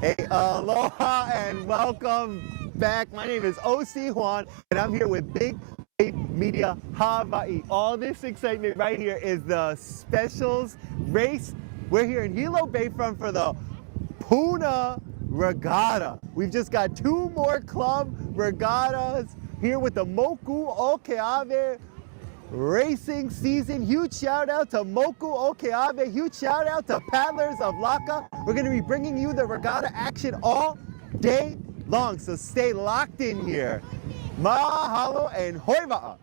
Hey, aloha and welcome back. My name is O.C. Juan and I'm here with Big Wave Media Hawai'i. All this excitement right here is the specials race. We're here in Hilo Bayfront for the PUNA Regatta. We've just got 2 more club regattas here with the Moku Okeawe racing season. Huge shout out to Moku Okeawe. Huge shout out to Paddlers of Laka. We're going to be bringing you the regatta action all day long. So stay locked in here. Mahalo and hoi ma'a.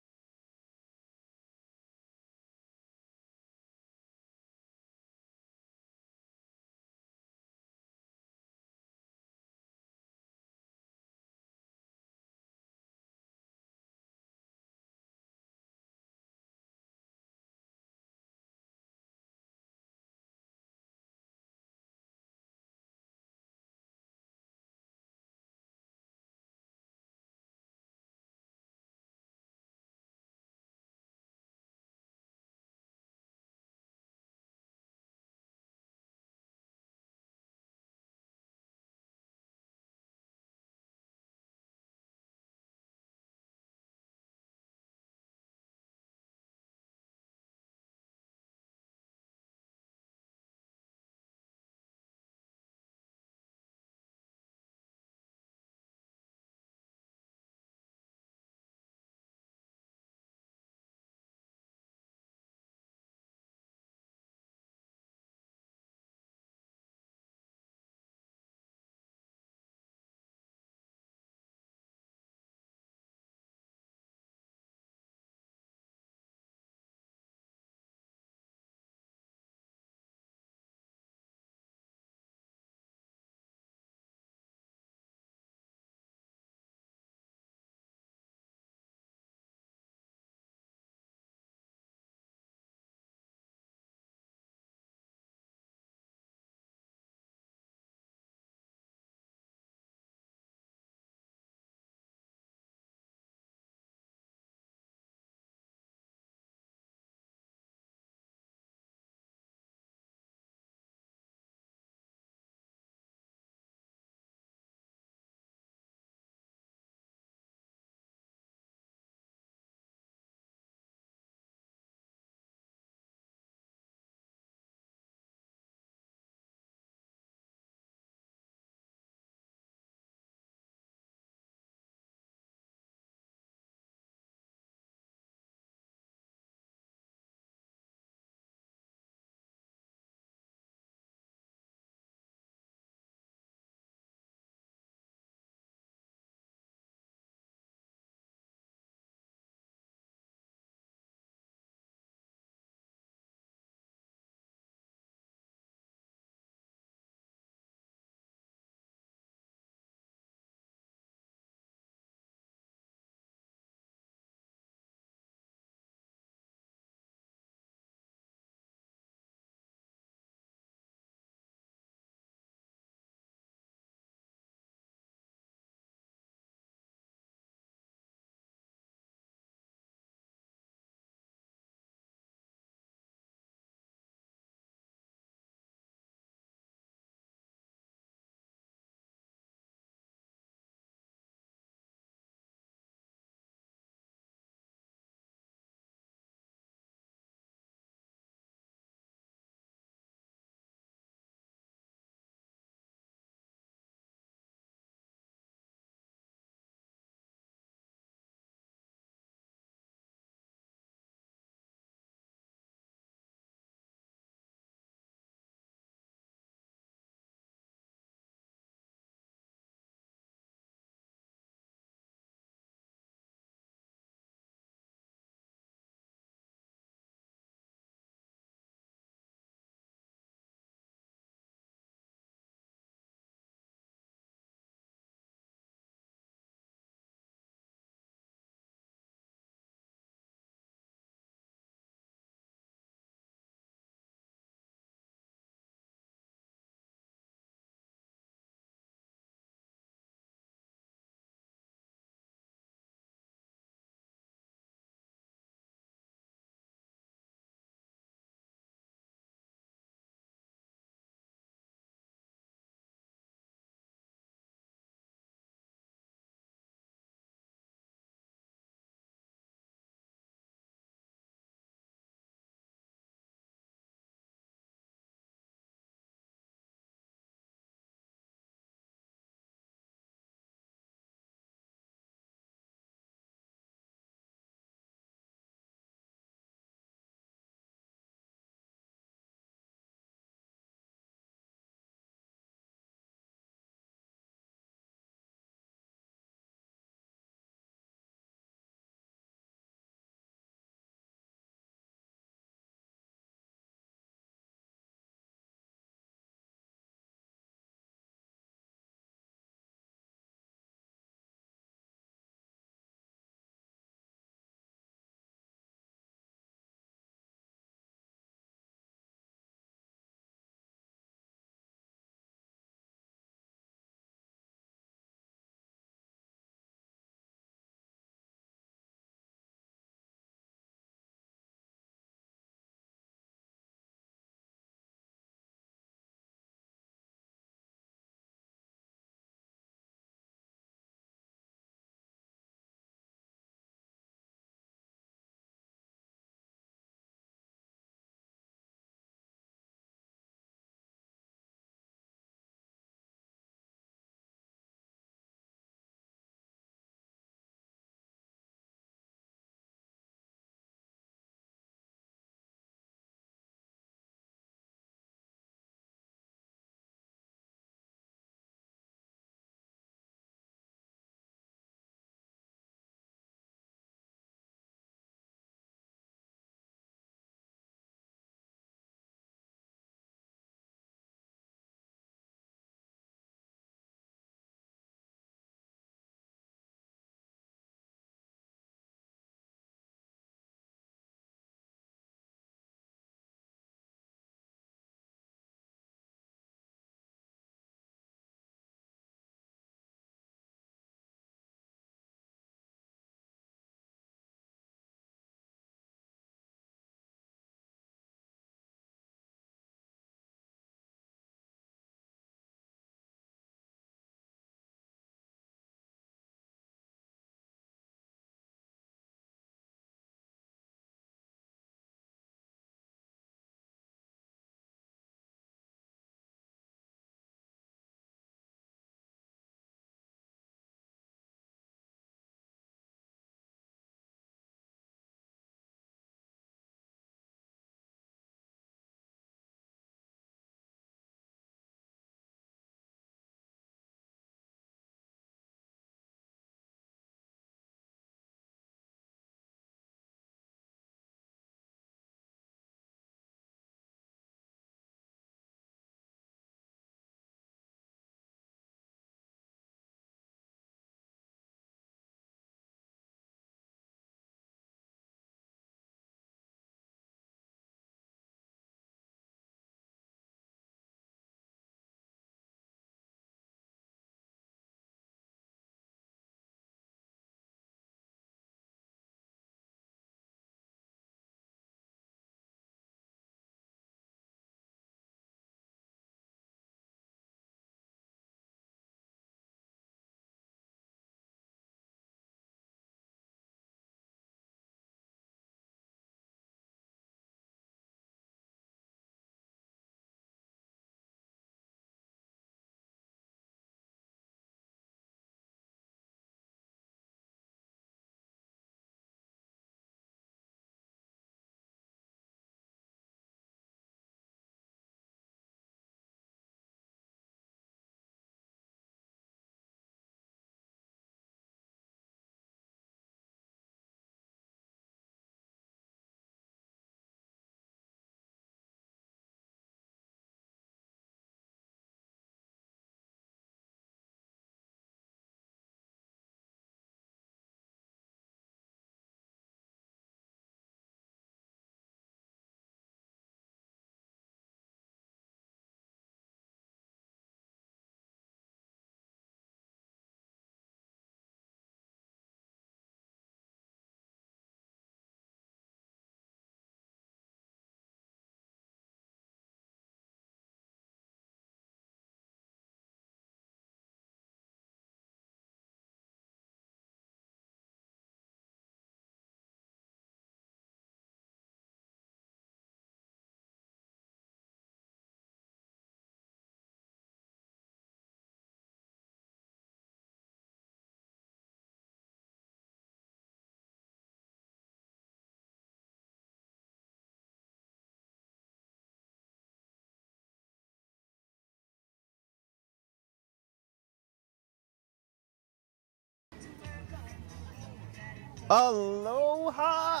Aloha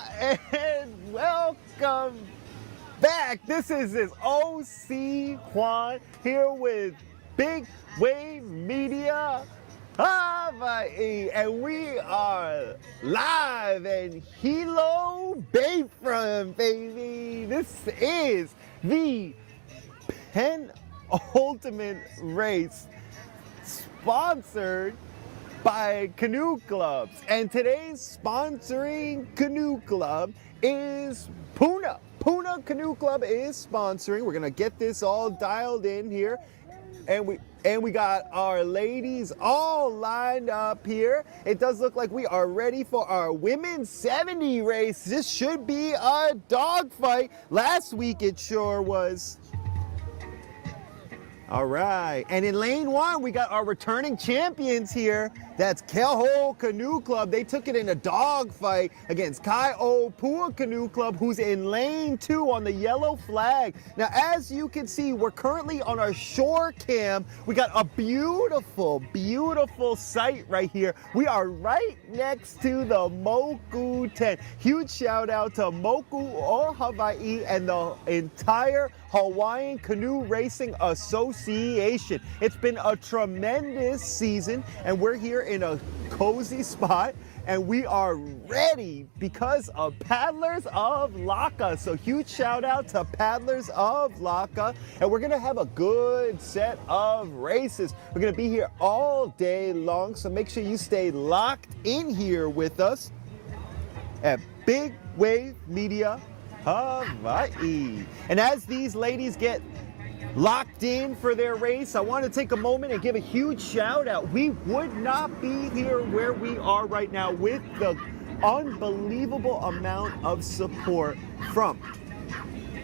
and welcome back. This is OC Juan here with Big Wave Media Hawai'i, and we are live in Hilo Bayfront, baby. This is the penultimate race sponsored by canoe clubs, and today's sponsoring canoe club is PUNA. PUNA Canoe Club is sponsoring. We're gonna get this all dialed in here, and we got our ladies all lined up here. It does look like we are ready for our women's 70 race. This should be a dogfight. Last week it sure was. All right, and in lane one, we got our returning champions here. That's Keho Canoe Club. They took it in a dogfight against Kaio'opua Canoe Club, who's in lane two on the yellow flag. Now, as you can see, we're currently on our shore cam. We got a beautiful, beautiful sight right here. We are right next to the Moku tent. Huge shout out to Moku o Hawai'i and the entire Hawaiian Canoe Racing Association. It's been a tremendous season, and we're here in a cozy spot, and we are ready because of Paddlers of Laka. So huge shout out to Paddlers of Laka, and we're gonna have a good set of races. We're gonna be here all day long, so make sure you stay locked in here with us at Big Wave Media Hawai'i. And as these ladies get locked in for their race, I want to take a moment and give a huge shout out. We would not be here where we are right now with the unbelievable amount of support from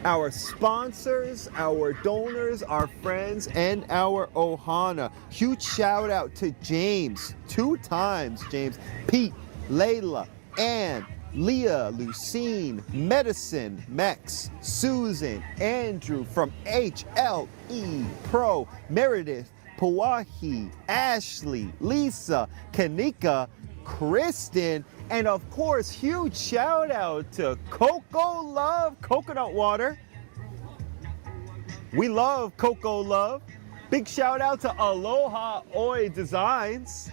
our sponsors, our donors, our friends, and our ohana. Huge shout out to James, 2 times James, Pete, Layla, Ann, Leah, Lucine, Medicine, Max, Susan, Andrew from HLE Pro, Meredith, Pauahi, Ashley, Lisa, Kanika, Kristen, and of course, huge shout out to CocoLove Coconut Water. We love CocoLove. Big shout out to Aloha Oe Designs.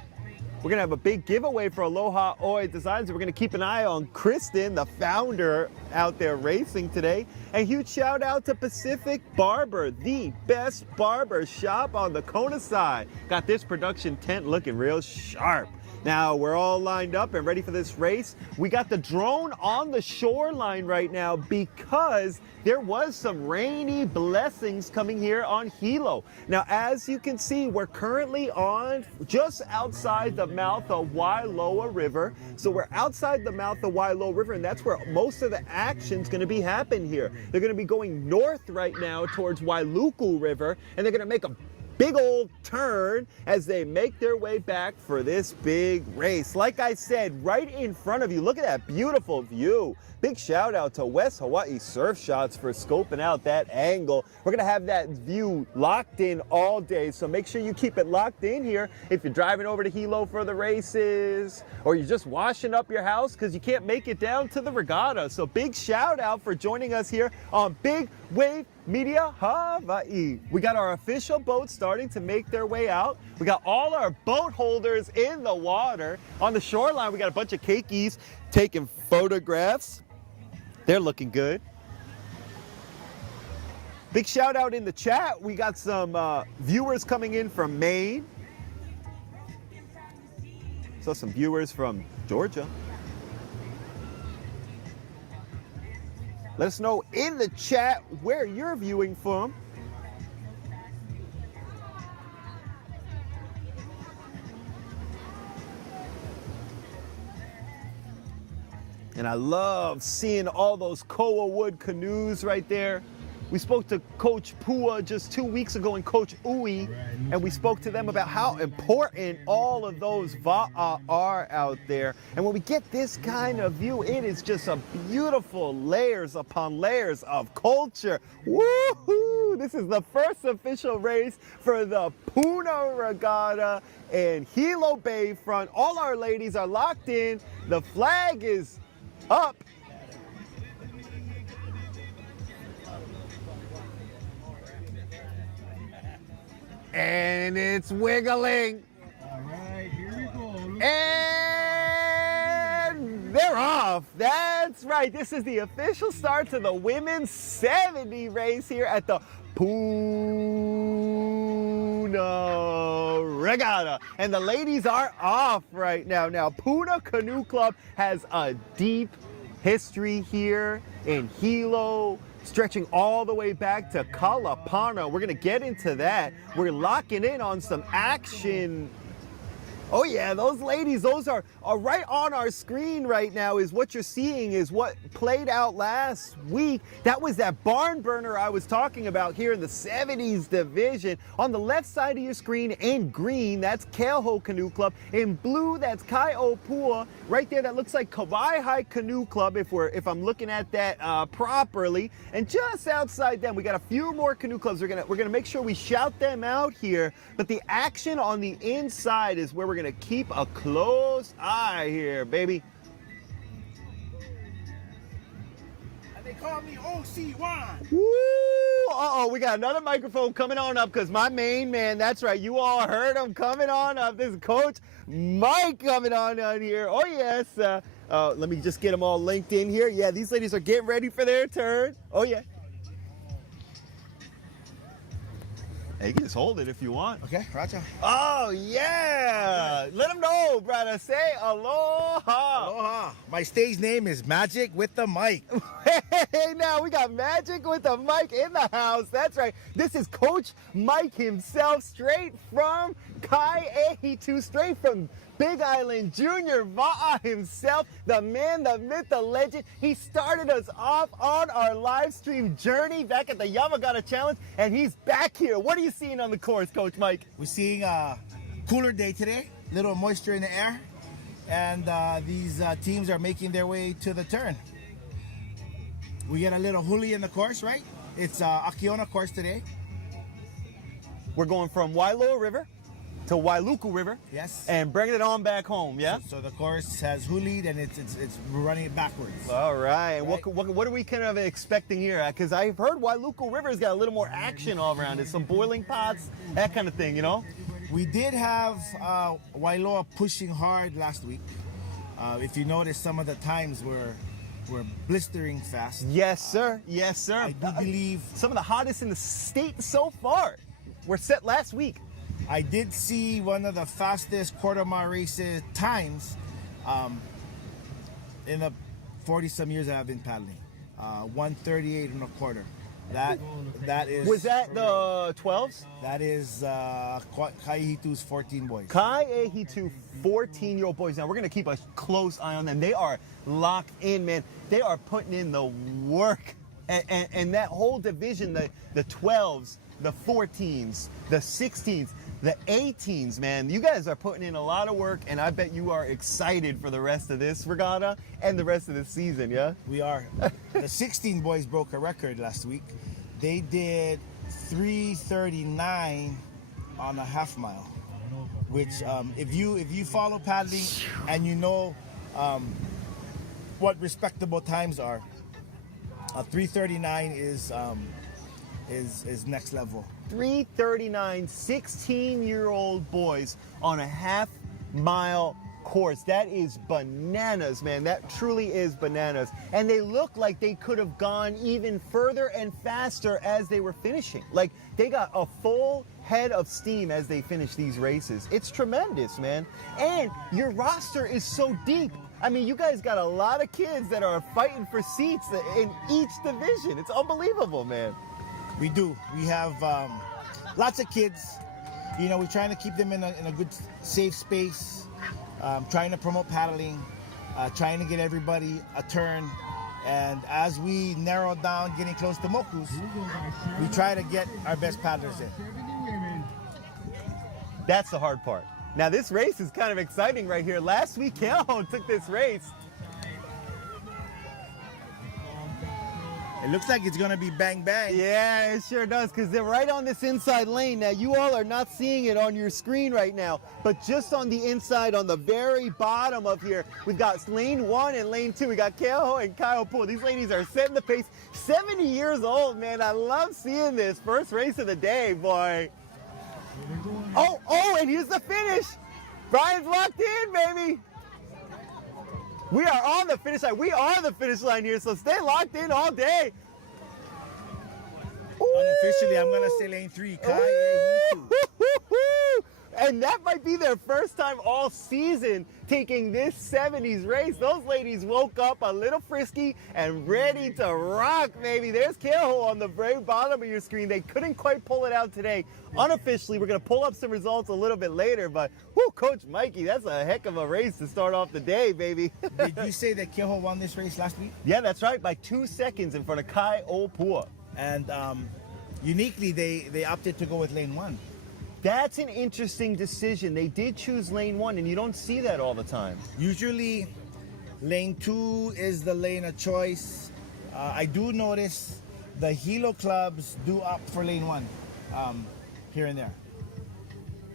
We're gonna have a big giveaway for Aloha Oe Designs. We're gonna keep an eye on Kristen, the founder, out there racing today. And huge shout out to Pacific Barber, the best barber shop on the Kona side. Got this production tent looking real sharp. Now we're all lined up and ready for this race. We got the drone on the shoreline right now because there was some rainy blessings coming here on Hilo. Now, as you can see, we're currently on just outside the mouth of Wailoa River. So we're outside the mouth of Wailoa River, and that's where most of the action's gonna be happening here. They're gonna be going north right now towards Wailuku River, and they're gonna make a big old turn as they make their way back for this big race. Like I said, right in front of you, look at that beautiful view. Big shout out to West Hawaii Surf Shots for scoping out that angle. We're gonna have that view locked in all day, so make sure you keep it locked in here if you're driving over to Hilo for the races, or you're just washing up your house because you can't make it down to the regatta. So big shout out for joining us here on Big Wave Media Hawai'i. We got our official boats starting to make their way out. We got all our boat holders in the water. On the shoreline, we got a bunch of keikis taking photographs. They're looking good. Big shout out in the chat. We got some viewers coming in from Maine. So some viewers from Georgia. Let us know in the chat where you're viewing from. And I love seeing all those koa wood canoes right there. We spoke to Coach Pua just 2 weeks ago and Coach Ui, and we spoke to them about how important all of those va'a are out there. And when we get this kind of view, it is just a beautiful layers upon layers of culture. Woohoo! Woo! This is the first official race for the PUNA Regatta in Hilo Bay front. All our ladies are locked in. The flag is up. And it's wiggling. All right, here we go. And they're off. That's right. This is the official start to the women's 70 race here at the PUNA Regatta. And the ladies are off right now. Now, PUNA Canoe Club has a deep history here in Hilo, stretching all the way back to Kalapana. We're gonna get into that. We're locking in on some action. Oh yeah, those ladies, those are right on our screen right now. Is what you're seeing is what played out last week. That was that barn burner I was talking about here in the 70s division. On the left side of your screen in green, that's Keoho Canoe Club. In blue, that's Kaiopua. Right there, that looks like Hawai'i Canoe Club if I'm looking at that properly. And just outside them, we got a few more canoe clubs. We're gonna make sure we shout them out here. But the action on the inside is where we're gonna keep a close eye here, baby. And they call me OC1. Woo! Uh-oh, we got another microphone coming on up because my main man, that's right, you all heard him coming on up. This is Coach Mike coming on here. Oh, yes. Let me just get them all linked in here. Yeah, these ladies are getting ready for their turn. Oh, yeah. Hey, you can just hold it if you want. Okay, Racha. Oh, yeah. Let them know, brother. Say aloha. Aloha. My stage name is Magic with the Mic. Hey, now we got Magic with the Mic in the house. That's right. This is Coach Mike himself, straight from Kai'ehitu, straight from Big Island Junior Va'a himself, the man, the myth, the legend. He started us off on our live stream journey back at the Yamagata Challenge, and he's back here. What are you seeing on the course, Coach Mike? We're seeing a cooler day today, little moisture in the air, and these teams are making their way to the turn. We get a little huli in the course, right? It's Akiona course today. We're going from Wailoa River to Wailuku River. Yes. And bringing it on back home, yeah? So the course has hulied and we're running it backwards. All right. Right. What are we kind of expecting here? Because I've heard Wailuku River's got a little more action all around it. Some boiling pots, that kind of thing, you know? We did have Wailoa pushing hard last week. If you notice, some of the times were blistering fast. Yes, sir. Yes, sir. I do believe some of the hottest in the state so far were set last week. I did see one of the fastest quarter mile races times in the 40-some years that I've been paddling. 1:38 and a quarter. That is. Was that the 12s? That is Kaihitu's 14 boys. Kai'ehitu 14-year-old boys. Now we're gonna keep a close eye on them. They are locked in, man. They are putting in the work, and that whole division, the 12s, the 14s, the 16s. The 18s, man, you guys are putting in a lot of work, and I bet you are excited for the rest of this regatta and the rest of the season, yeah? We are. The 16 boys broke a record last week. They did 3:39 on a half mile, which if you follow paddling and you know what respectable times are, 3:39 is next level. 3:39, 16-year-old boys on a half-mile course. That is bananas, man. That truly is bananas. And they look like they could have gone even further and faster as they were finishing. Like, they got a full head of steam as they finish these races. It's tremendous, man. And your roster is so deep. I mean, you guys got a lot of kids that are fighting for seats in each division. It's unbelievable, man. We do. We have lots of kids. You know, we're trying to keep them in a good, safe space. Trying to promote paddling. Trying to get everybody a turn. And as we narrow down getting close to Mokus, we try to get our best paddlers in. That's the hard part. Now, this race is kind of exciting right here. Last week, Keoho took this race. It looks like it's gonna be bang bang. Yeah, it sure does, because they're right on this inside lane. Now, you all are not seeing it on your screen right now, but just on the inside, on the very bottom of here, we've got lane 1 and lane 2. We got Keoho and Kaiopua. These ladies are setting the pace. 70 years old, man. I love seeing this. First race of the day, boy. Oh, and here's the finish. Brian's locked in, baby. We are on the finish line. We are the finish line here, so stay locked in all day. Unofficially, I'm gonna say lane 3. Kai. And that might be their first time all season taking this 70s race. Those ladies woke up a little frisky and ready to rock, baby. There's Keoho on the very bottom of your screen. They couldn't quite pull it out today. Unofficially, we're going to pull up some results a little bit later, but whoo, Coach Mikey, that's a heck of a race to start off the day, baby. Did you say that Keoho won this race last week? Yeah, that's right, by 2 seconds in front of Kaiopua. And uniquely, they opted to go with lane 1. That's an interesting decision. They did choose lane 1, and you don't see that all the time. Usually, lane 2 is the lane of choice. I do notice the Hilo clubs do opt for lane 1 here and there.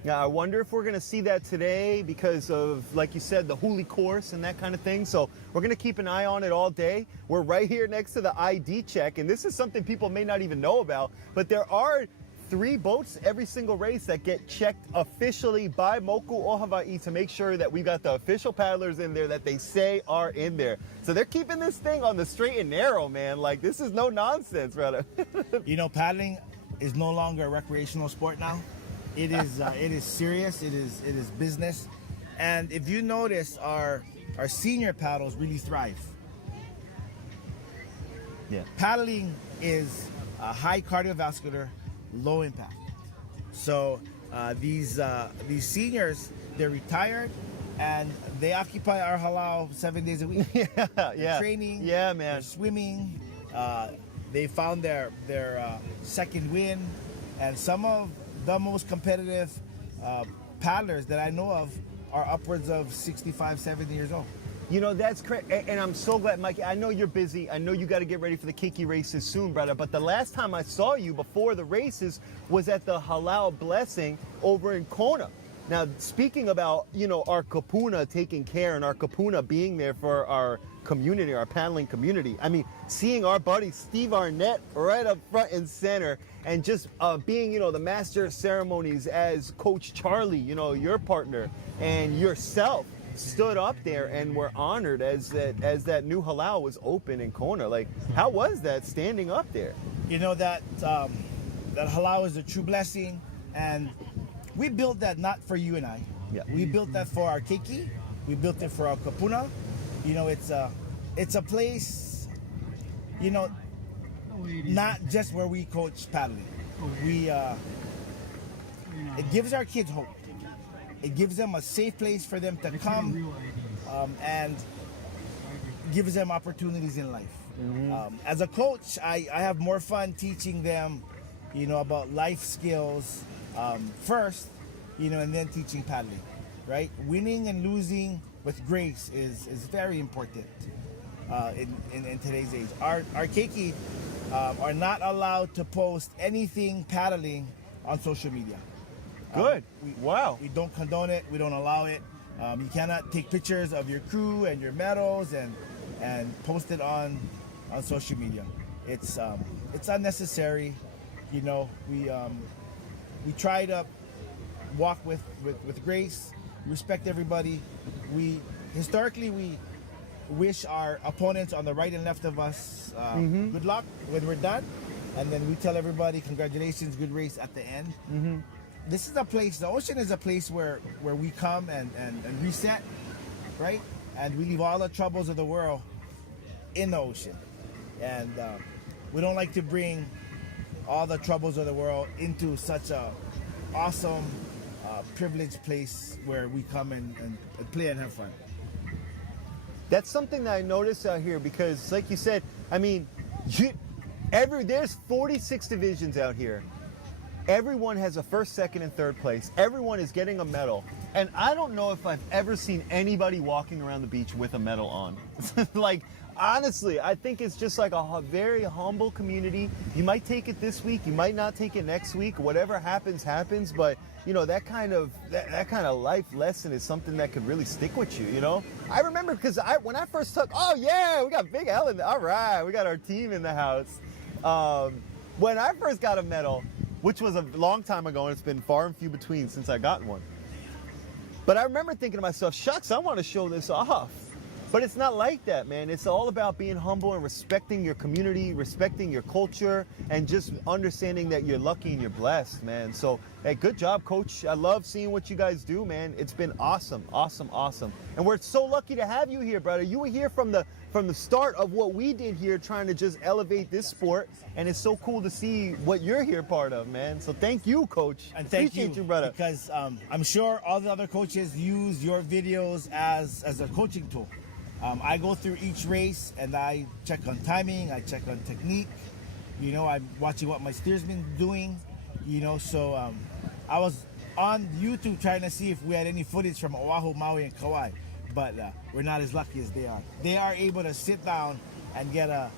Yeah, I wonder if we're going to see that today because of, like you said, the Huli course and that kind of thing. So we're going to keep an eye on it all day. We're right here next to the ID check, and this is something people may not even know about, but there are 3 boats every single race that get checked officially by Moku o Hawai'i to make sure that we've got the official paddlers in there that they say are in there. So they're keeping this thing on the straight and narrow, man. Like, this is no nonsense, brother. You know, paddling is no longer a recreational sport now. It is serious. It is business. And if you notice, our senior paddles really thrive. Yeah. Paddling is high cardiovascular, low impact. So these seniors, they're retired and they occupy our halau 7 days a week. Yeah. Training. Yeah, man. They're swimming. They found their second win, and some of the most competitive paddlers that I know of are upwards of 65, 70 years old. You know, that's great, and I'm so glad, Mikey. I know you're busy. I know you got to get ready for the Keiki races soon, brother. But the last time I saw you before the races was at the Halal Blessing over in Kona. Now, speaking about, you know, our kapuna taking care and our kapuna being there for our community, our paddling community. I mean, seeing our buddy Steve Arnett right up front and center, and just being, you know, the master of ceremonies as Coach Charlie, you know, your partner, and yourself stood up there and were honored as that new halal was open in Kona. Like, how was that standing up there? You know, that halal is a true blessing, and we built that not for you and I. Yeah. We built that for our keiki. We built it for our kapuna. You know, it's a place, you know, not just where we coach paddling. It gives our kids hope. It gives them a safe place for them to come, and gives them opportunities in life. Mm-hmm. As a coach, I have more fun teaching them, you know, about life skills first, you know, and then teaching paddling, right? Winning and losing with grace is very important in today's age. Our keiki are not allowed to post anything paddling on social media. Good. Wow. We don't condone it. We don't allow it. You cannot take pictures of your crew and your medals and post it on social media. It's unnecessary. You know, we try to walk with grace, respect everybody. Historically we wish our opponents on the right and left of us good luck when we're done, and then we tell everybody congratulations, good race at the end. Mm-hmm. This is a place, the ocean is a place where we come and reset, right? And we leave all the troubles of the world in the ocean. And we don't like to bring all the troubles of the world into such a awesome, privileged place where we come and play and have fun. That's something that I noticed out here because, like you said, I mean, there's 46 divisions out here. Everyone has a first, second, and third place. Everyone is getting a medal. And I don't know if I've ever seen anybody walking around the beach with a medal on. Like, Honestly, I think it's just like a very humble community. You might take it this week, you might not take it next week. Whatever happens, happens. But you know, that kind of life lesson is something that could really stick with you. You know, I remember because when I first took, oh yeah, we got Big L in the, all right, we got our team in the house. When I first got a medal, which was a long time ago, and it's been far and few between since I gotten one. But I remember thinking to myself, shucks, I want to show this off. But it's not like that, man. It's all about being humble and respecting your community, respecting your culture, and just understanding that you're lucky and you're blessed, man. So, hey, good job, Coach. I love seeing what you guys do, man. It's been awesome, awesome, awesome. And we're so lucky to have you here, brother. You were here from the start of what we did here, trying to just elevate this sport. And it's so cool to see what you're here part of, man. So thank you, Coach. And thank Appreciate you, brother. Because I'm sure all the other coaches use your videos as a coaching tool. I go through each race and I check on timing, I check on technique. You know, I'm watching what my steersman doing. You know, so I was on YouTube trying to see if we had any footage from Oahu, Maui, and Kauai. But we're not as lucky as they are. They are able to sit down and get a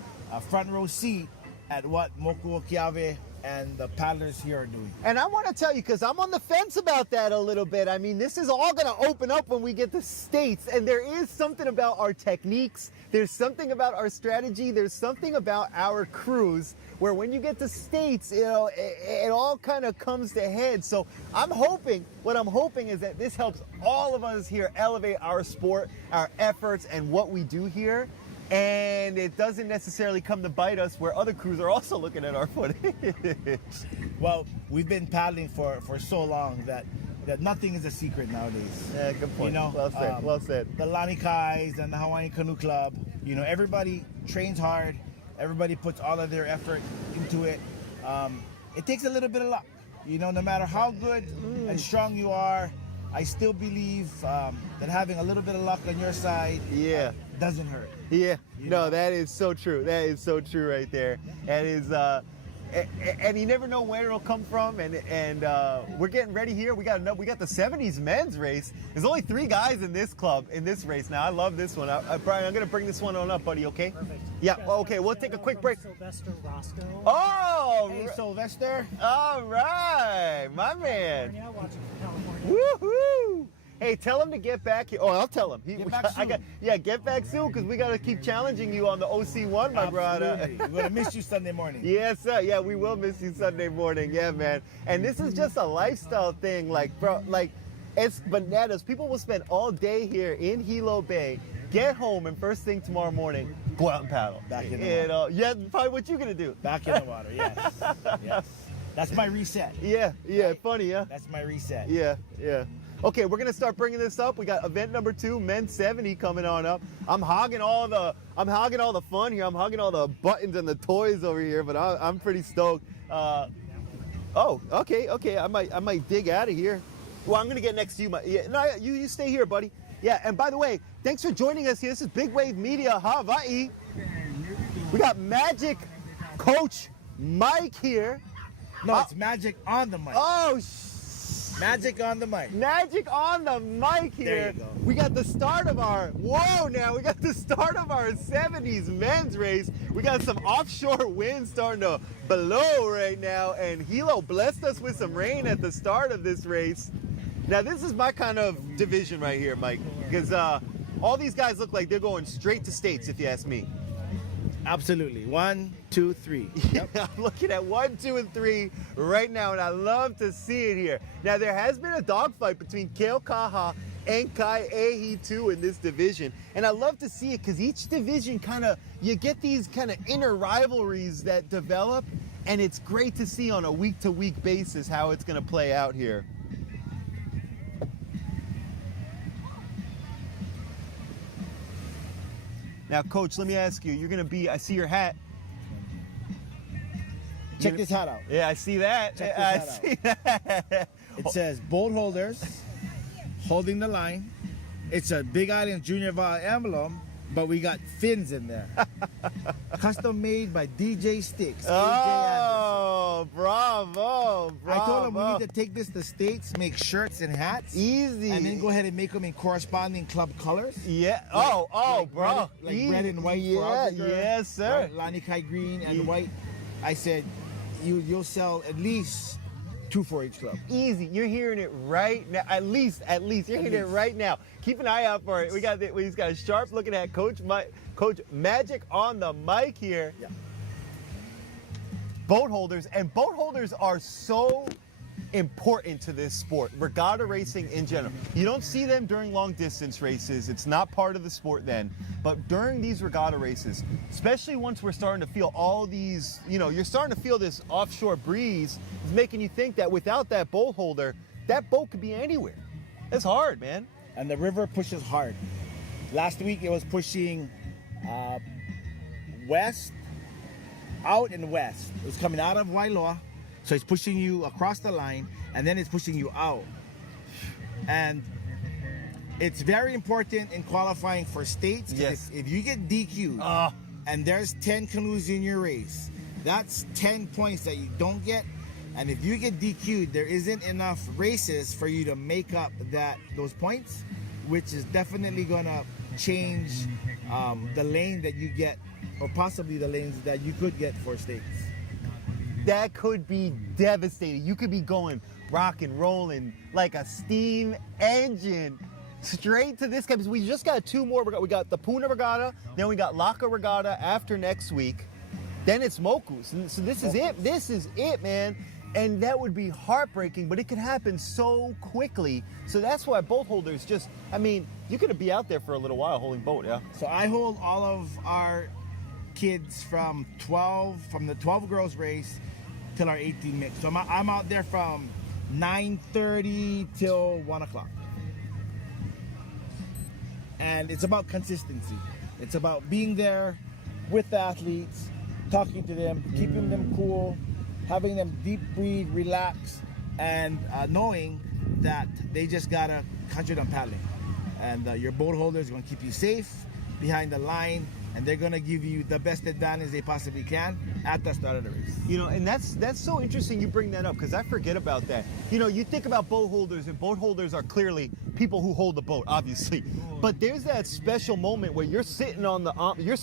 front row seat at what Moku Okiawe and the paddlers here are doing. And I want to tell you, because I'm on the fence about that a little bit. I mean, this is all going to open up when we get to States, and there is something about our techniques, there's something about our strategy, there's something about our crews, where when you get to States, you know, it all kind of comes to head. So what I'm hoping is that this helps all of us here elevate our sport, our efforts, and what we do here. And it doesn't necessarily come to bite us where other crews are also looking at our footage. Well, we've been paddling for so long that nothing is a secret nowadays. Yeah, good point. You know, well said, well said. The Lanikais and the Hawaiian Canoe Club, you know, everybody trains hard. Everybody puts all of their effort into it. It takes a little bit of luck. You know, no matter how good and strong you are, I still believe that having a little bit of luck on your side doesn't hurt. Yeah, no, that is so true. That is so true right there. That is, and you never know where it'll come from. And we're getting ready here. We got the 70s men's race. There's only 3 guys in this club in this race now. I love this one. Brian, I'm gonna bring this one on up, buddy. Okay? Perfect. Yeah. Okay. We'll take a quick break. Sylvester Roscoe. Oh, Hey, Sylvester. all right, my man. California, watching from California. Woohoo! Hey, tell him to get back here. Oh, I'll tell him. Get back soon. Get back soon, because we got to keep challenging you on the OC1, my brother. Absolutely. We're gonna miss you Sunday morning. Yes, sir. Yeah, we will miss you Sunday morning. Yeah, man. And this is just a lifestyle thing. Like, bro, like, it's bananas. People will spend all day here in Hilo Bay, get home, and first thing tomorrow morning, go out and paddle. Back in the water. Yeah, probably what you're going to do. Back in the water, yes. Yes. That's my reset. Yeah, right. Funny, yeah? That's my reset. Yeah. Okay, we're gonna start bringing this up. We got event number 2, men's 70 coming on up. I'm hogging all the fun here. I'm hogging all the buttons and the toys over here, but I'm pretty stoked. Oh, okay. I might dig out of here. Well, I'm gonna get next to you. You stay here, buddy. Yeah, and by the way, thanks for joining us here. This is Big Wave Media Hawai'i. We got Magic Coach Mike here. No, it's Magic on the mic. Oh, Magic on the mic. Magic on the mic here. There you go. We got the start of our 70s men's race. We got some offshore winds starting to blow right now, and Hilo blessed us with some rain at the start of this race. Now, this is my kind of division right here, Mike, because all these guys look like they're going straight to States, if you ask me. Absolutely. 1, 2, 3. Yep. I'm looking at 1, 2, and 3 right now, and I love to see it here. Now, there has been a dogfight between Keokaha and Kai'ehi too in this division, and I love to see it because each division you get these kind of inner rivalries that develop, and it's great to see on a week-to-week basis how it's going to play out here. Now, Coach, let me ask you, you're going to be, I see your hat. Check this hat out. Yeah, I see that. Check I this see that. It says boat holders holding the line. It's a Big Island Junior Va'a emblem, but we got fins in there. Custom made by DJ Sticks. Oh, bravo. I told him we need to take this to States, make shirts and hats. Easy. And then go ahead and make them in corresponding club colors. Yeah. Like Bro. red and white for Yeah, Oscar, yes, sir. Right? Lanikai green and white. I said, you'll sell at least 2 for each club. Easy. You're hearing it right now. At least you're hearing it right now. Keep an eye out for it. We've got a sharp looking at Coach Magic on the mic here. Yeah. Boat holders, and boat holders are so important to this sport, regatta racing in general. You don't see them during long distance races. It's not part of the sport then. But during these regatta races, especially once we're starting to feel all these, you're starting to feel this offshore breeze, is making you think that without that boat holder, that boat could be anywhere. It's hard, man. And the river pushes hard. Last week it was pushing west, out and west. It was coming out of Wailoa, so it's pushing you across the line, and then it's pushing you out. And it's very important in qualifying for states. Yes. If you get DQ'd and there's 10 canoes in your race, that's 10 points that you don't get. And if you get DQ'd, there isn't enough races for you to make up those points, which is definitely gonna change the lane that you get, or possibly the lanes that you could get for states. That could be devastating. You could be going rock and rolling like a steam engine straight to this, because we just got 2 more. We got the PUNA Regatta, then we got Laka Regatta after next week. Then it's Moku. So this is it. This is it, man. And that would be heartbreaking, but it could happen so quickly. So that's why boat holders you could be out there for a little while holding boat, yeah? So I hold all of our kids from the 12 girls race till our 18 mix. So I'm out there from 9:30 till 1 o'clock. And it's about consistency. It's about being there with the athletes, talking to them, keeping them cool, having them deep breathe, relax, and knowing that they just gotta concentrate on paddling. And your boat holder is gonna keep you safe behind the line, and they're gonna give you the best advantage they possibly can at the start of the race. And that's so interesting you bring that up, because I forget about that. You think about boat holders, and boat holders are clearly people who hold the boat, obviously. But there's that special moment where you're sitting on the yaku, you're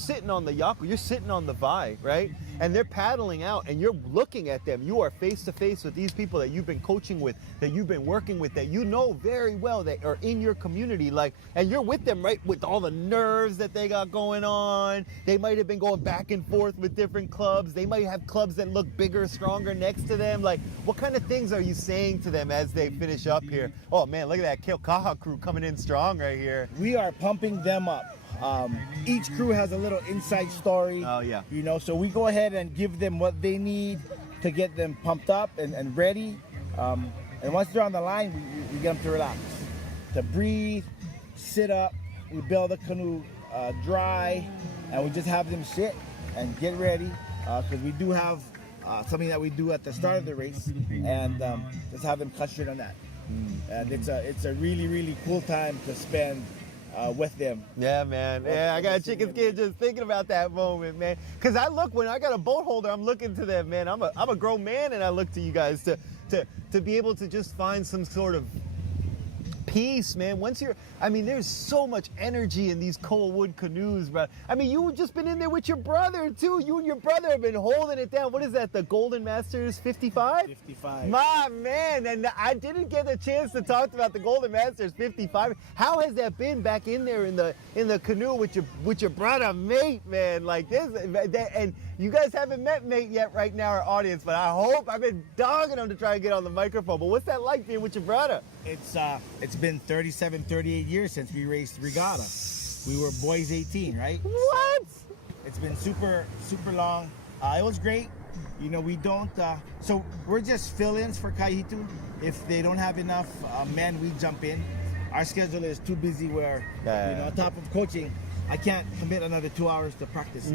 sitting on the vai, right? And they're paddling out, and you're looking at them. You are face to face with these people that you've been coaching with, that you've been working with, that you know very well, that are in your community, and you're with them, right? With all the nerves that they got going on. They might have been going back and forth with different clubs. They might have clubs that look bigger, stronger next to them. What kind of things are you saying to them as they finish up here? Oh man, look at that Keokaha crew coming in strong right here. We are pumping them up. Each crew has a little inside story. Oh yeah. So we go ahead and give them what they need to get them pumped up and ready. And once they're on the line, we get them to relax, to breathe, sit up. We bail the canoe dry, and we just have them sit and get ready, because we do have something that we do at the start of the race, and just have them concentrate on that. And it's a really, really cool time to spend with them. Yeah, man. Yeah, I got a chicken skin just thinking about that moment, man. Because when I got a boat holder, I'm looking to them, man. I'm a grown man, and I look to you guys to be able to just find some sort of peace, man. There's so much energy in these cold wood canoes, bro. You've just been in there with your brother, too. You and your brother have been holding it down. What is that, the Golden Masters 55? 55. My man, and I didn't get a chance to talk about the Golden Masters 55. How has that been back in there in the canoe with your brother, mate, man? Like this, and you guys haven't met mate yet right now, our audience, but I've been dogging him to try and get on the microphone. But what's that like being with your brother? It's been 37, 38 years since we raced regatta. We were boys 18, right? What? It's been super, super long. It was great. We don't, so we're just fill-ins for Kaihitu. If they don't have enough men, we jump in. Our schedule is too busy where, on top of coaching, I can't commit another 2 hours to practice.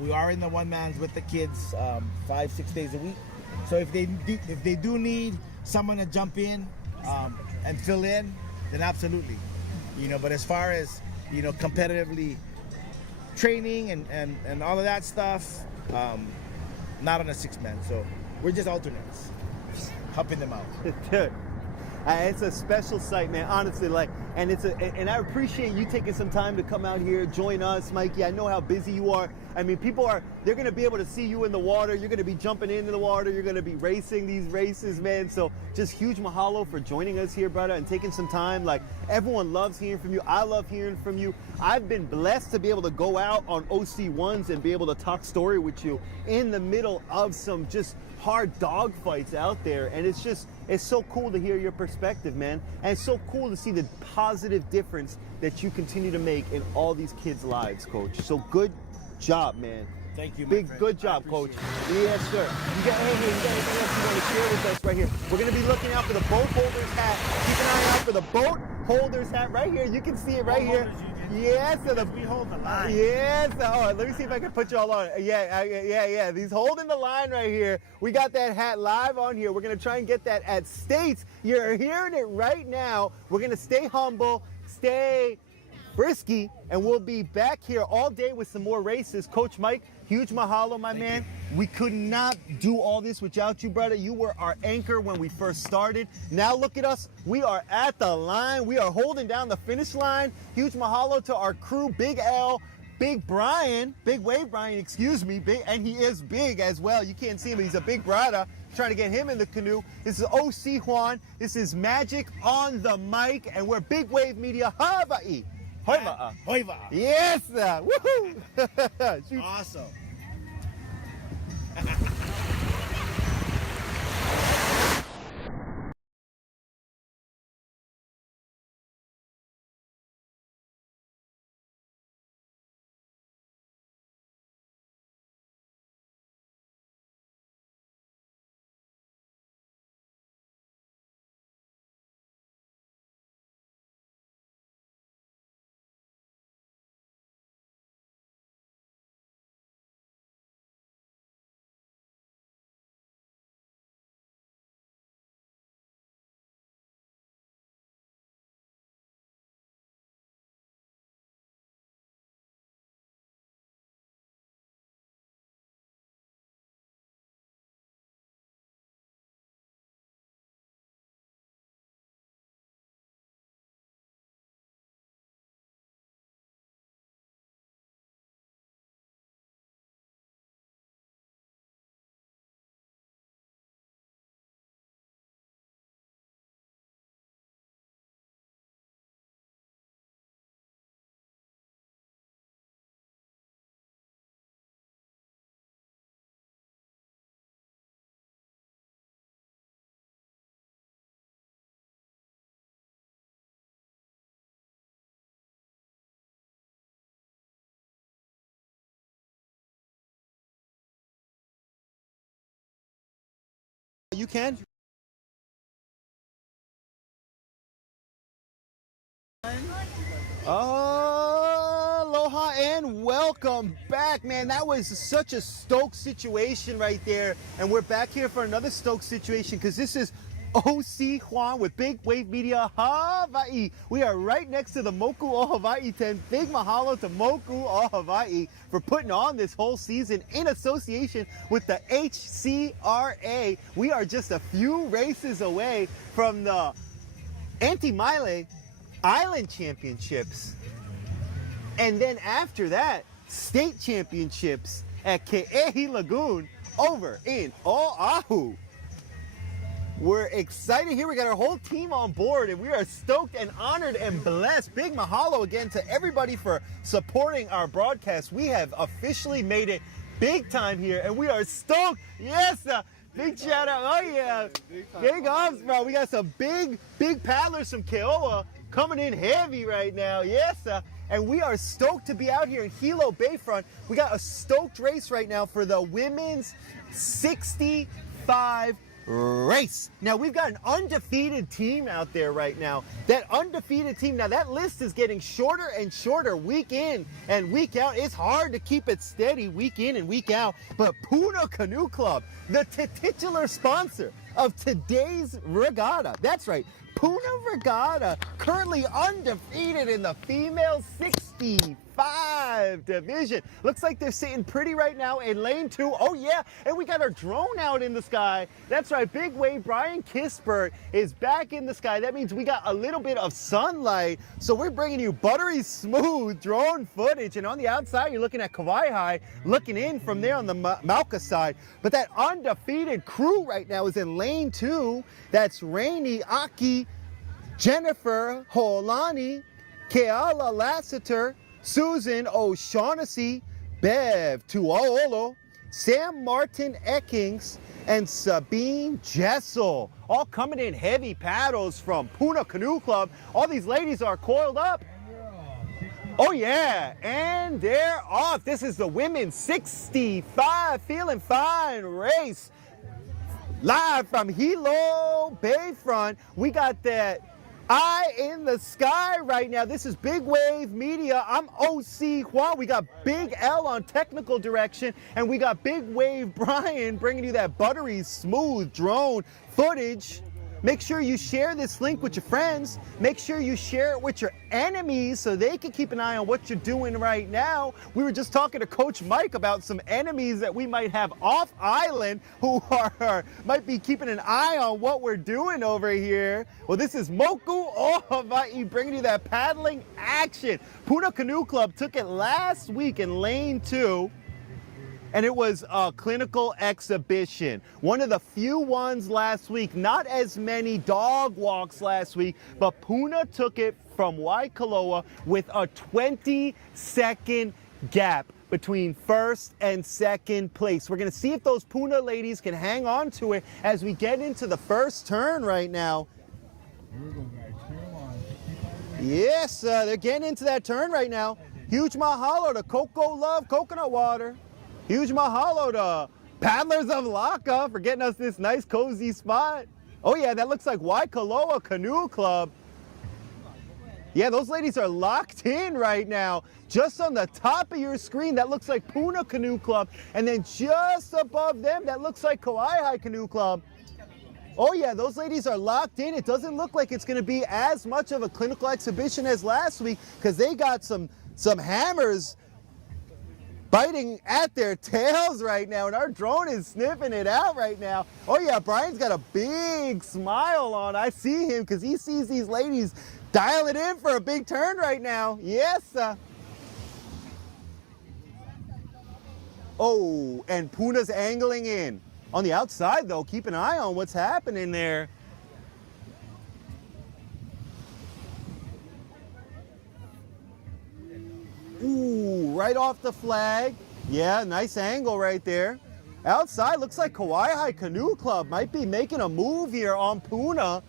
We are in the one-mans with the kids 5-6 days a week. So if they do need someone to jump in and fill in, then absolutely. But as far as, competitively training and all of that stuff, not on a 6-man. So We're just alternates, helping them out. Dude, it's a special sight, man. Honestly, and I appreciate you taking some time to come out here, join us, Mikey. I know how busy you are. I mean, they're going to be able to see you in the water. You're going to be jumping into the water. You're going to be racing these races, man. So just huge mahalo for joining us here, brother, and taking some time. Like, everyone loves hearing from you. I love hearing from you. I've been blessed to be able to go out on OC1s and be able to talk story with you in the middle of some just hard dog fights out there. And it's so cool to hear your perspective, man. And it's so cool to see the positive difference that you continue to make in all these kids' lives, Coach. So good job, man. Thank you, my Big, friend. good job, Coach. Yes, sir. You got anything else you want to share with us right here? We're going to be looking out for the boat holder's hat. Keep an eye out for the boat holder's hat right here. You can see it right here. Yes, so we hold the line. Yes. Oh, let me see if I can put you all on. Yeah. He's holding the line right here. We got that hat live on here. We're going to try and get that at States. You're hearing it right now. We're going to stay humble, stay frisky, and we'll be back here all day with some more races. Coach Mike, huge mahalo, my man. We could not do all this without you, brother. You were our anchor when we first started. Now look at us. We are at the line. We are holding down the finish line. Huge mahalo to our crew, Big L, Big Brian, Big Wave Brian, excuse me, and he is big as well. You can't see him, but he's a big brother. Trying to get him in the canoe. This is OC Juan. This is Magic on the mic, and we're Big Wave Media Hawai'i. Hoiva'a. Hoiva'a. Yes, sir. Woohoo! Shoot. Awesome. You can. Aloha and welcome back, man. That was such a stoked situation right there. And we're back here for another stoked situation because this is OC Juan with Big Wave Media Hawai'i. We are right next to the Moku o Hawai'i tent. Big mahalo to Moku o Hawai'i for putting on this whole season in association with the HCRA. We are just a few races away from the Anti-Mile Island Championships. And then after that, state championships at Ke'ehi Lagoon over in Oahu. We're excited here. We got our whole team on board and we are stoked and honored and blessed. Big mahalo again to everybody for supporting our broadcast. We have officially made it big time here and we are stoked. Yes, big shout out. Oh yeah, big ups, bro. We got some big paddlers from Keoa coming in heavy right now. Yes, and we are stoked to be out here in Hilo Bayfront. We got a stoked race right now for the women's 65 race. Now we've got an undefeated team out there right now. That undefeated team, now that list is getting shorter and shorter week in and week out. It's hard to keep it steady week in and week out, but PUNA Canoe Club, the titular sponsor of today's regatta, that's right, PUNA Regatta, currently undefeated in the female 65 65 division. Looks like they're sitting pretty right now in lane 2. Oh yeah, and we got our drone out in the sky. That's right, big wave Brian Kispert is back in the sky. That means we got a little bit of sunlight. So we're bringing you buttery smooth drone footage. And on the outside, you're looking at Kauai, looking in from there on the Mauka side. But that undefeated crew right now is in lane 2. That's Rainey, Aki, Jennifer, Holani, Keala Lassiter, Susan O'Shaughnessy, Bev Tuaolo, Sam Martin Eckings, and Sabine Jessel. All coming in heavy paddles from PUNA Canoe Club. All these ladies are coiled up. Oh yeah, and they're off. This is the women's 65 Feeling Fine race. Live from Hilo Bayfront, we got that eye in the sky right now. This is Big Wave Media. I'm OC Juan. We got Big L on technical direction, and we got Big Wave Brian bringing you that buttery smooth drone footage. Make sure you share this link with your friends. Make sure you share it with your enemies so they can keep an eye on what you're doing right now. We were just talking to Coach Mike about some enemies that we might have off island who might be keeping an eye on what we're doing over here. Well, this is Moku o Hawaii bringing you that paddling action. PUNA Canoe Club took it last week in lane 2. And it was a clinical exhibition. One of the few ones last week, not as many dog walks last week, but PUNA took it from Waikoloa with a 20-second gap between first and second place. We're gonna see if those PUNA ladies can hang on to it as we get into the first turn right now. Yes, they're getting into that turn right now. Huge mahalo to CocoLove Coconut Water. Huge mahalo to Paddlers of Laka for getting us this nice cozy spot. Oh yeah, that looks like Waikoloa Canoe Club. Yeah, those ladies are locked in right now. Just on the top of your screen, that looks like PUNA Canoe Club. And then just above them, that looks like Kauai Canoe Club. Oh yeah, those ladies are locked in. It doesn't look like it's gonna be as much of a clinical exhibition as last week because they got some hammers biting at their tails right now, and our drone is sniffing it out right now. Oh yeah, Brian's got a big smile on. I see him because he sees these ladies dialing in for a big turn right now. Yes. Oh, and PUNA's angling in. On the outside though, keep an eye on what's happening there. Ooh, right off the flag. Yeah, nice angle right there. Outside, looks like Kauai Canoe Club might be making a move here on PUNA.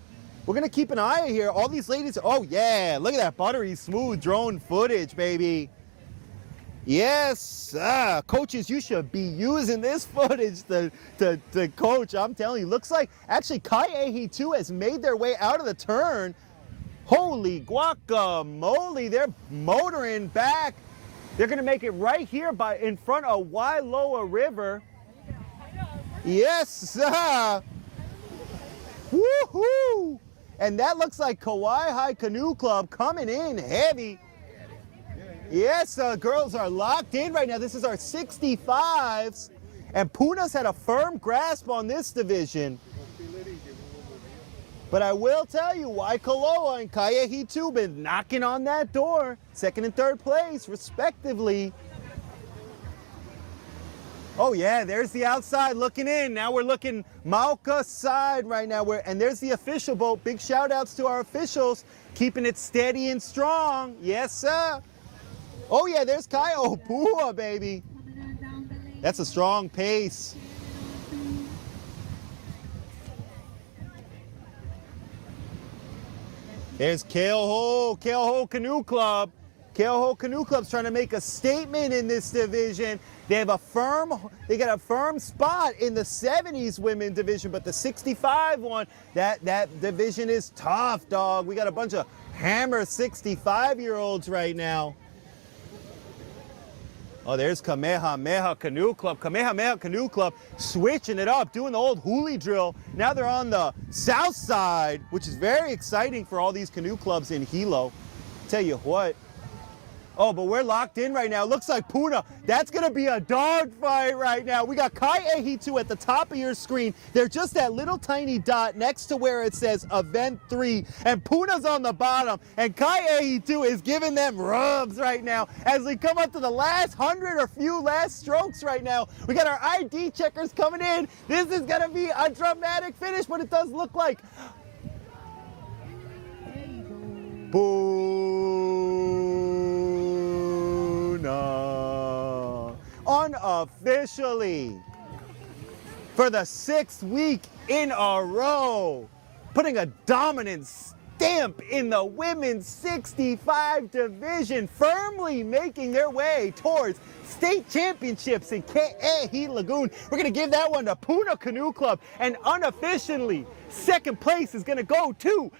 We're gonna keep an eye here. All these ladies, oh yeah, look at that buttery smooth drone footage, baby. Yes, coaches, you should be using this footage to coach. I'm telling you, looks like actually Kaiehi too has made their way out of the turn. Holy guacamole, they're motoring back. They're gonna make it right here in front of Wailoa River. Yes, woohoo! And that looks like Kauai Canoe Club coming in heavy. Yes, girls are locked in right now. This is our 65s, and PUNA's had a firm grasp on this division. But I will tell you, Waikoloa and Kaiehi too been knocking on that door, second and third place, respectively. Oh yeah, there's the outside looking in. Now we're looking Mauka side right now. And there's the official boat. Big shout outs to our officials, keeping it steady and strong. Yes, sir. Oh yeah, there's Kai Opua, baby. That's a strong pace. There's Keoho Canoe Club. Keoho Canoe Club's trying to make a statement in this division. They got a firm spot in the 70s women division, but the 65 one, that division is tough, dog. We got a bunch of hammer 65-year-olds right now. Oh, there's Kamehameha Canoe Club. Kamehameha Canoe Club switching it up, doing the old huli drill. Now they're on the south side, which is very exciting for all these canoe clubs in Hilo. Tell you what. Oh, but we're locked in right now. Looks like PUNA. That's going to be a dogfight right now. We got Kai Ehi2 at the top of your screen. They're just that little tiny dot next to where it says Event 3. And PUNA's on the bottom. And Kai Ehi2 is giving them rubs right now as we come up to the last 100 or few last strokes right now. We got our ID checkers coming in. This is going to be a dramatic finish, but it does look like PUNA unofficially for the 6th week in a row, putting a dominant stamp in the women's 65 division, firmly making their way towards state championships in Ke'ehi Lagoon. We're going to give that one to PUNA Canoe Club, and unofficially, second place is going to go to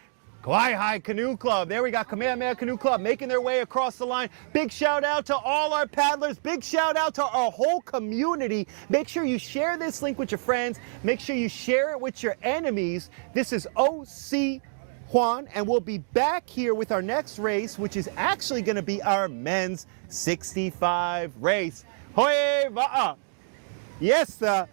Kauai Canoe Club. There we got Kamehameha Canoe Club making their way across the line. Big shout out to all our paddlers. Big shout out to our whole community. Make sure you share this link with your friends. Make sure you share it with your enemies. This is OC Juan, and we'll be back here with our next race, which is actually going to be our men's 65 race. Hoi va'a. Yes, sir.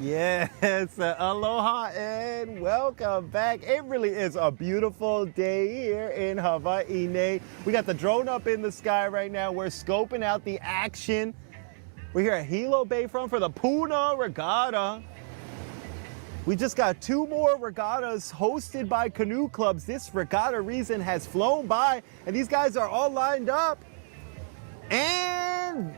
Yes, aloha and welcome back. It really is a beautiful day here in Hawai'i. We got the drone up in the sky right now. We're scoping out the action. We're here at Hilo Bayfront for the PUNA Regatta. We just got 2 more regattas hosted by canoe clubs. This regatta season has flown by, and these guys are all lined up. And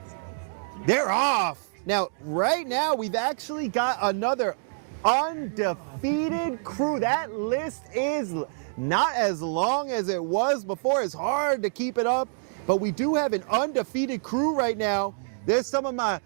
they're off. Now, right now, we've actually got another undefeated crew. That list is not as long as it was before. It's hard to keep it up, but we do have an undefeated crew right now. There's some of my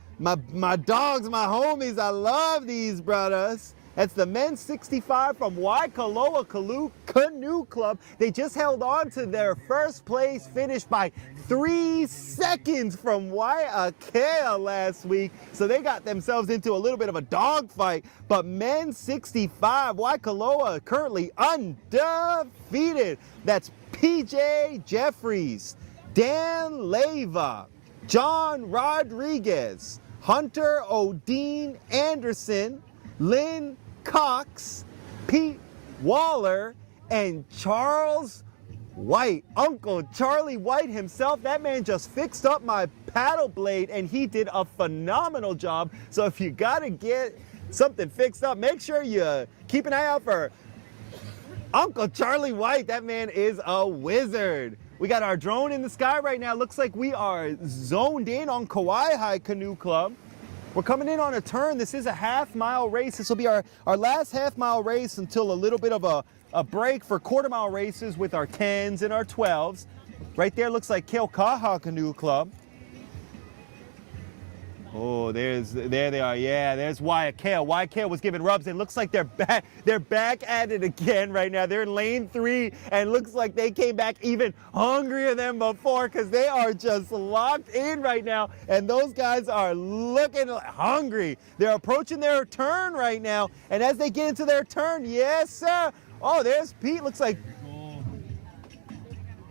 dogs, my homies. I love these brothers. That's the men's 65 from Waikoloa Canoe Club. They just held on to their first place finish by 3 seconds from Waiakea last week. So they got themselves into a little bit of a dogfight. But men's 65, Waikoloa currently undefeated. That's PJ Jeffries, Dan Leyva, John Rodriguez, Hunter Odine Anderson, Lynn Cox, Pete Waller, and Charles White. Uncle Charlie White himself. That man just fixed up my paddle blade and he did a phenomenal job. So if you gotta get something fixed up, make sure you keep an eye out for Uncle Charlie White. That man is a wizard. We got our drone in the sky right now. Looks like we are zoned in on Kauai Canoe Club. We're coming in on a turn. This is a half-mile race. This will be our last half-mile race until a little bit of a break for quarter-mile races with our 10s and our 12s. Right there looks like Keaukaha Canoe Club. Oh, there they are. Yeah, there's Waiakea. Waiakea was giving rubs. It looks like they're back at it again right now. They're in lane 3, and looks like they came back even hungrier than before because they are just locked in right now, and those guys are looking hungry. They're approaching their turn right now, and as they get into their turn, yes, sir. Oh, there's Pete. Looks like.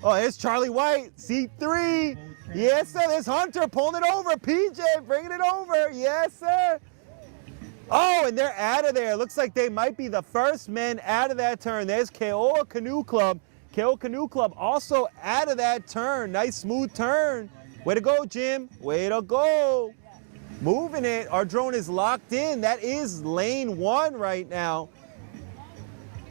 Oh, there's Charlie White, C3. Yes, sir. There's Hunter pulling it over. PJ bringing it over. Yes, sir. Oh, and they're out of there. Looks like they might be the first men out of that turn. There's Keoa Canoe Club. Keoa Canoe Club also out of that turn. Nice smooth turn. Way to go, Jim. Way to go. Moving it. Our drone is locked in. That is lane 1 right now.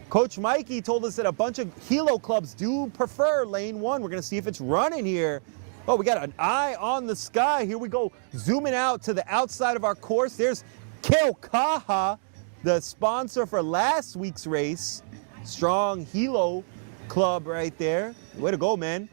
Coach Mikey told us that a bunch of Hilo clubs do prefer lane 1. We're going to see if it's running here. Oh, we got an eye on the sky. Here we go, zooming out to the outside of our course. There's Keaukaha, the sponsor for last week's race. Strong Hilo club right there. Way to go, man.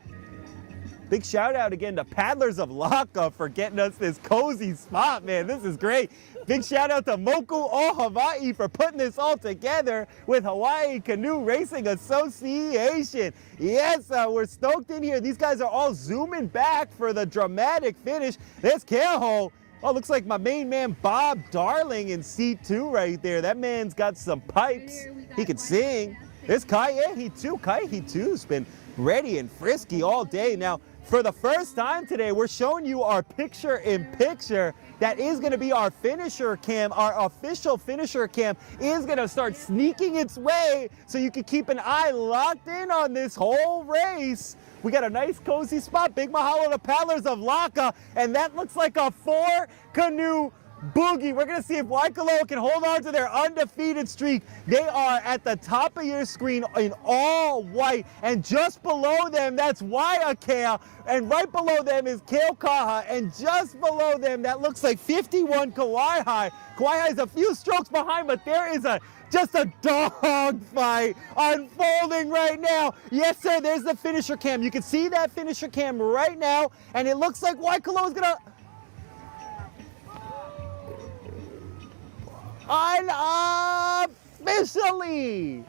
Big shout out again to Paddlers of Laka for getting us this cozy spot, man. This is great. Big shout out to Moku o Hawaii for putting this all together with Hawaii Canoe Racing Association. Yes, we're stoked in here. These guys are all zooming back for the dramatic finish. There's Keho. Oh, looks like my main man Bob Darling in seat 2 right there. That man's got some pipes. He can sing. There's Kaiehi too. Kaiehi too's been ready and frisky all day. Now, for the first time today, we're showing you our picture-in-picture. That is going to be our finisher cam. Our official finisher cam is going to start sneaking its way so you can keep an eye locked in on this whole race. We got a nice cozy spot. Big mahalo to Paddlers of Laka, and that looks like a 4-canoe boogie. We're going to see if Waikoloa can hold on to their undefeated streak. They are at the top of your screen in all white, and just below them, that's Waiakea, and right below them is Keaukaha, and just below them, that looks like 51 Kauai. Kauai is a few strokes behind, but there is just a dog fight unfolding right now. Yes, sir, there's the finisher cam. You can see that finisher cam right now, and it looks like Waikoloa is going to unofficially,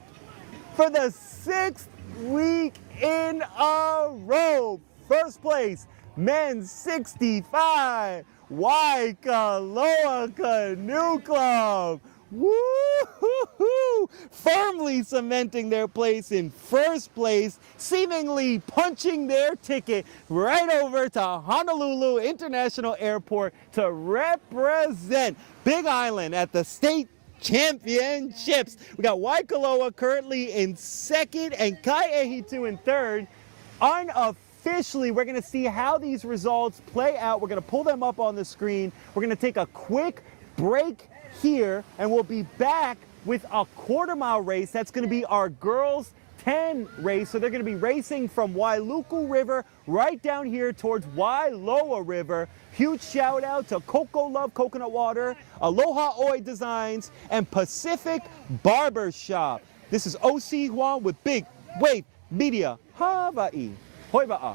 for the 6th week in a row, first place, men's 65, Waikoloa Canoe Club. Woo-hoo-hoo! Firmly cementing their place in first place, seemingly punching their ticket right over to Honolulu International Airport to represent Big Island at the state championships. We got Waikoloa currently in second and Kai'ehitu in third. Unofficially, we're going to see how these results play out. We're going to pull them up on the screen. We're going to take a quick break here, and we'll be back with a quarter-mile race. That's going to be our girls 10 race. So they're going to be racing from Wailuku River right down here towards Wailoa River. Huge shout out to CocoLove Coconut Water, Aloha Oe Designs, and Pacific Barbershop. This is O.C. Juan with Big Wave Media Hawai'i. Hoi ba'a.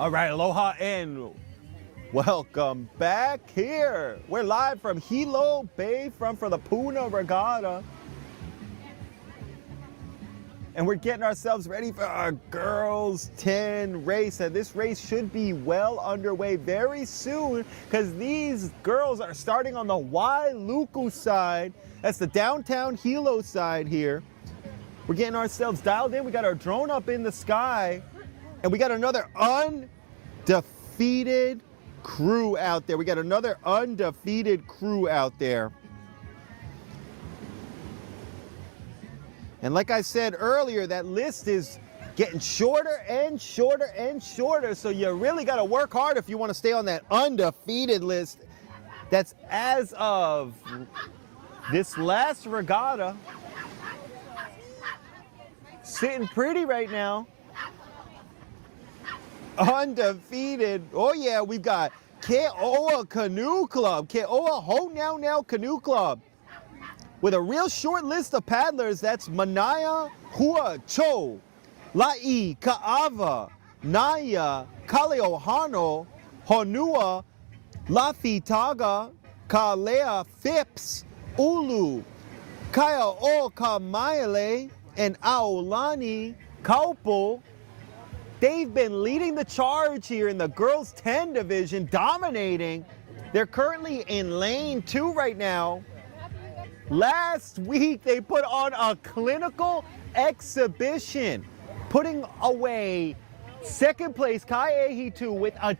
All right, aloha and welcome back here. We're live from Hilo Bay for the PUNA Regatta. And we're getting ourselves ready for our girls 10 race. And this race should be well underway very soon because these girls are starting on the Wailuku side. That's the downtown Hilo side here. We're getting ourselves dialed in. We got our drone up in the sky. And we got another undefeated crew out there. We got another undefeated crew out there. And like I said earlier, that list is getting shorter and shorter and shorter. So you really got to work hard if you want to stay on that undefeated list. That's as of this last regatta. Sitting pretty right now. Undefeated. Oh yeah, we've got Ke'oa Canoe Club, Ke'oa Ho Canoe Club. With a real short list of paddlers, that's Manaya Hua Cho, La'i Ka'ava, Naya Kaleohano, Honua, Lafitaga, Kalea Phipps, Ulu, Kaya O Kamaile, and Aolani Kaupo. They've been leading the charge here in the girls 10 division, dominating. They're currently in lane 2 right now. Last week, they put on a clinical exhibition, putting away second place Kai'ehi 2 with a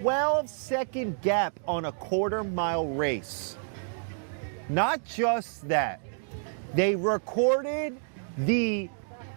12-second gap on a quarter-mile race. Not just that, they recorded the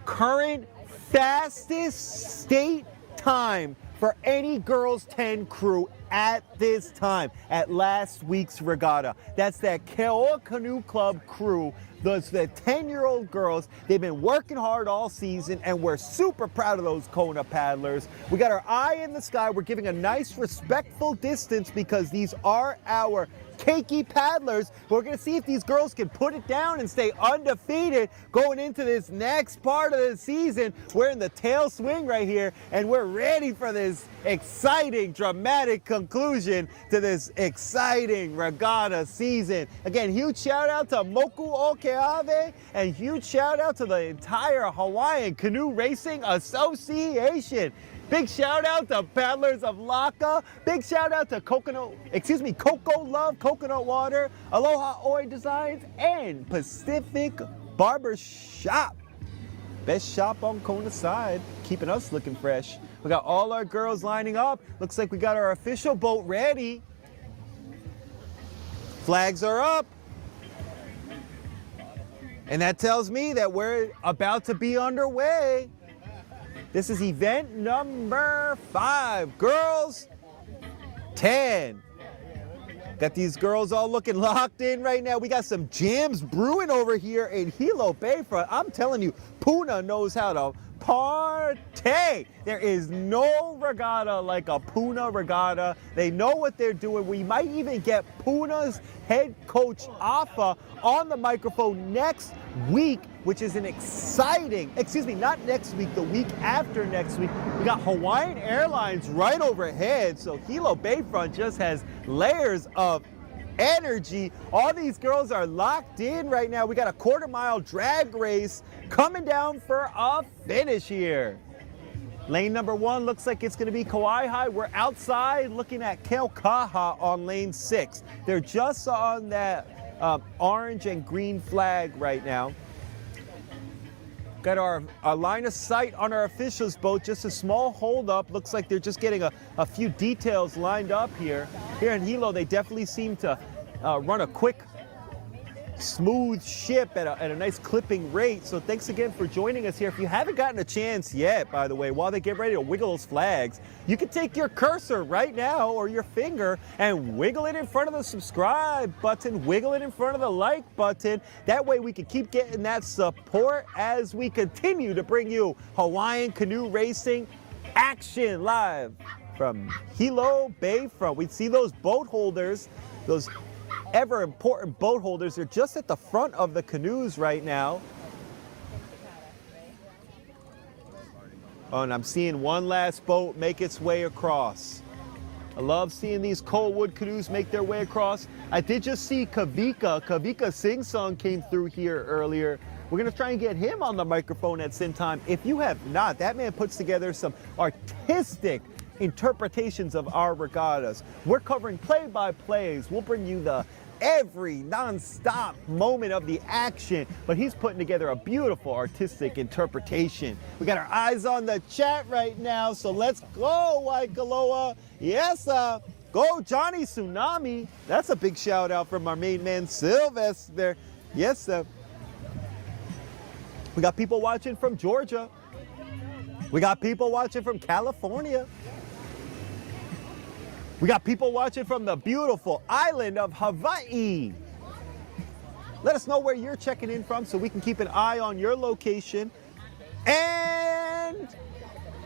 current fastest state time for any girls 10 crew at this time, at last week's regatta. That's that Ke'oa Canoe Club crew, those the 10-year-old girls. They've been working hard all season, and we're super proud of those Kona paddlers. We got our eye in the sky. We're giving a nice, respectful distance because these are our keiki paddlers. We're gonna see if these girls can put it down and stay undefeated going into this next part of the season. We're in the tail swing right here, and we're ready for this exciting, dramatic conclusion to this exciting regatta season. Again, huge shout out to Moku Okeave, and huge shout out to the entire Hawaiian Canoe Racing Association. Big shout out to Paddlers of Laka. Big shout out to CocoLove Coconut Water, Aloha Oe Designs, and Pacific Barbershop. Best shop on Kona side, keeping us looking fresh. We got all our girls lining up. Looks like we got our official boat ready. Flags are up. And that tells me that we're about to be underway. This is event number 5, girls 10. Got these girls all looking locked in right now. We got some jams brewing over here in Hilo Bayfront. I'm telling you, PUNA knows how to party. There is no regatta like a PUNA regatta. They know what they're doing. We might even get PUNA's head coach Afa on the microphone next week, which is an exciting, not next week, the week after next week. We got Hawaiian Airlines right overhead, so Hilo Bayfront just has layers of energy. All these girls are locked in right now. We got a quarter-mile drag race coming down for a finish here. Lane number 1 looks like it's going to be Kauai High. We're outside looking at Keaukaha on lane 6. They're just on that orange and green flag right now. Got our line of sight on our officials boat, just a small holdup. Looks like they're just getting a few details lined up here. Here in Hilo, they definitely seem to run a quick, smooth ship at a nice clipping rate. So thanks again for joining us here. If you haven't gotten a chance yet, by the way, while they get ready to wiggle those flags, you can take your cursor right now or your finger and wiggle it in front of the subscribe button, wiggle it in front of the like button. That way we can keep getting that support as we continue to bring you Hawaiian canoe racing action live from Hilo Bayfront. We see those boat holders, those ever important boat holders. They're just at the front of the canoes right now. Oh, and I'm seeing one last boat make its way across. I love seeing these coldwood canoes make their way across. I did just see Kavika Sing Song came through here earlier. We're gonna try and get him on the microphone at some time. If you have not, that man puts together some artistic interpretations of our regattas. We're covering play-by-plays. We'll bring you the every non-stop moment of the action, but he's putting together a beautiful artistic interpretation. We got our eyes on the chat right now, so let's go, Waikoloa. Yes, go Johnny Tsunami. That's a big shout out from our main man Sylvester. Yes, we got people watching from Georgia. We got people watching from California. We got people watching from the beautiful island of Hawaii. Let us know where you're checking in from so we can keep an eye on your location. And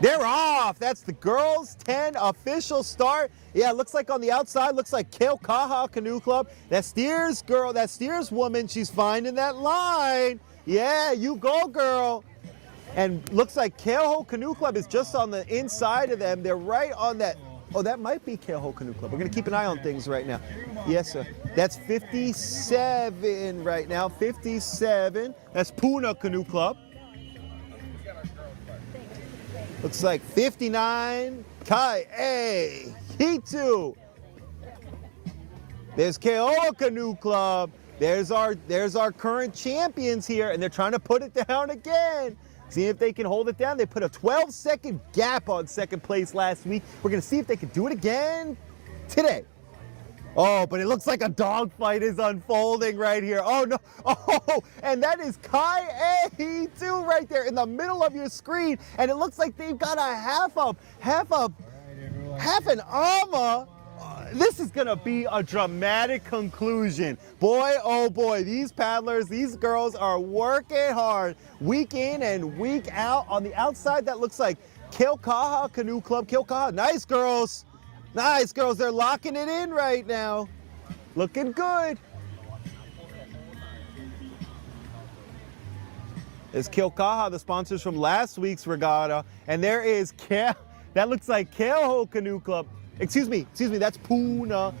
they're off. That's the girls 10 official start. Yeah, it looks like on the outside, looks like Keaukaha Canoe Club. That steers girl, that steers woman, she's finding that line. Yeah, you go, girl. And looks like Keaukaha Canoe Club is just on the inside of them. They're right on that. Oh, that might be Keaukaha Canoe Club. We're going to keep an eye on things right now. Yes, sir. That's 57 right now. 57. That's PUNA Canoe Club. Looks like 59. Kai Hitu. There's Keaukaha Canoe Club. There's our current champions here, and they're trying to put it down again. See if they can hold it down. They put a 12-second gap on second place last week. We're going to see if they can do it again today. Oh, but it looks like a dogfight is unfolding right here. Oh, no. Oh, and that is Kai A2 right there in the middle of your screen. And it looks like they've got a half an ama. This is going to be a dramatic conclusion. Boy, oh boy, these paddlers, these girls are working hard week in and week out. On the outside, that looks like Keaukaha Canoe Club. Keaukaha, nice girls. Nice girls, they're locking it in right now. Looking good. There's Keaukaha, the sponsors from last week's regatta. And there is that looks like Keaukaha Canoe Club. Excuse me, that's PUNA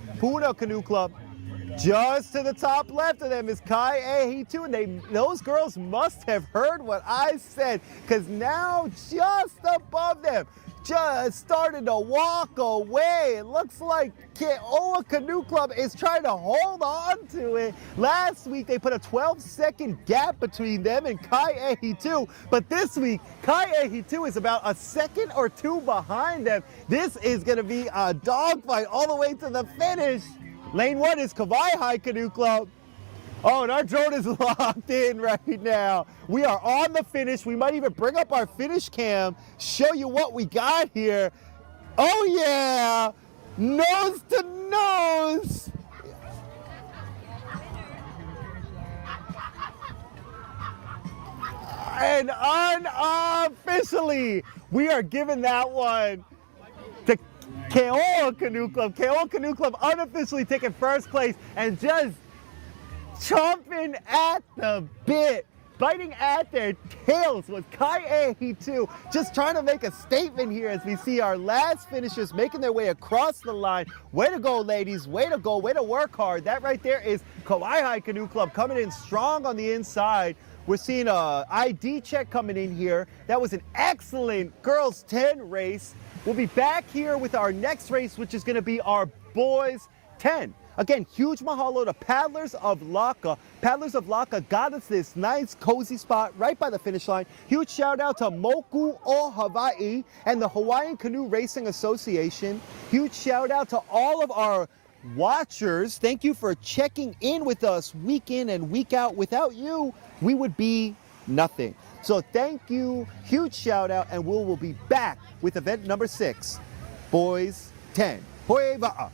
Canoe Club. Just to the top left of them is Kai Ahitu, and those girls must have heard what I said, because now just above them, just started to walk away. It looks like Keaukaha Canoe Club is trying to hold on to it. Last week, they put a 12-second gap between them and Kai Ahitu, but this week, Kai Ahitu is about a second or two behind them. This is going to be a dogfight all the way to the finish. Lane 1 is Hawai'i Canoe Club. Oh, and our drone is locked in right now. We are on the finish. We might even bring up our finish cam, show you what we got here. Oh yeah, nose to nose. And unofficially, we are giving that one to Keaukaha Canoe Club. Keaukaha Canoe Club unofficially taking first place and just chomping at the bit, biting at their tails was Kai Ahitu, just trying to make a statement here as we see our last finishers making their way across the line. Way to go, ladies. Way to go. Way to work hard. That right there is Hawai'i Canoe Club coming in strong on the inside. We're seeing a ID check coming in here. That was an excellent girls 10 race. We'll be back here with our next race, which is going to be our boys 10. Again, huge mahalo to Paddlers of Laka. Paddlers of Laka got us this nice, cozy spot right by the finish line. Huge shout out to Moku o Hawaii and the Hawaiian Canoe Racing Association. Huge shout out to all of our watchers. Thank you for checking in with us week in and week out. Without you, we would be nothing. So thank you, huge shout out, and we will be back with event number 6, Boys 10. Hoi va'a.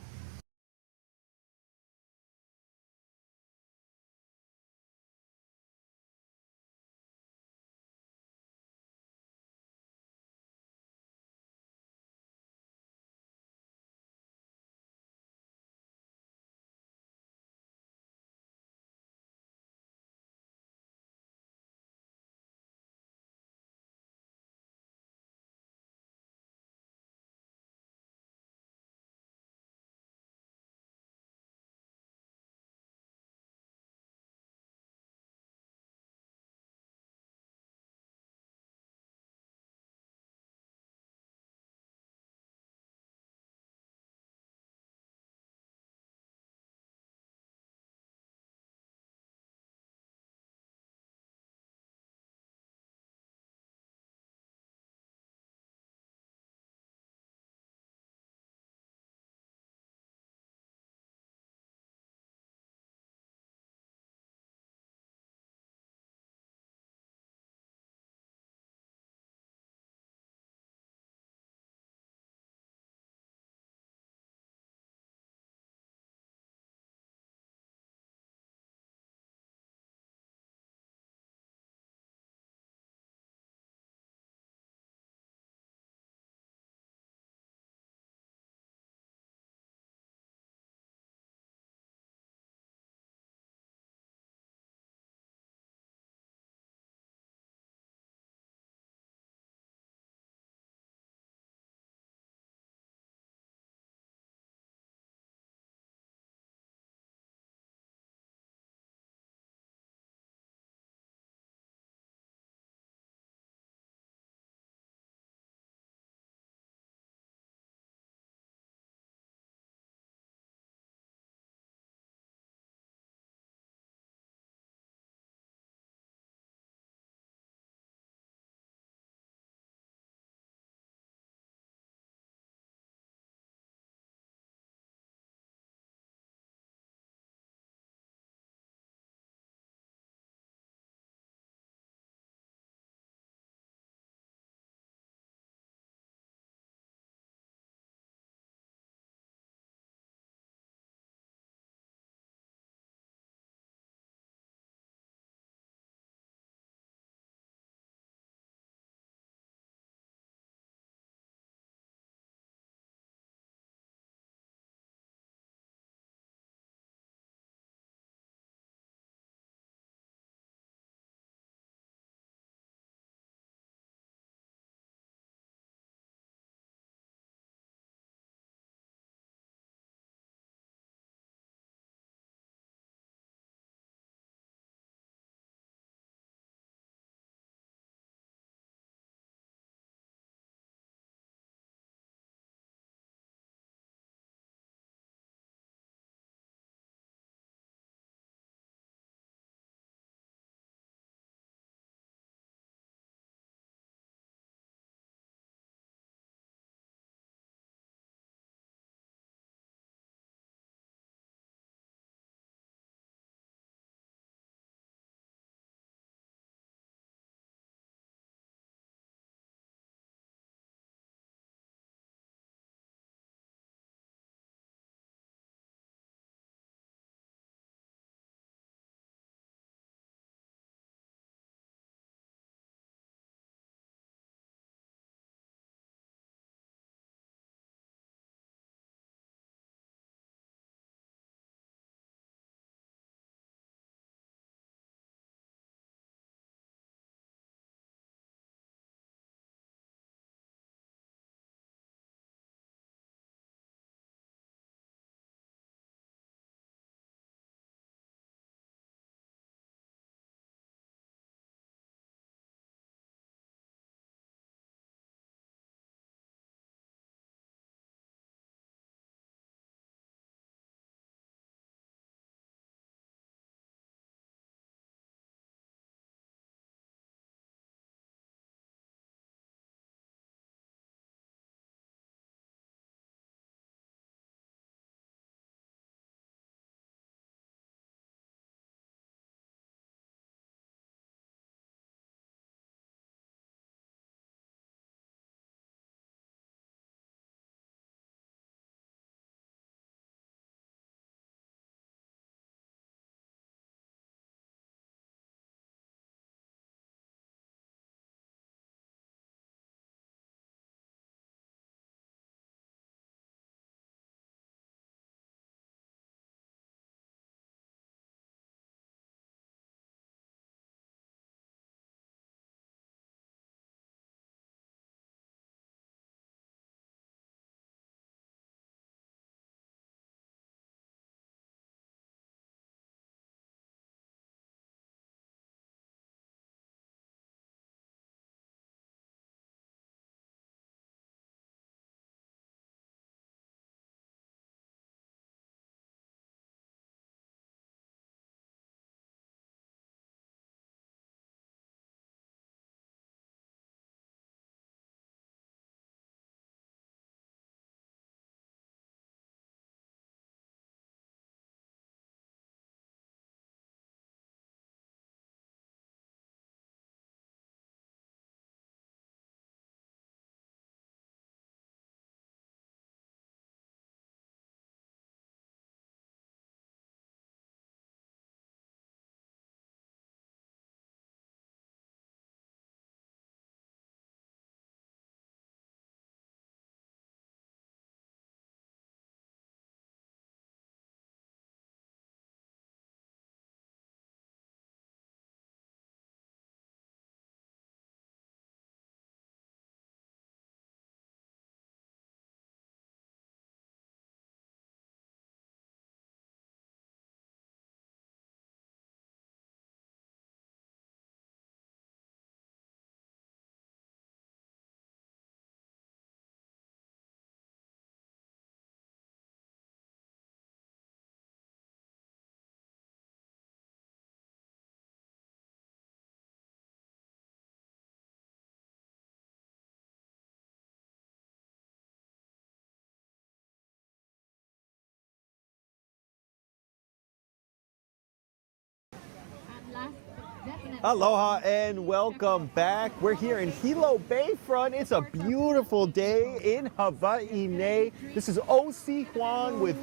Aloha and welcome back. We're here in Hilo Bayfront. It's a beautiful day in Hawai'i. This is O.C. Juan with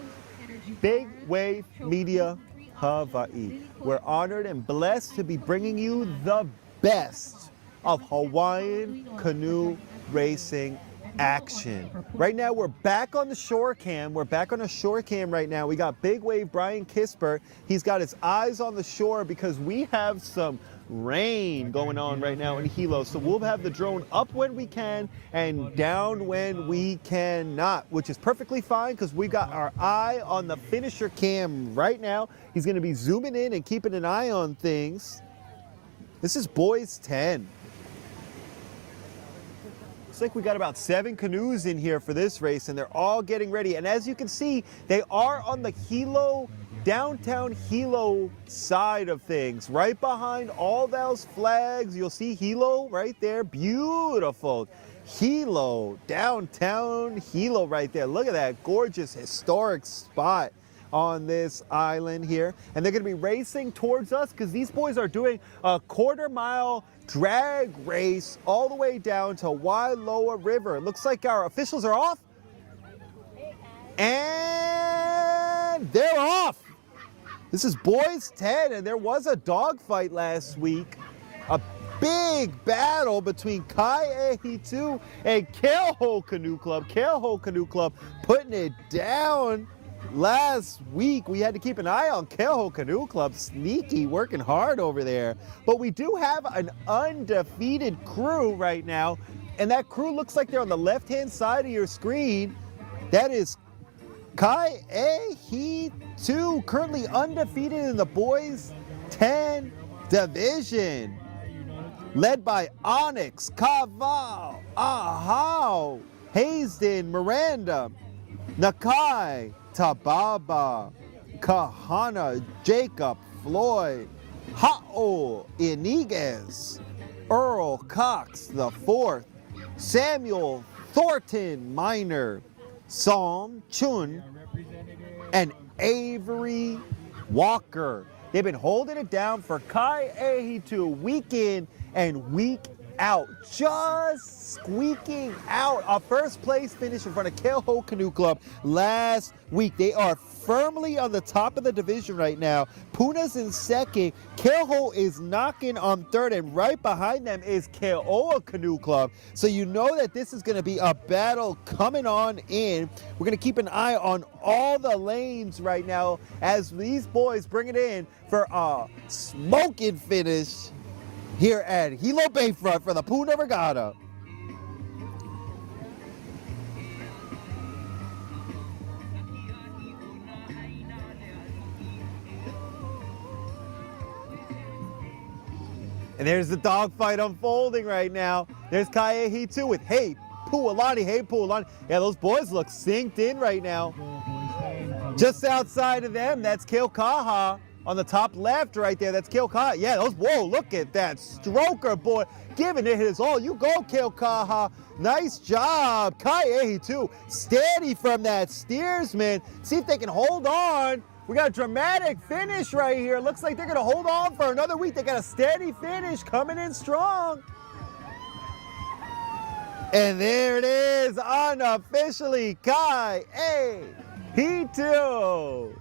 Big Wave Media Hawaii. We're honored and blessed to be bringing you the best of Hawaiian canoe racing action. Right now we're back on the shore cam. We're back on a shore cam right now. We got Big Wave Brian Kisper. He's got his eyes on the shore because we have some rain going on right now in Hilo. So we'll have the drone up when we can and down when we cannot, which is perfectly fine because we got our eye on the finisher cam right now. He's going to be zooming in and keeping an eye on things. This is boys 10. Looks like we got about 7 canoes in here for this race, and they're all getting ready. And as you can see, they are on the Hilo, downtown Hilo side of things. Right behind all those flags, you'll see Hilo right there. Beautiful. Hilo, downtown Hilo right there. Look at that gorgeous historic spot on this island here. And they're going to be racing towards us because these boys are doing a quarter-mile drag race all the way down to Wailoa River. It looks like our officials are off. And they're off. This is boys 10, and there was a dogfight last week. A big battle between Kai'ehi 2 and Keoho Canoe Club. Keoho Canoe Club putting it down last week. We had to keep an eye on Keoho Canoe Club. Sneaky, working hard over there. But we do have an undefeated crew right now, and that crew looks like they're on the left-hand side of your screen. That is Kai'ehi 2, currently undefeated in the boys 10 division. Led by Onyx, Kaval, Ahau, Haysden, Miranda, Nakai, Tababa, Kahana, Jacob, Floyd, Ha'o, Iniguez, Earl Cox the fourth, Samuel Thornton Minor, Psalm Chun, and Avery Walker. They've been holding it down for Kai'ehi 2 week in and week out, just squeaking out a first place finish in front of Keoho Canoe Club last week. They are firmly on the top of the division right now. PUNA's in second. Keoho is knocking on third, and right behind them is Keoa Canoe Club. So you know that this is going to be a battle coming on in. We're going to keep an eye on all the lanes right now as these boys bring it in for a smoking finish here at Hilo Bayfront for the PUNA Regatta. And there's the dogfight unfolding right now. There's Kai'ehi 2 with Hey Pualani, Hey Pualani. Yeah, those boys look synced in right now. Just outside of them, that's Keokaha. On the top left right there, that's Keokaha. Yeah, whoa, look at that stroker, boy. Giving it his all. You go, Keokaha. Nice job. Kai'ehi 2, steady from that steersman. See if they can hold on. We got a dramatic finish right here. Looks like they're going to hold on for another week. They got a steady finish coming in strong. And there it is, unofficially, Kai'ehi 2.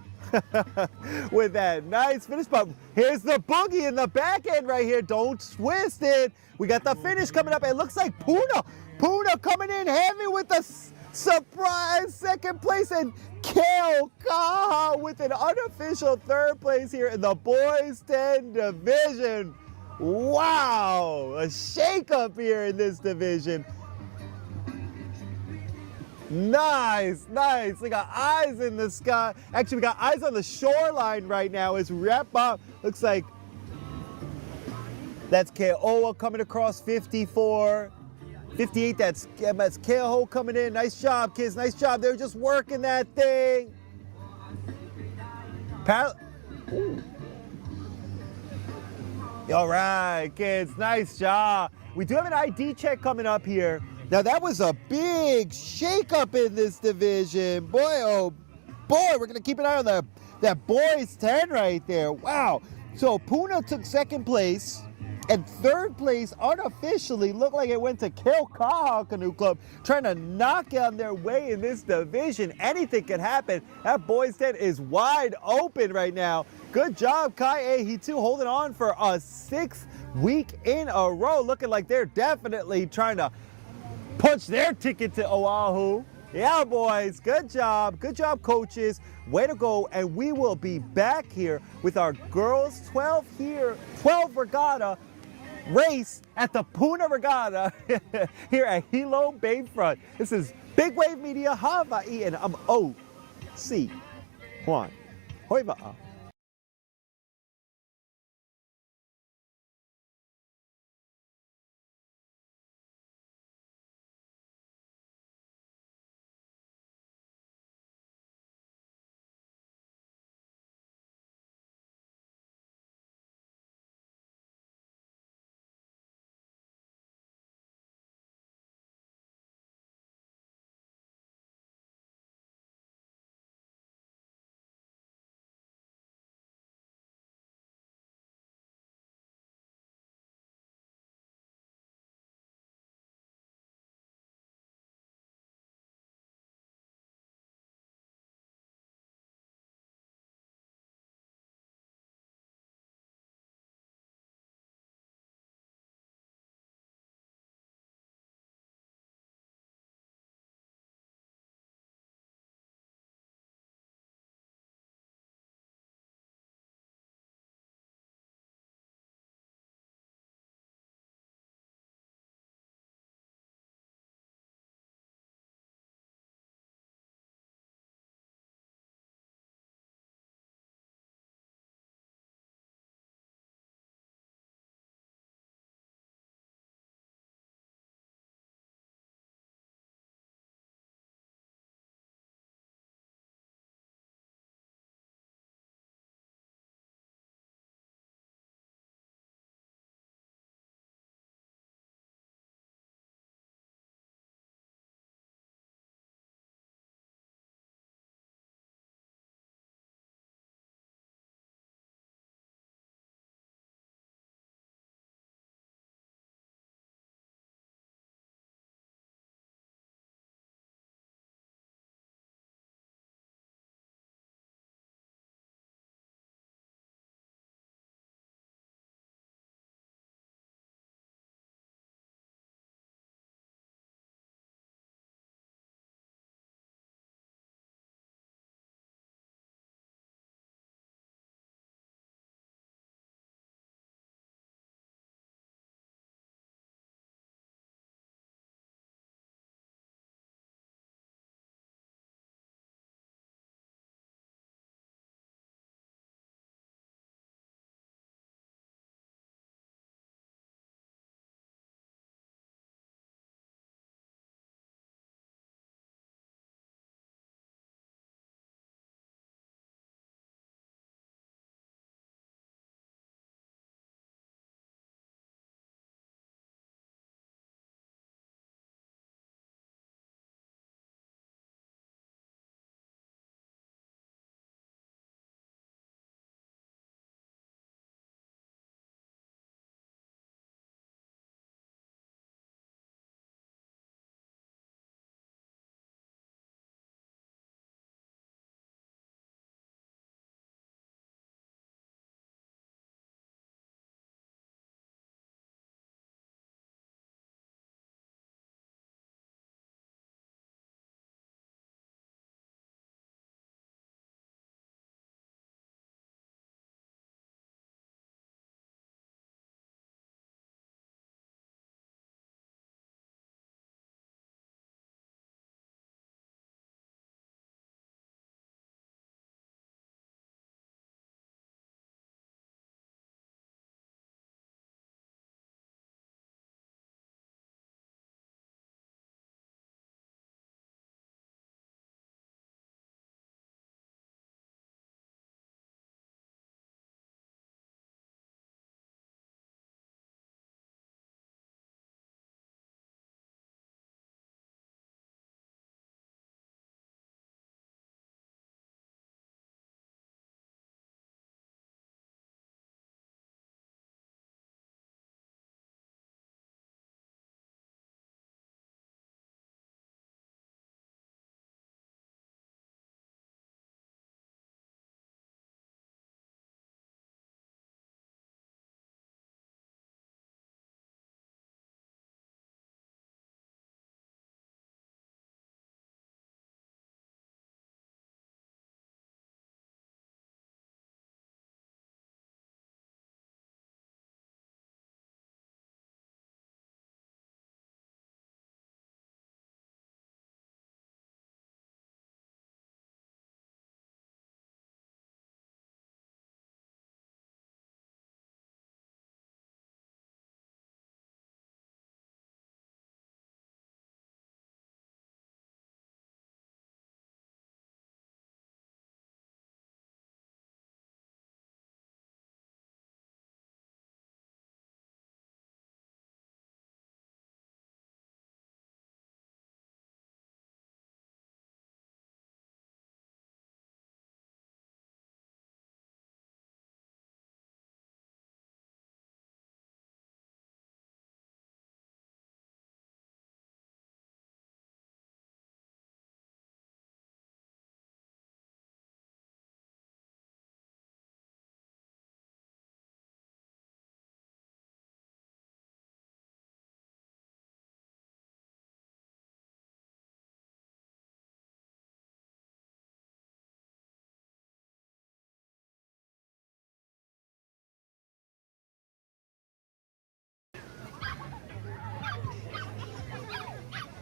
With that nice finish, but here's the boogie in the back end right here. Don't twist it. We got the finish coming up. It looks like PUNA coming in heavy with the surprise second place, and Keokaha with an unofficial third place here in the boys 10 division. Wow, a shake-up here in this division. Nice, nice. We got eyes in the sky. Actually, we got eyes on the shoreline right now as we wrap up. Looks like that's Keoa coming across 54. 58, that's Keoho coming in. Nice job, kids. Nice job. They were just working that thing. All right, kids. Nice job. We do have an ID check coming up here. Now, that was a big shakeup in this division. Boy, oh boy, we're going to keep an eye on that boys 10 right there. Wow. So, PUNA took second place. And third place unofficially looked like it went to Keaukaha Canoe Club, trying to knock on their way in this division. Anything can happen. That boys' tent is wide open right now. Good job, Kai A. holding on for a 6th week in a row, looking like they're definitely trying to punch their ticket to Oahu. Yeah, boys, good job. Good job, coaches. Way to go. And we will be back here with our girls 12 regatta race at the PUNA Regatta here at Hilo Bayfront. This is Big Wave Media Hawai'i, and I'm O.C. Juan. Hoiva'a.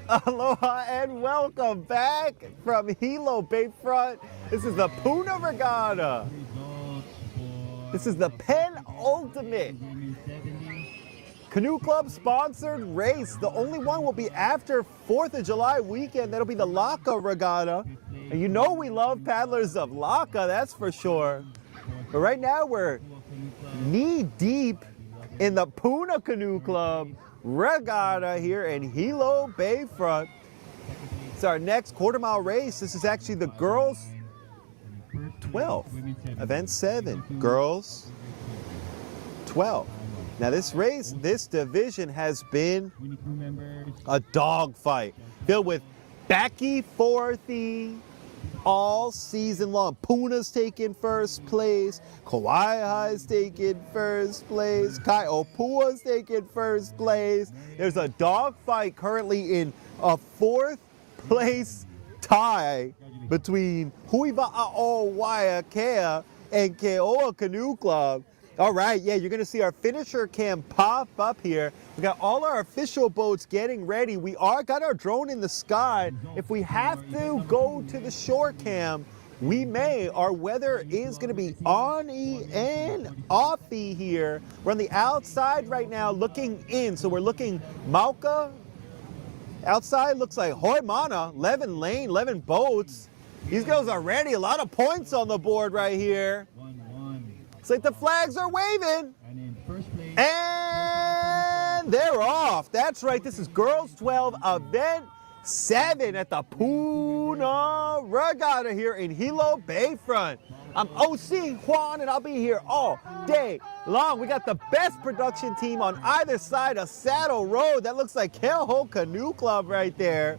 Aloha and welcome back from Hilo Bayfront. This is the PUNA Regatta. This is the penultimate Canoe Club sponsored race. The only one will be after 4th of July weekend. That'll be the Laka Regatta. And you know we love paddlers of Laka, that's for sure. But right now we're knee deep in the PUNA Canoe Club Regatta here in Hilo Bayfront. It's our next quarter-mile race. This is actually the girls 12, event 7, girls 12. Now this race, this division has been a dogfight filled with backy forthy all season long. PUNA's taken first place, Hawai'i's taken first place, Kaiopua's taken first place. There's a dogfight currently in a 4th place tie between Huiva'ao Waiakea and Keoa Canoe Club. All right, yeah, you're gonna see our finisher cam pop up here. We got all our official boats getting ready. We got our drone in the sky. If we have to go to the shore cam, we may. Our weather is gonna be on-y and off-y here. We're on the outside right now looking in. So we're looking Mauka. Outside looks like Hoimana, 11 lane, 11 boats. These girls are ready, a lot of points on the board right here. It's like the flags are waving. And they're off. That's right, this is girls 12, event 7 at the PUNA Regatta here in Hilo Bayfront. I'm OC Juan and I'll be here all day long. We got the best production team on either side of Saddle Road. That looks like Keoho Canoe Club right there.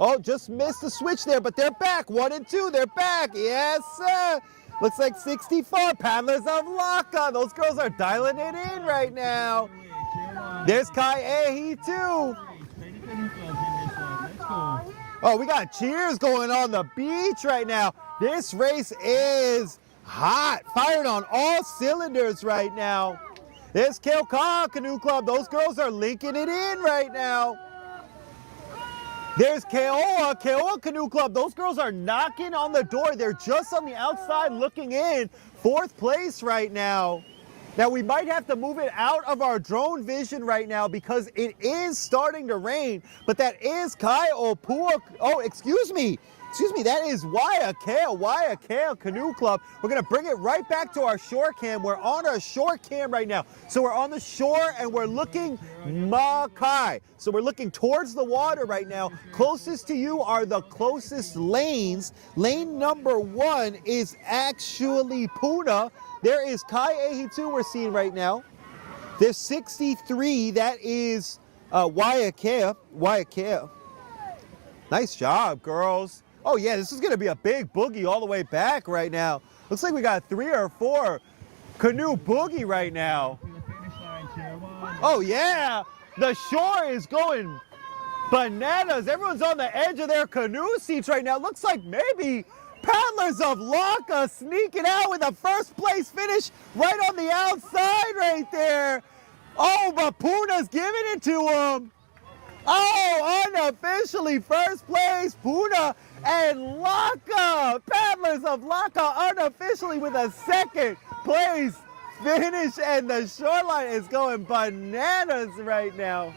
Oh, just missed the switch there, but they're back. 1 and 2, they're back. Yes, sir. Looks like 64 paddlers of Laka. Those girls are dialing it in right now. There's Kai Ehi too. Oh, we got cheers going on the beach right now. This race is hot, firing on all cylinders right now. There's Keoka Canoe Club. Those girls are linking it in right now. There's Keoa Canoe Club. Those girls are knocking on the door. They're just on the outside looking in. 4th place right now. Now we might have to move it out of our drone vision right now because it is starting to rain, but that is Kaioupua. Oh, excuse me, that is Waiakea Canoe Club. We're gonna bring it right back to our shore cam. We're on our shore cam right now. So we're on the shore and we're looking Makai. So we're looking towards the water right now. Closest to you are the closest lanes. Lane number 1 is actually PUNA. There is Kai Ehi 2 we're seeing right now. There's 63, that is Waiakea. Nice job, girls. Oh yeah, this is gonna be a big boogie all the way back right now. Looks like we got 3 or 4 canoe boogie right now. Oh yeah, the shore is going bananas. Everyone's on the edge of their canoe seats right now. Looks like maybe paddlers of Laka sneaking out with a 1st place finish right on the outside right there. Oh, but PUNA's giving it to them. Oh, unofficially 1st place, PUNA and Laka. Paddlers of Laka unofficially with a 2nd place finish, and the shoreline is going bananas right now.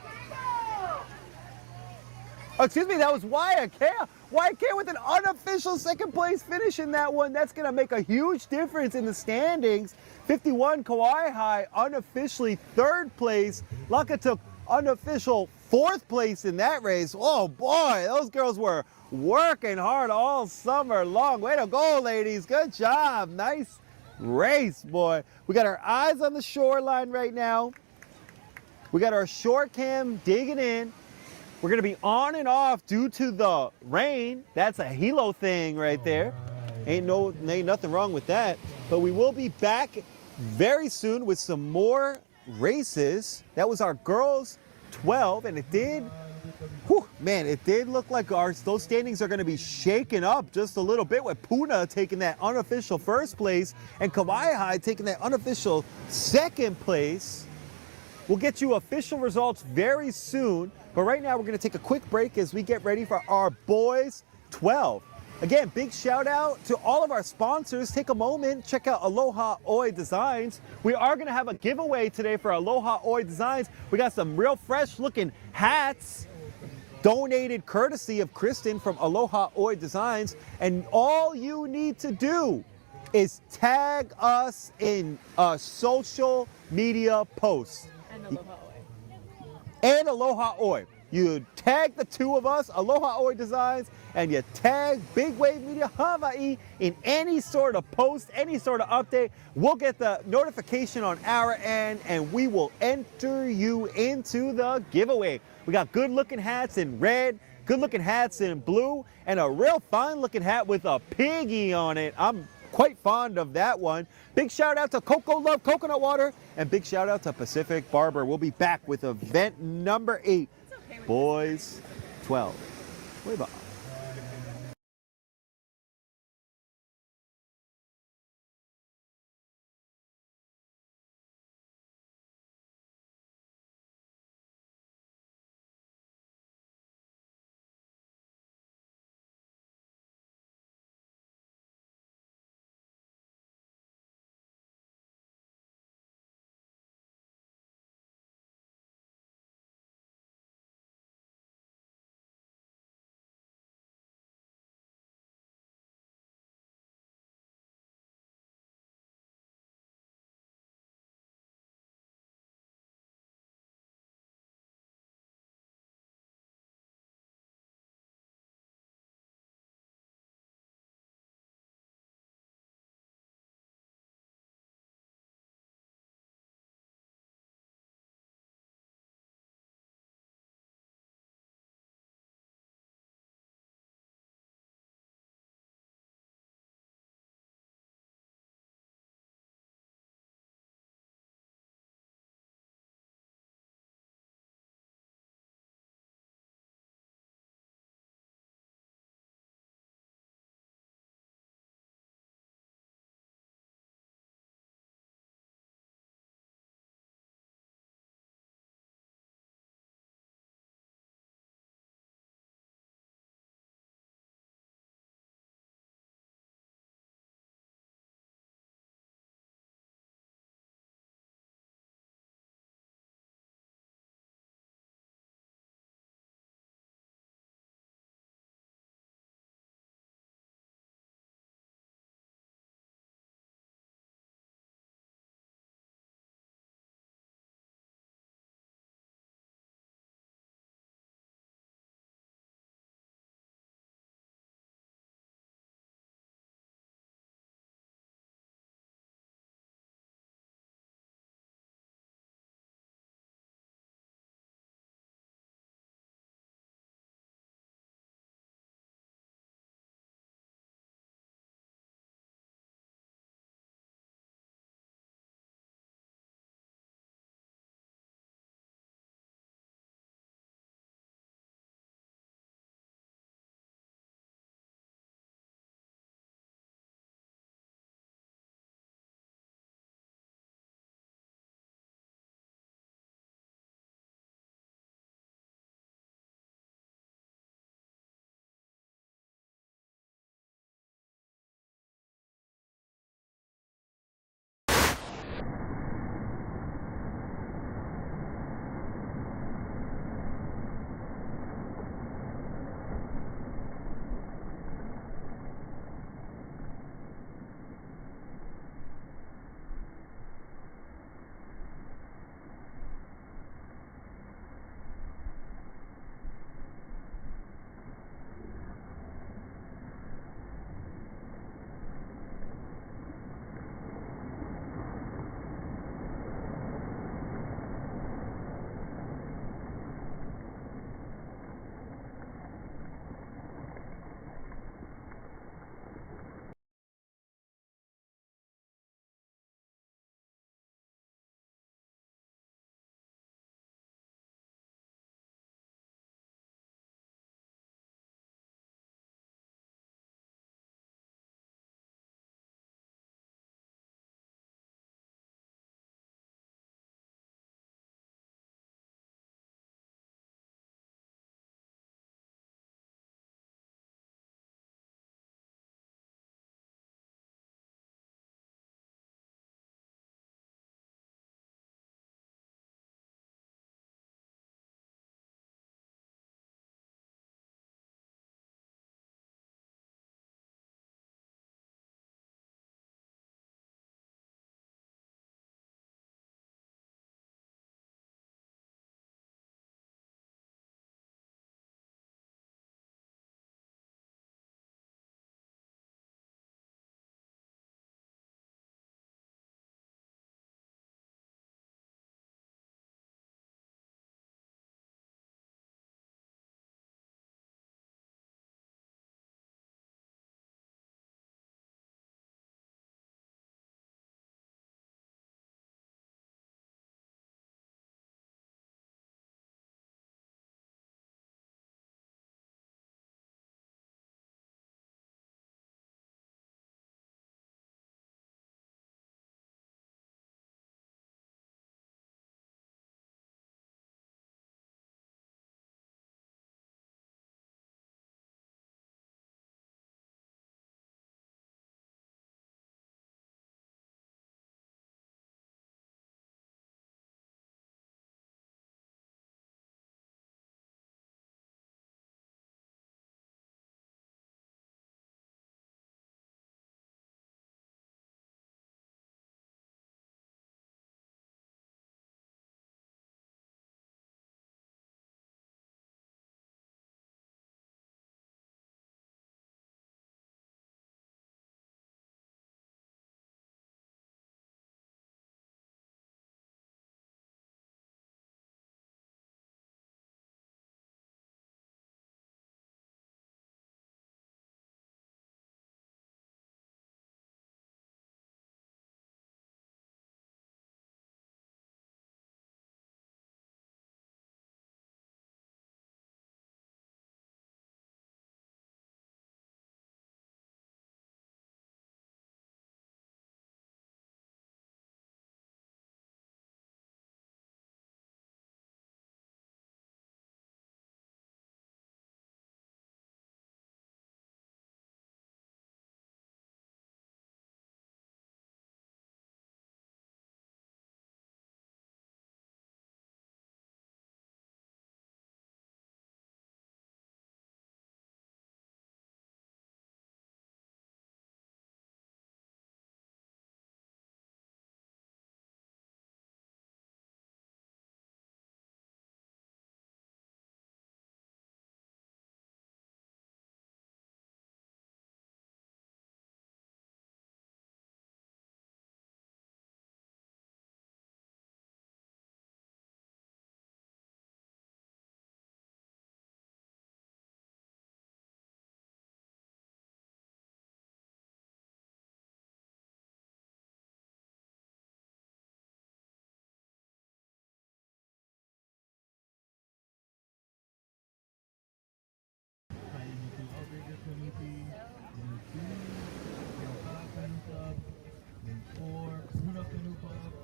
Oh, excuse me, that was Waiakea. Waiakea with an unofficial 2nd place finish in that one. That's gonna make a huge difference in the standings. 51 Kauai unofficially 3rd place. Laka took unofficial 4th place in that race. Oh boy, those girls were working hard all summer long. Way to go, ladies, good job. Nice race, boy. We got our eyes on the shoreline right now. We got our shore cam digging in. We're gonna be on and off due to the rain. That's a Hilo thing right there. Ain't nothing wrong with that. But we will be back very soon with some more races. That was our girls 12, and it did look like those standings are going to be shaken up just a little bit, with PUNA taking that unofficial 1st place and Kauai taking that unofficial 2nd place. We'll get you official results very soon. But right now we're gonna take a quick break as we get ready for our Boys 12. Again, big shout out to all of our sponsors. Take a moment, check out Aloha Oe Designs. We are gonna have a giveaway today for Aloha Oe Designs. We got some real fresh looking hats donated courtesy of Kristen from Aloha Oe Designs. And all you need to do is tag us in a social media post. And Aloha Oe. And Aloha Oe. You tag the two of us, Aloha Oe Designs, and you tag Big Wave Media Hawai'i in any sort of post, any sort of update. We'll get the notification on our end and we will enter you into the giveaway. We got good looking hats in red, good looking hats in blue, and a real fine looking hat with a piggy on it. I'm quite fond of that one. Big shout out to CocoLove Coconut Water and big shout out to Pacific Barber. We'll be back with event number 8, Boys 12. Way bye.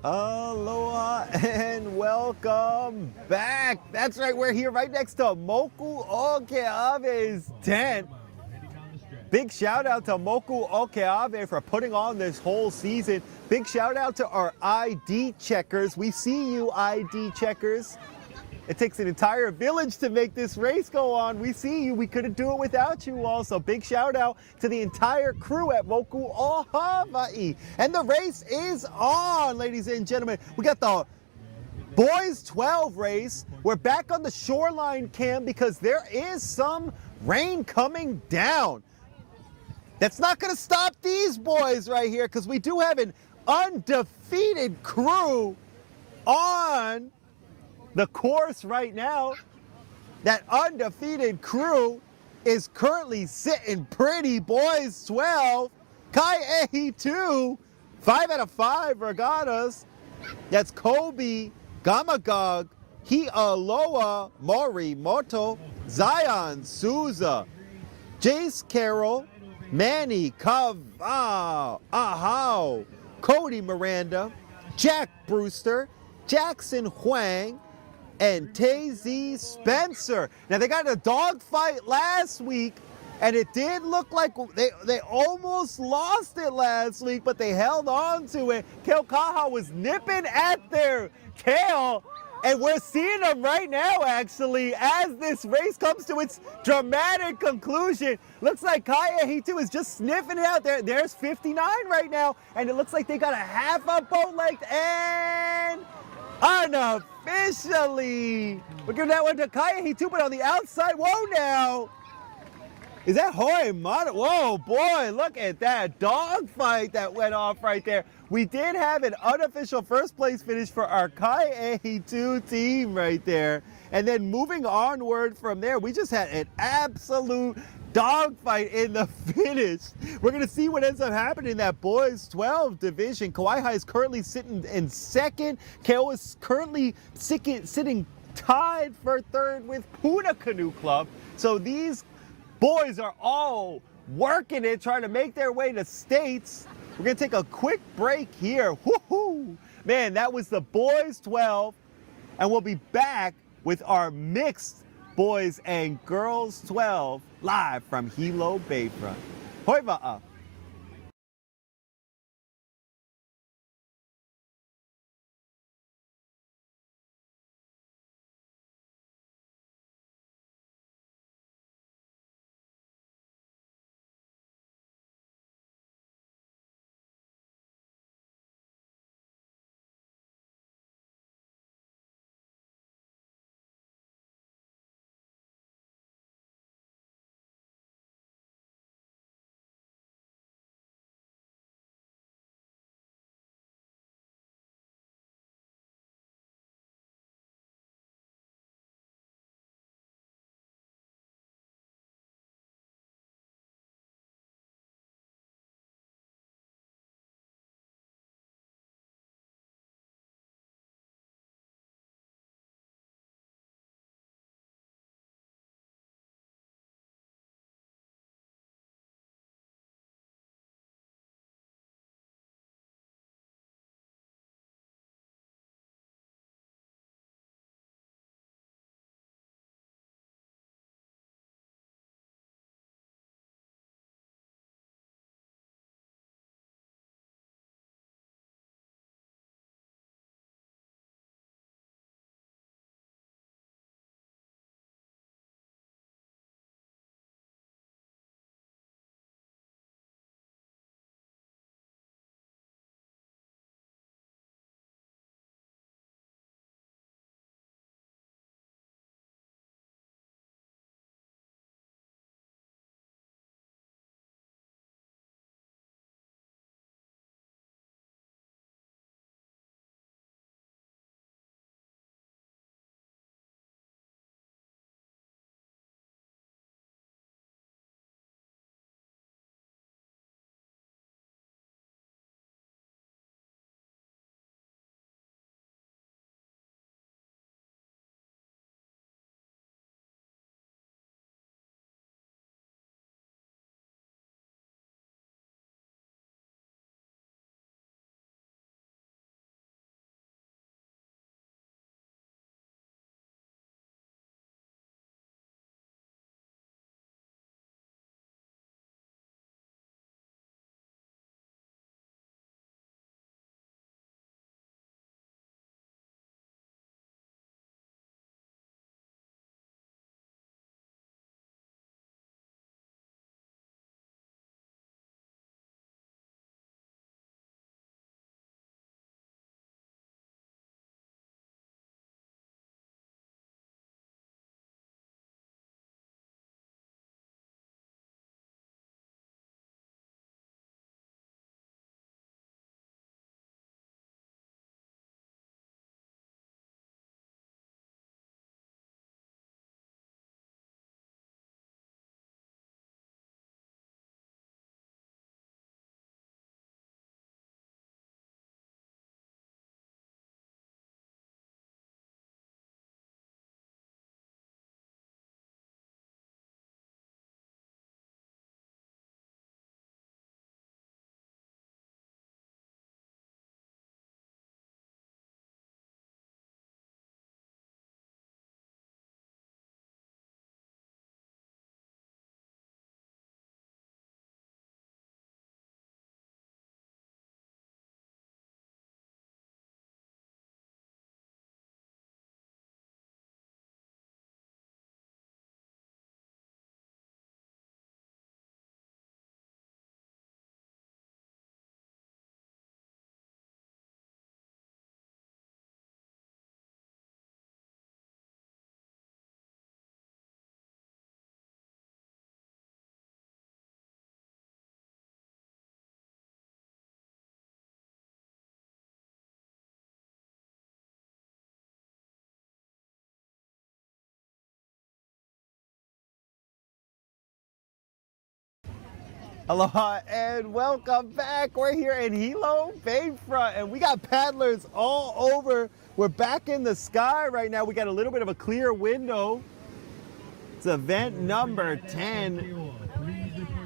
Aloha and welcome back. That's right, we're here right next to Moku Okeawe's tent. Big shout out to Moku Okeawe for putting on this whole season. Big shout out to our ID checkers. We see you, ID checkers. It takes an entire village to make this race go on. We see you. We couldn't do it without you all. So big shout out to the entire crew at Moku o Hawai'i. And the race is on, ladies and gentlemen. We got the boys 12 race. We're back on the shoreline cam because there is some rain coming down. That's not going to stop these boys right here because we do have an undefeated crew on the course right now. That undefeated crew is currently sitting pretty. Boys 12, Kai 2, 5 out of 5 regattas. That's Kobe, Gamagog, Aloha, Morimoto, Zion, Souza, Jace Carroll, Manny, Ahau, Cody Miranda, Jack Brewster, Jackson Huang, and Tazy Spencer. Now they got a dogfight last week, and it did look like they almost lost it last week, but they held on to it. Kale Kaha was nipping at their tail, and we're seeing them right now, actually, as this race comes to its dramatic conclusion. Looks like Kaya Hitu is just sniffing it out there. There's 59 right now, and it looks like they got a half a boat length, and unofficially, we're giving that one to Kaya Hitu, but on the outside, whoa now. Is that Hoi Mata? Whoa, boy, look at that dogfight that went off right there. We did have an unofficial first place finish for our Kai 2 team right there. And then moving onward from there, we just had an absolute dogfight in the finish. We're going to see what ends up happening in that boys 12 division. Kauai is currently sitting in second. Kale is currently sitting tied for third with PUNA Canoe Club. So these boys are all working it, trying to make their way to states. We're gonna take a quick break here. Woohoo! Man, that was the boys 12, and we'll be back with our mixed boys and girls 12 live from Hilo Bayfront. Hoi ma'a. Aloha and welcome back. We're here in Hilo Bayfront and we got paddlers all over. We're back in the sky right now. We got a little bit of a clear window. It's event number 10,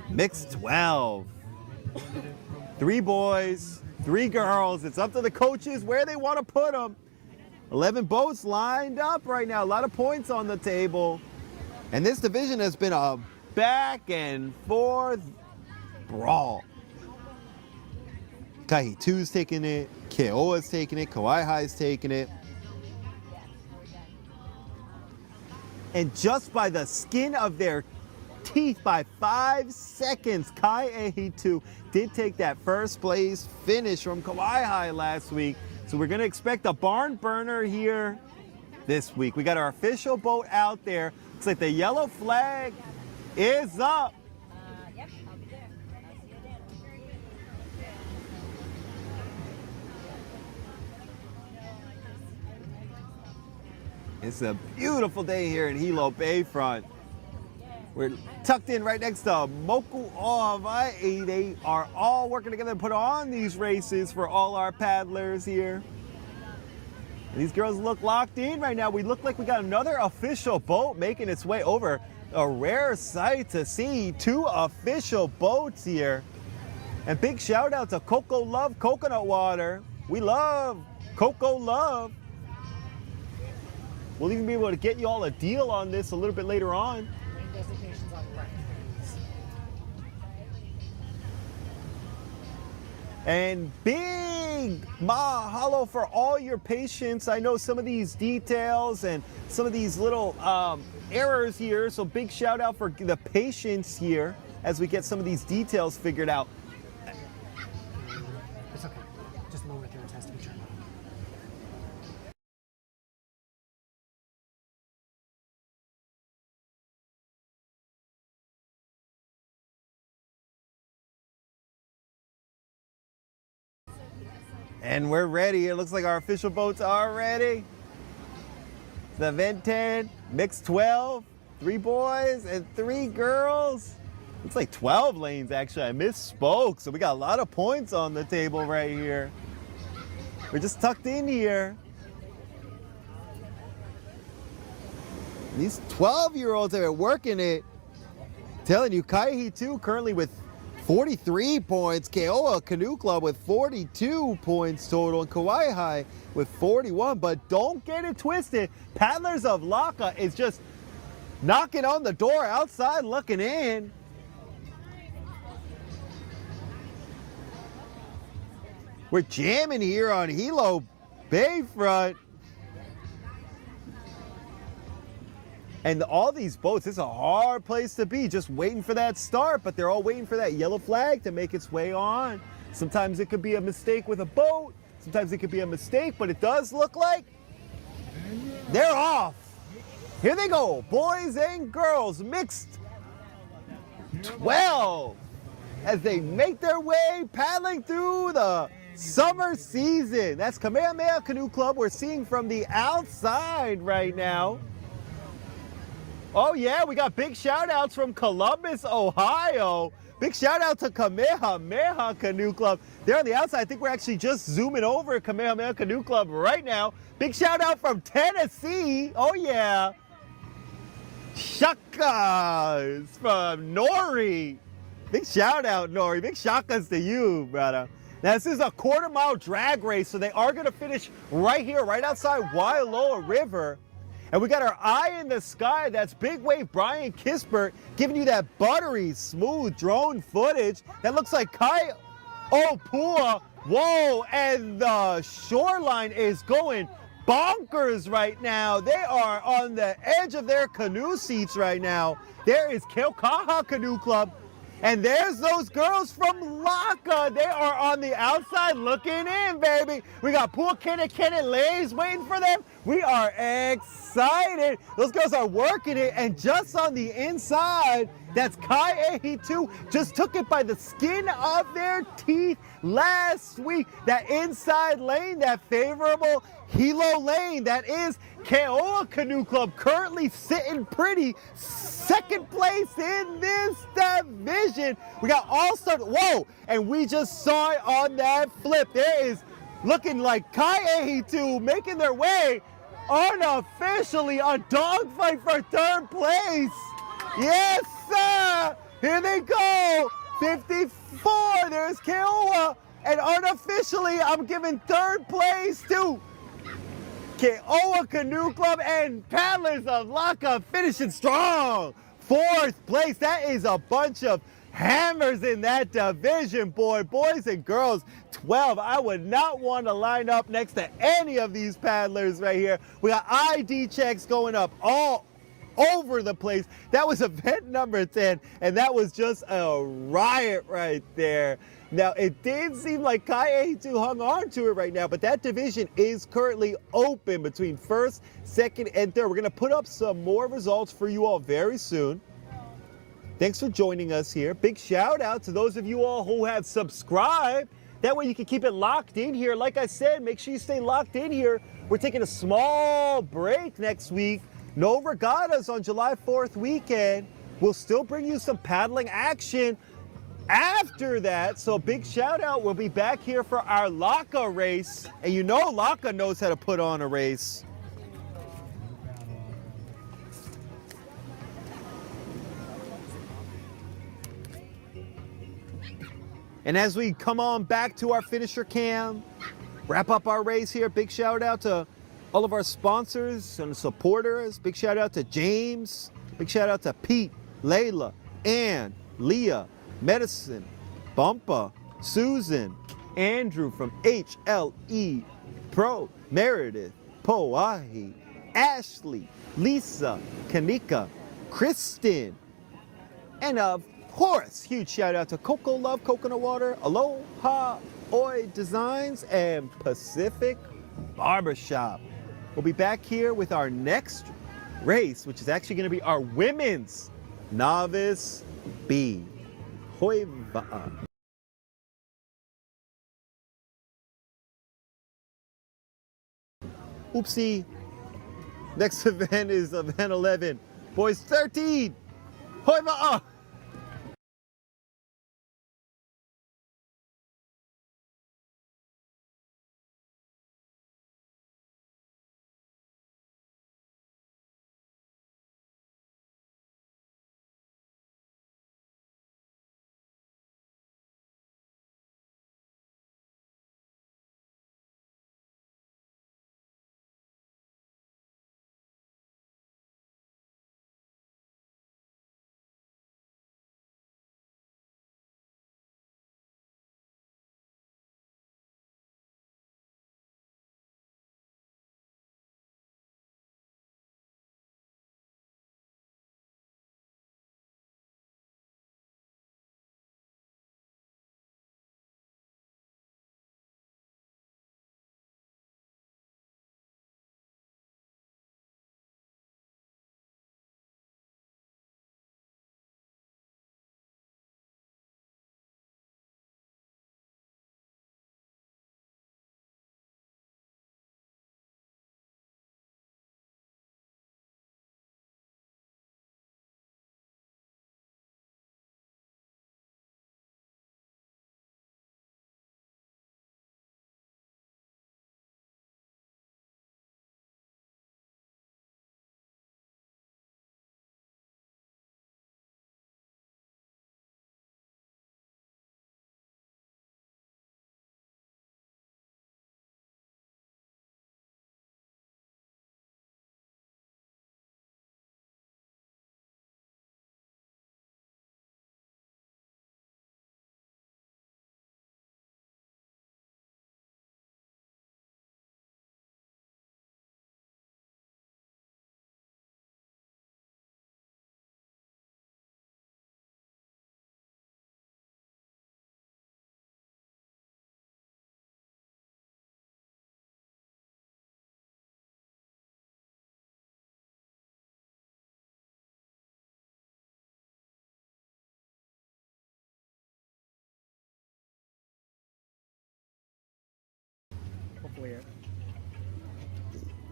mixed 12. 3 boys, 3 girls. It's up to the coaches where they want to put them. 11 boats lined up right now. A lot of points on the table. And this division has been a back and forth brawl. Kaihitu's taking it, Keoa's taking it, Kauai's taking it. And just by the skin of their teeth, by 5 seconds, Kaihito did take that first place finish from Kauai last week. So we're gonna expect a barn burner here this week. We got our official boat out there. Looks like the yellow flag is up. Yep, I'll be there. I'll see you then. It's a beautiful day here in Hilo Bayfront. We're tucked in right next to Moku o Hawai'i. They are all working together to put on these races for all our paddlers here. And these girls look locked in right now. We look like we got another official boat making its way over. A rare sight to see 2 official boats here. And big shout out to CocoLove coconut water. We love CocoLove. We'll even be able to get you all a deal on this a little bit later on. Rain designations on right. And big mahalo for all your patience. I know some of these details and some of these little errors here, so big shout out for the patience here as we get some of these details figured out. It's okay. Just lower there. It has to be turned on. And we're ready. It looks like our official boats are ready. The event 10, mixed 12, 3 boys and 3 girls. Looks like 12 lanes actually. I misspoke. So we got a lot of points on the table right here. We're just tucked in here. These 12-year-olds that are working it. Telling you, Kaihito currently with 43 points, Keoa Canoe Club with 42 points total, and Kauai with 41. But don't get it twisted. Paddlers of Laka is just knocking on the door outside looking in. We're jamming here on Hilo Bayfront. And all these boats, it's a hard place to be, just waiting for that start, but they're all waiting for that yellow flag to make its way on. Sometimes it could be a mistake with a boat, sometimes it could be a mistake, but it does look like they're off. Here they go, boys and girls, mixed 12, as they make their way paddling through the summer season. That's Kamehameha Canoe Club we're seeing from the outside right now. Oh yeah, we got big shout outs from Columbus, Ohio. Big shout out to Kamehameha Canoe Club. They're on the outside. I think we're actually just zooming over Kamehameha Canoe Club right now. Big shout out from Tennessee. Oh yeah. Shakas from Nori. Big shout out, Nori. Big shakas to you, brother. Now this is a quarter-mile drag race, so they are gonna finish right here, right outside Waialoa River. And we got our eye in the sky. That's big wave Brian Kispert giving you that buttery smooth drone footage. That looks like Kai Opua. Whoa, and the shoreline is going bonkers right now. They are on the edge of their canoe seats right now. There is Keokaha Canoe Club. And there's those girls from Laka. They are on the outside looking in, baby. We got Pua Kennett Lays waiting for them. We are excited. Those girls are working it. And just on the inside, that's Kai Ehitu. Just took it by the skin of their teeth last week. That inside lane, that favorable Hilo Lane. That is Keoa Canoe Club, currently sitting pretty, second place in this division. We got All-Star, whoa, and we just saw it on that flip. There is looking like Kai'ehitu making their way unofficially a dogfight for third place. Yes, sir. Here they go. 54. There's Keoa. And unofficially, I'm giving third place to Keoa Canoe Club and Paddlers of Laka finishing strong. Fourth place. That is a bunch of hammers in that division, boys and girls. 12. I would not want to line up next to any of these paddlers right here. We got ID checks going up all over the place. That was event number 10, and that was just a riot right there. Now, it did seem like Kai'ehitu hung on to it right now, but that division is currently open between first, second, and third. We're going to put up some more results for you all very soon. Thanks for joining us here. Big shout out to those of you all who have subscribed. That way you can keep it locked in here. Like I said, make sure you stay locked in here. We're taking a small break next week. No regattas on July 4th weekend. We'll still bring you some paddling action after that. So big shout out. We'll be back here for our Laka race. And you know Laka knows how to put on a race. And as we come on back to our finisher cam, wrap up our race here, big shout out to all of our sponsors and supporters. Big shout out to James. Big shout out to Pete, Layla, Ann, Leah, Medicine, Bumpa, Susan, Andrew from HLE Pro, Meredith, Poahi, Ashley, Lisa, Kanika, Kristen, and of course, huge shout out to CocoLove Coconut Water, Aloha Oe Designs, and Pacific Barbershop. We'll be back here with our next race, which is actually going to be our women's Novice B. Hoi va'a. Oopsie. Next event is event 11. Boys 13. Hoi va'a.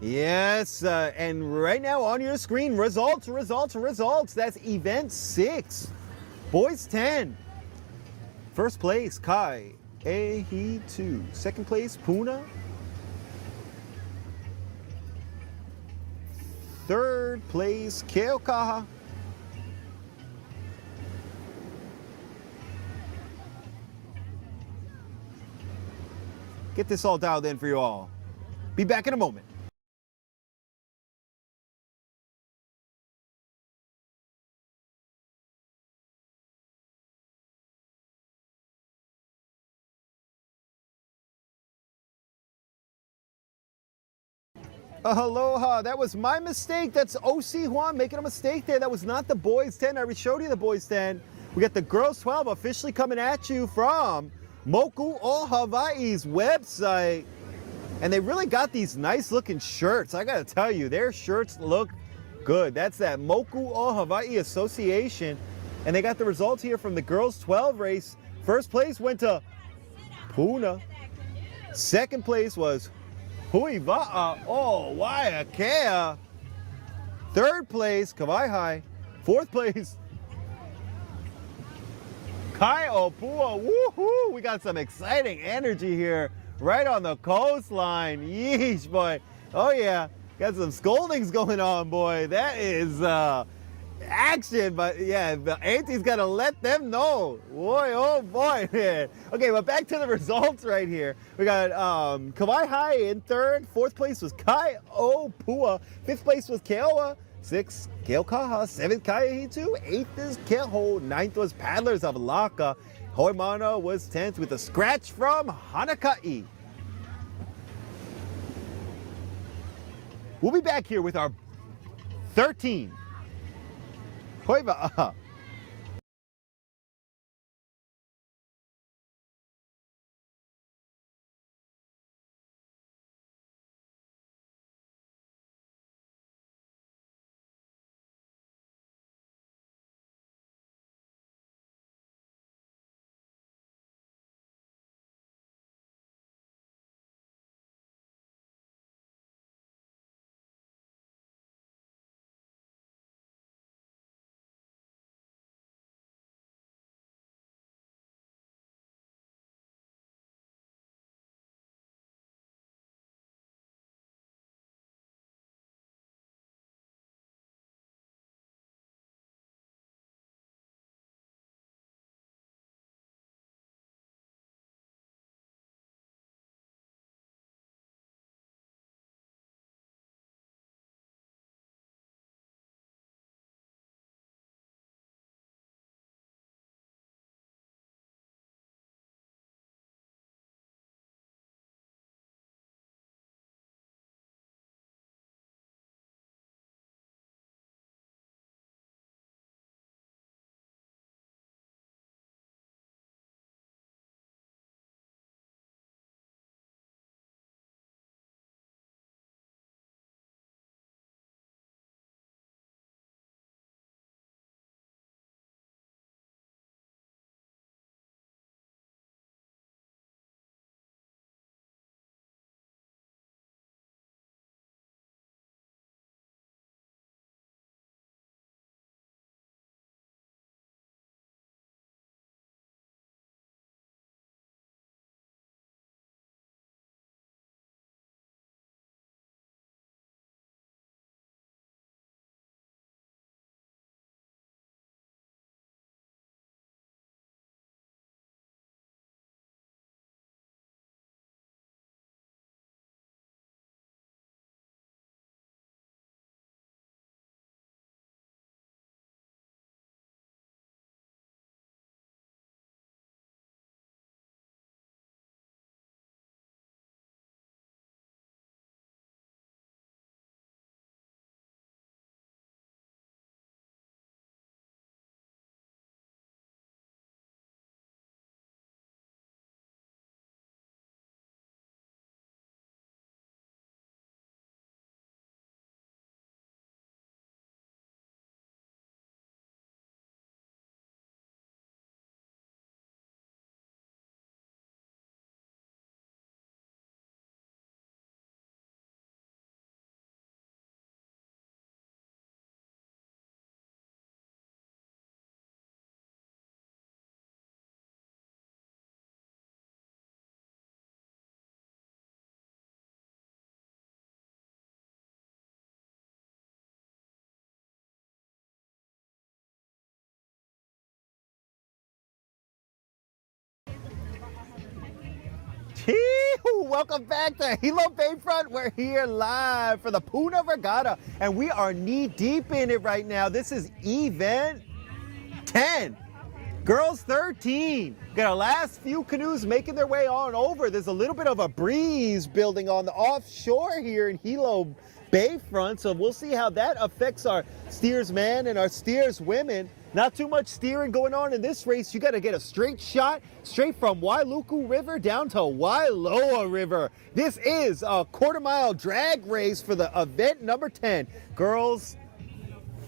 Yes, and right now on your screen, results. That's event 6. Boys 10. First place, Kai Ehi 2. Second place, Puna. Third place, Keokaha. Get this all dialed in for you all. Be back in a moment. Aloha, that was my mistake. That's OC Juan making a mistake there. That was not the boys 10. I already showed you the boys 10. We got the girls 12 officially coming at you from Moku o Hawai'i's website. And they really got these nice looking shirts. I gotta tell you, their shirts look good. That's that Moku o Hawai'i Association. And they got the results here from the girls 12 race. First place went to Puna. Second place was Huiva'a o Waiakea. Third place, Kawai'i. Fourth place, Kai Opua. Woohoo! We got some exciting energy here right on the coastline. Yeesh, boy. Oh yeah, got some scoldings going on, boy. That is action, but yeah, the auntie's gotta let them know. Boy, oh boy, man. Okay, but back to the results right here. We got Kawai'i in third. Fourth place was Kai Opua. Fifth place was Keoa. Sixth, Keokaha. Seventh, Kaiahitu. Eighth is Keho. Ninth was Paddlers of Laka. Hoimana was 10th with a scratch from Hanaka'i. We'll be back here with our 13. Hoiva. Welcome back to Hilo Bayfront. We're here live for the PUNA Regatta, and we are knee deep in it right now. This is event 10. Girls 13. Got our last few canoes making their way on over. There's a little bit of a breeze building on the offshore here in Hilo Bayfront, so we'll see how that affects our steersmen and our steerswomen. Not too much steering going on in this race. You got to get a straight shot straight from Wailuku River down to Wailoa River. This is a quarter-mile drag race for the event number 10. Girls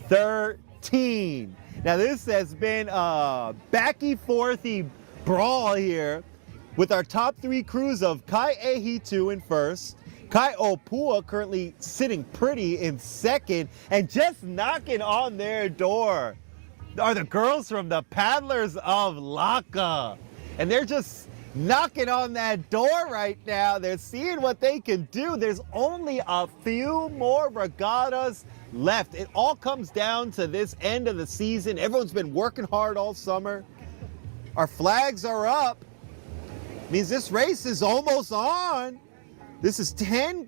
13. Now this has been a backy-forthy brawl here with our top three crews of Kai Ehitu in first, Kai Opua currently sitting pretty in second, and just knocking on their door are the girls from the Paddlers of Laka. And they're just knocking on that door right now. They're seeing what they can do. There's only a few more regattas left. It all comes down to this end of the season. Everyone's been working hard all summer. Our flags are up. Means this race is almost on. This is 10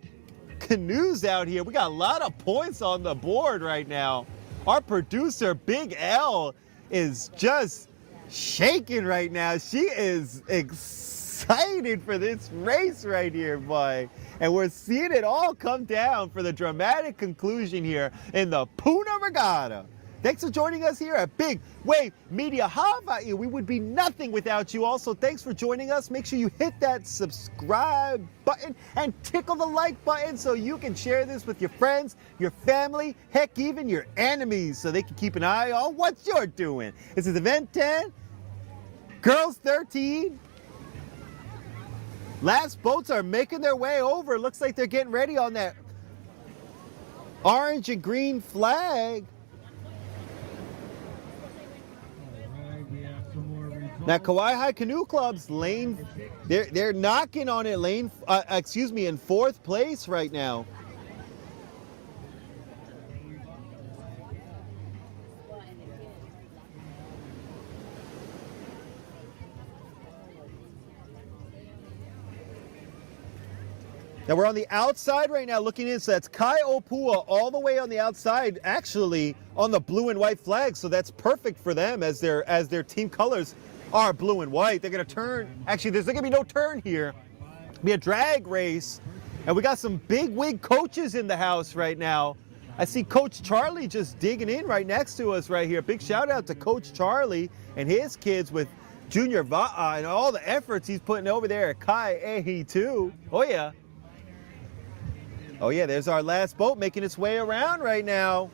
canoes out here. We got a lot of points on the board right now. Our producer, Big L, is just shaking right now. She is excited for this race right here, boy. And we're seeing it all come down for the dramatic conclusion here in the PUNA Regatta. Thanks for joining us here at Big Wave Media Hawai'i. We would be nothing without you. Also, thanks for joining us. Make sure you hit that subscribe button and tickle the like button so you can share this with your friends, your family, heck, even your enemies, so they can keep an eye on what you're doing. This is event 10, girls 13. Last boats are making their way over. Looks like they're getting ready on that orange and green flag. Now, Kauai High Canoe Club's lane, they're knocking on it in fourth place right now. Now we're on the outside right now looking in, so that's Kai Opua all the way on the outside, actually on the blue and white flag, so that's perfect for them as their team colors are blue and white. They're gonna turn, actually there's gonna be no turn here. It'll be a drag race, and we got some big wig coaches in the house right now. I see Coach Charlie just digging in right next to us right here. Big shout out to Coach Charlie and his kids with Junior Va'a and all the efforts he's putting over there at Kai Ehitu. Oh yeah. Oh yeah, there's our last boat making its way around right now.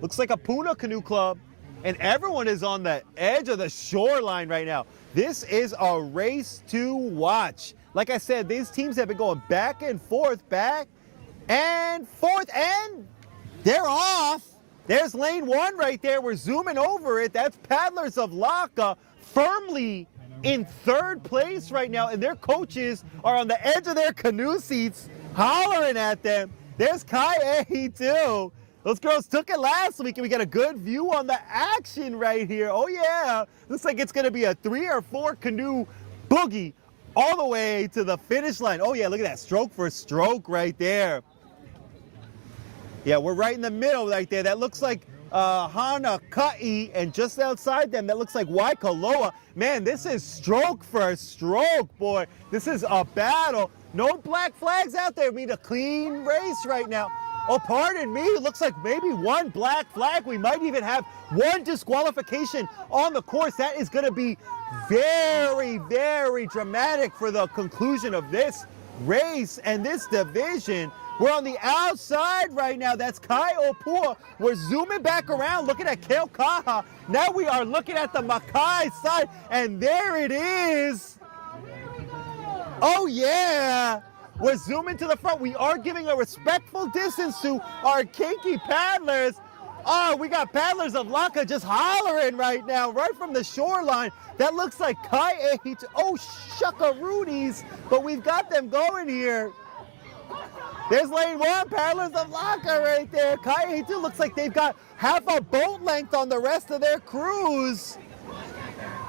Looks like a PUNA Canoe Club. And everyone is on the edge of the shoreline right now. This is a race to watch. Like I said, these teams have been going back and forth, and they're off. There's lane one right there. We're zooming over it. That's Paddlers of Laka firmly in third place right now, and their coaches are on the edge of their canoe seats hollering at them. There's Kai Ehitu. Those girls took it last week, and we got a good view on the action right here. Oh yeah, looks like it's gonna be a 3 or 4 canoe boogie all the way to the finish line. Oh yeah, look at that, stroke for stroke right there. Yeah, we're right in the middle right there. That looks like Hanaka'i, and just outside them, that looks like Waikoloa. Man, this is stroke for stroke, boy. This is a battle. No black flags out there. We need a clean race right now. Oh, pardon me, it looks like maybe one black flag. We might even have one disqualification on the course. That is gonna be very, very dramatic for the conclusion of this race and this division. We're on the outside right now. That's Kai Opua. We're zooming back around, looking at Keokaha. Now we are looking at the Makai side, and there it is. Oh yeah. We're zooming to the front. We are giving a respectful distance to our kinky paddlers. Oh, we got Paddlers of Laka just hollering right now, right from the shoreline. That looks like Kai Ehitu. Oh, shuckaroonies. But we've got them going here. There's lane one, Paddlers of Laka right there. Kai Ehitu looks like they've got half a boat length on the rest of their crews.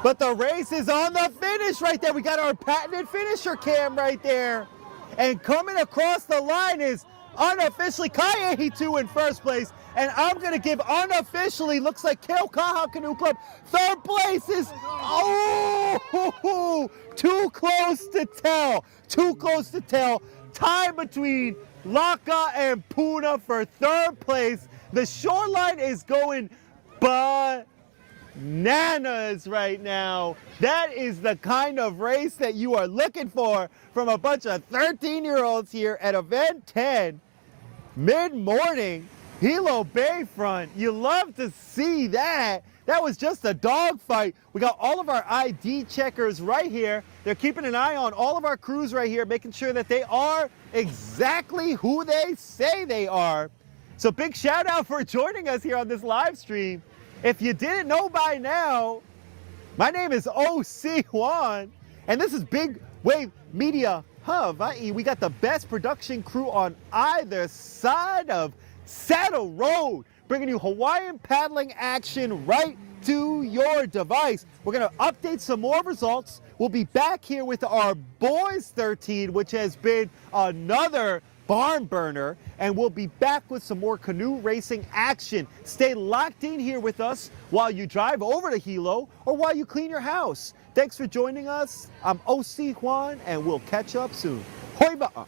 But the race is on the finish right there. We got our patented finisher cam right there. And coming across the line is unofficially Kaiehitu in first place. And I'm going to give unofficially, looks like Keaukaha Canoe Club, third place is, oh, too close to tell. Too close to tell. Tie between Laka and Puna for third place. The shoreline is going bananas right now. That is the kind of race that you are looking for from a bunch of 13-year-olds here at event 10, mid-morning, Hilo Bayfront. You love to see that. That was just a dogfight. We got all of our ID checkers right here. They're keeping an eye on all of our crews right here, making sure that they are exactly who they say they are. So big shout out for joining us here on this live stream. If you didn't know by now, my name is O.C. Juan, and this is Big Wave Media Hawai'i. We got the best production crew on either side of Saddle Road, bringing you Hawaiian paddling action right to your device. We're going to update some more results. We'll be back here with our Boys 13, which has been another barn burner, and we'll be back with some more canoe racing action. Stay locked in here with us while you drive over to Hilo or while you clean your house. Thanks for joining us. I'm O.C. Juan, and we'll catch up soon. Hoi ba'a.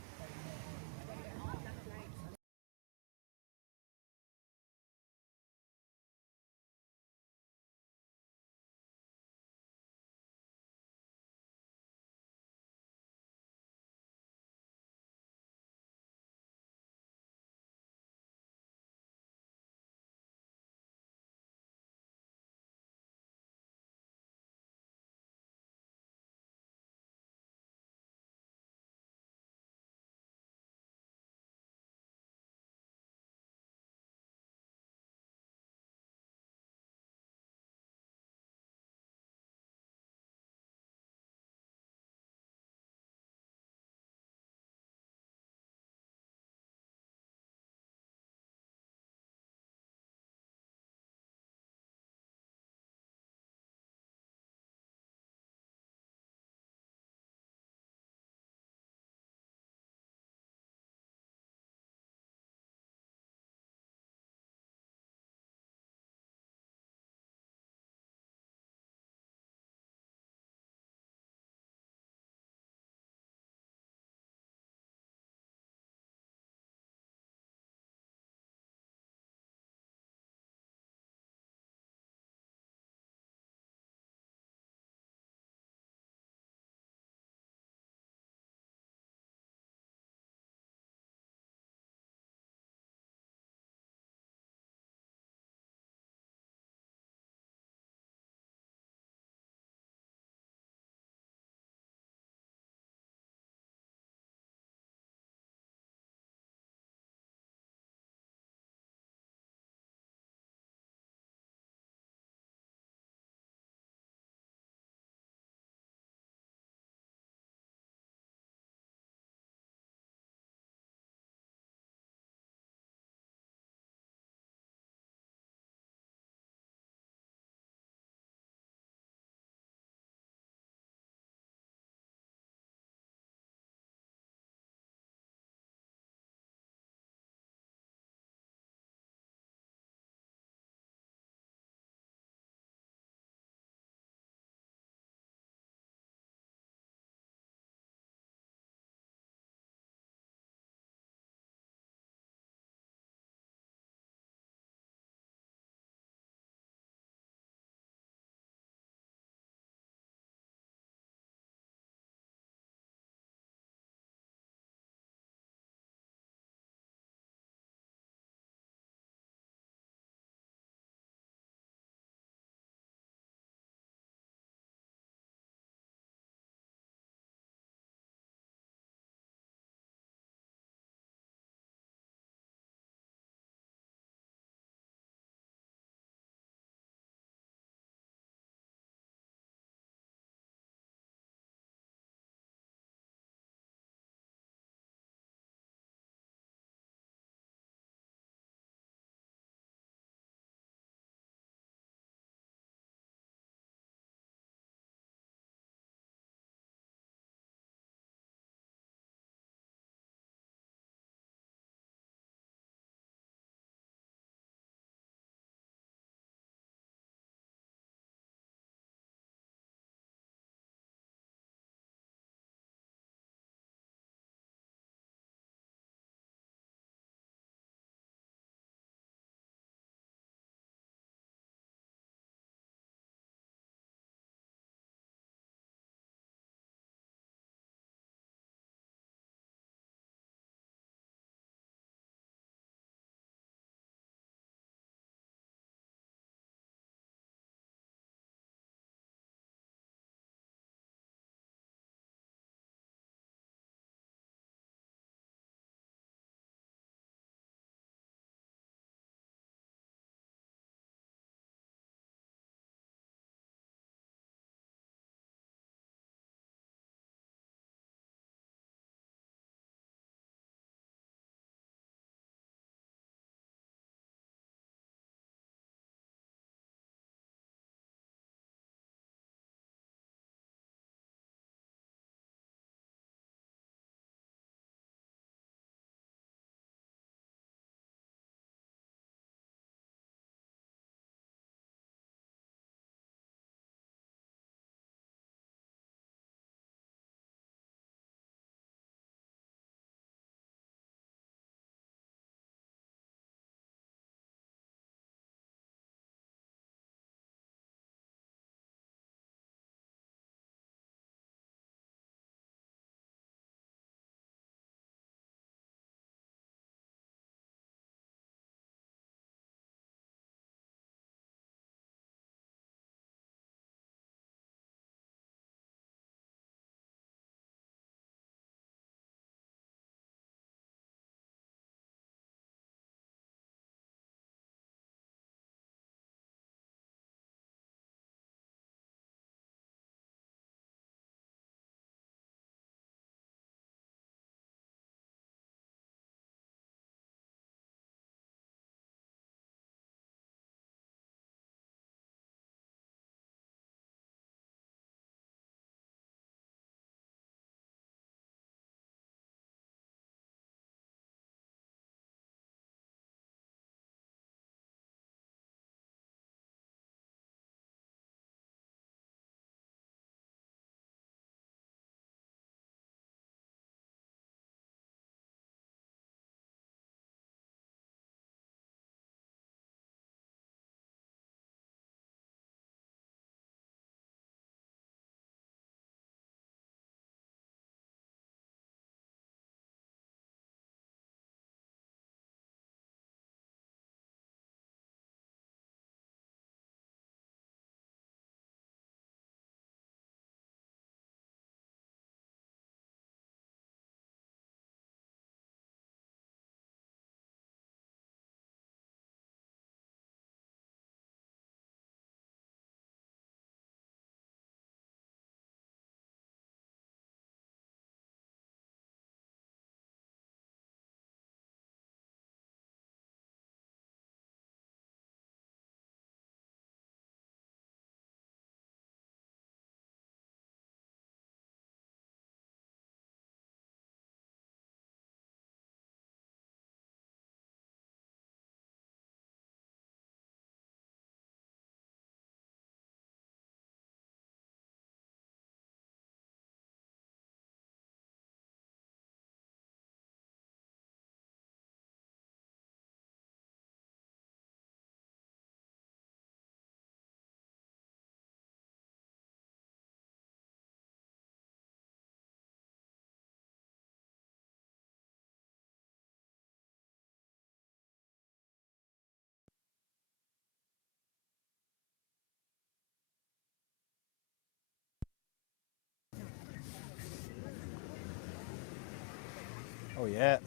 Oh, yeah.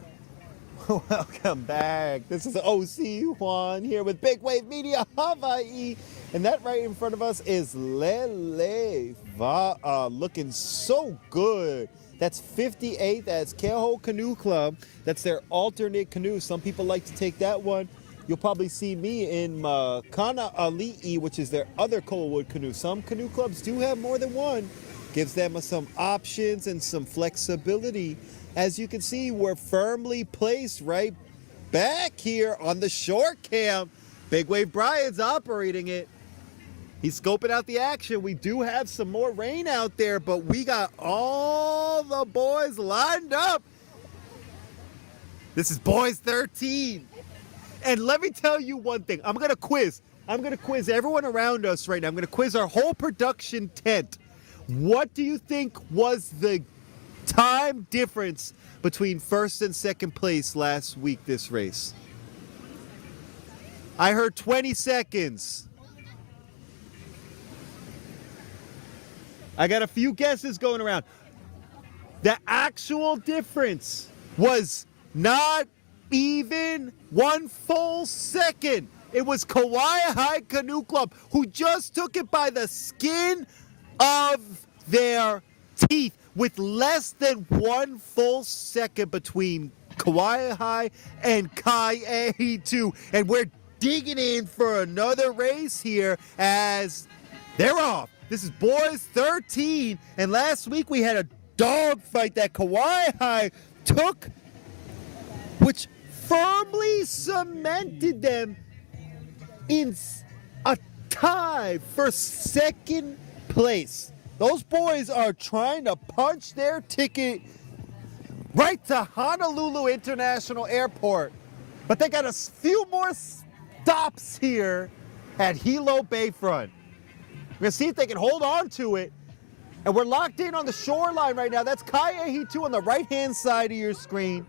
Welcome back. This is OC Juan here with Big Wave Media Hawai'i. And that right in front of us is Lele looking so good. That's 58. That's Keho Canoe Club. That's their alternate canoe. Some people like to take that one. You'll probably see me in Kana Ali'i, which is their other Coalwood canoe. Some canoe clubs do have more than one. Gives them some options and some flexibility. As you can see, we're firmly placed right back here on the short cam. Big Wave Brian's operating it. He's scoping out the action. We do have some more rain out there, but we got all the boys lined up. This is Boys 13. And let me tell you one thing. I'm going to quiz everyone around us right now. I'm going to quiz our whole production tent. What do you think was the time difference between first and second place last week this race? I heard 20 seconds. I got a few guesses going around. The actual difference was not even 1 full second. It was Kauai Canoe Club who just took it by the skin of their teeth with less than 1 full second between Kauai and Kai'ehi 2. And we're digging in for another race here as they're off. This is Boys 13, and last week we had a dogfight that Kauai took, which firmly cemented them in a tie for second place. Those boys are trying to punch their ticket right to Honolulu International Airport, but they got a few more stops here at Hilo Bayfront. We're gonna see if they can hold on to it. And we're locked in on the shoreline right now. That's Kai'ehi 2 on the right-hand side of your screen.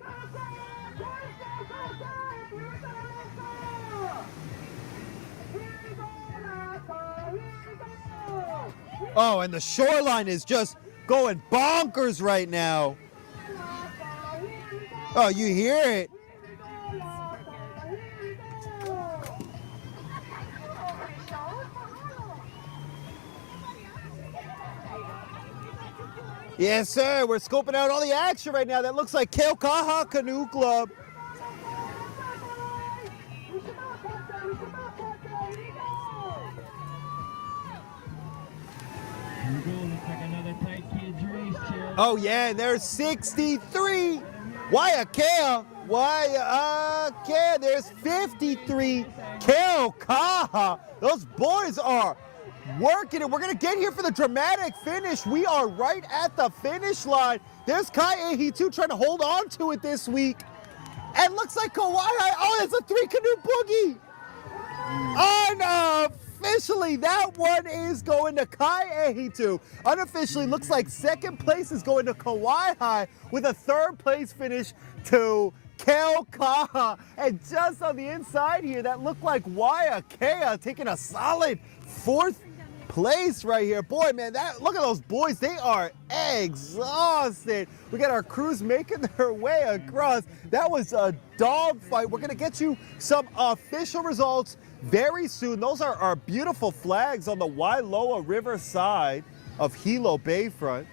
Oh, and the shoreline is just going bonkers right now. Oh, you hear it. Yes, sir. We're scoping out all the action right now. That looks like Keokaha Canoe Club. Oh, yeah, and there's 63. Waiakea. There's 53. Keokaha. Those boys are working it. We're going to get here for the dramatic finish. We are right at the finish line. There's Kai'ehi 2 trying to hold on to it this week. And looks like Kauai. Oh, that's a 3-canoe boogie. Unofficially, that one is going to Kai'ehi 2. Unofficially, looks like second place is going to Kauai with a third place finish to Keokaha. And just on the inside here, that looked like Waiakea taking a solid fourth place right here. Boy, man, look at those boys. They are exhausted. We got our crews making their way across. That was a dogfight. We're going to get you some official results very soon. Those are our beautiful flags on the Wailoa River side of Hilo Bayfront.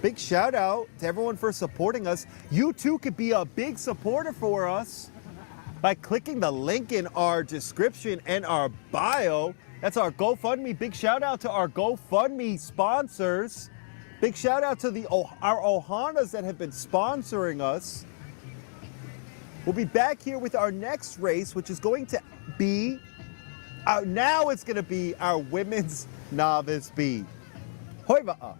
Big shout out to everyone for supporting us. You too could be a big supporter for us by clicking the link in our description and our bio. That's our GoFundMe. Big shout out to our GoFundMe sponsors. Big shout out to our Ohanas that have been sponsoring us. We'll be back here with our next race, which is going to be, now it's going to be our women's Novice B. Hoi wa'a.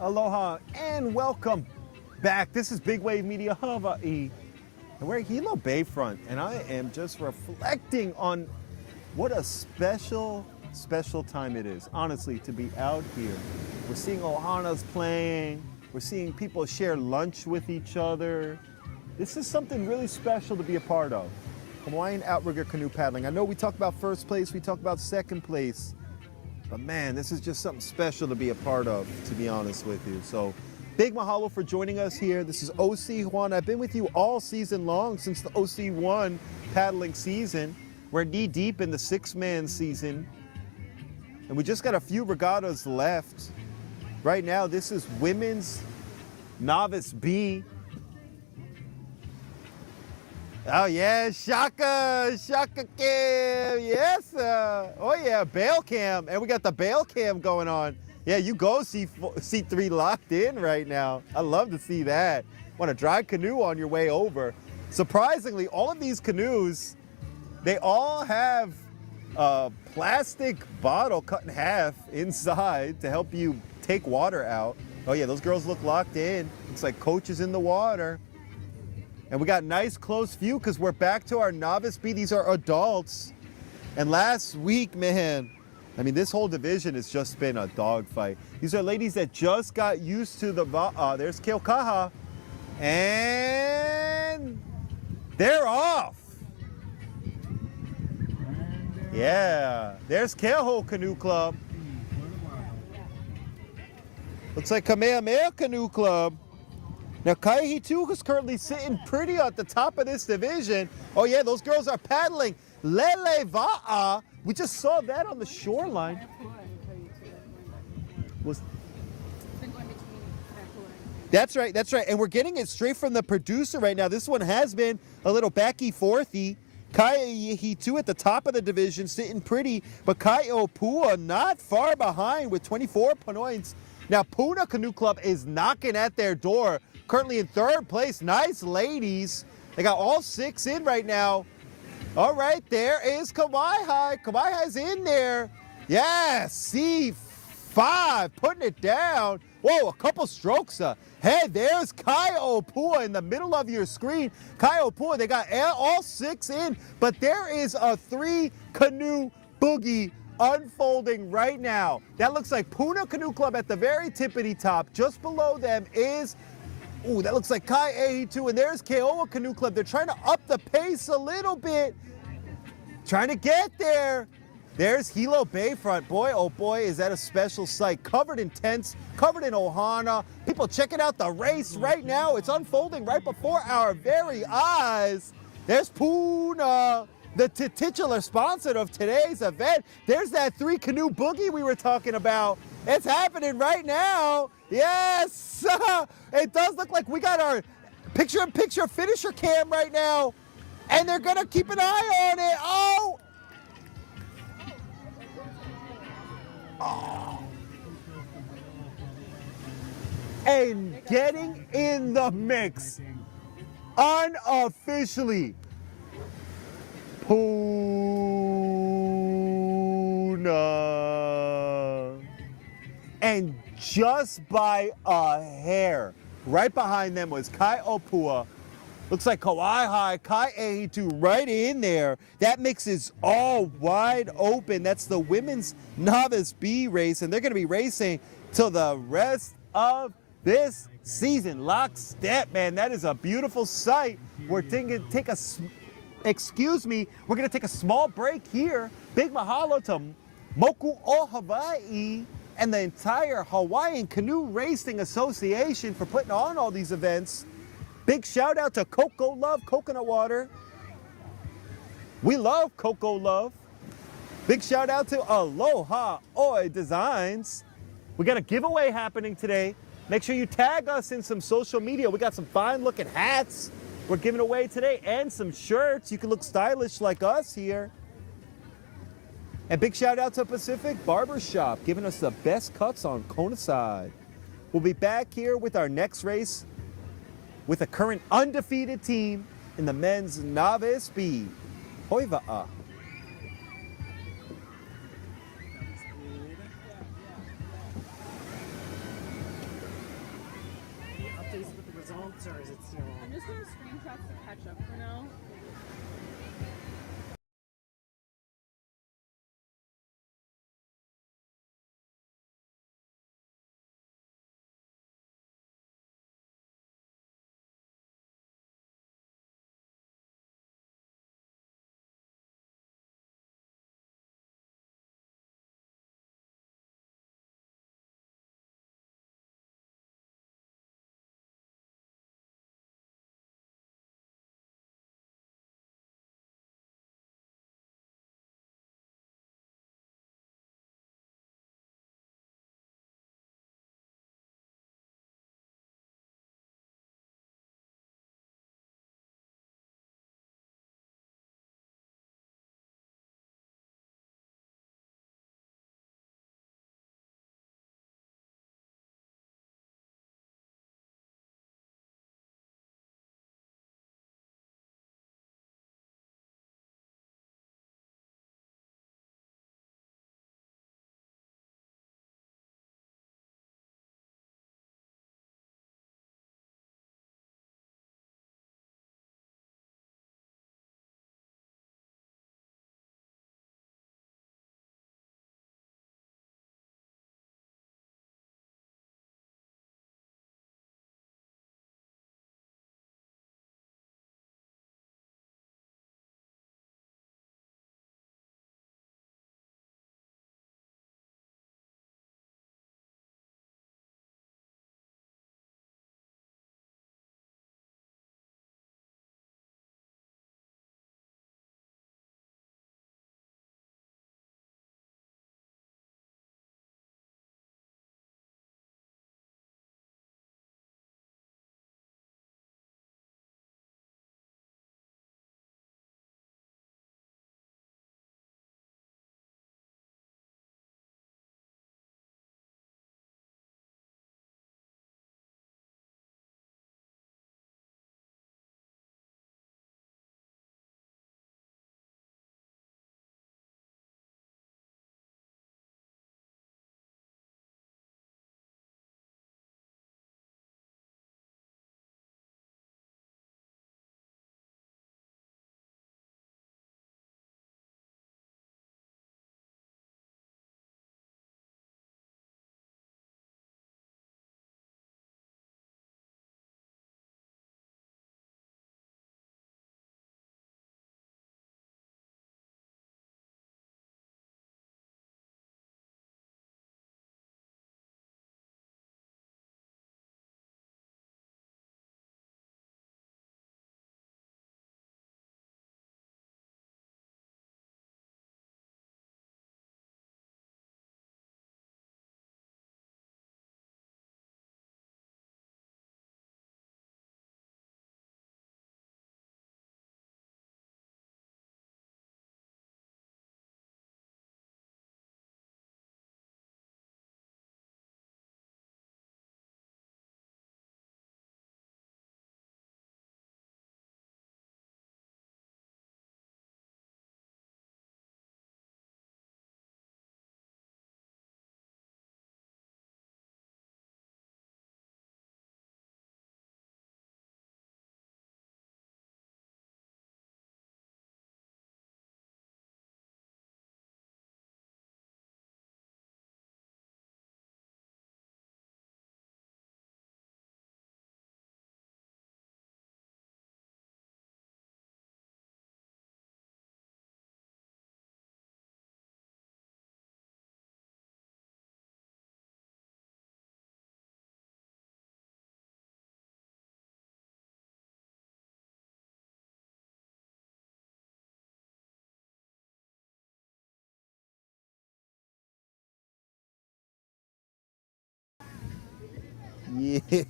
Aloha and welcome back. This is Big Wave Media Hawai'i, and we're at Hilo Bayfront, and I am just reflecting on what a special time it is, honestly, to be out here. We're seeing ohanas playing, we're seeing people share lunch with each other. This is something really special to be a part of. Hawaiian outrigger canoe paddling. I know we talk about first place, we talk about second place, but man, this is just something special to be a part of, to be honest with you. So big mahalo for joining us here. This is OC Juan. I've been with you all season long since the OC1 paddling season. We're knee deep in the 6-man season, and we just got a few regattas left. Right now, this is women's Novice B. Oh yeah, Shaka Cam, yes. Oh yeah, bail cam, and we got the bail cam going on. Yeah, you go C3 locked in right now. I love to see that. Want to drive canoe on your way over. Surprisingly, all of these canoes, they all have a plastic bottle cut in half inside to help you take water out. Oh yeah, those girls look locked in. Looks like Coach is in the water. And we got nice close view because we're back to our Novice B. These are adults. And last week, man, I mean, this whole division has just been a dogfight. These are ladies that just got used to the, there's Keokaha, and they're off. Yeah, there's Keoho Canoe Club. Looks like Kamehameha Canoe Club. Now, Kaihitu is currently sitting pretty at the top of this division. Oh yeah, those girls are paddling. Lele Va'a. We just saw that on the shoreline. That's right. And we're getting it straight from the producer right now. This one has been a little backy-forthy. Kaihitu at the top of the division, sitting pretty, but Kaiopua not far behind with 24 points. Now, PUNA Canoe Club is knocking at their door. Currently in third place. Nice ladies. They got all 6 in right now. All right, there is Kawai'i. Kawai'i's in there. Yes, C5, putting it down. Whoa, a couple strokes. Hey, there's Kaiopua in the middle of your screen. Kaiopua, they got all 6 in, but there is a 3-canoe boogie unfolding right now. That looks like PUNA Canoe Club at the very tippity top. Just below them is, ooh, that looks like Kai'ehitu, and there's Keoa Canoe Club. They're trying to up the pace a little bit, trying to get there. There's Hilo Bayfront. Boy, oh boy, is that a special sight. Covered in tents, covered in ohana. People checking out the race right now. It's unfolding right before our very eyes. There's PUNA, the titular sponsor of today's event. There's that 3-canoe boogie we were talking about. It's happening right now. Yes, it does look like we got our picture-in-picture finisher cam right now, and they're gonna keep an eye on it. Oh! And getting in the mix, unofficially, PUNA. And just by a hair, right behind them was Kaiopua. Looks like Kawai'i, Kai'ehitu right in there. That mix is all wide open. That's the women's Novice B race, and they're going to be racing till the rest of this season. Lockstep, man. That is a beautiful sight. We're going to take a small break here. Big mahalo to Moku o Hawaii and the entire Hawaiian Canoe Racing Association for putting on all these events. Big shout out to CocoLove coconut water. We love CocoLove. Big shout out to Aloha Oe Designs. We got a giveaway happening today. Make sure you tag us in some social media. We got some fine looking hats we're giving away today and some shirts. You can look stylish like us here. And big shout out to Pacific Barbershop, giving us the best cuts on Kona side. We'll be back here with our next race with a current undefeated team in the men's Novice B. Hoiva'a. catch up for now.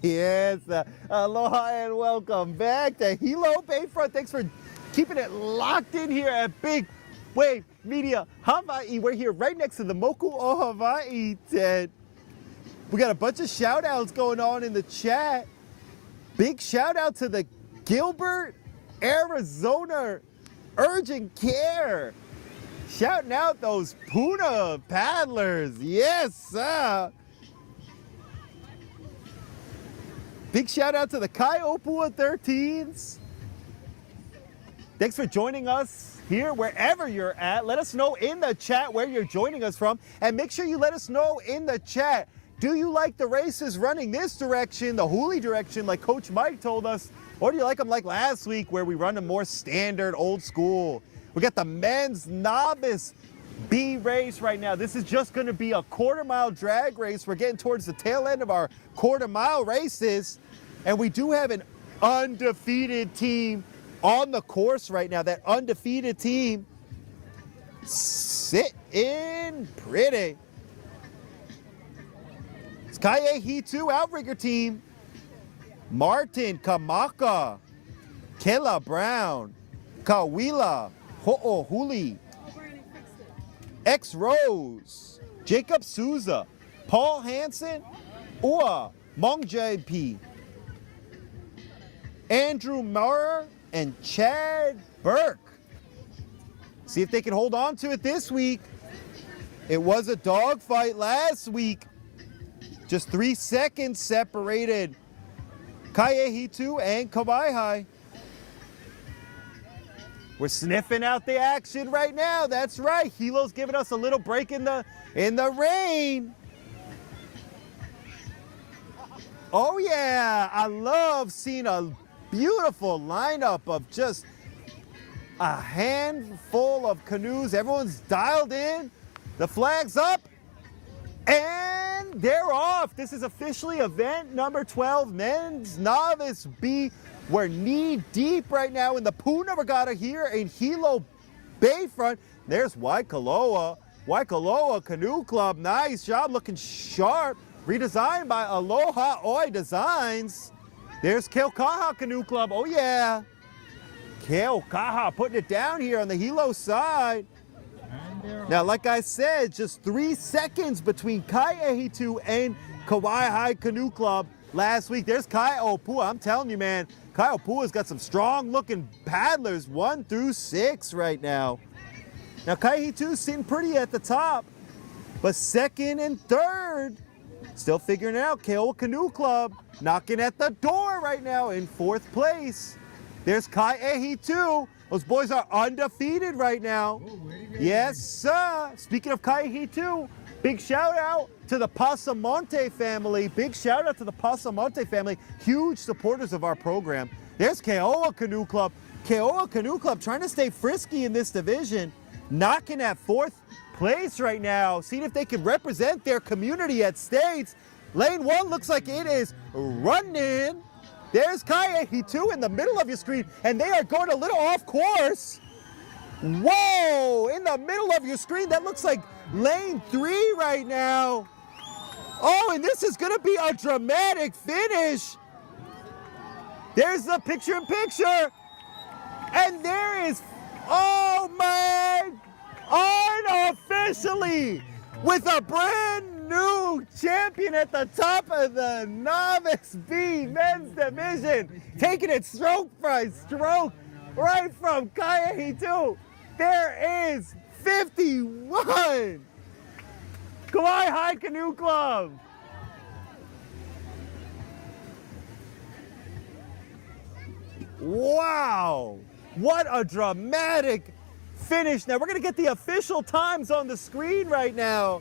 Yes, aloha and welcome back to Hilo Bayfront. Thanks for keeping it locked in here at Big Wave Media Hawaii. We're here right next to the Moku o Hawaii tent. We got a bunch of shout outs going on in the chat. Big shout out to the Gilbert, Arizona Urgent Care. Shouting out those PUNA paddlers. Yes, sir. Big shout out to the Kaiopua 13s. Thanks for joining us here wherever you're at. Let us know in the chat where you're joining us from, and make sure you let us know in the chat, do you like the races running this direction, the Huli direction like Coach Mike told us, or do you like them like last week where we run a more standard, old school? We got the men's Novice B race right now. This is just gonna be a quarter-mile drag race. We're getting towards the tail end of our quarter-mile races, and we do have an undefeated team on the course right now. That undefeated team sitting pretty. It's Kaye Hitu Outrigger team. Martin Kamaka, Kela Brown, Kawila, Ho'o Huli, X Rose, Jacob Souza, Paul Hansen, Ua Mong JP, Andrew Maurer, and Chad Burke. See if they can hold on to it this week. It was a dogfight last week. Just 3 seconds separated Kaye Hitu and Kawai'i. We're sniffing out the action right now. That's right. Hilo's giving us a little break in the rain. Oh yeah, I love seeing a beautiful lineup of just a handful of canoes. Everyone's dialed in, the flag's up, and they're off. This is officially event number 12, men's Novice B. We're knee deep right now in the PUNA Regatta here in Hilo Bayfront. There's Waikoloa Canoe Club. Nice job, looking sharp. Redesigned by Aloha Oe Designs. There's Keaukaha Canoe Club. Oh yeah. Keaukaha putting it down here on the Hilo side. Now, like I said, just 3 seconds between Kaye Hitu and Kawai'i Canoe Club last week. There's Kai Opua. I'm telling you, man, Kai Opua's got some strong-looking paddlers, 1 through 6 right now. Now, Kaye Hitu's sitting pretty at the top, but second and third, still figuring it out. Keoa Canoe Club knocking at the door right now in 4th place. There's Kaye Hitu. Those boys are undefeated right now. Yes, sir. Speaking of Kaye Hitu, big shout out to the Pasamonte family. Big shout out to the Pasamonte family. Huge supporters of our program. There's Keoa Canoe Club. Keoa Canoe Club trying to stay frisky in this division. Knocking at 4th place right now. Seeing if they can represent their community at States. Lane 1 looks like it is running. There's Kaye Hitu in the middle of your screen, and they are going a little off course. Whoa, in the middle of your screen, that looks like lane 3 right now. Oh, and this is gonna be a dramatic finish. There's the picture-in-picture. And there is, oh man, unofficially, with a brand new champion at the top of the Novice B men's division, taking it stroke by stroke right from Kaye Hitu. There is 51. Kawai'i Canoe Club. Wow, what a dramatic finish. Now we're gonna get the official times on the screen right now.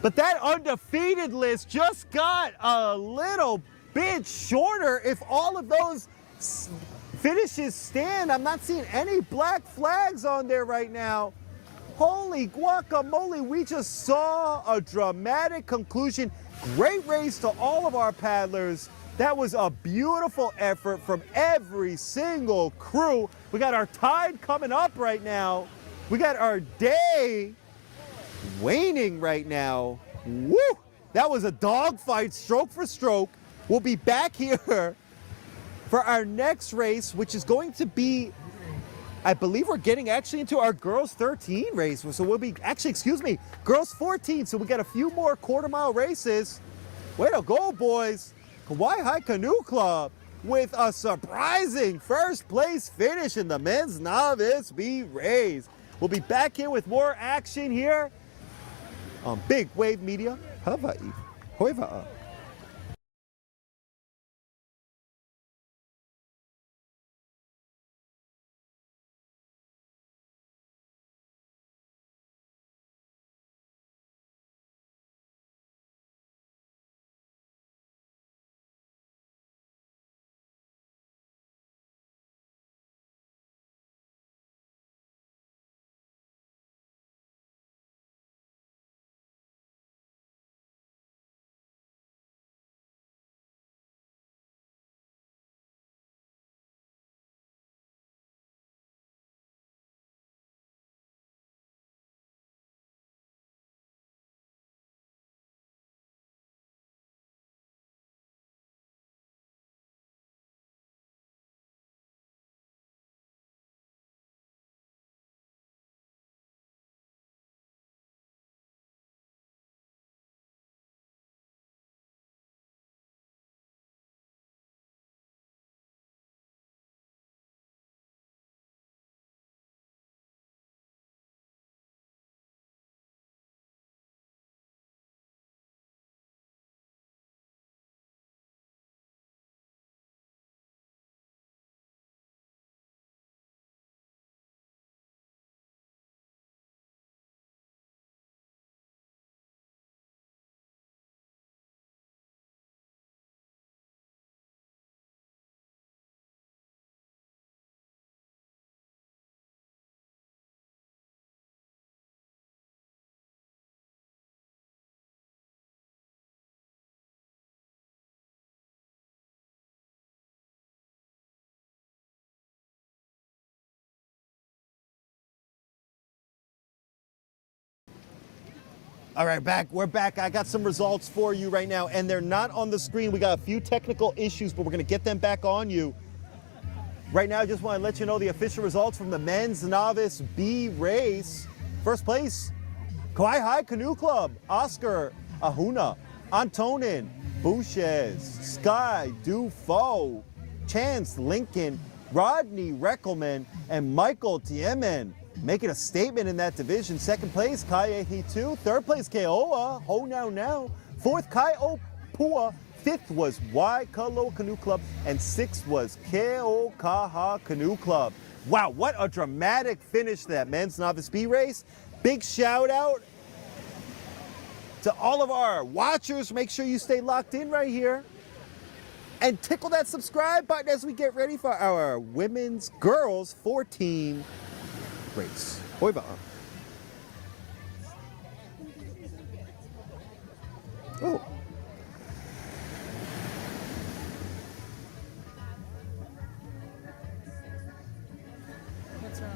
But that undefeated list just got a little bit shorter. If all of those finishes stand, I'm not seeing any black flags on there right now. Holy guacamole, we just saw a dramatic conclusion. Great race to all of our paddlers. That was a beautiful effort from every single crew. We got our tide coming up right now. We got our day waning right now. Woo! That was a dogfight, stroke for stroke. We'll be back here for our next race, which is going to be, I believe we're getting actually into our girls 13 race. So we'll be, actually, excuse me, girls 14. So we got a few more quarter-mile races. Way to go, boys. Kawai'i Canoe Club with a surprising first place finish in the men's Novice B race. We'll be back here with more action here on Big Wave Media, Hawai'i. Hoiva'a. All right, we're back. I got some results for you right now, and they're not on the screen. We got a few technical issues, but we're gonna get them back on you. Right now, I just wanna let you know the official results from the men's Novice B race. First place, Kauai High Canoe Club, Oscar Ahuna, Antonin Bouches, Sky Dufault, Chance Lincoln, Rodney Reckelman, and Michael Tiemen making a statement in that division. Second place, Kai Ehi 2. Third place, Keoa, Ho Now Now. Fourth, Kai O Pua. Fifth was Waikalo Canoe Club. And sixth was Keokaha Canoe Club. Wow, what a dramatic finish to that men's Novice B race. Big shout out to all of our watchers. Make sure you stay locked in right here. And tickle that subscribe button as we get ready for our women's girls 14 race. Oi ba. Oh. What's wrong?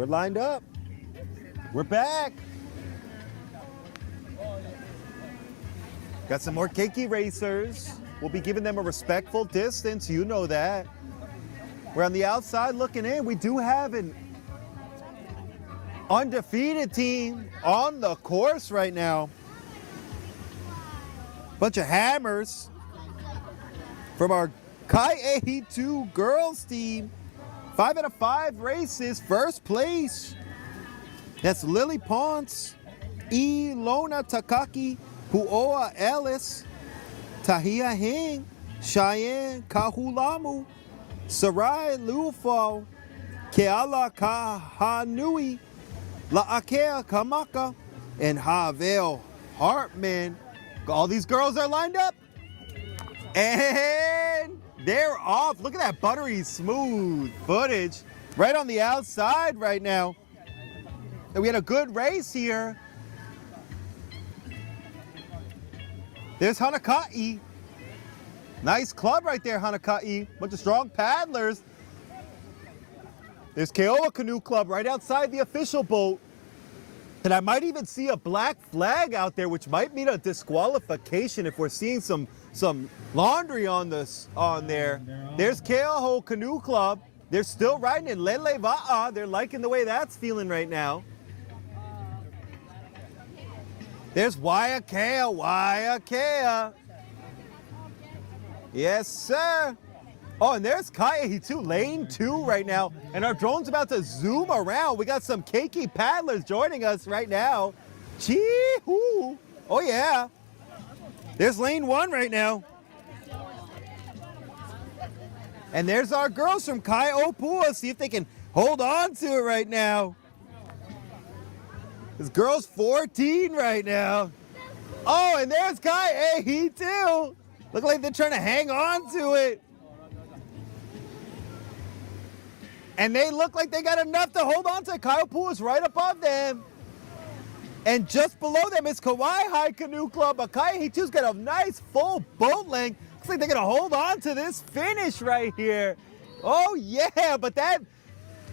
We're lined up. We're back. Got some more keiki racers. We'll be giving them a respectful distance. You know that. We're on the outside looking in. We do have an undefeated team on the course right now. Bunch of hammers from our Kai A2 girls team. 5 out of 5 races, first place. That's Lily Ponce, E. Lona Takaki, Puoa Ellis, Tahia Hing, Cheyenne Kahulamu, Sarai Lufo, Keala Kahanui, La'akea Kamaka, and Havel Hartman. All these girls are lined up. And they're off. Look at that buttery smooth footage right on the outside right now. And we had a good race here. There's Hanaka'i. Nice club right there, Hanaka'i. Bunch of strong paddlers. There's Keoa Canoe Club right outside the official boat. And I might even see a black flag out there, which might mean a disqualification if we're seeing some laundry on there. There's Keoho Canoe Club. They're still riding in Lele Va'a. They're liking the way that's feeling right now. There's Waiakea, Waiakea. Yes, sir. Oh, and there's Kaiahi too, lane 2 right now. And our drone's about to zoom around. We got some keiki paddlers joining us right now. Chee-hoo. Oh, yeah. There's lane 1 right now. And there's our girls from Kaiopua. See if they can hold on to it right now. This girl's 14 right now. Oh, and there's Kaiahi too. Look like they're trying to hang on to it. And they look like they got enough to hold on to. Kaiopua is right above them. And just below them is Kauai High Canoe Club. But Kaiahi 2's got a nice full boat length. Looks like they're gonna hold on to this finish right here. Oh yeah, but that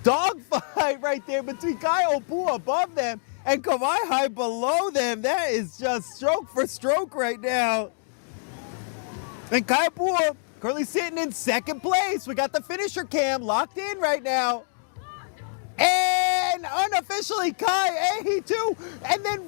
dogfight right there between Kaiopua above them and Kauai High below them, that is just stroke for stroke right now. And Kaiopua currently sitting in second place. We got the finisher cam locked in right now. And unofficially Kaiahi 2, and then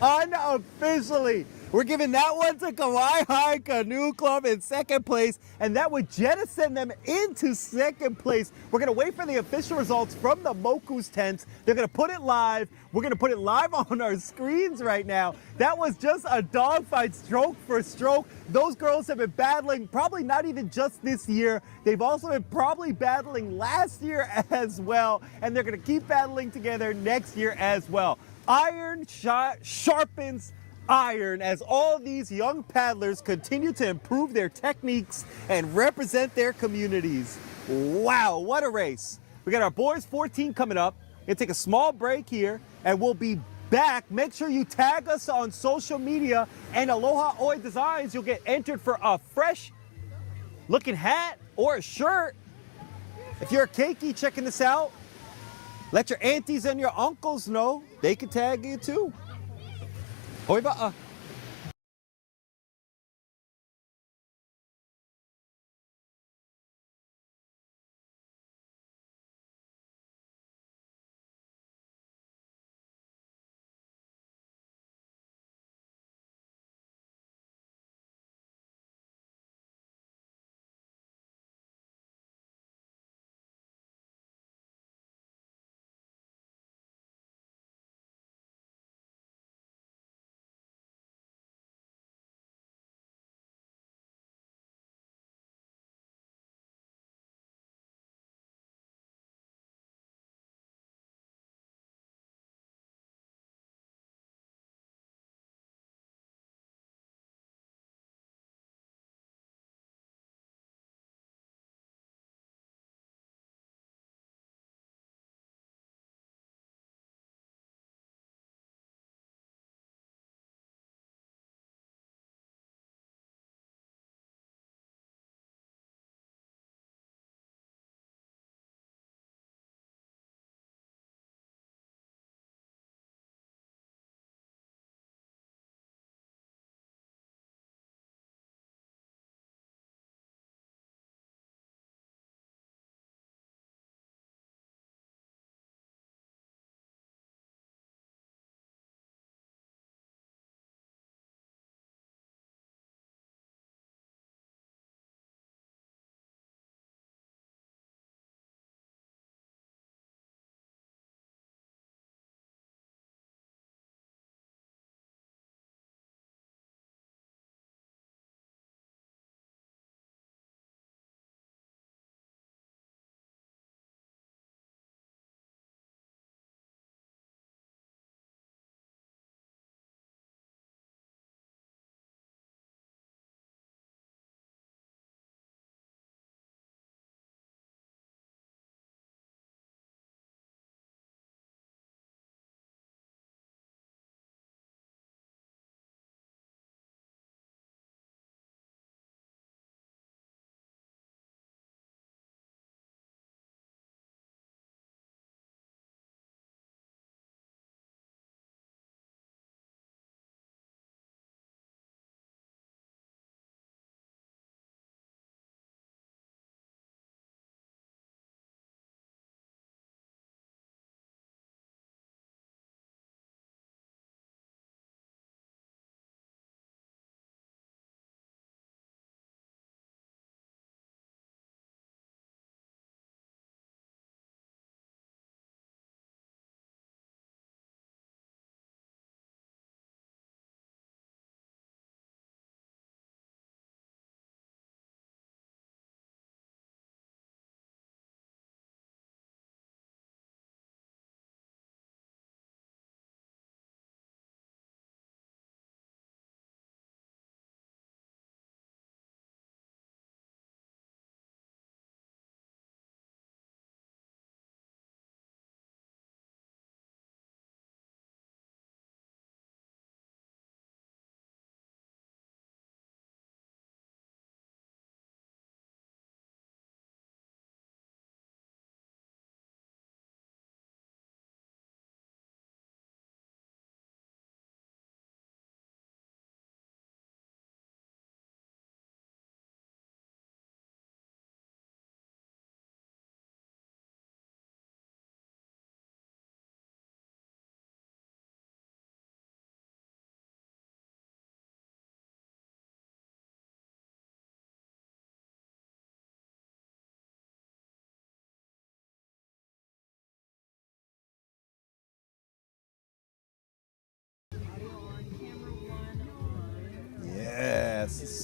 unofficially, we're giving that one to Kauai High Canoe Club in second place, and that would jettison them into second place. We're gonna wait for the official results from the Moku's tents. They're gonna put it live. We're gonna put it live on our screens right now. That was just a dogfight, stroke for stroke. Those girls have been battling, probably not even just this year. They've also been probably battling last year as well, and they're gonna keep battling together next year as well. Iron sharpens iron as all these young paddlers continue to improve their techniques and represent their communities. Wow, what a race. We got our boys 14 coming up. We'll take a small break here and we'll be back. Make sure you tag us on social media and Aloha Oe Designs. You'll get entered for a fresh looking hat or a shirt. If you're a keiki checking this out, let your aunties and your uncles know. They can tag you too. Hoi ba'a.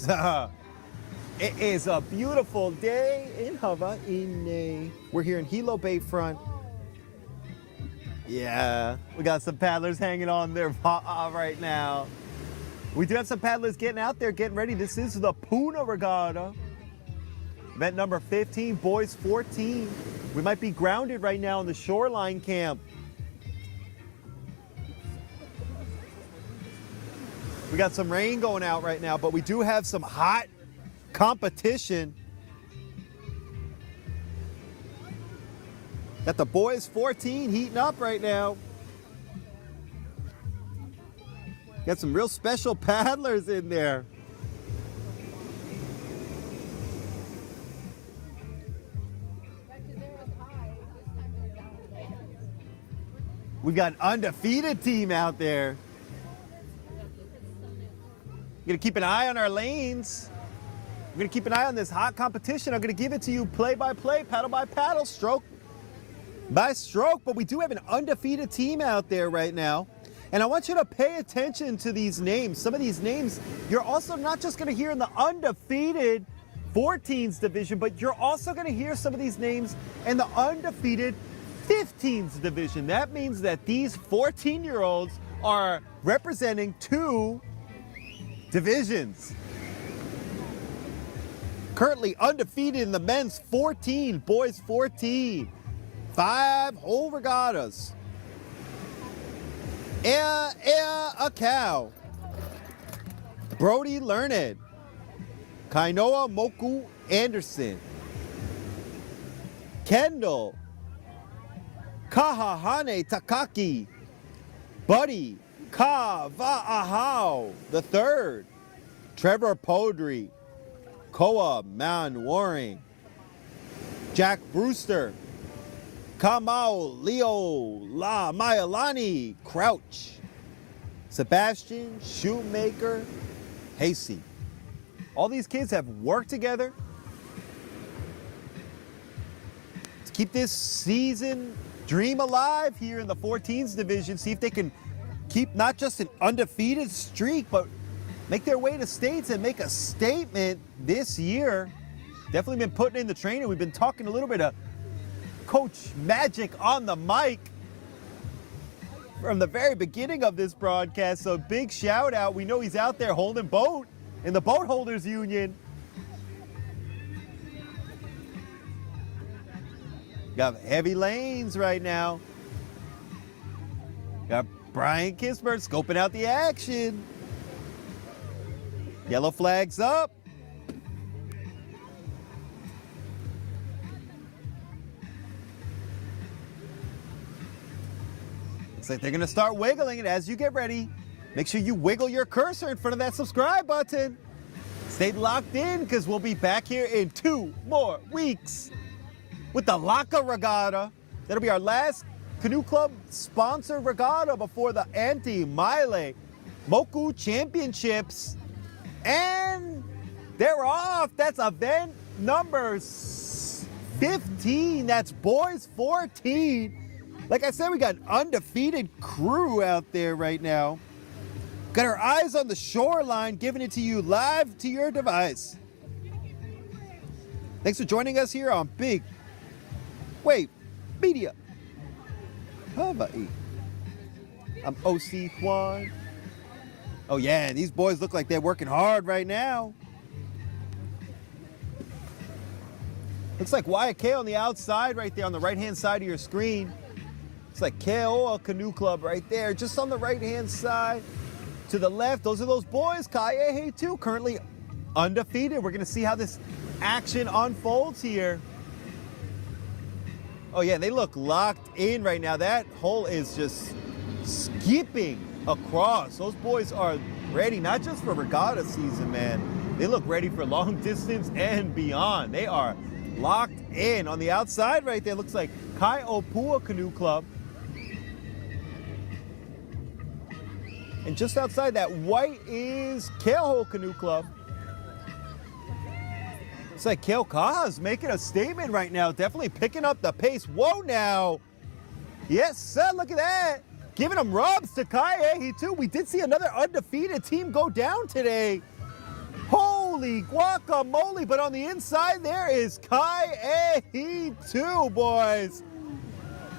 Yes. It is a beautiful day in Hawai'i. We're here in Hilo Bayfront. Yeah, we got some paddlers hanging on their pa'a right now. We do have some paddlers getting out there, getting ready. This is the PUNA Regatta. Event number 15, boys 14. We might be grounded right now in the shoreline camp. We got some rain going out right now, but we do have some hot competition. Got the boys 14 heating up right now. Got some real special paddlers in there. We've got an undefeated team out there. We're gonna keep an eye on our lanes. We're gonna keep an eye on this hot competition. I'm gonna give it to you play by play, paddle by paddle, stroke by stroke, but we do have an undefeated team out there right now. And I want you to pay attention to these names. Some of these names, you're also not just gonna hear in the undefeated 14s division, but you're also gonna hear some of these names in the undefeated 15s division. That means that these 14-year-olds are representing two divisions. Currently undefeated in the men's 14, boys 14. 5 whole regattas. A cow. Brody Learned. Kainoa Moku Anderson. Kendall. Kahahane Takaki. Buddy Kava'ahau the third. Trevor Podry. Koa Man Waring. Jack Brewster. Kamau Leo La Mailani Crouch. Sebastian Shoemaker Hasey. All these kids have worked together to keep this season dream alive here in the 14s division. See if they can keep not just an undefeated streak, but make their way to states and make a statement this year. Definitely been putting in the training. We've been talking a little bit of Coach Magic on the mic from the very beginning of this broadcast. So big shout out. We know he's out there holding boat in the Boat Holders Union. Got heavy lanes right now. Got Brian Kisbert scoping out the action. Yellow flags up. Looks like they're gonna start wiggling it as you get ready. Make sure you wiggle your cursor in front of that subscribe button. Stay locked in because we'll be back here in 2 more weeks with the Laka Regatta. That'll be our last Canoe Club sponsored regatta before the Anti-Maile Moku Championships. And they're off. That's event number 15. That's boys 14. Like I said, we got an undefeated crew out there right now. Got our eyes on the shoreline, giving it to you live to your device. Thanks for joining us here on Big Wave Media Hawaii. I'm OC Juan. Oh yeah, these boys look like they're working hard right now. Looks like Waiake on the outside right there on the right-hand side of your screen. It's like Keoa Canoe Club right there, just on the right-hand side. To the left, those are those boys, Kaiehe too, currently undefeated. We're gonna see how this action unfolds here. Oh yeah, they look locked in right now. That hole is just skipping across. Those boys are ready, not just for regatta season, man. They look ready for long distance and beyond. They are locked in. On the outside right there, looks like Kai Opua Canoe Club. And just outside that white is Keoho Canoe Club. It's like Kale Kaha's making a statement right now, definitely picking up the pace. Whoa now. Yes, sir, look at that. Giving them rubs to Kaiehe too. We did see another undefeated team go down today. Holy guacamole, but on the inside there is Kai A2, boys.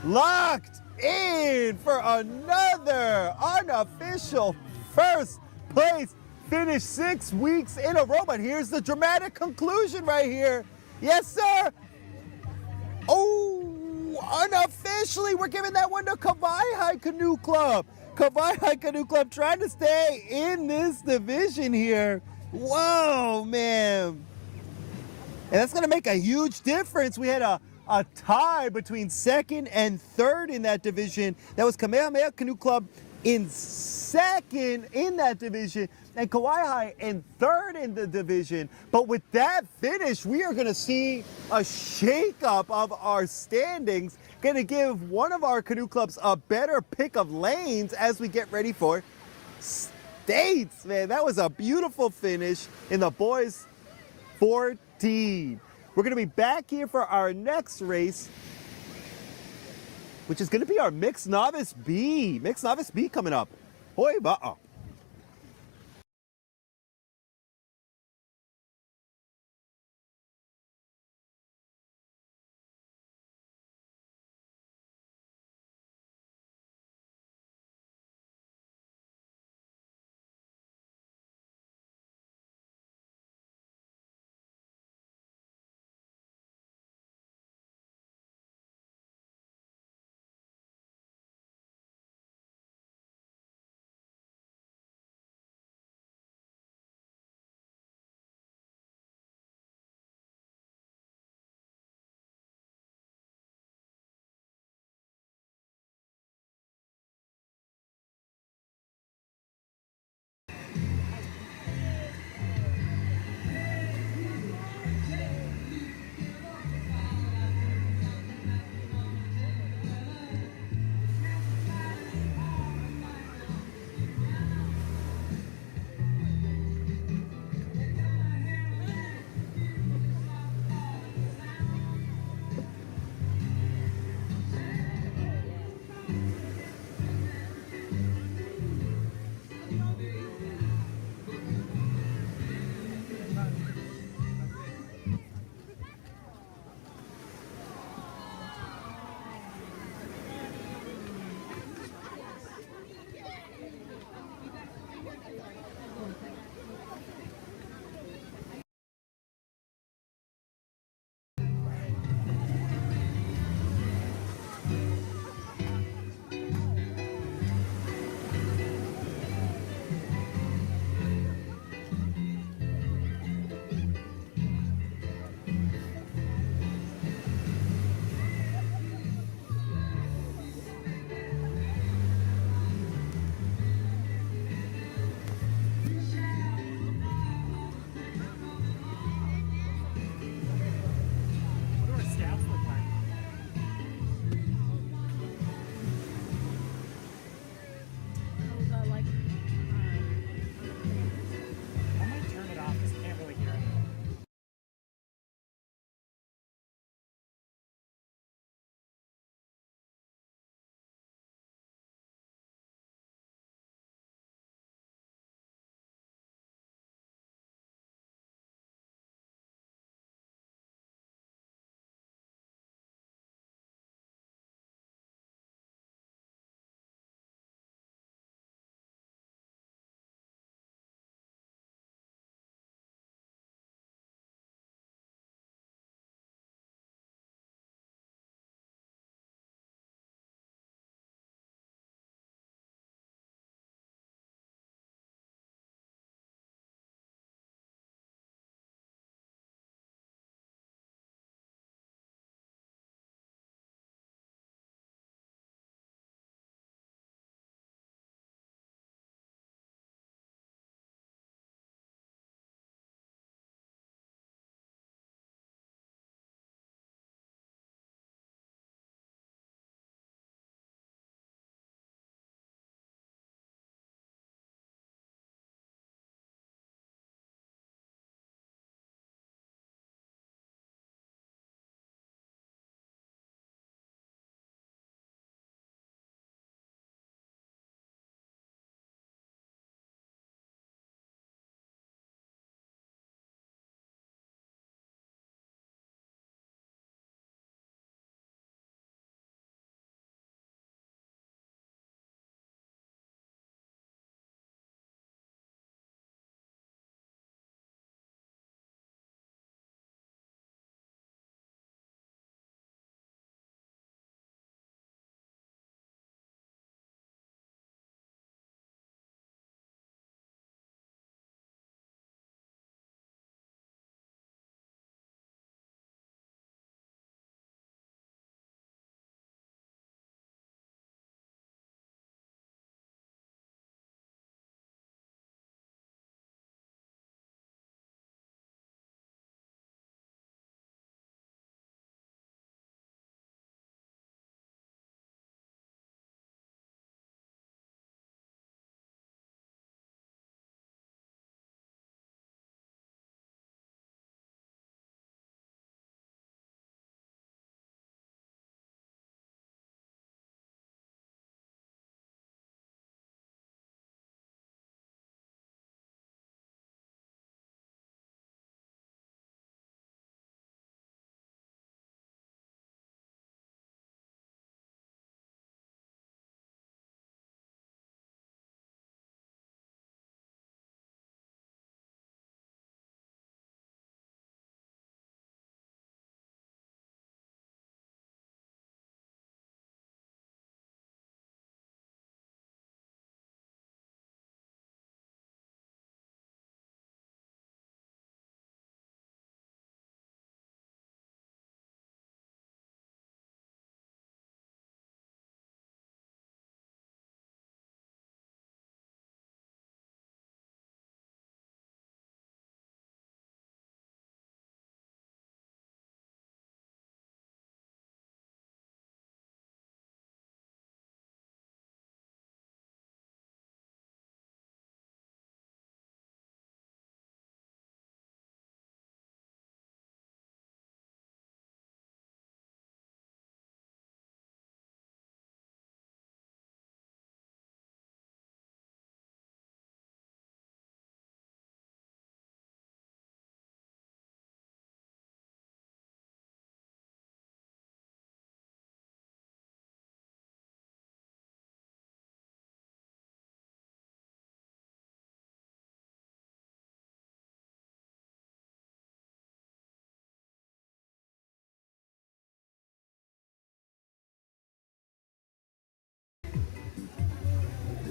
Locked in for another unofficial first place finish 6 weeks in a row. But here's the dramatic conclusion right here. Yes, sir. Oh, unofficially, we're giving that one to Hawai'i Canoe Club. Hawai'i Canoe Club trying to stay in this division here. Whoa, man. And that's going to make a huge difference. We had a tie between second and third in that division. That was Kamehameha Canoe Club in second in that division, and Kauai in third in the division. But with that finish, we are going to see a shakeup of our standings. Going to give one of our canoe clubs a better pick of lanes as we get ready for states. Man, that was a beautiful finish in the boys 14. We're going to be back here for our next race, which is going to be our Mixed Novice B. Mixed Novice B coming up. Hoi ba'a.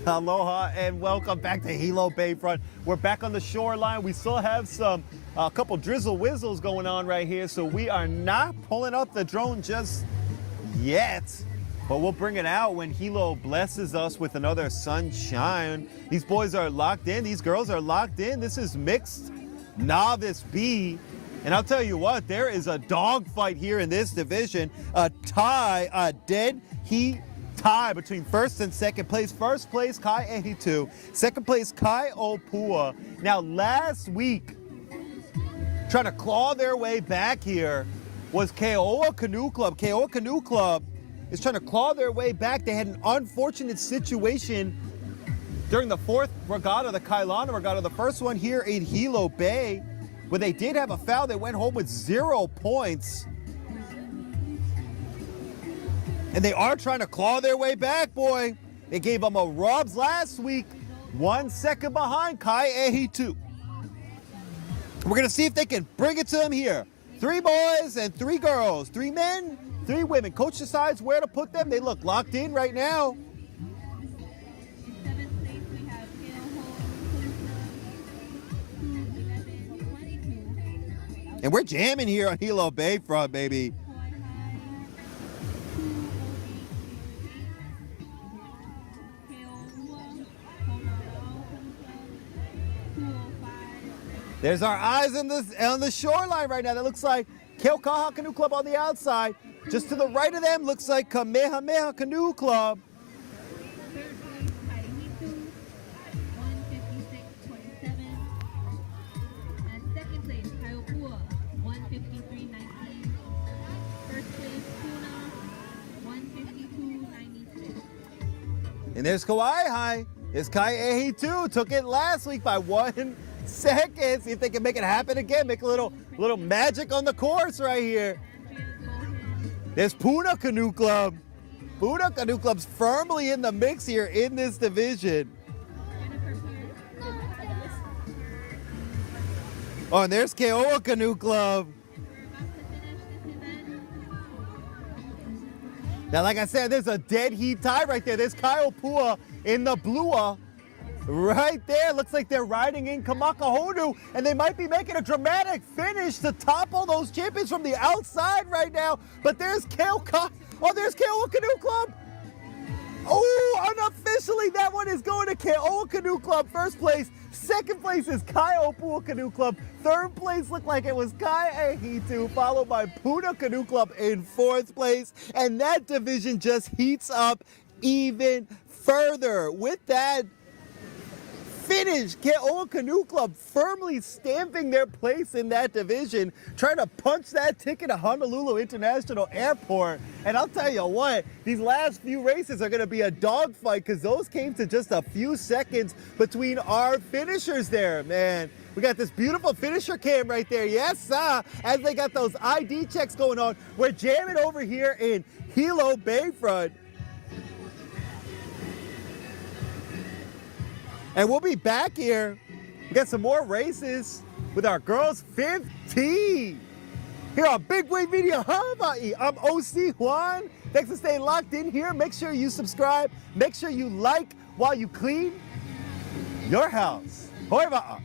Aloha and welcome back to Hilo Bayfront. We're back on the shoreline. We still have a couple drizzle whizzles going on right here, so we are not pulling up the drone just yet. But we'll bring it out when Hilo blesses us with another sunshine. These boys are locked in. These girls are locked in. This is mixed Novice B. And I'll tell you what, there is a dogfight here in this division. A tie, a dead heat tie between first and second place. First place, Kai Ehitu. Second place, Kai Opua. Now, last week, trying to claw their way back here was Keoa Canoe Club. Keoa Canoe Club is trying to claw their way back. They had an unfortunate situation during the fourth regatta, the Kailana regatta, the first one here in Hilo Bay, where they did have a foul. They went home with 0 points. And they are trying to claw their way back, boy. They gave them a rubs last week, 1 second behind Kai Ehitu. We're gonna see if they can bring it to them here. 3 boys and 3 girls, 3 men, 3 women. Coach decides where to put them. They look locked in right now. In 7th place, we have And we're jamming here on Hilo Bayfront, baby. There's our eyes on the shoreline right now. That looks like Keokaha Canoe Club on the outside. Just to the right of them looks like Kamehameha Canoe Club. And there's Kauai High. It's Kai Ehitu. Took it last week by 1 second. See if they can make it happen again. Make a little magic on the course right here. There's PUNA Canoe Club. PUNA Canoe Club's firmly in the mix here in this division. Oh, and there's Keoa Canoe Club. Now, like I said, there's a dead heat tie right there. There's Kaiopua in the blua right there. Looks like they're riding in Kamakahonu, and they might be making a dramatic finish to topple those champions from the outside right now. But there's Keoka. Oh, there's Keoa Canoe Club. Oh, unofficially, that one is going to Keoa Canoe Club, first place. Second place is Kaiopua Canoe Club. Third place looked like it was Kai Ehitu, followed by PUNA Canoe Club in fourth place. And that division just heats up even further. With that finish, Keoa Canoe Club firmly stamping their place in that division, trying to punch that ticket to Honolulu International Airport. And I'll tell you what, these last few races are going to be a dogfight because those came to just a few seconds between our finishers there, man. We got this beautiful finisher cam right there. Yes, sir. As they got those ID checks going on, we're jamming over here in Hilo Bayfront. And we'll be back here. We got some more races with our girls 15. Here on Big Wave Media Hawai'i. I'm OC Juan. Thanks for staying locked in here. Make sure you subscribe. Make sure you like while you clean your house. Hoi ma'a.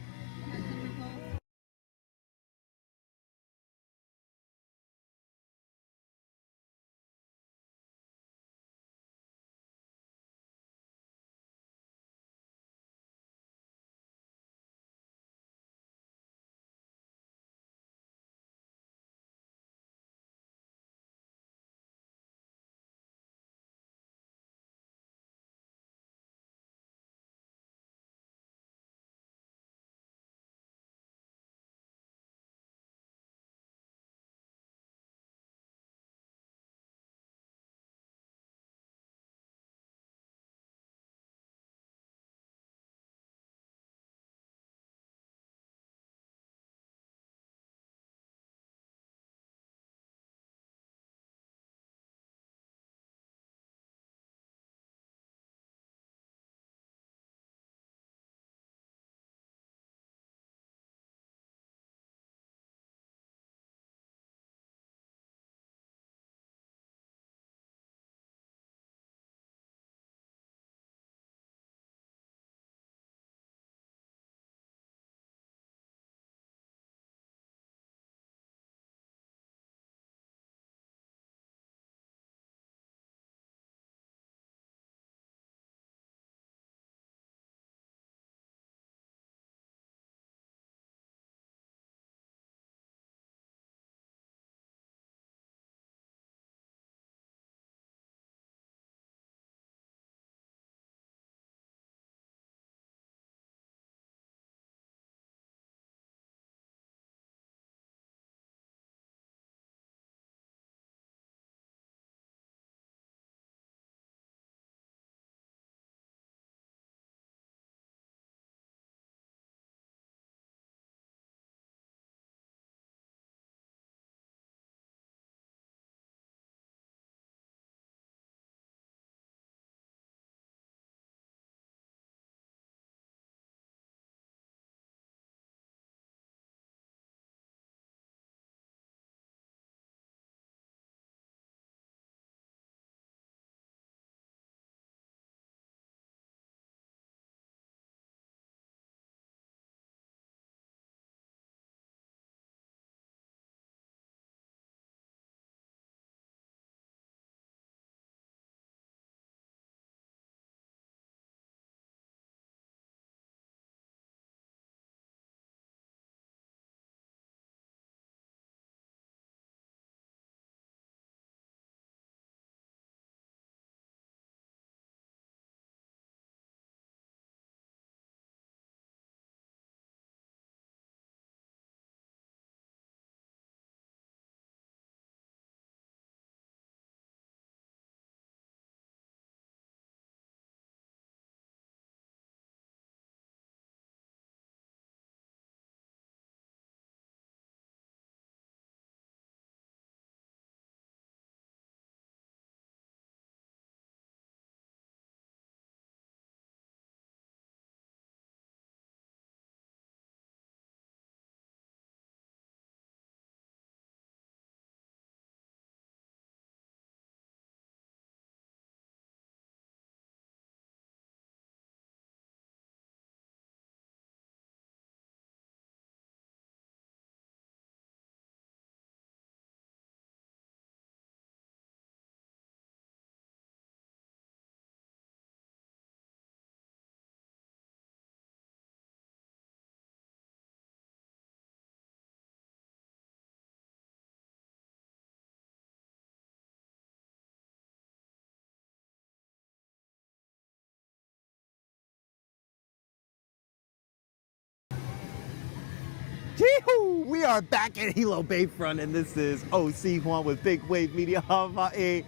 Yee-hoo! We are back at Hilo Bayfront, and this is OC Juan with Big Wave Media Hawai'i.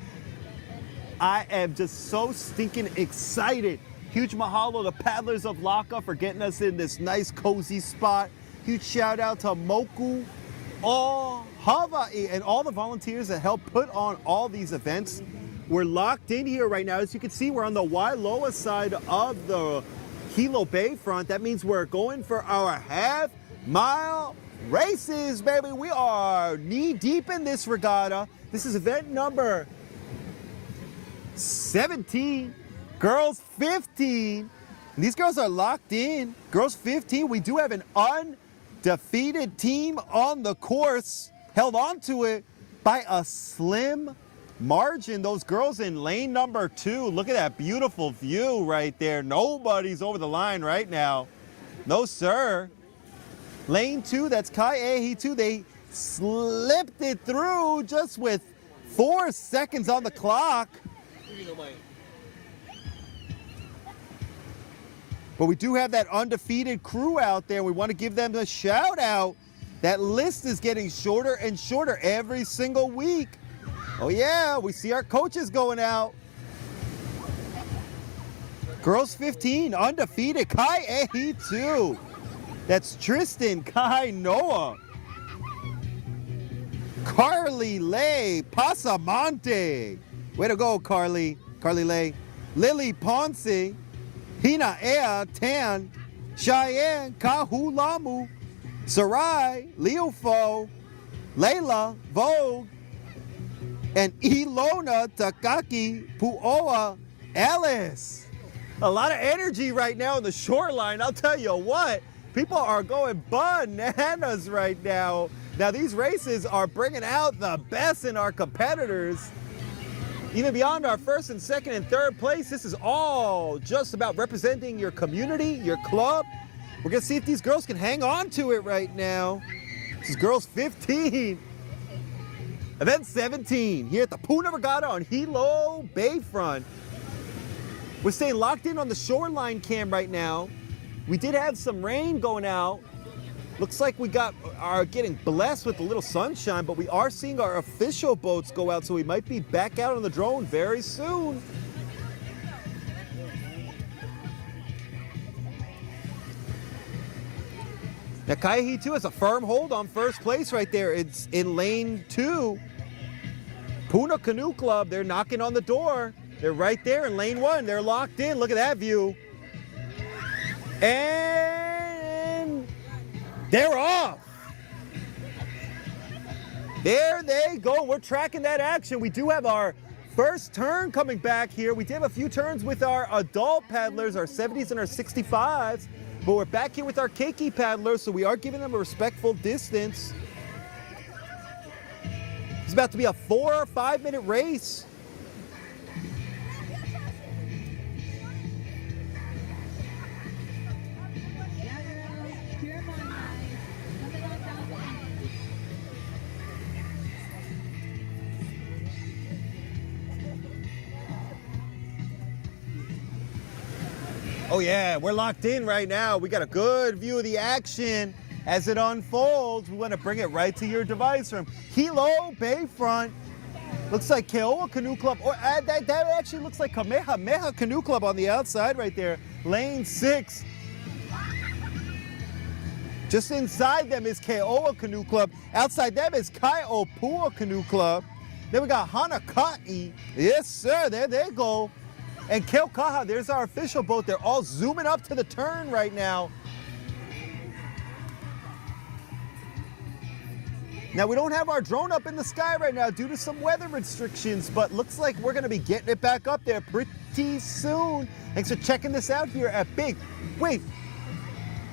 I am just so stinking excited. Huge mahalo to Paddlers of Laka for getting us in this nice cozy spot. Huge shout out to Moku all Hawai'i and all the volunteers that help put on all these events. We're locked in here right now. As you can see, we're on the Wailoa side of the Hilo Bayfront. That means we're going for our half-mile races, baby. We are knee-deep in this regatta. This is event number 17, girls 15. And these girls are locked in. Girls 15, we do have an undefeated team on the course, held on to it by a slim margin. Those girls in lane number 2, look at that beautiful view right there. Nobody's over the line right now. No, sir. Lane 2, that's Kai'ehi 2. They slipped it through just with 4 seconds on the clock. But we do have that undefeated crew out there. We want to give them a shout out. That list is getting shorter and shorter every single week. Oh yeah, we see our coaches going out. Girls 15, undefeated, Kai'ehi 2. That's Tristan, Kai, Noah. Carly Lay, Pasamonte. Way to go, Carly. Carly Lay. Lily Ponce, Hina Ea, Tan, Cheyenne, Kahulamu, Sarai, Leofo, Layla, Vogue, and Ilona Takaki Puoa Alice. A lot of energy right now in the shoreline. I'll tell you what, people are going bananas right now. Now these races are bringing out the best in our competitors. Even beyond our first and second and third place, this is all just about representing your community, your club. We're gonna see if these girls can hang on to it right now. This is girls 15. Event 17 here at the PUNA Regatta on Hilo Bayfront. We're staying locked in on the shoreline cam right now. We did have some rain going out. Looks like we are getting blessed with a little sunshine, but we are seeing our official boats go out, so we might be back out on the drone very soon. Now Kai'ehi 2 has a firm hold on first place right there. It's in lane 2. PUNA Canoe Club, they're knocking on the door. They're right there in lane 1. They're locked in. Look at that view. And they're off. There they go. We're tracking that action. We do have our first turn coming back here. We did have a few turns with our adult paddlers, our 70s and our 65s, but we're back here with our keiki paddlers, so we are giving them a respectful distance. It's about to be a 4 or 5 minute race. Oh yeah, we're locked in right now. We got a good view of the action as it unfolds. We want to bring it right to your device from Hilo Bayfront. Looks like Keoa Canoe Club, or that actually looks like Kamehameha Canoe Club on the outside right there. Lane 6. Just inside them is Keoa Canoe Club. Outside them is Kaiopua Canoe Club. Then we got Hanaka'i. Yes, sir, there they go. And Keokaha, there's our official boat. They're all zooming up to the turn right now. Now, we don't have our drone up in the sky right now due to some weather restrictions, but looks like we're going to be getting it back up there pretty soon. Thanks for checking this out here at Big Wave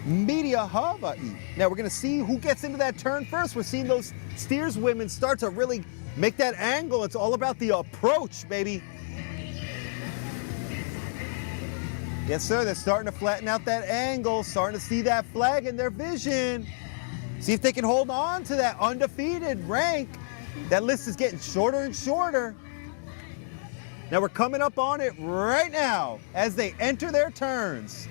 Media Hawai'i. Now, we're going to see who gets into that turn first. We're seeing those steers women start to really make that angle. It's all about the approach, baby. Yes, sir, they're starting to flatten out that angle, starting to see that flag in their vision. See if they can hold on to that undefeated rank. That list is getting shorter and shorter. Now we're coming up on it right now as they enter their turns.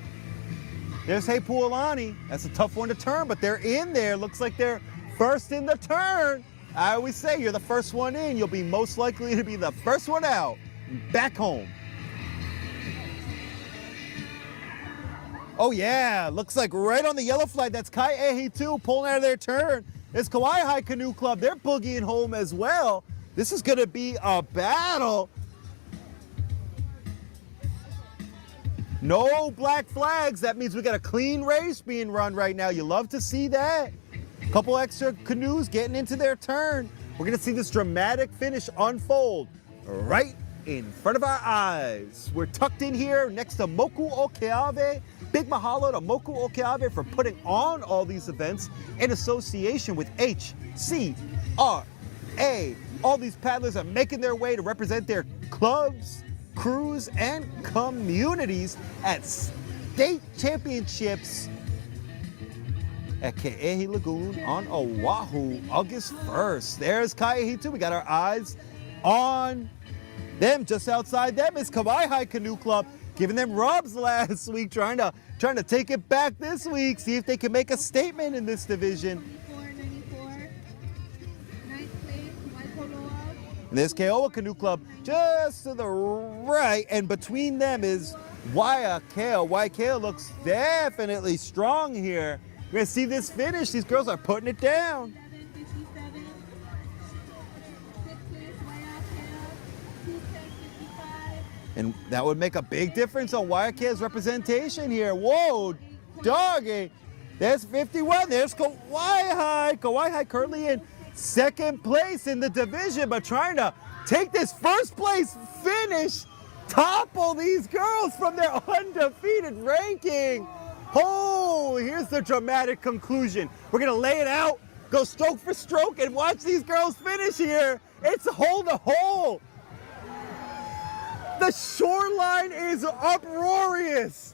There's Hepualani. That's a tough one to turn, but they're in there. Looks like they're first in the turn. I always say you're the first one in, you'll be most likely to be the first one out. Back home. Oh yeah, looks like right on the yellow flag, that's Kai'ehi 2 pulling out of their turn. It's Kauai Canoe Club, they're boogieing home as well. This is gonna be a battle. No black flags, that means we got a clean race being run right now. You love to see that. Couple extra canoes getting into their turn. We're gonna see this dramatic finish unfold right in front of our eyes. We're tucked in here next to Moku Okeawe. Big mahalo to Moku Okeawe for putting on all these events in association with HCRA. All these paddlers are making their way to represent their clubs, crews, and communities at state championships at Ke'ehi Lagoon on Oahu, August 1st. There's Kai'ehi 2. We got our eyes on them. Just outside them is Kauai Canoe Club, giving them rubs last week, trying to take it back this week, see if they can make a statement in this division. 94. Ninth place, Waikoloa. And there's Keoa Canoe Club just to the right, and between them is Waiakea. Waiakea looks definitely strong here. We're gonna see this finish. These girls are putting it down. 757. Sixth place, Waiakea. 210.55. And that would make a big difference on Waiakea's representation here. Whoa, doggy. There's 51. There's Kauai. Kauai currently in second place in the division, but trying to take this first place finish, topple these girls from their undefeated ranking. Oh, here's the dramatic conclusion. We're gonna lay it out, go stroke for stroke, and watch these girls finish here. It's hole to hole. The shoreline is uproarious.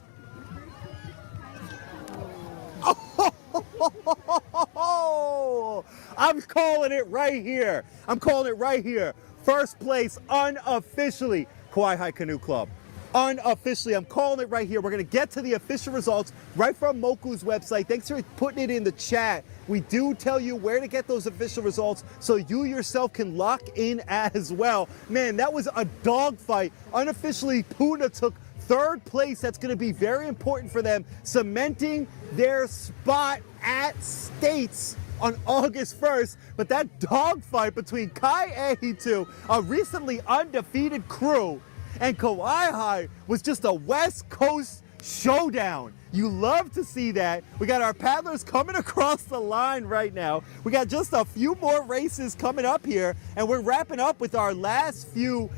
Oh, I'm calling it right here. I'm calling it right here. First place unofficially, Kauai Canoe Club. Unofficially, I'm calling it right here. We're gonna get to the official results right from Moku's website. Thanks for putting it in the chat. We do tell you where to get those official results so you yourself can lock in as well. Man, that was a dogfight. Unofficially, PUNA took third place. That's gonna be very important for them, cementing their spot at States on August 1st. But that dogfight between Kai'ehi 2, a recently undefeated crew, and Kauai was just a West Coast showdown. You love to see that. We got our paddlers coming across the line right now. We got just a few more races coming up here, and we're wrapping up with our last few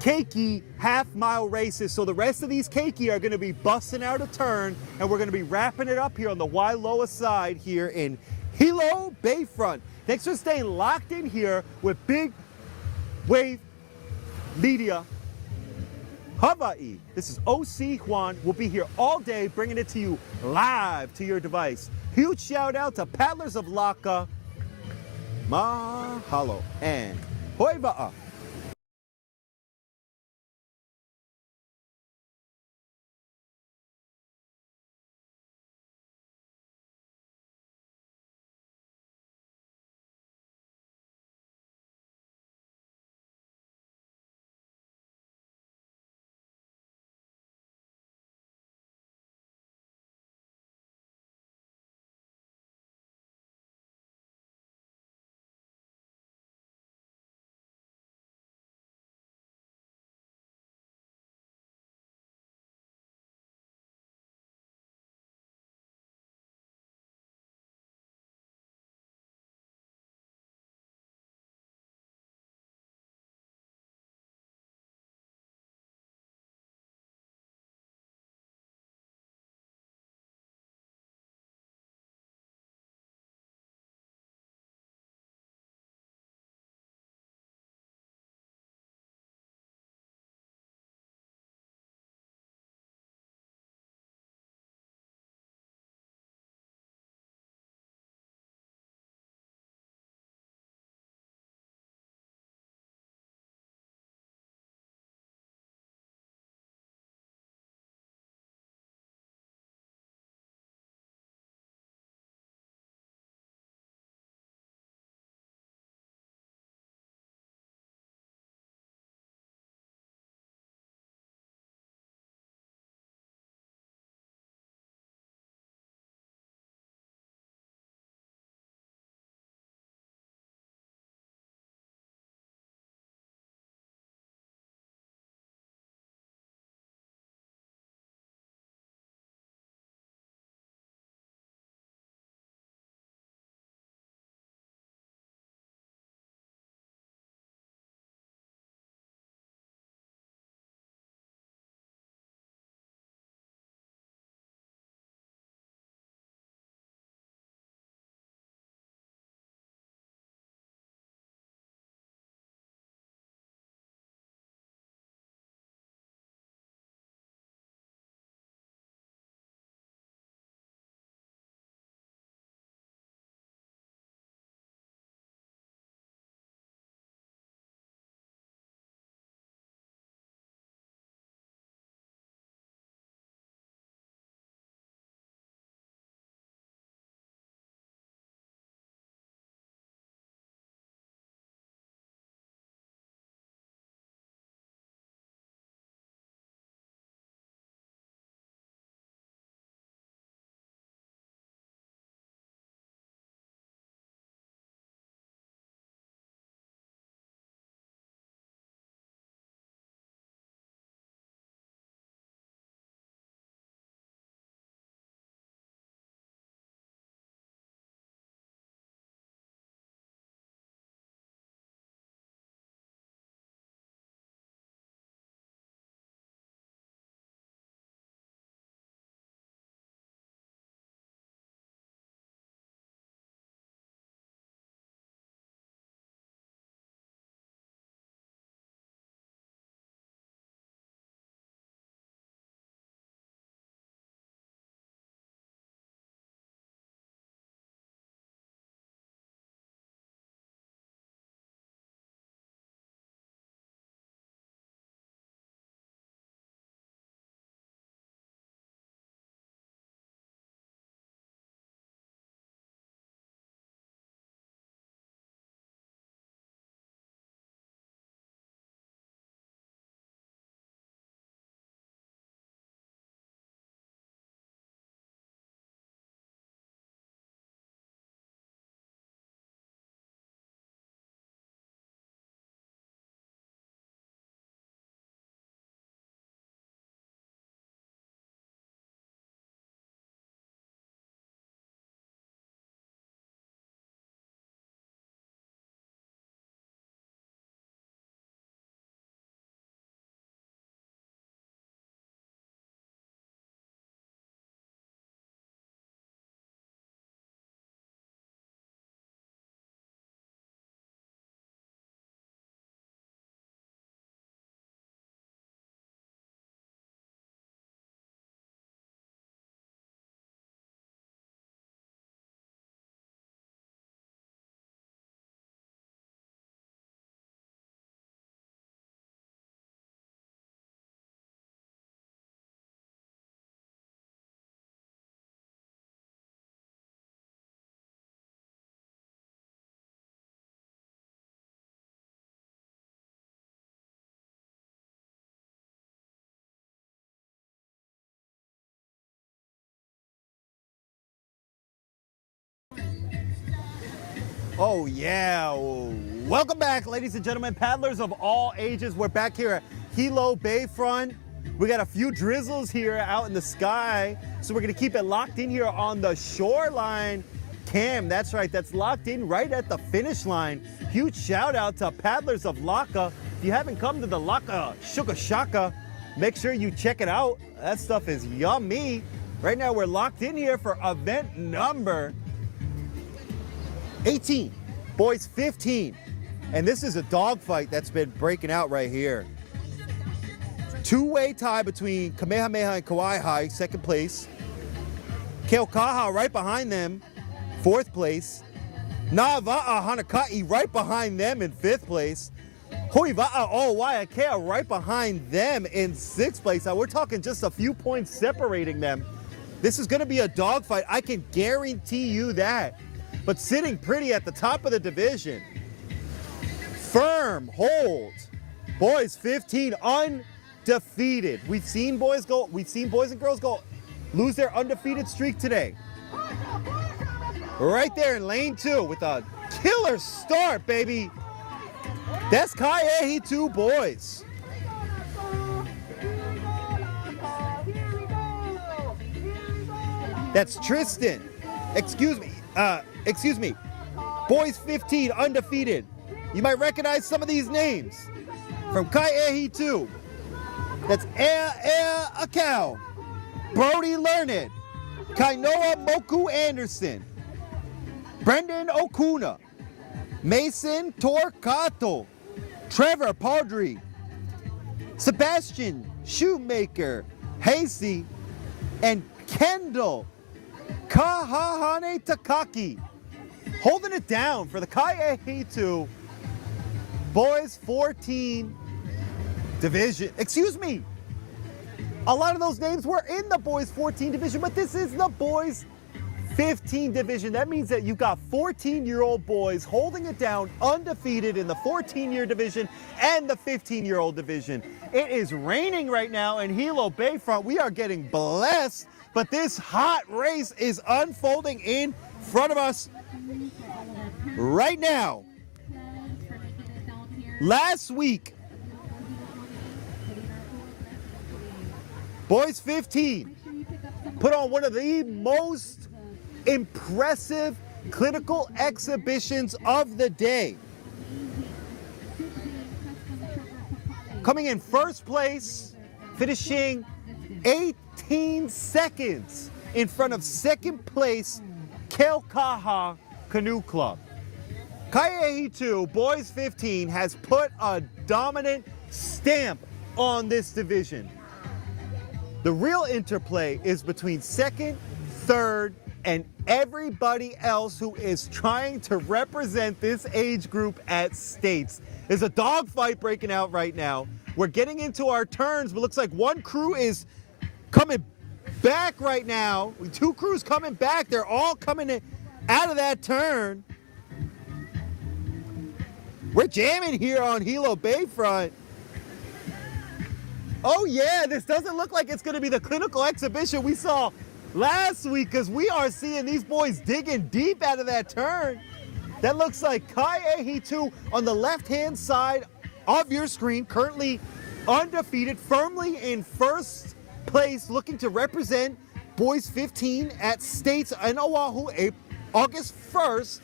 keiki half-mile races. So the rest of these keiki are gonna be busting out a turn, and we're gonna be wrapping it up here on the Wailoa side here in Hilo Bayfront. Thanks for staying locked in here with Big Wave Media Hawai'i. This is OC Juan. We'll be here all day bringing it to you live to your device. Huge shout out to Paddlers of Laka. Mahalo and hoi ba'a. Oh yeah, welcome back ladies and gentlemen, paddlers of all ages. We're back here at Hilo Bayfront. We got a few drizzles here out in the sky, so we're gonna keep it locked in here on the shoreline cam. That's right, that's locked in right at the finish line. Huge shout out to paddlers of Laka. If you haven't come to the Laka Shuka Shaka, make sure you check it out. That stuff is yummy. Right now we're locked in here for event number 18, boys 15. And this is a dogfight that's been breaking out right here. Two-way tie between Kamehameha and Kauai, second place. Keaukaha right behind them, fourth place. Na'ava'a Hanaka'i right behind them in fifth place. Hoiva'a o Waiakea right behind them in sixth place. Now we're talking just a few points separating them. This is gonna be a dogfight, I can guarantee you that. But sitting pretty at the top of the division. Firm hold. Boys 15 undefeated. We've seen boys and girls go lose their undefeated streak today. Right there in lane 2 with a killer start, baby. That's Kaiehi 2 boys. That's Tristan. Excuse me. Boys 15 undefeated. You might recognize some of these names from Kaiehi 2. That's Ea Akau, Brody Learned, Kainoa Moku Anderson, Brendan Okuna, Mason Torcato, Trevor Padre, Sebastian Shoemaker, Hasey, and Kendall Kahahane Takaki. Holding it down for the Kaiehi 2 boys 14 division. Excuse me. A lot of those names were in the boys 14 division, but this is the boys 15 division. That means that you've got 14-year-old boys holding it down undefeated in the 14-year division and the 15-year-old division. It is raining right now in Hilo Bayfront. We are getting blessed, but this hot race is unfolding in front of us right now. Last week, boys 15 put on one of the most impressive clinical exhibitions of the day. Coming in first place, finishing 18 seconds in front of second place Keaukaha Canoe Club. Kaiehi 2 boys 15 has put a dominant stamp on this division. The real interplay is between second, third, and everybody else who is trying to represent this age group at states. There's a dogfight breaking out right now. We're getting into our turns, but looks like one crew is coming back right now. Two crews coming back. They're all coming out of that turn. We're jamming here on Hilo Bayfront. Oh yeah, this doesn't look like it's gonna be the clinical exhibition we saw last week, because we are seeing these boys digging deep out of that turn. That looks like Kaiehi 2 on the left-hand side of your screen, currently undefeated, firmly in first place, looking to represent boys 15 at States in Oahu, August 1st.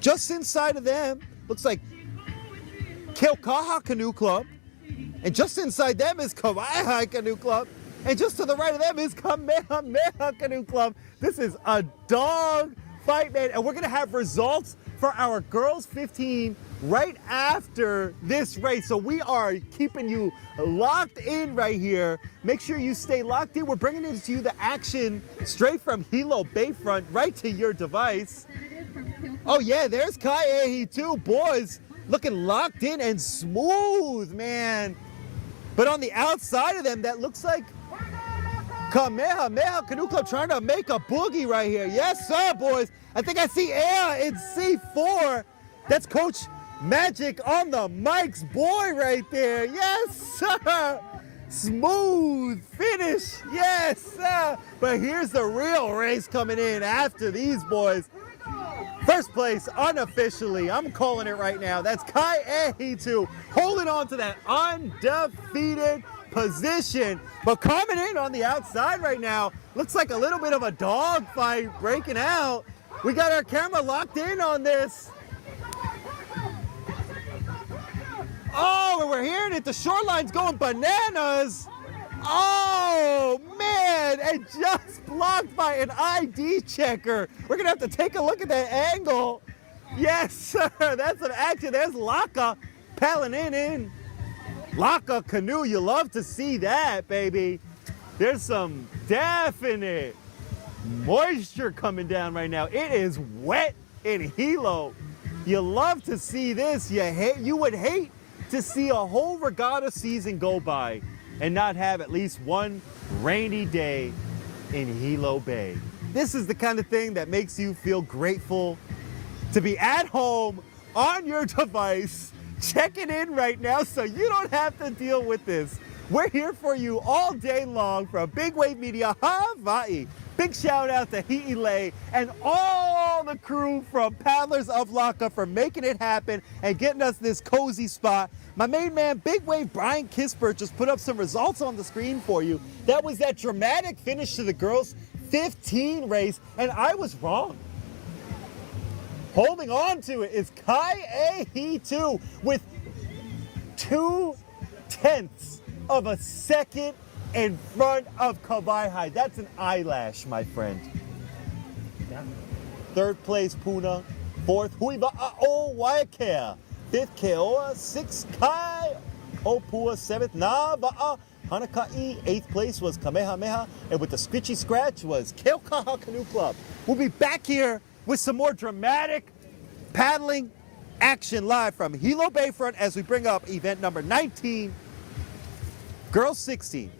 Just inside of them, looks like Keaukaha Canoe Club. And just inside them is Kauai Canoe Club. And just to the right of them is Kamehameha Canoe Club. This is a dog fight, man. And we're gonna have results for our girls 15 right after this race. So we are keeping you locked in right here. Make sure you stay locked in. We're bringing it to you the action straight from Hilo Bayfront right to your device. Oh yeah, there's Kaiehi 2 boys looking locked in and smooth, man. But on the outside of them, that looks like Kamehameha Canoe Club trying to make a boogie right here. Yes, sir, boys. I think I see air in C4. That's Coach Magic on the Mike's boy right there. Yes, sir. Smooth finish. Yes, sir. But here's the real race coming in after these boys. First place, unofficially, I'm calling it right now. That's Kai Ehitu holding on to that undefeated position. But coming in on the outside right now, looks like a little bit of a dog fight breaking out. We got our camera locked in on this. Oh, and we're hearing it. The shoreline's going bananas. Oh, man, and just blocked by an ID checker. We're going to have to take a look at that angle. Yes, sir, that's some action. There's Laka paddling in. Laka canoe, you love to see that, baby. There's some definite moisture coming down right now. It is wet in Hilo. You love to see this. You would hate to see a whole regatta season go by and not have at least one rainy day in Hilo Bay. This is the kind of thing that makes you feel grateful to be at home on your device, checking in right now so you don't have to deal with this. We're here for you all day long from Big Wave Media Hawai'i. Big shout out to Hi'ile and all the crew from Paddlers of Laka for making it happen and getting us this cozy spot. My main man, Big Wave Brian Kisper, just put up some results on the screen for you. That was that dramatic finish to the girls' 15 race, and I was wrong. Holding on to it is Kai Ehitu with 2/10 of a second in front of Kawai'i. That's an eyelash, my friend. Third place, PUNA. Fourth, Huiwa'ao Waikea. Fifth, Keoa. Sixth, Kai Opua. Seventh, Nava'a Hanaka'i. Eighth place was Kamehameha. And with the scritchy scratch was Keokaha Canoe Club. We'll be back here with some more dramatic paddling action live from Hilo Bayfront as we bring up event number 19, Girls 16.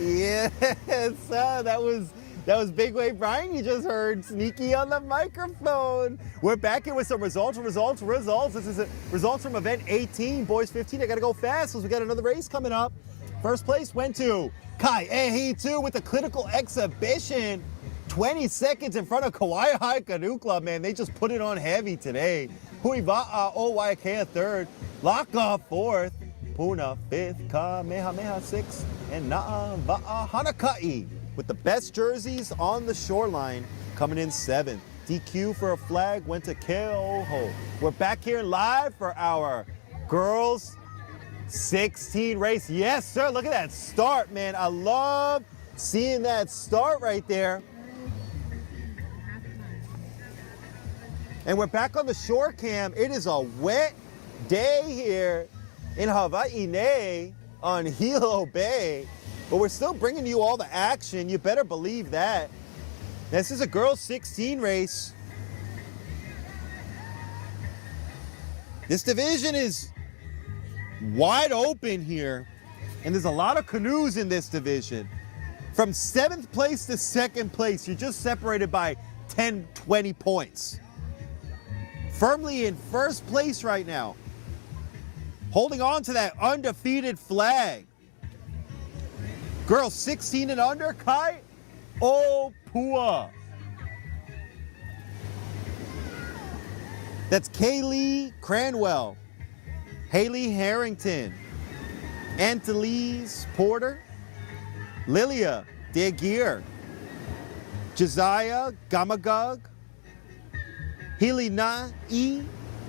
Yes, that was Big Wave Brian. You just heard sneaky on the microphone. We're back here with some results. This is results from event 18, boys 15. I gotta go fast because we got another race coming up. First place went to Kai Ehi 2 with the clinical exhibition. 20 seconds in front of Hawai'i Canoe Club, man. They just put it on heavy today. Huiva'a Owaikea third. Laka fourth. Puna fifth. Kamehameha sixth. And Na'ava'a Hanaka'i with the best jerseys on the shoreline coming in seventh. DQ for a flag went to Keoho. We're back here live for our girls 16 race. Yes, sir. Look at that start, man. I love seeing that start right there. And we're back on the shore cam. It is a wet day here in Hawai'i on Hilo Bay, but we're still bringing you all the action. You better believe that. This is a girls 16 race. This division is wide open here, and there's a lot of canoes in this division. From 7th place to 2nd place, you're just separated by 10, 20 points. Firmly in first place right now, holding on to that undefeated flag. Girls 16 and under, Kai Opua. That's Kaylee Cranwell, Haley Harrington, Antelise Porter, Lilia DeGear, Josiah Gamagug, Hilina E.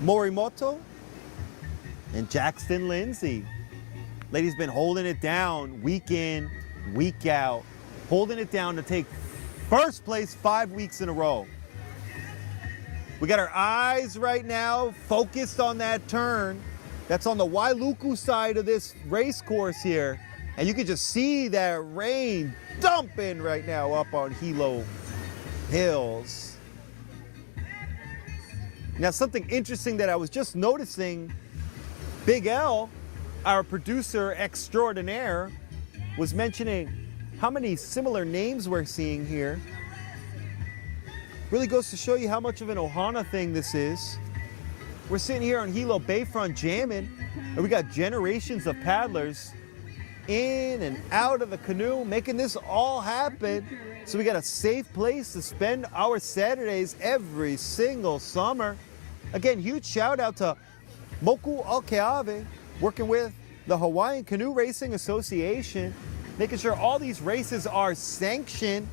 Morimoto, and Jackson Lindsay. Lady's been holding it down week in, week out, holding it down to take first place 5 weeks in a row. We got our eyes right now focused on that turn. That's on the Wailuku side of this race course here. And you can just see that rain dumping right now up on Hilo Hills. Now, something interesting that I was just noticing, Big L, our producer extraordinaire, was mentioning how many similar names we're seeing here. Really goes to show you how much of an Ohana thing this is. We're sitting here on Hilo Bayfront jamming, and we got generations of paddlers in and out of the canoe, making this all happen. So we got a safe place to spend our Saturdays every single summer. Again, huge shout out to Moku Alkeave, working with the Hawaiian Canoe Racing Association, making sure all these races are sanctioned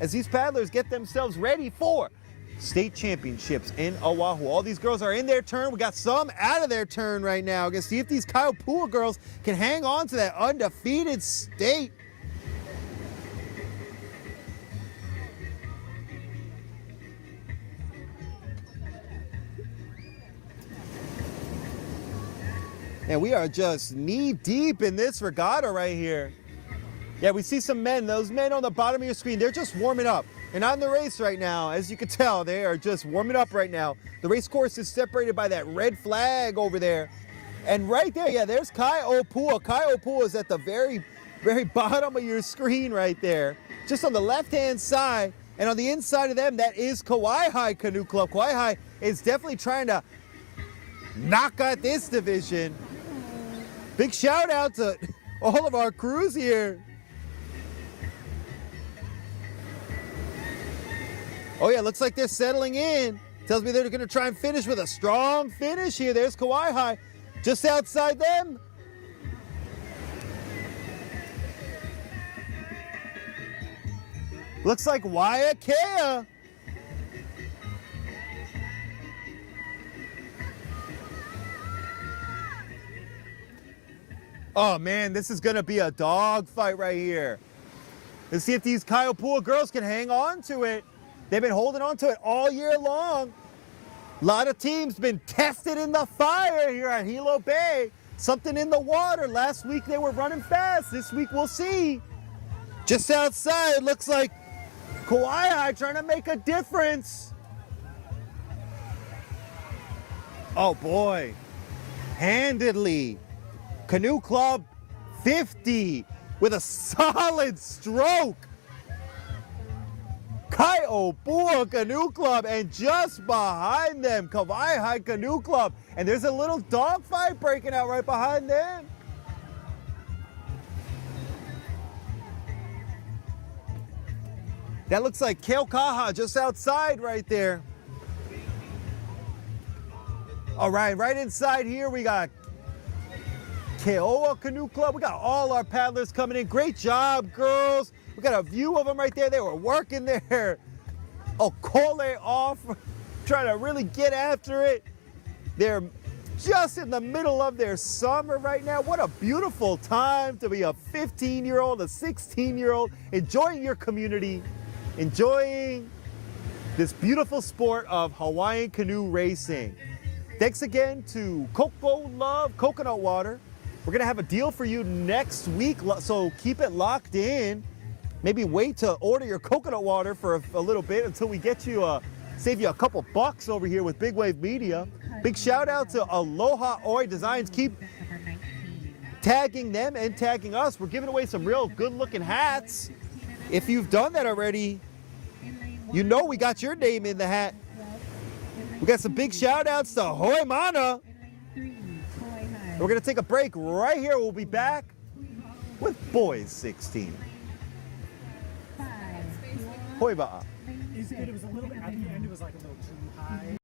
as these paddlers get themselves ready for state championships in Oahu. All these girls are in their turn. We got some out of their turn right now. We're gonna see if these Kaupua girls can hang on to that undefeated state. And we are just knee deep in this regatta right here. Yeah, we see some men. Those men on the bottom of your screen, they're just warming up. They're not in the race right now. As you can tell, they are just warming up right now. The race course is separated by that red flag over there. And right there, yeah, there's Kai Opua. Kai Opua is at the very, very bottom of your screen right there. Just on the left-hand side. And on the inside of them, that is Kauai Canoe Club. Kauai is definitely trying to knock out this division. Big shout out to all of our crews here. Oh yeah, looks like they're settling in. Tells me they're gonna try and finish with a strong finish here. There's Kauai just outside them. Looks like Waiakea. Oh man, this is gonna be a dog fight right here. Let's see if these Kaupua girls can hang on to it. They've been holding on to it all year long. A lot of teams been tested in the fire here at Hilo Bay. Something in the water. Last week they were running fast. This week we'll see. Just outside, looks like Kauai trying to make a difference. Oh boy, handedly Canoe Club 50 with a solid stroke. Kaio'opua Canoe Club, and just behind them, Hawai'i Canoe Club. And there's a little dogfight breaking out right behind them. That looks like Keaukaha just outside right there. All right, right inside here we got Keoa Canoe Club. We got all our paddlers coming in. Great job, girls. We got a view of them right there. They were working their okole off, trying to really get after it. They're just in the middle of their summer right now. What a beautiful time to be a 15-year-old, a 16-year-old, enjoying your community, enjoying this beautiful sport of Hawaiian canoe racing. Thanks again to CocoLove Coconut Water. We're gonna have a deal for you next week, so keep it locked in. Maybe wait to order your coconut water for a little bit until we get you, save you a couple bucks over here with Big Wave Media. Big shout out to Aloha Oe Designs. Keep tagging them and tagging us. We're giving away some real good looking hats. If you've done that already, you know we got your name in the hat. We got some big shout outs to Hoi Mana. We're gonna take a break right here. We'll be back with Boys 16. Hoi ba'a. It was a little bit, at the end it was like a little too high.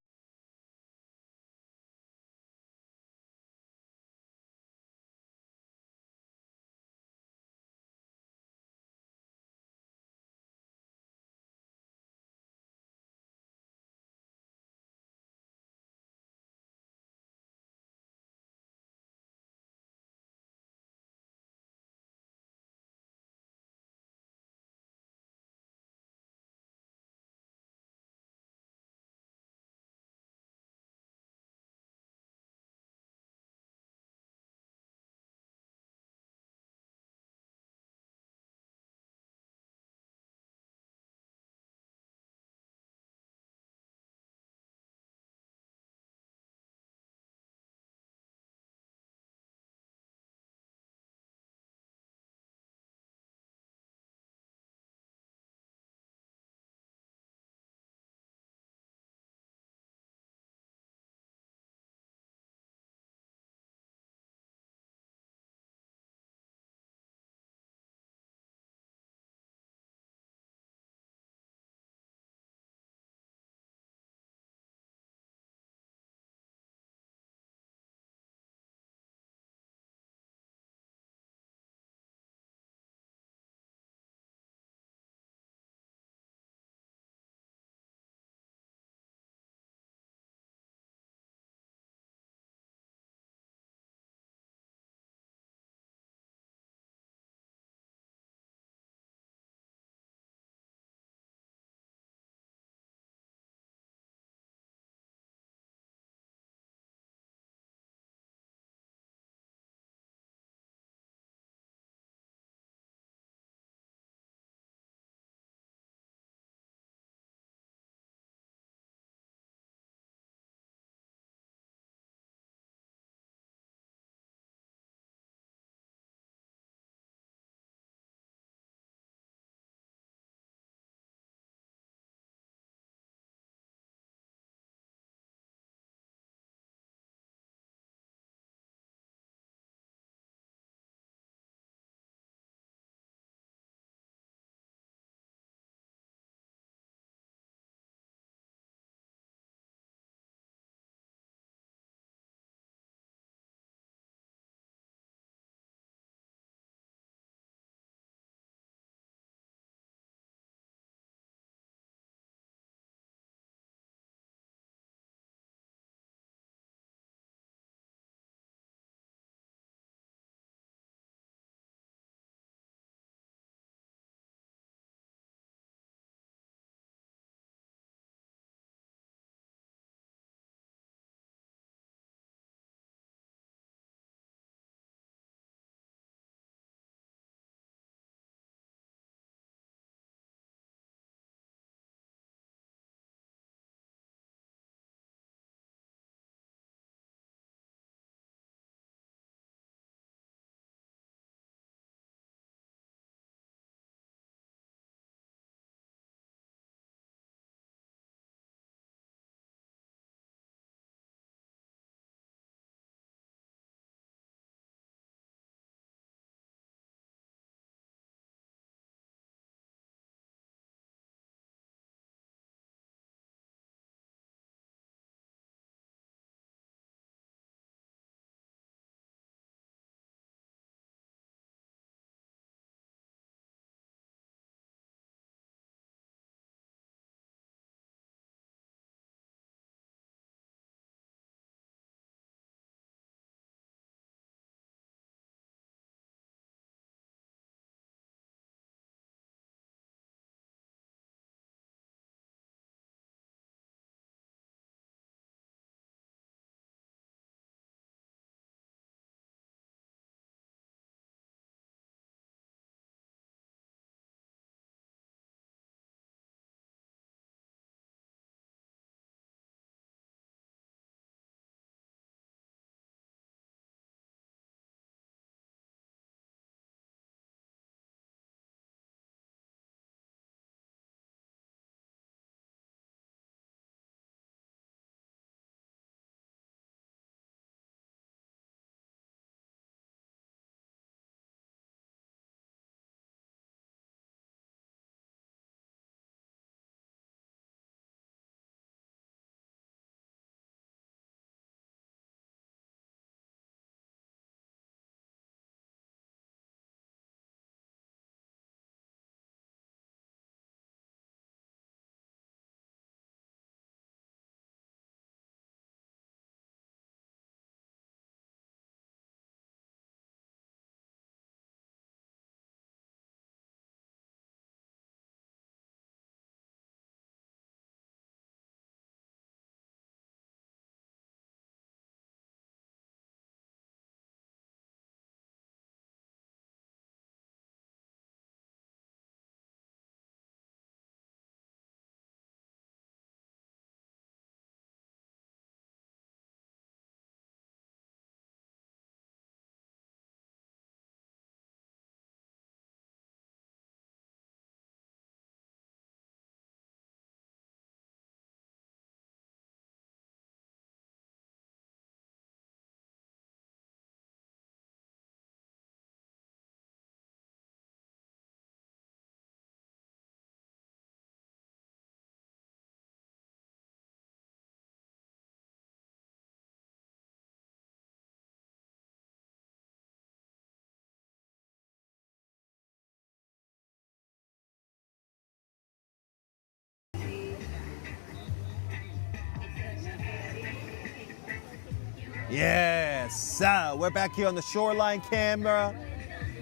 Yes, we're back here on the Shoreline camera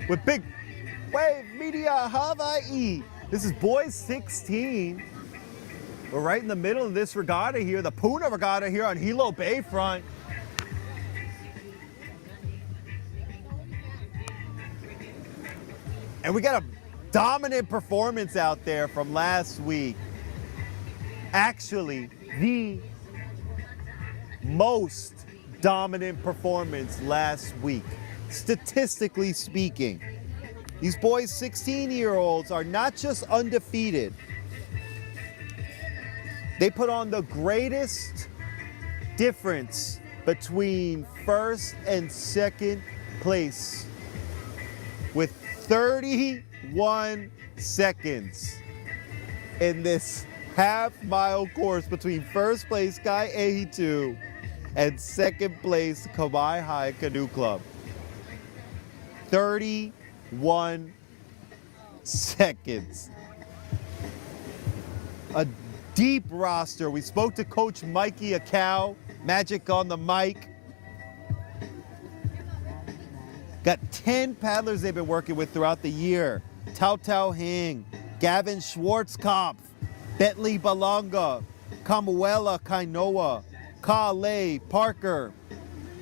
with Big Wave Media Hawai'i. This is boys 16. We're right in the middle of this regatta here, the PUNA regatta here on Hilo Bayfront. And we got a dominant performance out there from last week. Actually, the most dominant performance last week, statistically speaking. These boys, 16-year-olds, are not just undefeated. They put on the greatest difference between first and second place with 31 seconds in this half-mile course between first place Kai'ehi and second place Kauai High Canoe Club. 31 seconds. A deep roster. We spoke to Coach Mikey Akau, Magic on the mic. Got 10 paddlers they've been working with throughout the year. Tao Tao Hing, Gavin Schwartzkopf, Bentley Balonga, Kamuela Kainoa, Kale Parker,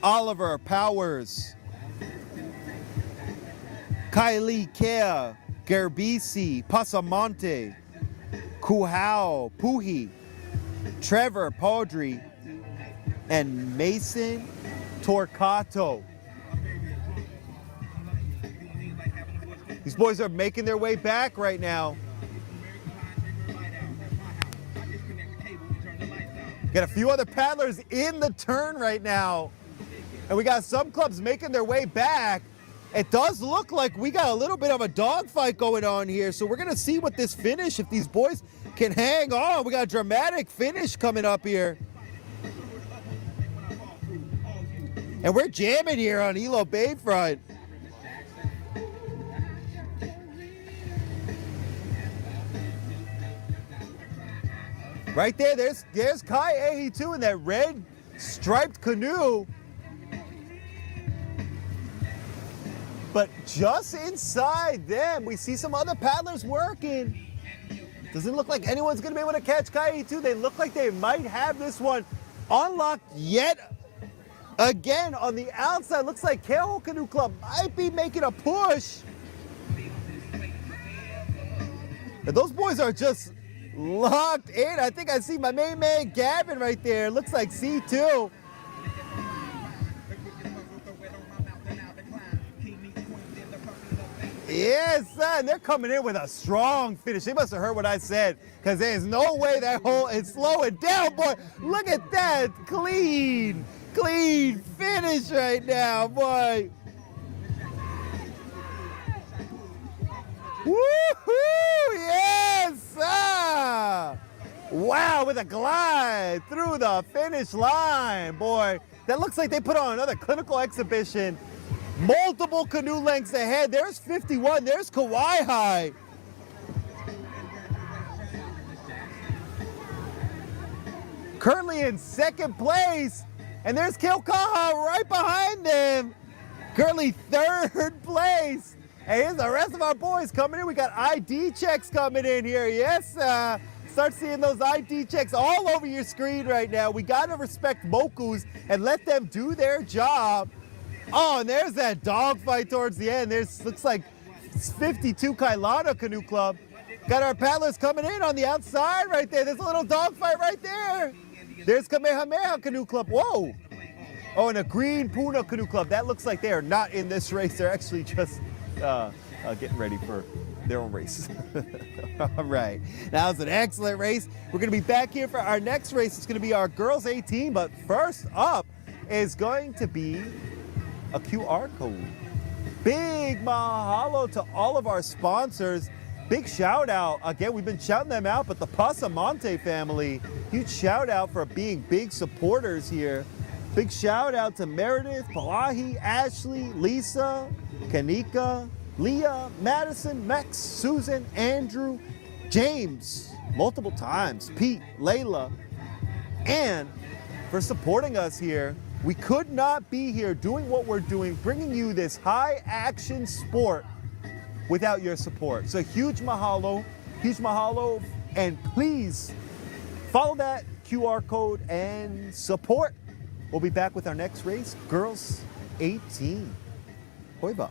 Oliver Powers, Kylie Kea, Gerbisi, Pasamonte, Kuhao Puhi, Trevor Paudry, and Mason Torcato. These boys are making their way back right now. Got a few other paddlers in the turn right now. And we got some clubs making their way back. It does look like we got a little bit of a dogfight going on here. So we're gonna see what this finish, if these boys can hang on. We got a dramatic finish coming up here. And we're jamming here on Hilo Bayfront. Right there, there's Kai'ehi too in that red striped canoe. But just inside them, we see some other paddlers working. Doesn't look like anyone's gonna be able to catch Kai'ehi too. They look like they might have this one unlocked yet again on the outside. Looks like Keho Canoe Club might be making a push. And those boys are just locked in. I think I see my main man Gavin right there. Looks like C2. Yes, son. They're coming in with a strong finish. They must have heard what I said, because there's no way that hole is slowing down, boy. Look at that. Clean finish right now, boy. Woohoo! Yes! Wow, with a glide through the finish line, boy. That looks like they put on another clinical exhibition. Multiple canoe lengths ahead. There's 51. There's Kauai High. Currently in second place. And there's Kilkaha right behind them. Currently third place. And here's the rest of our boys coming in. We got ID checks coming in here. Yes, start seeing those ID checks all over your screen right now. We got to respect Mokus and let them do their job. Oh, and there's that dogfight towards the end. Looks like 52 Kailana Canoe Club. Got our paddlers coming in on the outside right there. There's a little dogfight right there. There's Kamehameha Canoe Club. Whoa. Oh, and a green PUNA Canoe Club. That looks like they are not in this race. They're actually just getting ready for their own race. All right. That was an excellent race. We're going to be back here for our next race. It's going to be our girls 18. But first up is going to be a QR code. Big mahalo to all of our sponsors. Big shout out. Again, we've been shouting them out, but the Pasamonte family, huge shout out for being big supporters here. Big shout out to Meredith, Palahi, Ashley, Lisa, Kanika, Leah, Madison, Max, Susan, Andrew, James, multiple times, Pete, Layla, and for supporting us here We could not be here doing what we're doing, bringing you this high action sport without your support. So huge mahalo, and please follow that QR code and support. We'll be back with our next race, girls 18. Hoiva.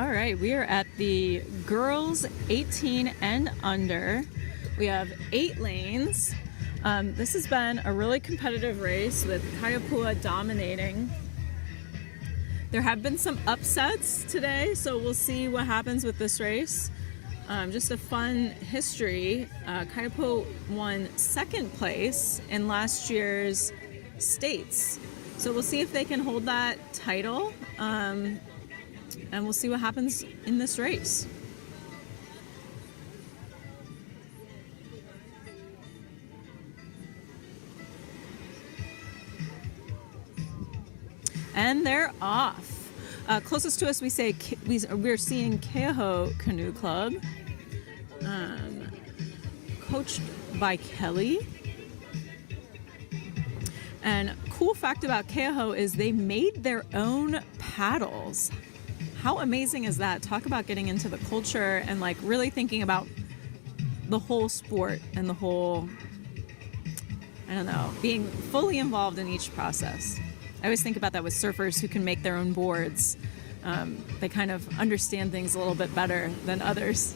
All right, we are at the girls 18 and under. We have 8 lanes. This has been a really competitive race with Kaiapua dominating. There have been some upsets today, so we'll see what happens with this race. Just a fun history. Kaiapua won 2nd place in last year's states. So we'll see if they can hold that title. And we'll see what happens in this race. And they're off. Closest to us, we're seeing Keaho Canoe Club, coached by Kelly. And cool fact about Keaho is they made their own paddles. How amazing is that? Talk about getting into the culture and like really thinking about the whole sport and the whole, I don't know, being fully involved in each process. I always think about that with surfers who can make their own boards. They kind of understand things a little bit better than others.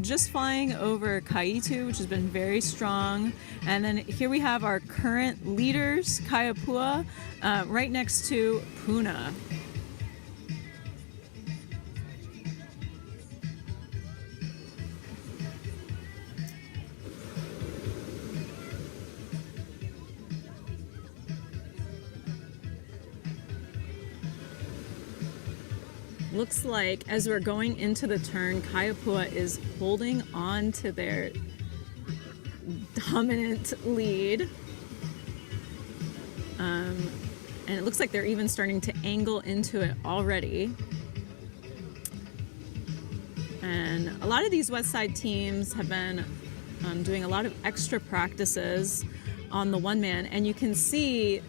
Just flying over Kaitu, which has been very strong. And then here we have our current leaders, Kaiapua, right next to PUNA. Looks like as we're going into the turn, Kaiapua is holding on to their dominant lead. And it looks like they're even starting to angle into it already. And a lot of these West Side teams have been doing a lot of extra practices on the one man, and you can see,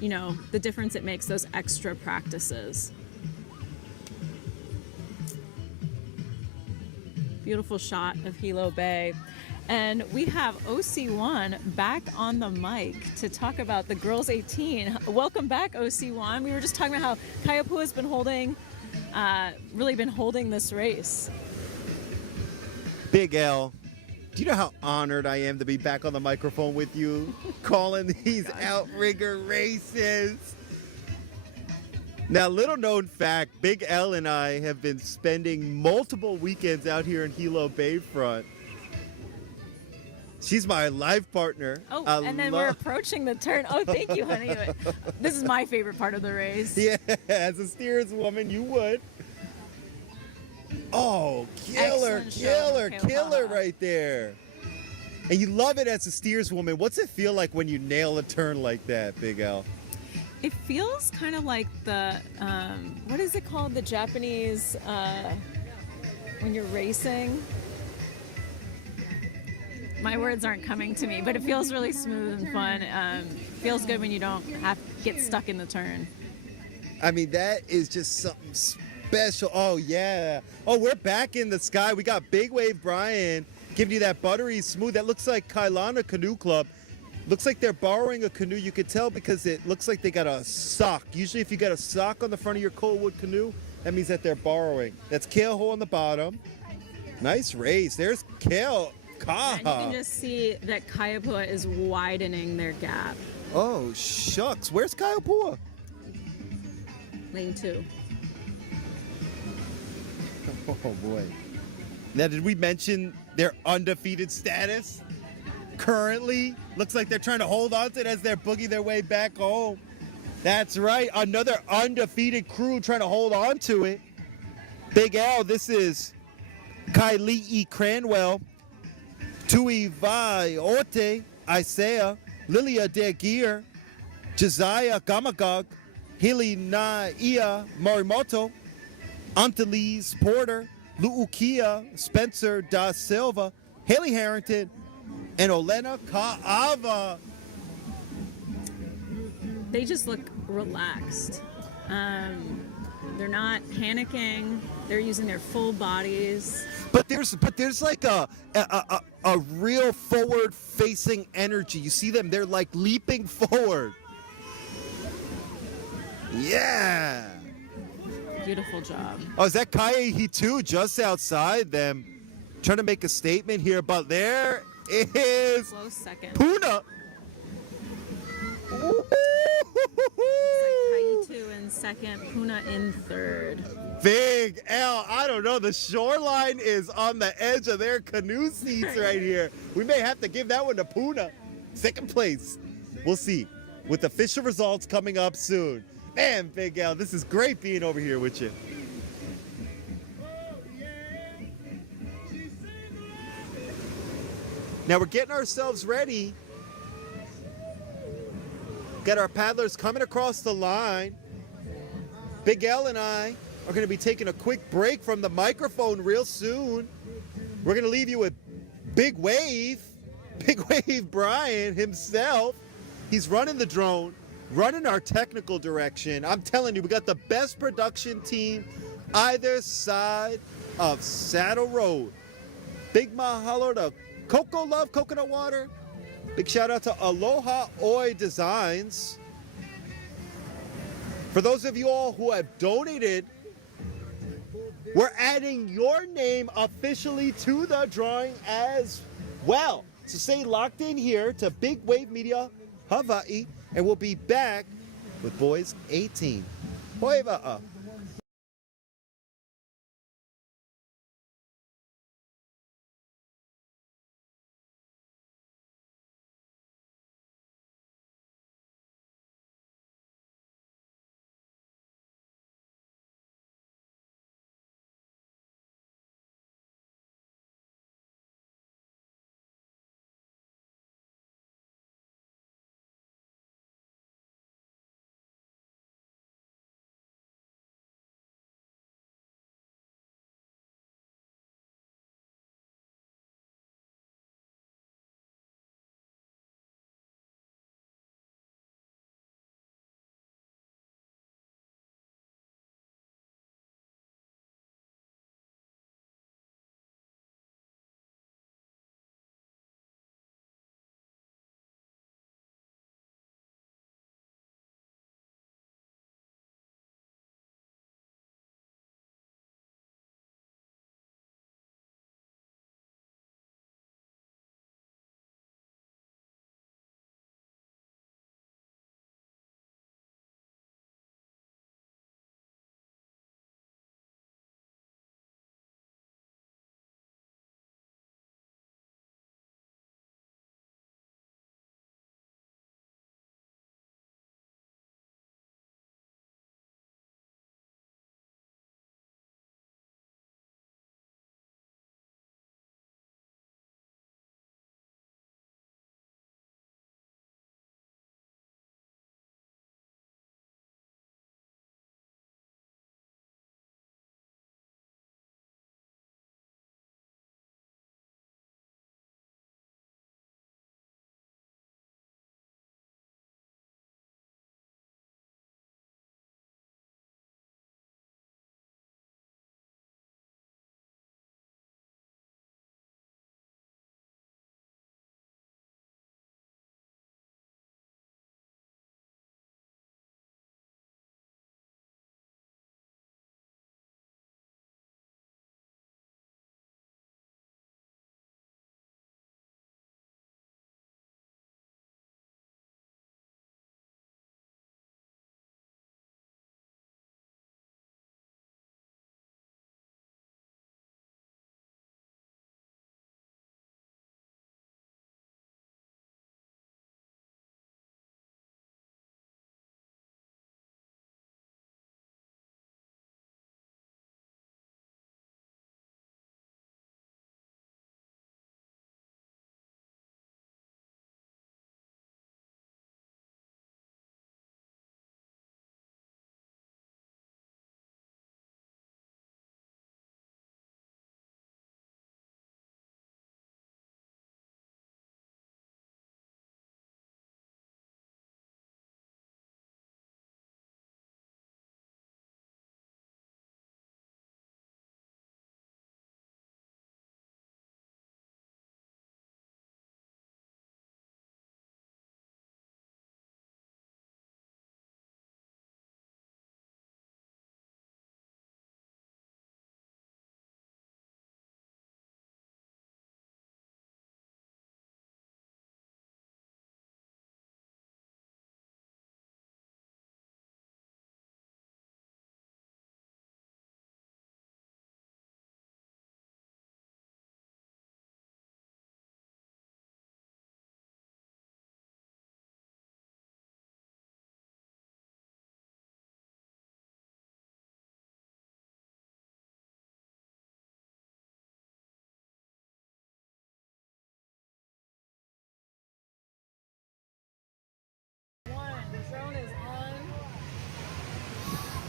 you know, the difference it makes, those extra practices. Beautiful shot of Hilo Bay. And we have OC1 back on the mic to talk about the girls 18. Welcome back, OC1. We were just talking about how Kaiapua has been really been holding this race. Big L, do you know how honored I am to be back on the microphone with you, calling these outrigger races? Now, little known fact, Big L and I have been spending multiple weekends out here in Hilo Bayfront. She's my life partner. Oh, and then we're approaching the turn. Oh, thank you, honey. This is my favorite part of the race. Yeah, as a steerswoman, you would. Oh, killer right there. And you love it as a steerswoman. What's it feel like when you nail a turn like that, Big L? It feels kind of like the, what is it called? The Japanese, when you're racing. My words aren't coming to me, but it feels really smooth and fun. Feels good when you don't have to get stuck in the turn. I mean, that is just something special. Oh, yeah. Oh, we're back in the sky. We got Big Wave Brian giving you that buttery smooth. That looks like Kailana Canoe Club. Looks like they're borrowing a canoe. You could tell because it looks like they got a sock. Usually if you got a sock on the front of your Coldwood canoe, that means that they're borrowing. That's Keaho on the bottom. Nice race. There's Keaho. And you can just see that Kaiapua is widening their gap. Oh, shucks. Where's Kaiapua? Lane 2. Oh, boy. Now, did we mention their undefeated status? Currently, looks like they're trying to hold on to it as they're boogieing their way back home. That's right, another undefeated crew trying to hold on to it. Big Al, this is Kaili'i Cranwell, Tui Vai Orte, Isaiah, Lilia De Gear, Josiah Gamagog, Hili Na Ia Morimoto, Antalise Porter, Lu'ukia, Spencer Da Silva, Haley Harrington, and Olena Ka'ava. They just look relaxed. They're not panicking. They're using their full bodies. But there's like a real forward-facing energy. You see them? They're like leaping forward. Yeah. Beautiful job. Oh, is that Kaiahi too? Just outside them, trying to make a statement here, but there is Close second. PUNA. Kaitu in second, Puna in third. Big L, I don't know. The shoreline is on the edge of their canoe seats right here. We may have to give that one to PUNA. Second place. We'll see. With official results coming up soon. Man, Big L, this is great being over here with you. Now we're getting ourselves ready. Got our paddlers coming across the line. Big L and I are going to be taking a quick break from the microphone real soon. We're going to leave you with Big Wave Brian himself. He's running the drone, running our technical direction. I'm telling you, we got the best production team either side of Saddle Road. Big mahalo to CocoLove Coconut Water. Big shout out to Aloha Oe Designs. For those of you all who have donated, we're adding your name officially to the drawing as well. So stay locked in here to Big Wave Media Hawai'i, and we'll be back with Boys 18. Hoiva'a.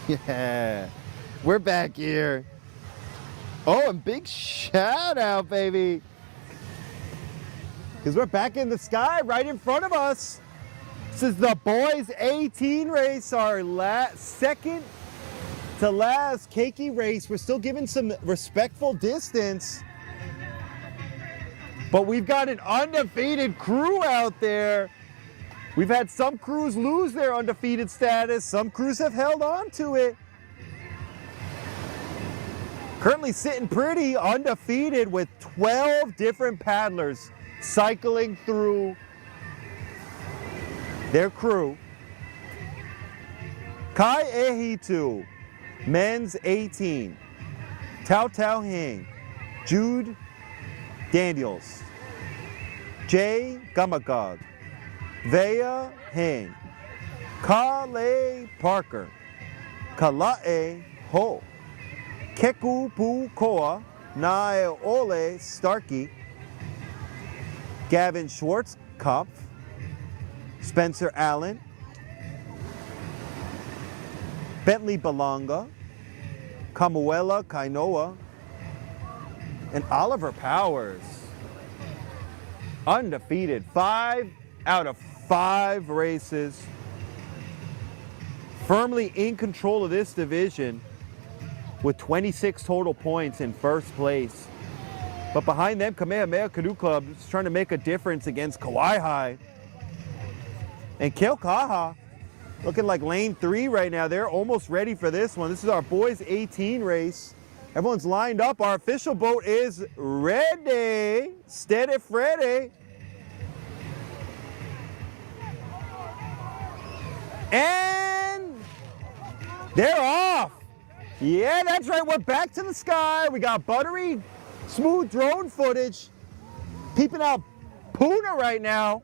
Yeah, we're back here. Oh, and big shout out, baby. Because we're back in the sky right in front of us. This is the boys 18 race, our second to last keiki race. We're still giving some respectful distance. But we've got an undefeated crew out there. We've had some crews lose their undefeated status. Some crews have held on to it. Currently sitting pretty undefeated with 12 different paddlers cycling through their crew. Kai Ehitu, men's 18. Tao Tao Hing, Jude Daniels, Jay Gamagog, Vea Hing, Kale Parker, Kala'e Ho, Keku Pu Koa, Nae Ole Starkey, Gavin Schwartzkopf, Spencer Allen, Bentley Balanga, Kamuela Kainoa, and Oliver Powers. Undefeated, 5 out of 5 races. Firmly in control of this division with 26 total points in first place. But behind them, Kamehameha Canoe Club is trying to make a difference against Kauai High. And Keaukaha looking like lane 3 right now. They're almost ready for this one. This is our boys 18 race. Everyone's lined up. Our official boat is ready. Steady Freddy. And they're off. Yeah, that's right. We're back to the sky. We got buttery, smooth drone footage. Peeping out PUNA right now.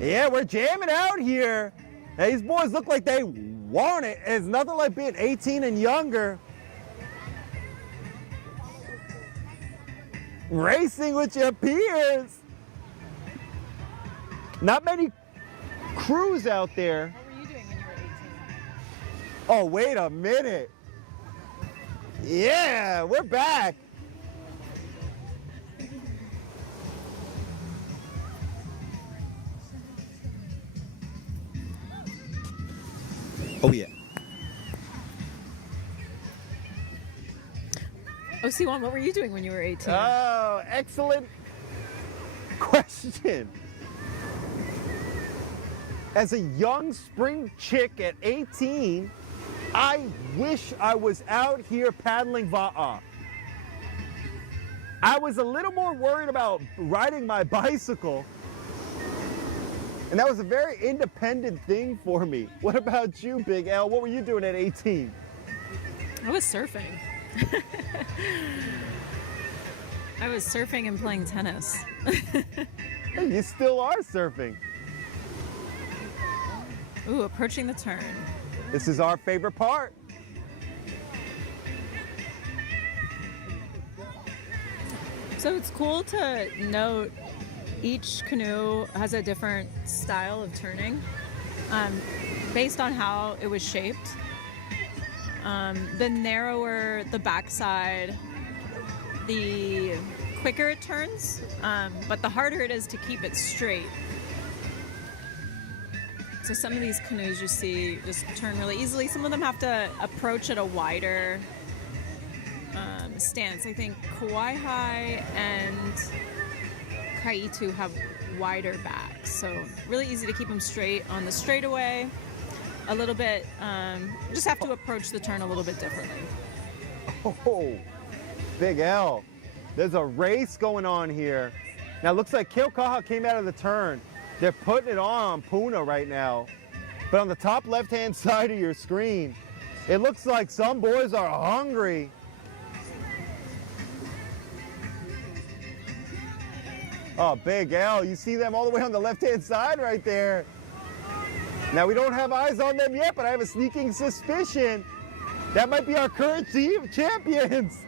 Yeah, we're jamming out here. Now, these boys look like they want it. It's nothing like being 18 and younger. Racing with your peers. Not many crews out there. What were you doing when you were 18? Oh, wait a minute. Yeah, we're back. Oh, yeah. OC1, what were you doing when you were 18? Oh, excellent question. As a young spring chick at 18, I wish I was out here paddling va'a. I was a little more worried about riding my bicycle. And that was a very independent thing for me. What about you, Big L? What were you doing at 18? I was surfing. I was surfing and playing tennis. Hey, you still are surfing. Ooh, approaching the turn. This is our favorite part. So it's cool to note each canoe has a different style of turning based on how it was shaped. The narrower the backside, the quicker it turns, but the harder it is to keep it straight. So some of these canoes you see just turn really easily. Some of them have to approach at a wider stance. I think Kauai High and Kaitu have wider backs, so really easy to keep them straight on the straightaway. A little bit, just have to approach the turn a little bit differently. Oh, Big L. There's a race going on here. Now it looks like Keaukaha came out of the turn. They're putting it on PUNA right now. But on the top left-hand side of your screen, it looks like some boys are hungry. Oh, Big L, you see them all the way on the left-hand side right there. Now, we don't have eyes on them yet, but I have a sneaking suspicion that might be our current team champions.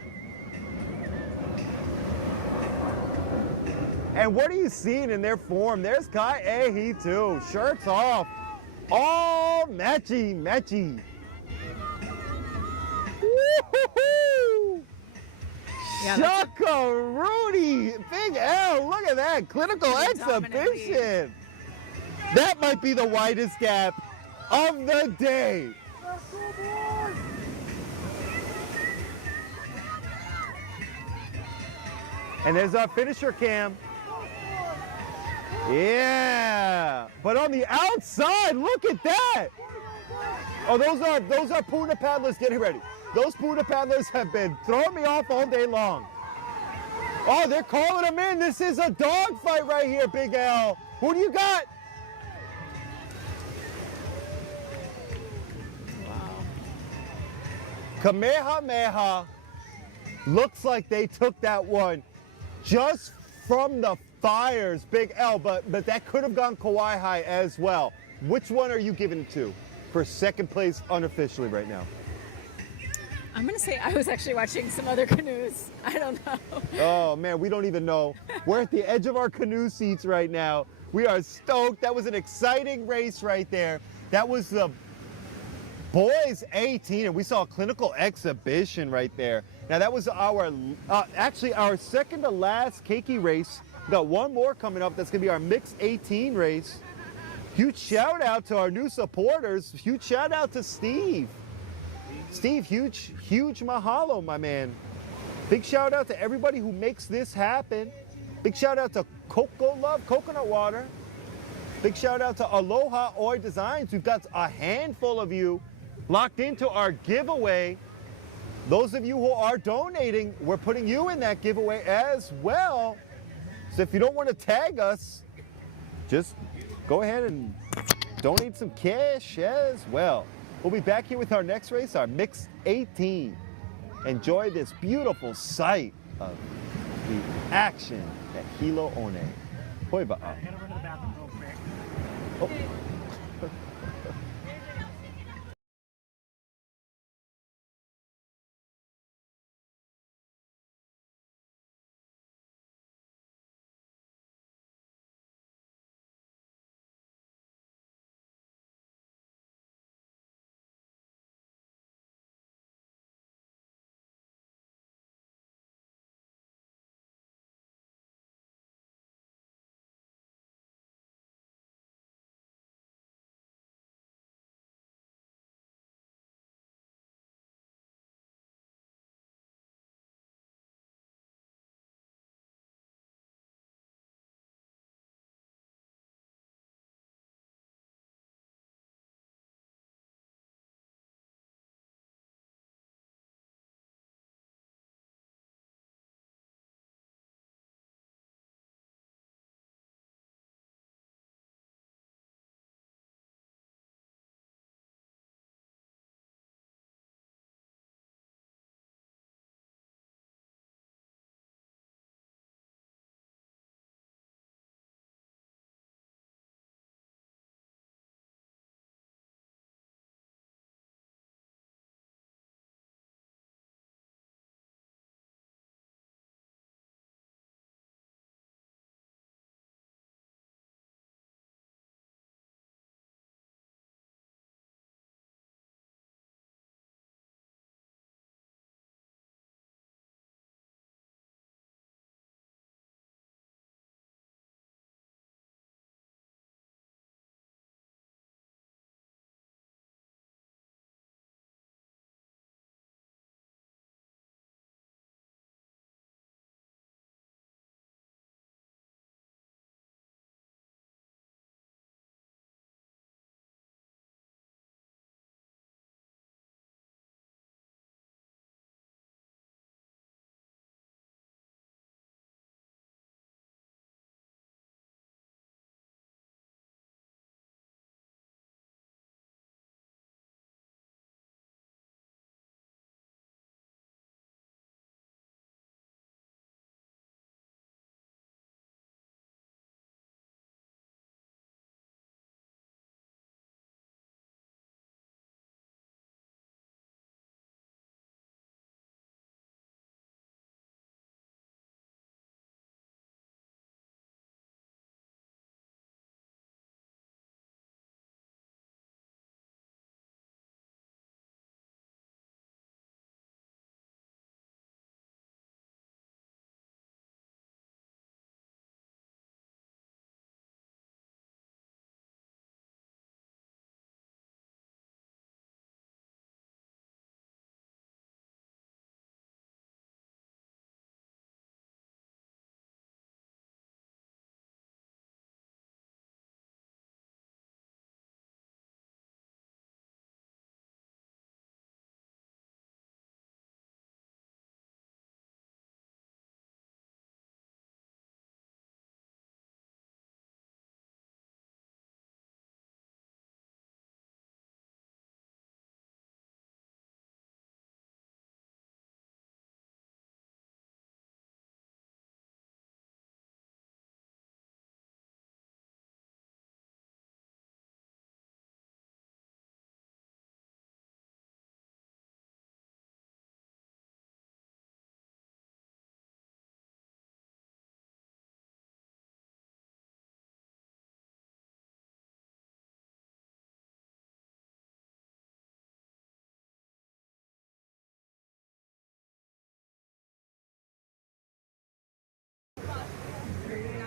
And what are you seeing in their form? There's Kai Ahi too. Shirts off. All matchy, matchy. Woo-hoo-hoo! Yeah, that's Shaka Rudy, Big L, look at that, clinical exhibition. That might be the widest gap of the day. And there's our finisher cam. Yeah, but on the outside, look at that. Oh, those are PUNA paddlers getting ready. Those PUNA paddlers have been throwing me off all day long. Oh, they're calling them in. This is a dogfight right here, Big L. Who do you got? Kamehameha. Looks like they took that one just from the fires, Big L, but that could have gone Kauai High as well. Which one are you giving it to for second place unofficially right now? I'm gonna say I was actually watching some other canoes. I don't know. Oh man, we don't even know. We're at the edge of our canoe seats right now. We are stoked. That was an exciting race right there. That was the boys 18, and we saw a clinical exhibition right there. Now that was our, actually our second to last keiki race. We got one more coming up. That's gonna be our mixed 18 race. Huge shout out to our new supporters. Huge shout out to Steve. Steve, huge mahalo, my man. Big shout out to everybody who makes this happen. Big shout out to CocoLove Coconut Water. Big shout out to Aloha Oe Designs. We've got a handful of you locked into our giveaway. Those of you who are donating, we're putting you in that giveaway as well. So if you don't want to tag us, just go ahead and donate some cash as well. We'll be back here with our next race, our mixed 18. Enjoy this beautiful sight of the action at Hilo One. Hoi ba'a. I gotta run to the bathroom real quick. Oh.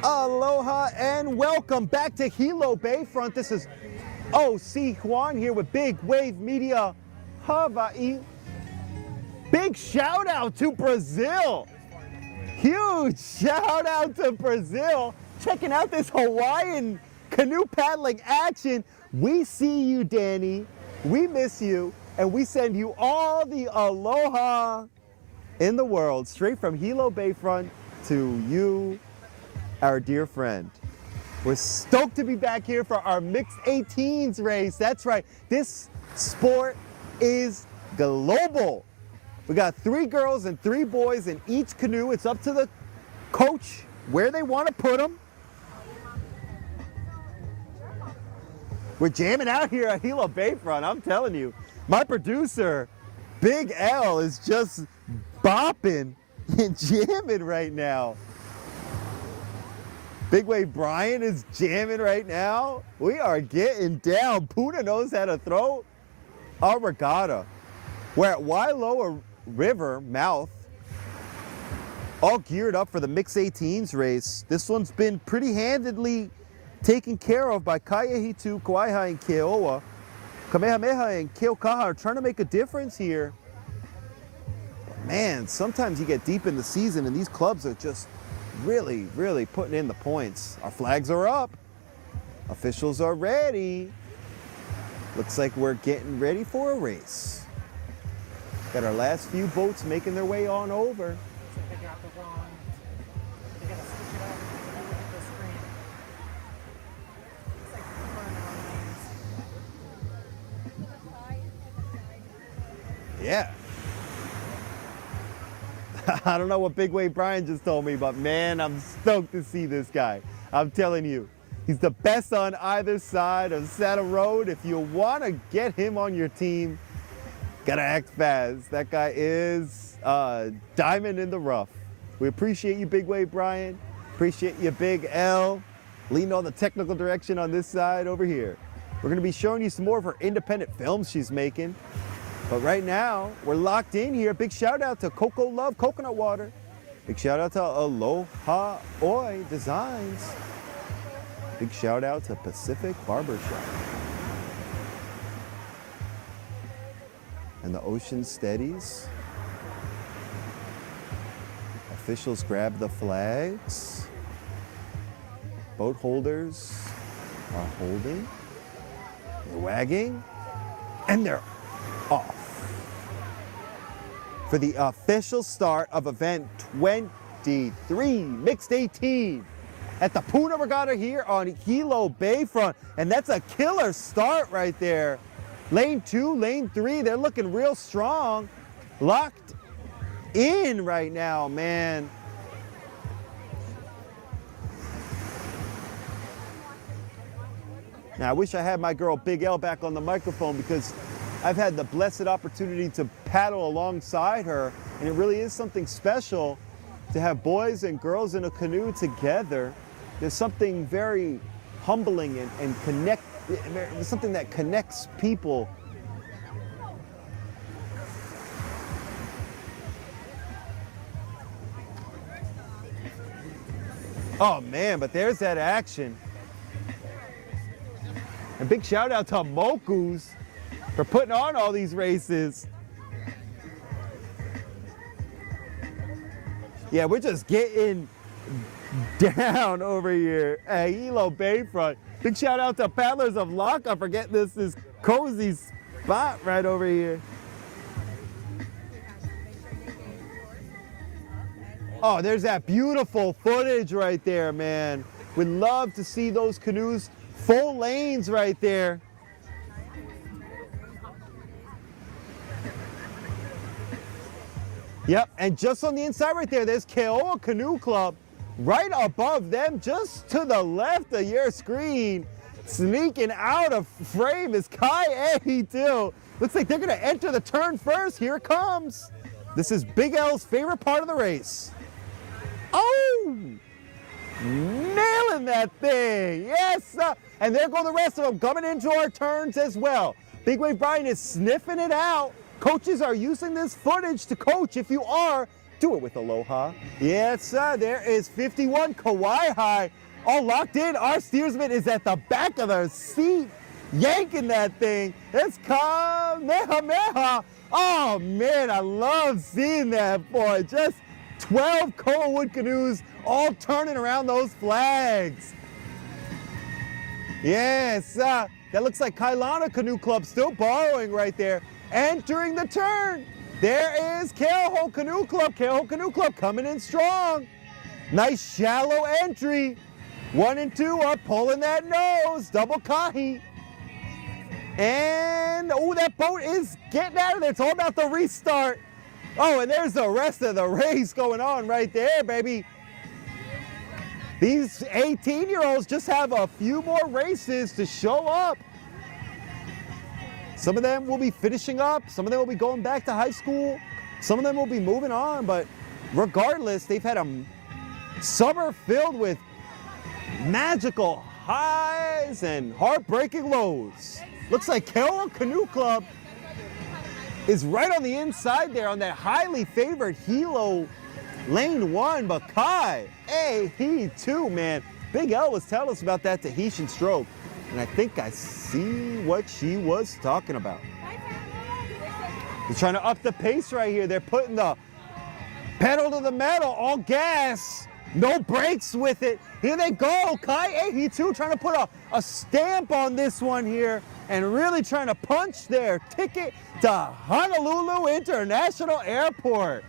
Aloha and welcome back to Hilo Bayfront. This is O.C. Juan here with Big Wave Media Hawai'i. Big shout out to Brazil. Huge shout out to Brazil. Checking out this Hawaiian canoe paddling action. We see you, Danny. We miss you. And we send you all the aloha in the world, straight from Hilo Bayfront to you, our dear friend. We're stoked to be back here for our mixed 18s race. That's right, this sport is global. We got 3 girls and 3 boys in each canoe. It's up to the coach where they want to put them. We're jamming out here at Hilo Bayfront, I'm telling you. My producer, Big L, is just bopping and jamming right now. Big Wave Brian is jamming right now. We are getting down. PUNA knows how to throw a regatta. We're at Wailoa River mouth, all geared up for the mixed 18s race. This one's been pretty handedly taken care of by Kaiahitu, Kauaiha, and Keoa. Kamehameha and Keokaha are trying to make a difference here. But man, sometimes you get deep in the season and these clubs are just really, really putting in the points. Our flags are up. Officials are ready. Looks like we're getting ready for a race. Got our last few boats making their way on over. They got the wrong. They gotta switch it up and look at the screen. It's like Yeah. I don't know what Big Wave Brian just told me, but man, I'm stoked to see this guy. I'm telling you, he's the best on either side of Saddle Road. If you want to get him on your team, gotta act fast. That guy is a diamond in the rough. We appreciate you, Big Wave Brian. Appreciate you, Big L. Leading all the technical direction on this side over here. We're gonna be showing you some more of her independent films she's making. But right now, we're locked in here. Big shout out to CocoLove Coconut Water. Big shout out to Aloha Oe Designs. Big shout out to Pacific Barbershop. And the Ocean Steadies. Officials grab the flags. Boat holders are holding. They're wagging. And they're off for the official start of event 23, mixed 18, at the PUNA Regatta here on Hilo Bayfront. And that's a killer start right there. Lane 2, lane 3, they're looking real strong. Locked in right now, man. Now, I wish I had my girl Big L back on the microphone because I've had the blessed opportunity to paddle alongside her, and it really is something special to have boys and girls in a canoe together. There's something very humbling and something that connects people. Oh man, but there's that action. And big shout out to Mokus for putting on all these races. Yeah, we're just getting down over here at Hilo Bayfront. Big shout out to Paddlers of Laka for getting this cozy spot right over here. Oh, there's that beautiful footage right there, man. We'd love to see those canoes, full lanes right there. Yep, and just on the inside right there, there's Keoa Canoe Club. Right above them, just to the left of your screen, sneaking out of frame is Kaiahitu. Looks like they're gonna enter the turn first. Here it comes. This is Big L's favorite part of the race. Oh! Nailing that thing, yes! And there go the rest of them coming into our turns as well. Big Wave Brian is sniffing it out. Coaches are using this footage to coach. If you are Do it with Aloha. Yes, sir. There is 51 Kauai, all locked in. Our steersman is at the back of the seat, yanking that thing. It's Kamehameha. Oh, man, I love seeing that, boy. Just 12 koa wood canoes all turning around those flags. Yes, that looks like Kailana Canoe Club still borrowing right there. Entering the turn. There is Keoho Canoe Club. Keoho Canoe Club coming in strong. Nice shallow entry. 1 and 2 are pulling that nose. Double kahi. And, oh, that boat is getting out of there. It's all about the restart. Oh, and there's the rest of the race going on right there, baby. These 18-year-olds just have a few more races to show up. Some of them will be finishing up. Some of them will be going back to high school. Some of them will be moving on. But regardless, they've had a summer filled with magical highs and heartbreaking lows. Looks like Keoho Canoe Club is right on the inside there on that highly favored Hilo lane 1. But Kai, hey, he too, man. Big L was telling us about that Tahitian stroke. And I think I see what she was talking about. They're trying to up the pace right here. They're putting the pedal to the metal, all gas, no brakes with it. Here they go. Kai Ehi too trying to put a stamp on this one here and really trying to punch their ticket to Honolulu International Airport.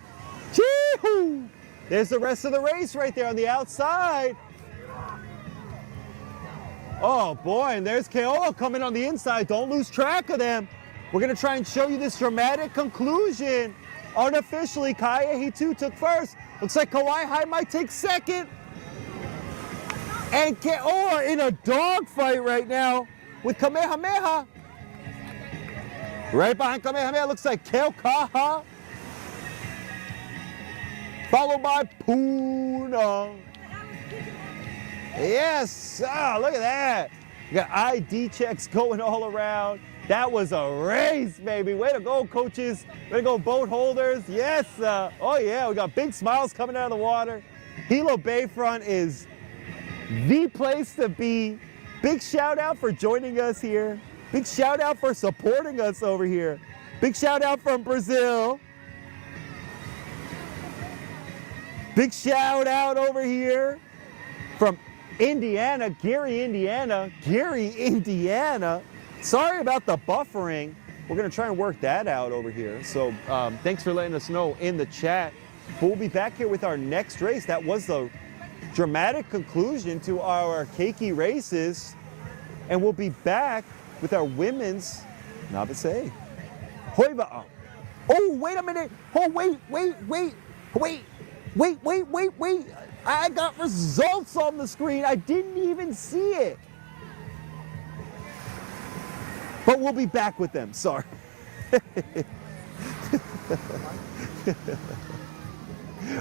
Chee-hoo! There's the rest of the race right there on the outside. Oh boy, and there's Keoa coming on the inside. Don't lose track of them. We're gonna try and show you this dramatic conclusion. Unofficially, Kai Ehi 2 took first. Looks like Kauai High might take second. And Keoa in a dogfight right now with Kamehameha. Right behind Kamehameha looks like Keokaha. Followed by PUNA. Yes, look at that. We got ID checks going all around. That was a race, baby. Way to go, coaches. Way to go, boat holders. Yes, oh yeah, we got big smiles coming out of the water. Hilo Bayfront is the place to be. Big shout out for joining us here. Big shout out for supporting us over here. Big shout out from Brazil. Big shout out over here from Indiana, Gary, Indiana. Gary, Indiana. Sorry about the buffering. We're gonna try and work that out over here. So thanks for letting us know in the chat. But we'll be back here with our next race. That was the dramatic conclusion to our keiki races. And we'll be back with our women's Novice A. Hoiva'a. Oh, wait a minute. Oh, wait. I got results on the screen. I didn't even see it. But we'll be back with them. Sorry.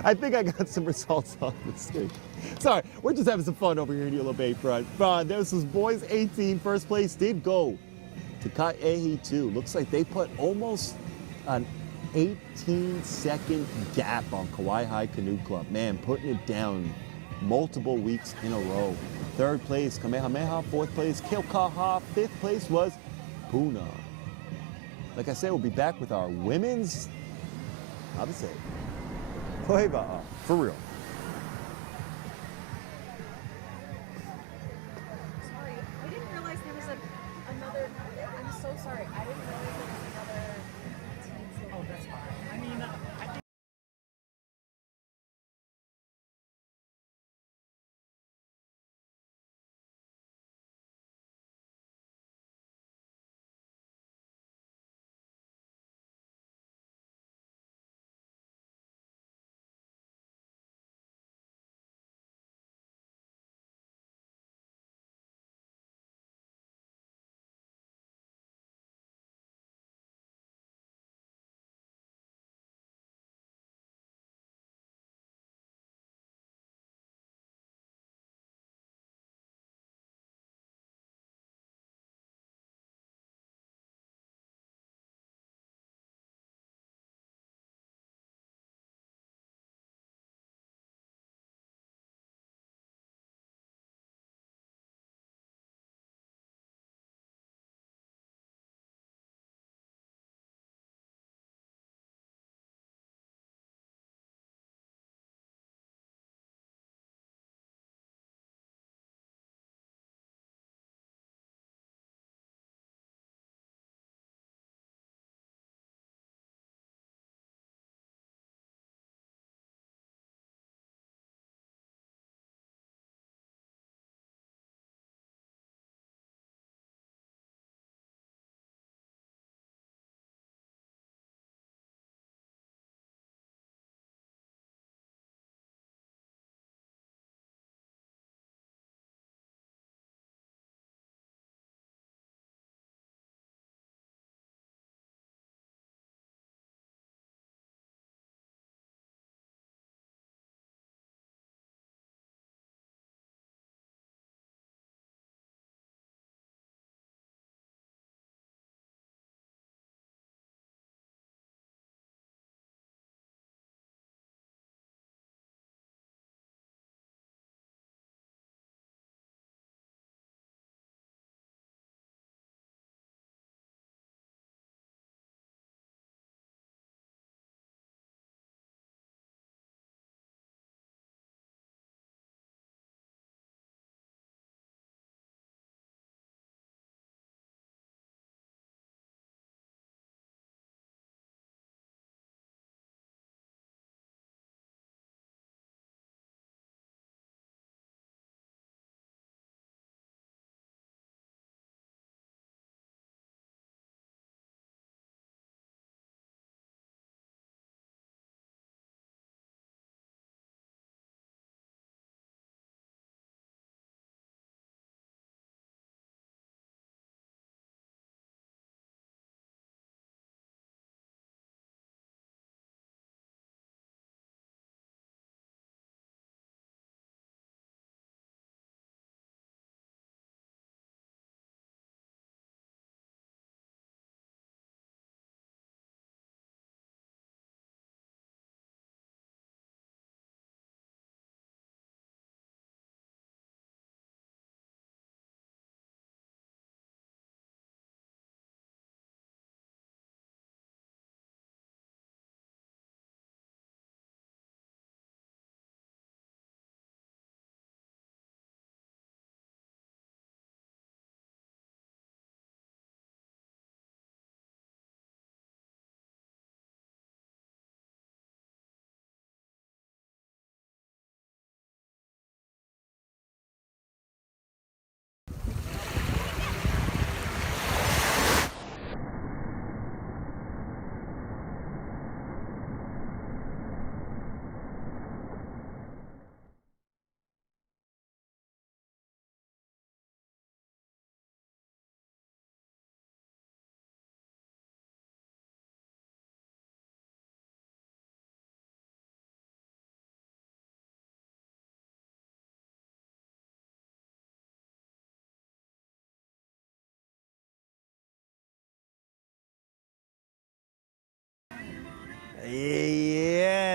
I think I got some results on the screen. Sorry, we're just having some fun over here in Hilo Bayfront. This was boys 18. First place did go to Kai Ehi 2. Looks like they put almost an 18-second gap on Kauai High Canoe Club. Man, putting it down multiple weeks in a row. Third place, Kamehameha. Fourth place, Keokaha. Fifth place was PUNA. Like I said, we'll be back with our women's Novice A. For real.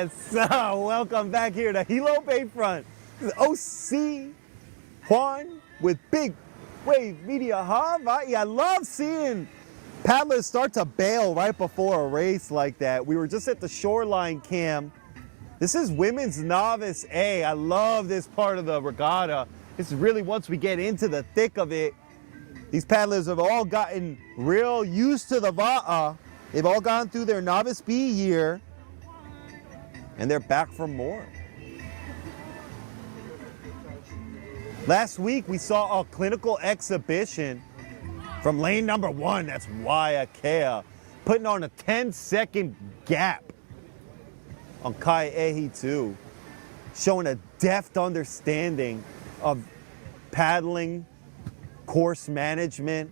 Yes, welcome back here to Hilo Bayfront. This is OC Juan with Big Wave Media Hawai'i. I love seeing paddlers start to bail right before a race like that. We were just at the shoreline cam. This is women's Novice A. I love this part of the regatta. This is really, once we get into the thick of it, these paddlers have all gotten real used to the va'a. They've all gone through their Novice B year, and they're back for more. Last week, we saw a clinical exhibition from lane number 1, that's Waiakea, putting on a 10-second gap on Kai'ehi 2, showing a deft understanding of paddling, course management,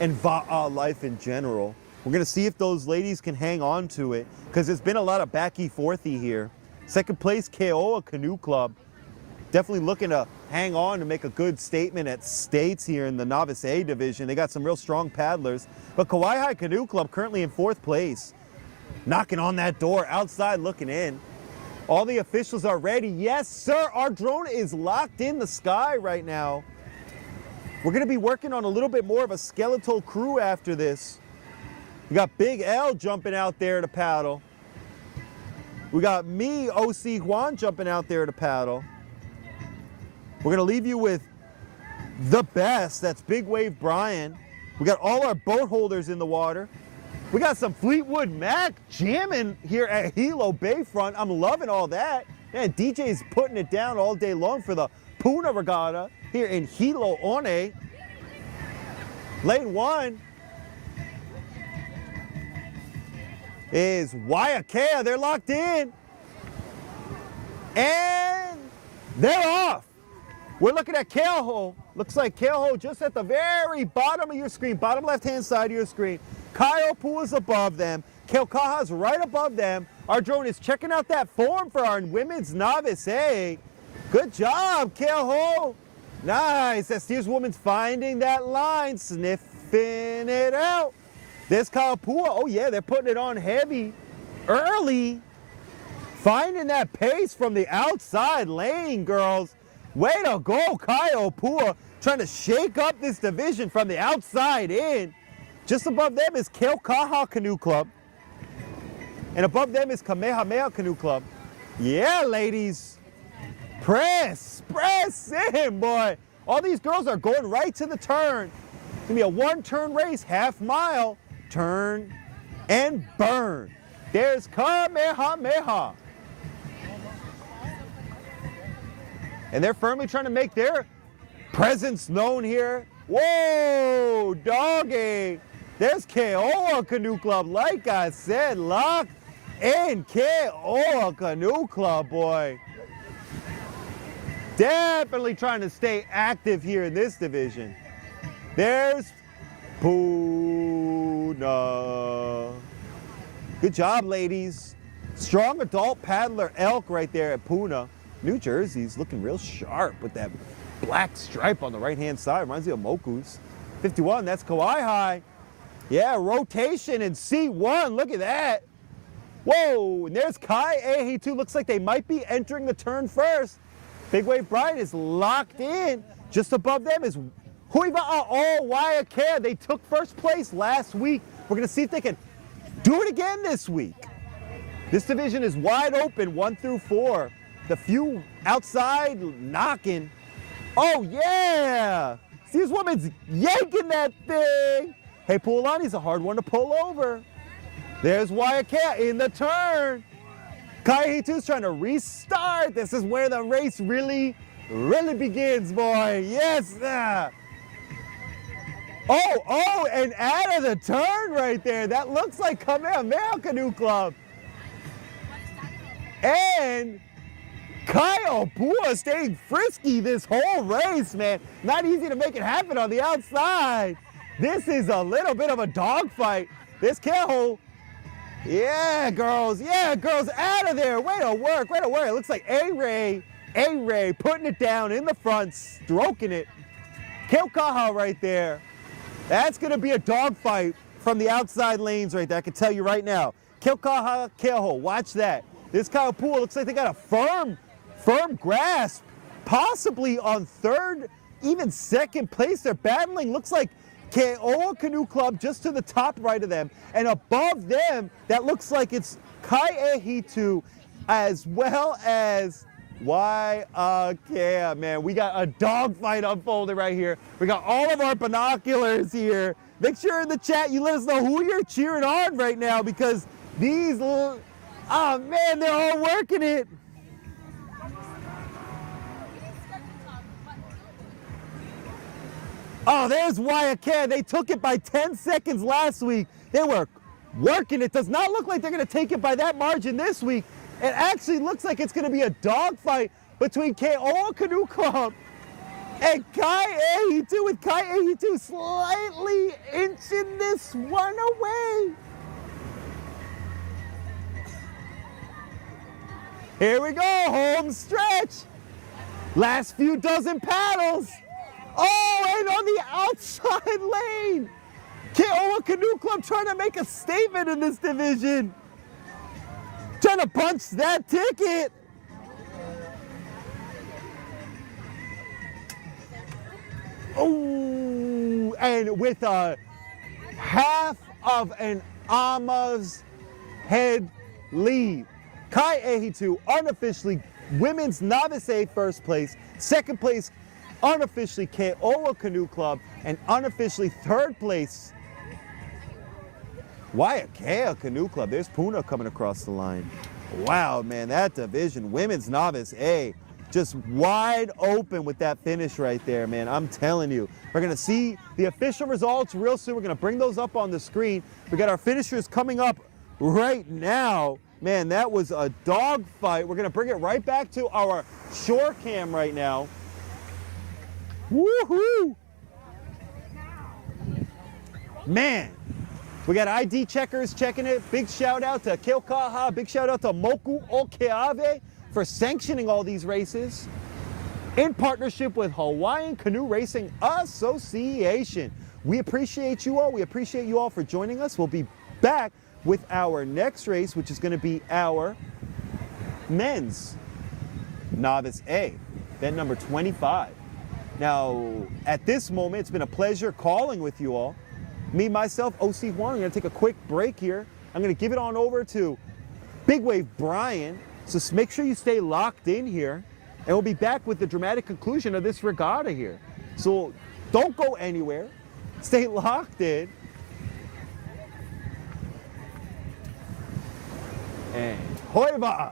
and va'a life in general. We're gonna see if those ladies can hang on to it, because there's been a lot of backy-forthy here. Second place, Keoa Canoe Club. Definitely looking to hang on to make a good statement at states here in the Novice A division. They got some real strong paddlers. But Kauai Canoe Club currently in 4th place. Knocking on that door, outside looking in. All the officials are ready. Yes, sir, our drone is locked in the sky right now. We're gonna be working on a little bit more of a skeletal crew after this. We got Big L jumping out there to paddle. We got me, OC Juan, jumping out there to paddle. We're gonna leave you with the best, that's Big Wave Brian. We got all our boat holders in the water. We got some Fleetwood Mac jamming here at Hilo Bayfront. I'm loving all that. Man, DJ's putting it down all day long for the PUNA Regatta here in Hilo Oe. Lane 1 is Waiakea. They're locked in. And they're off. We're looking at Keoho. Looks like Keoho just at the very bottom of your screen, bottom left-hand side of your screen. Kaiopua's above them. Keokaha's right above them. Our drone is checking out that form for our women's Novice A. Good job, Keoho. Nice. That steerswoman's finding that line, sniffing it out. There's Kaopua. Oh, yeah, they're putting it on heavy early. Finding that pace from the outside lane, girls. Way to go, Kaopua, trying to shake up this division from the outside in. Just above them is Keokaha Canoe Club. And above them is Kamehameha Canoe Club. Yeah, ladies. Press in, boy. All these girls are going right to the turn. It's gonna be a 1-turn race, half mile. Turn and burn. There's Kamehameha. And they're firmly trying to make their presence known here. Whoa, doggy. There's Keoa Canoe Club, like I said, locked in. Keoa Canoe Club, boy. Definitely trying to stay active here in this division. There's PUNA. Good job, ladies. Strong adult paddler elk right there at PUNA. New Jersey's looking real sharp with that black stripe on the right-hand side. Reminds me of Moku's. 51, that's Kauai. Yeah, rotation in C1. Look at that. Whoa, and there's Kai'ehi 2. Looks like they might be entering the turn first. Big Wave Brian is locked in. Just above them is Huiva'a O Waiakea. They took first place last week. We're going to see if they can do it again this week. This division is wide open, 1 through 4. The few outside knocking. Oh, yeah. See, this woman's yanking that thing. Hey, Pualani's a hard one to pull over. There's Waiakea in the turn. Kai'ehi 2's trying to restart. This is where the race really begins, boy. Yes. Oh, and out of the turn right there. That looks like Kamehameha Canoe Club. And Kaopua staying frisky this whole race, man. Not easy to make it happen on the outside. This is a little bit of a dogfight. This Keho. Yeah, girls, out of there. Way to work. It looks like A-Ray putting it down in the front, stroking it. Keokaha right there. That's going to be a dogfight from the outside lanes right there. I can tell you right now. Kilkaha Keho, watch that. This Kaipua looks like they got a firm grasp, possibly on third, even second place. They're battling, looks like Keoa Canoe Club just to the top right of them. And above them, that looks like it's Kai'ehitu as well as Waiakea. Man, we got a dogfight unfolding right here. We got all of our binoculars here. Make sure in the chat you let us know who you're cheering on right now, because these little, oh man, they're all working it. Oh, there's Waiakea. They took it by 10 seconds last week. They were working it. Does not look like they're going to take it by that margin this week. It actually looks like it's going to be a dogfight between Keoa Canoe Club and Kai'ehitu, with Kai'ehitu slightly inching this one away. Here we go, home stretch. Last few dozen paddles. Oh, and on the outside lane, Keoa Canoe Club trying to make a statement in this division. Trying to punch that ticket. Oh, and with a half of an Ama's head lead. Kai'ehitu unofficially women's Novice A first place, second place unofficially Keoa Canoe Club, and unofficially third place Waiakea Canoe Club. There's PUNA coming across the line. Wow, man, that division, women's Novice A, just wide open with that finish right there, man. I'm telling you. We're going to see the official results real soon. We're going to bring those up on the screen. We got our finishers coming up right now. Man, that was a dog fight. We're going to bring it right back to our shore cam right now. Woohoo! Man, we got ID checkers checking it. Big shout out to Kilkaha. Big shout out to Moku Okeave for sanctioning all these races in partnership with Hawaiian Canoe Racing Association. We appreciate you all. We appreciate you all for joining us. We'll be back with our next race, which is going to be our men's Novice A, event number 25. Now, at this moment, it's been a pleasure calling with you all. Me, myself, OC Juan, I'm going to take a quick break here. I'm going to give it on over to Big Wave Brian. So make sure you stay locked in here, and we'll be back with the dramatic conclusion of this regatta here. So don't go anywhere. Stay locked in. And hoiva!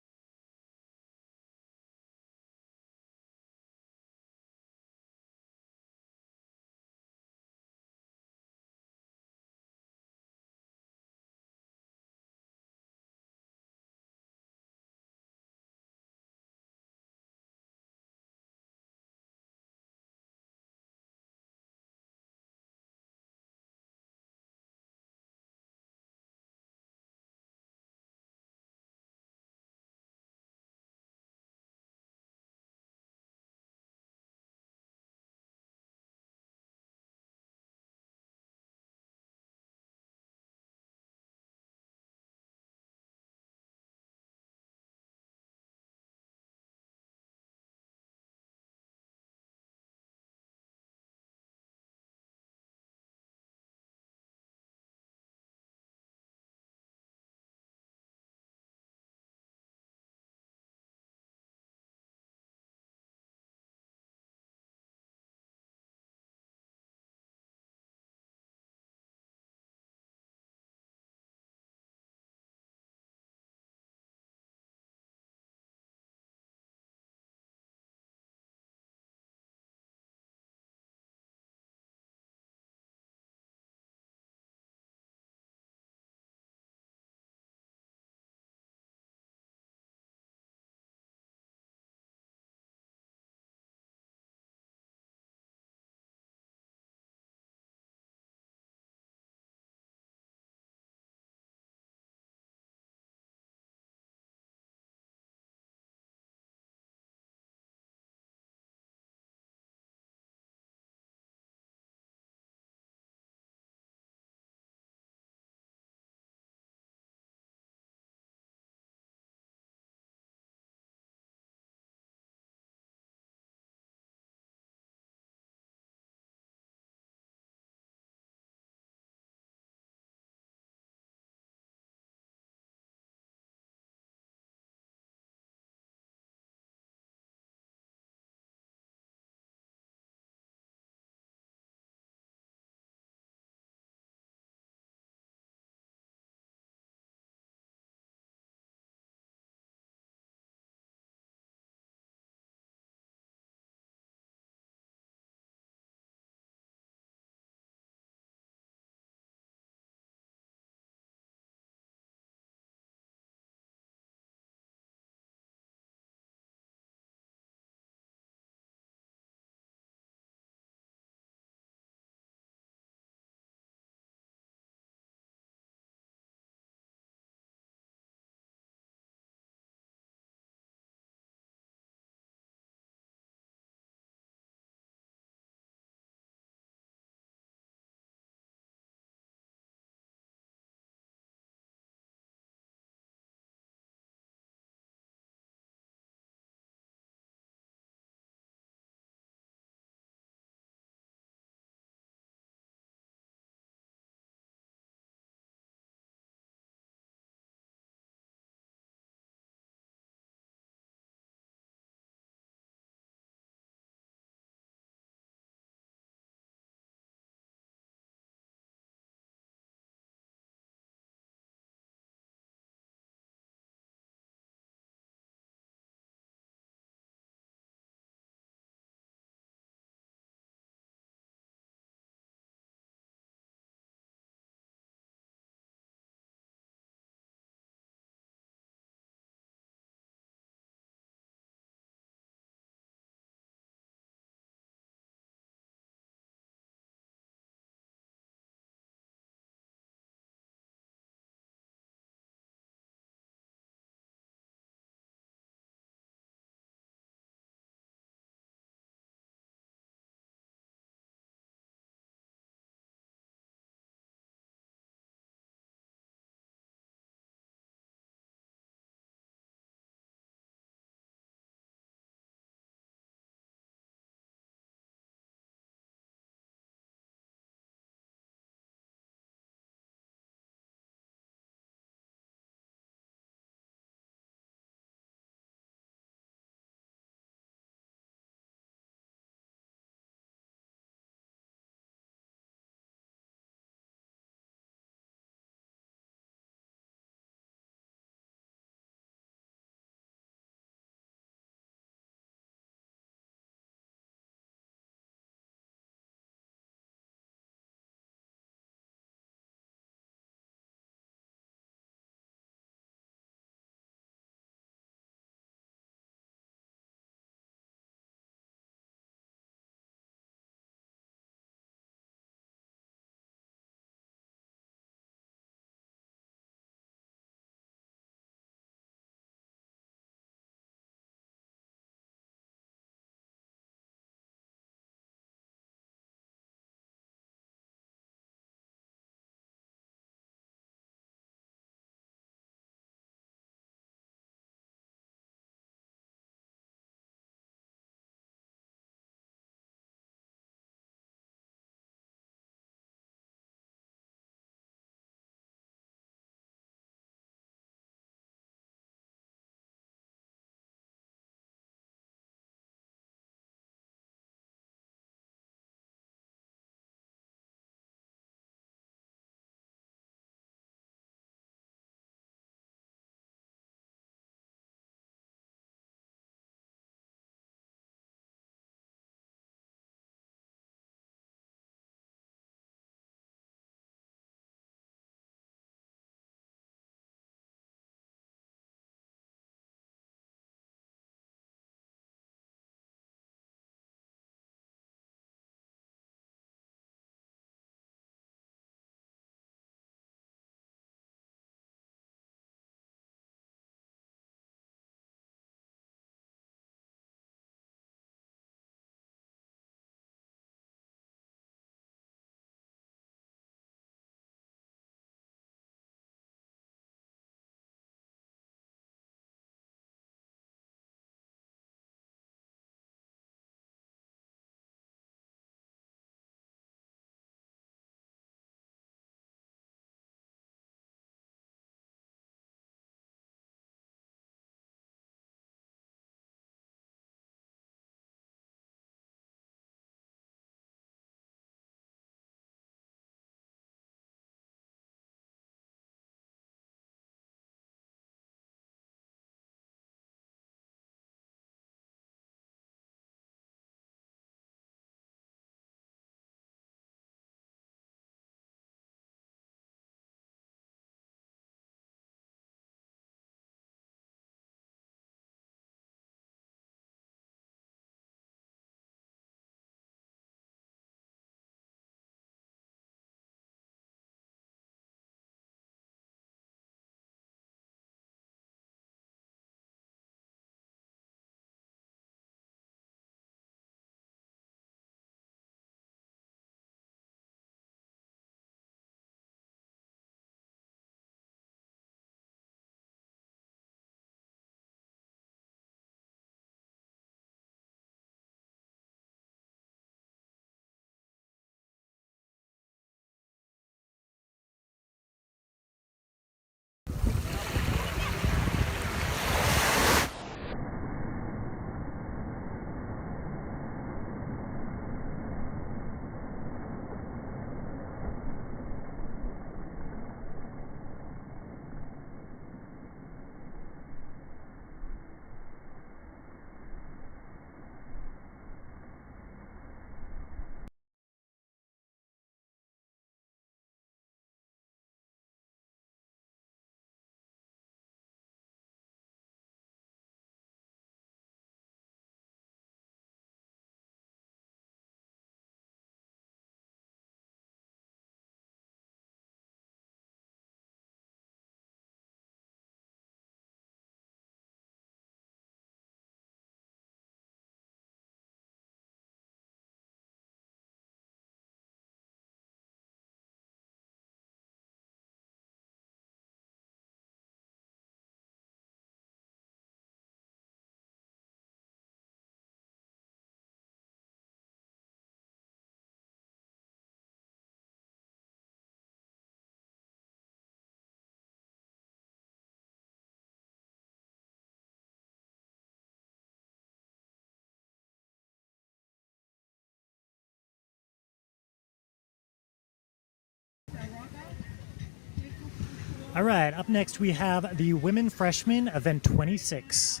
All right, up next we have the Women Freshmen Event 26.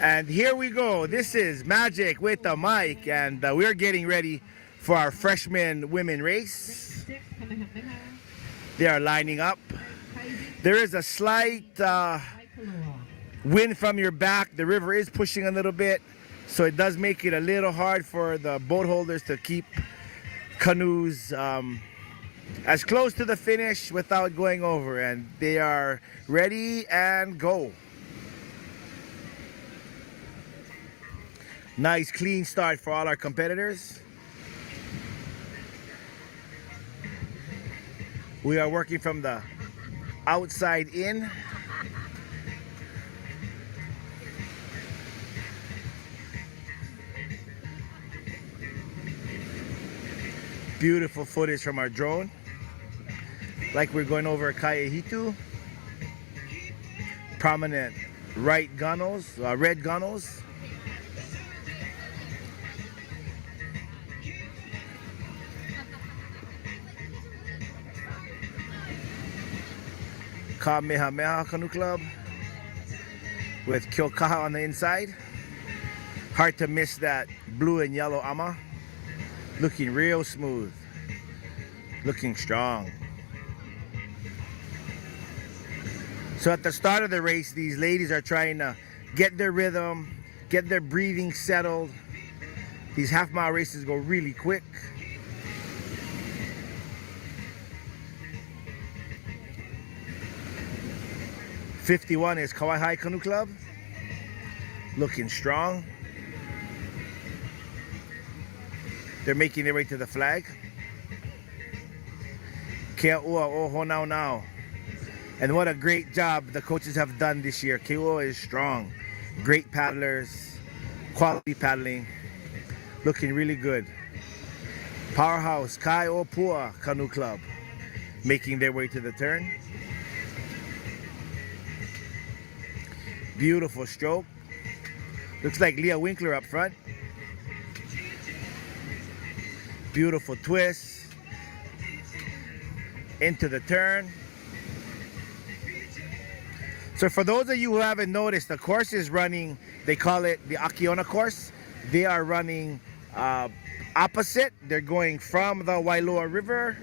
And here we go. This is Magic with the mic, and we're getting ready for our freshman women race. They are lining up. There is a slight wind from your back. The river is pushing a little bit, so it does make it a little hard for the boat holders to keep canoes as close to the finish without going over. And they are ready and go. Nice clean start for all our competitors. We are working from the outside in. Beautiful footage from our drone. Like we're going over Kaiehitu. Prominent red gunnels. Kamehameha Canoe Club with Kyokaha on the inside. Hard to miss that blue and yellow ama. Looking real smooth. Looking strong. So at the start of the race, these ladies are trying to get their rhythm, get their breathing settled. These half-mile races go really quick. 51 is Hawai'i Canoe Club. Looking strong. They're making their way to the flag. Ke'ua o honau now. And what a great job the coaches have done this year. Ke'ua is strong. Great paddlers. Quality paddling. Looking really good. Powerhouse Kai o Pua Canoe Club. Making their way to the turn. Beautiful stroke. Looks like Leah Winkler up front. Beautiful twist. Into the turn. So for those of you who haven't noticed, the course is running, they call it the Akiona course. They are running opposite. They're going from the Wailoa River,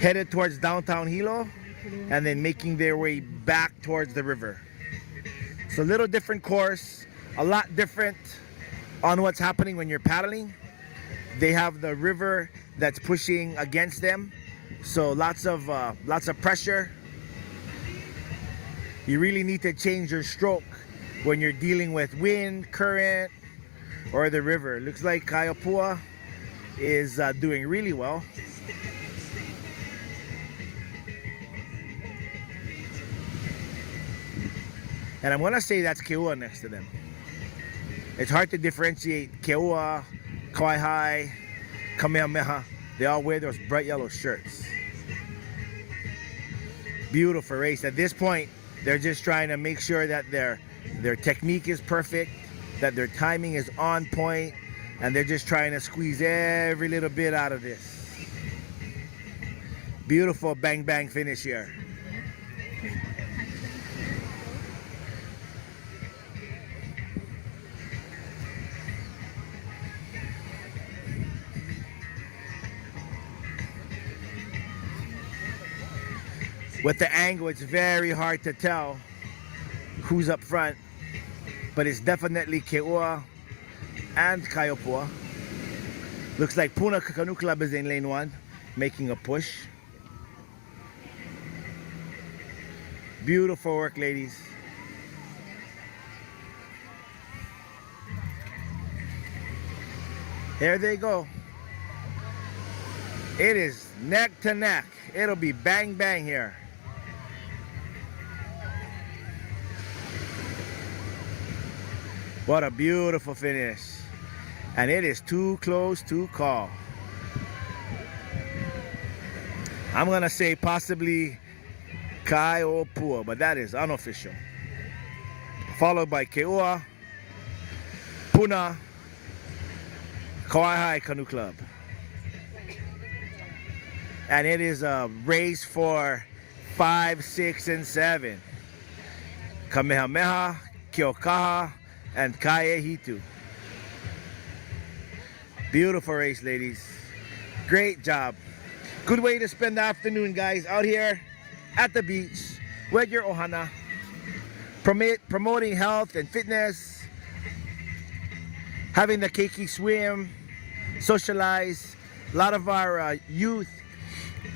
headed towards downtown Hilo, and then making their way back towards the river. It's a little different course, a lot different on what's happening when you're paddling. They have the river that's pushing against them. So lots of pressure. You really need to change your stroke when you're dealing with wind, current, or the river. Looks like Kaiapua is doing really well. And I'm gonna say that's Ke'ua next to them. It's hard to differentiate Ke'ua, Kauai, Kamehameha. They all wear those bright yellow shirts. Beautiful race. At this point, they're just trying to make sure that their technique is perfect, that their timing is on point, and they're just trying to squeeze every little bit out of this. Beautiful bang bang finish here. With the angle, it's very hard to tell who's up front, but it's definitely Ke'ua and Kaiopua. Looks like PUNA Canoe Club is in lane 1, making a push. Beautiful work, ladies. There they go. It is neck to neck. It'll be bang bang here. What a beautiful finish. And it is too close to call. I'm gonna say possibly Kai o Pua, but that is unofficial. Followed by Ke'ua, PUNA, Kauai Canoe Club. And it is a race for 5, 6, and 7. Kamehameha, Keokaha, and Kaehitu. Beautiful race, ladies. Great job. Good way to spend the afternoon, guys, out here at the beach with your ohana, promoting health and fitness, having the keiki swim, socialize. A lot of our youth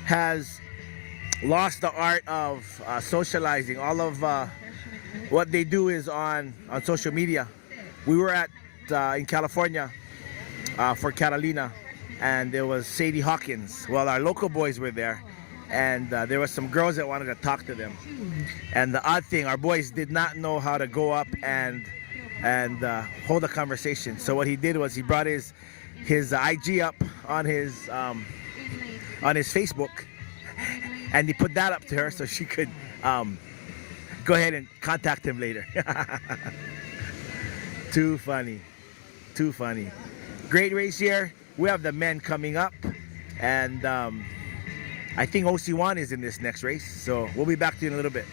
has lost the art of socializing. All of what they do is on social media. We were at in California for Catalina, and there was Sadie Hawkins. Well, our local boys were there, and there were some girls that wanted to talk to them. And the odd thing, our boys did not know how to go up and hold a conversation. So what he did was he brought his IG up on his Facebook, and he put that up to her so she could go ahead and contact him later. Too funny. Too funny. Great race here. We have the men coming up, and I think OC1 is in this next race, so we'll be back to you in a little bit.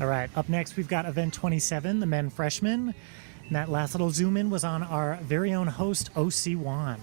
All right, up next we've got event 27, the men freshmen. And that last little zoom in was on our very own host, OC Juan.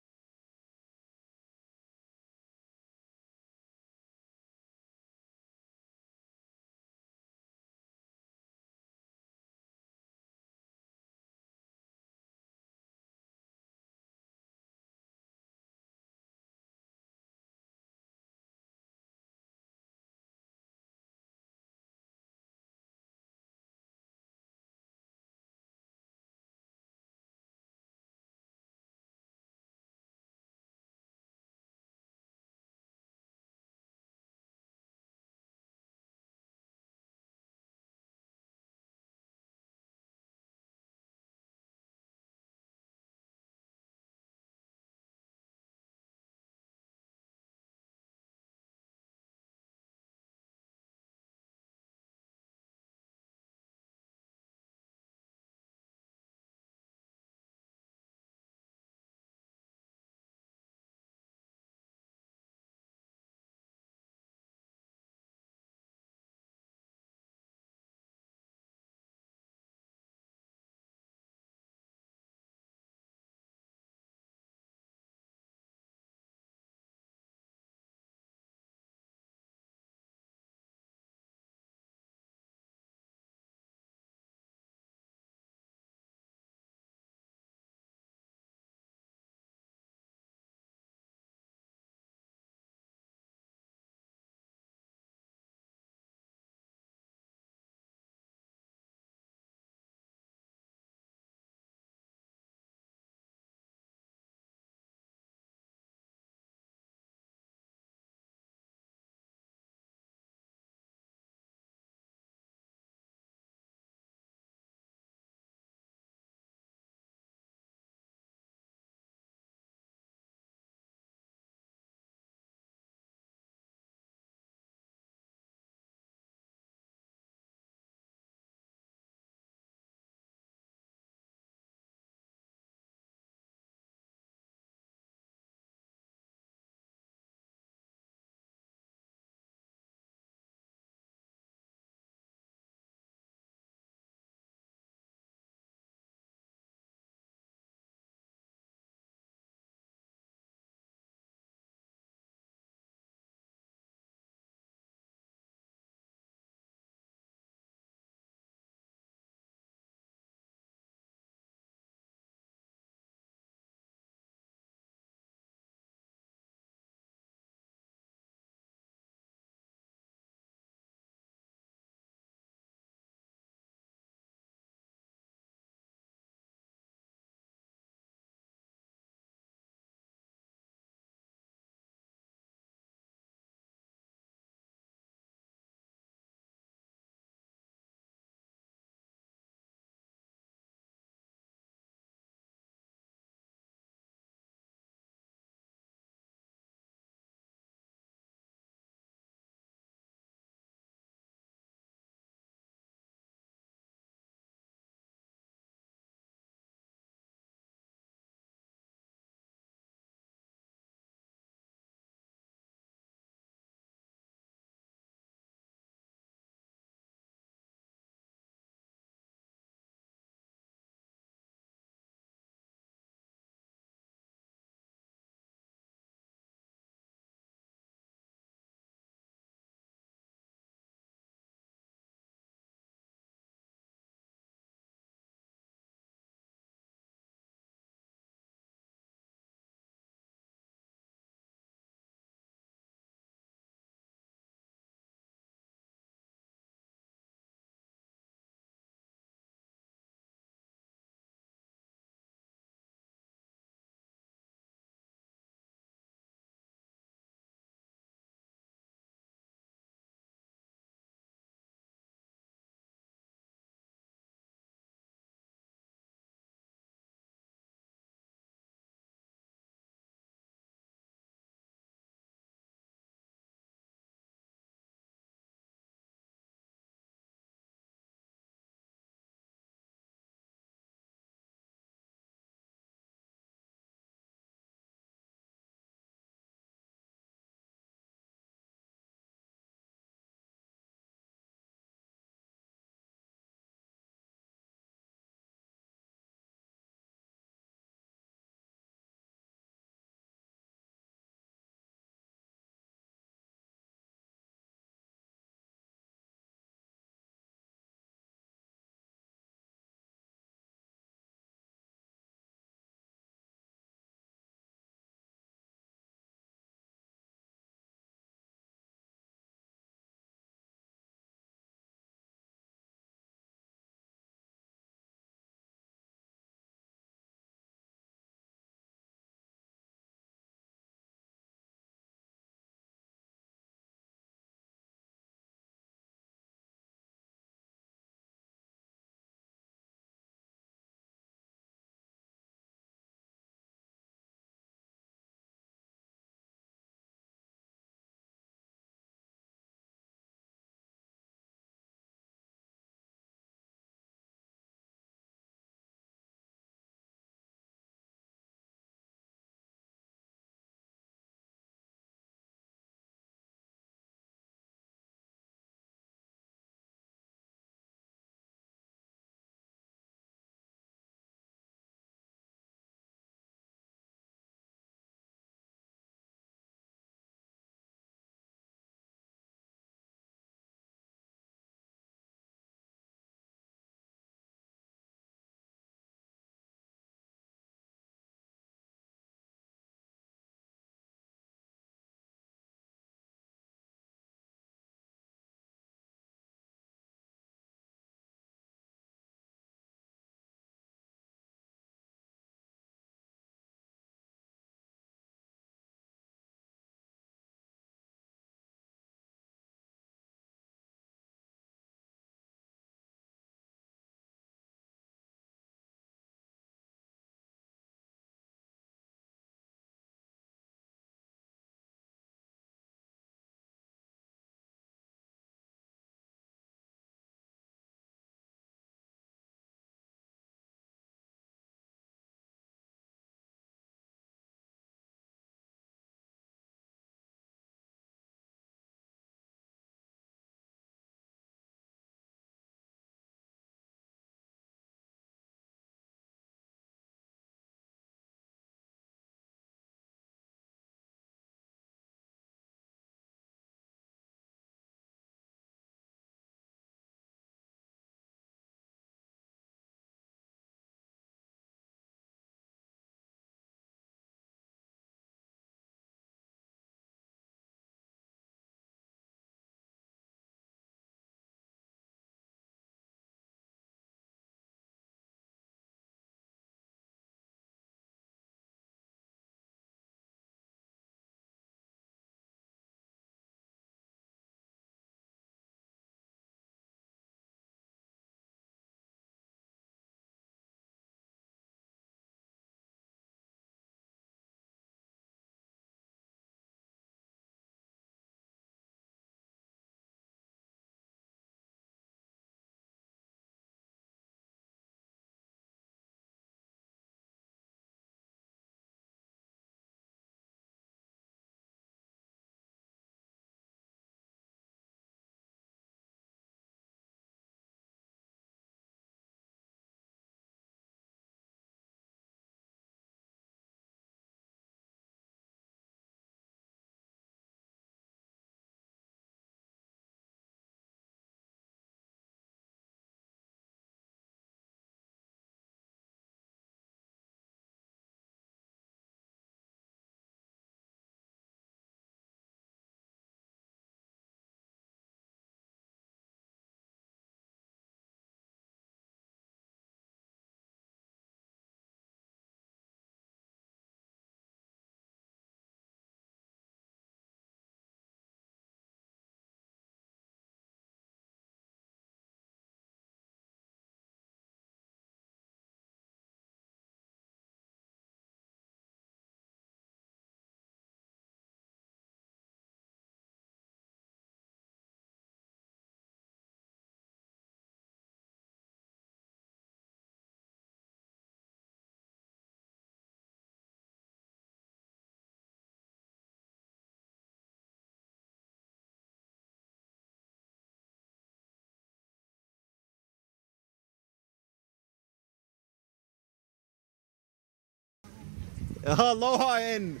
Aloha and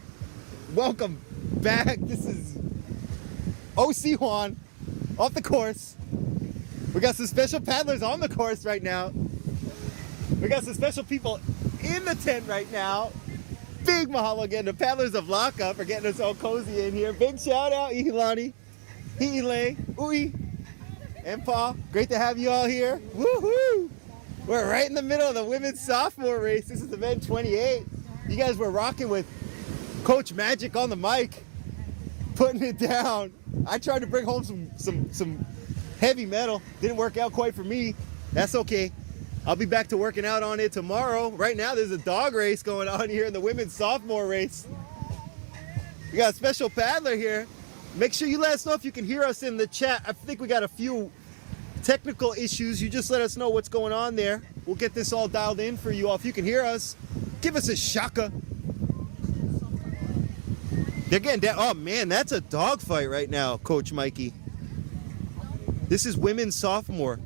welcome back. This is OC Juan off the course. We got some special paddlers on the course right now. We got some special people in the tent right now. Big mahalo again. The paddlers of Lockup are getting us all cozy in here. Big shout out, Ihilani, Hi'ile, Ui, and Pa. Great to have you all here. Woohoo! We're right in the middle of the women's sophomore race. This is event 28. You guys were rocking with Coach Magic on the mic, putting it down. I tried to bring home some heavy metal. Didn't work out quite for me. That's okay. I'll be back to working out on it tomorrow. Right now, there's a dog race going on here in the women's sophomore race. We got a special paddler here. Make sure you let us know if you can hear us in the chat. I think we got a few technical issues. You just let us know what's going on there. We'll get this all dialed in for you all. If you can hear us, give us a shaka. They're getting down. Oh man, that's a dog fight right now, Coach Mikey. This is women's sophomore.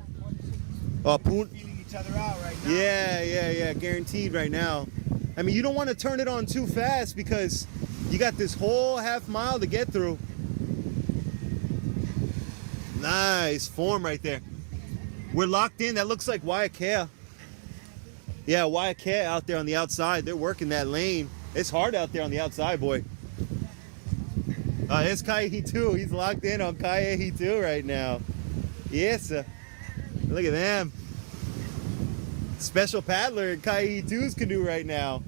Oh, Feeling each other out right now. yeah, guaranteed right now. I mean, you don't want to turn it on too fast because you got this whole half mile to get through. Nice form right there. We're locked in. That looks like Waiakea. Yeah, Waiakea out there on the outside. They're working that lane. It's hard out there on the outside, boy. There's Kaihi too. He's locked in on Kaihi too right now. Yes, sir. Look at them. Special paddler in Kaihi 2's canoe right now.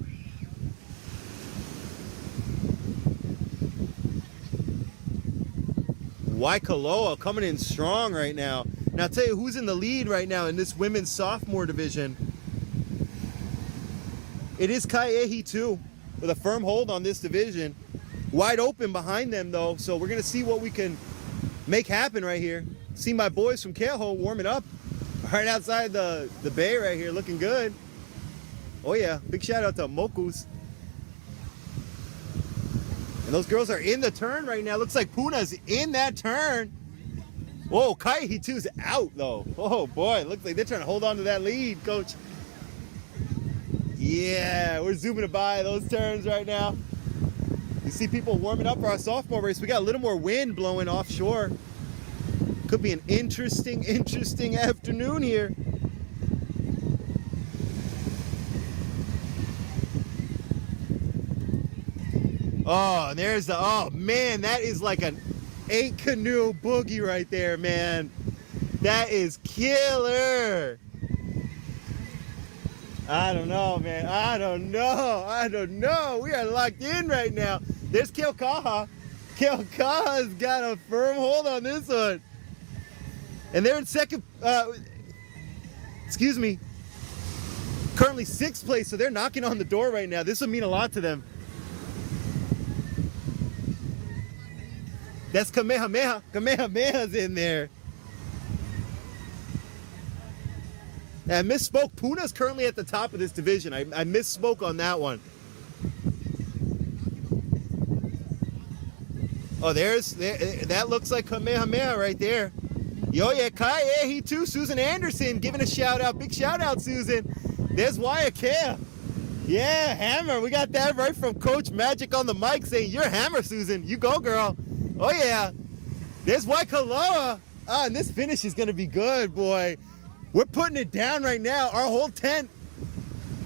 Waikoloa coming in strong right now. Now I'll tell you who's in the lead right now in this women's sophomore division. It is Kaihi 2 with a firm hold on this division. Wide open behind them though, so we're gonna see what we can make happen right here. See my boys from Ke'aho warming up right outside the bay right here, looking good. Oh yeah, big shout out to Mokus. And those girls are in the turn right now. Looks like PUNA's in that turn. Whoa, Kaihi 2's out though. Oh boy, looks like they're trying to hold on to that lead, Coach. Yeah, we're zooming by those turns right now. You see people warming up for our sophomore race. We got a little more wind blowing offshore. Could be an interesting afternoon here. Oh, and there's the, oh man, that is like an 8 canoe boogie right there, man. That is killer. I don't know, man. I don't know. We are locked in right now. There's Keokaha. Keokaha's got a firm hold on this one. And they're in second, excuse me, currently 6th place, so they're knocking on the door right now. This will mean a lot to them. That's Kamehameha. Kamehameha's in there. I misspoke. PUNA's currently at the top of this division. I misspoke on that one. Oh, that looks like Kamehameha right there. Yo, yeah, Kaihi 2, Susan Anderson giving a shout out. Big shout out, Susan. There's Waiakea. Yeah, hammer. We got that right from Coach Magic on the mic saying, you're hammer, Susan. You go, girl. Oh, yeah. There's Waikoloa. Ah, and this finish is going to be good, boy. We're putting it down right now. Our whole tent.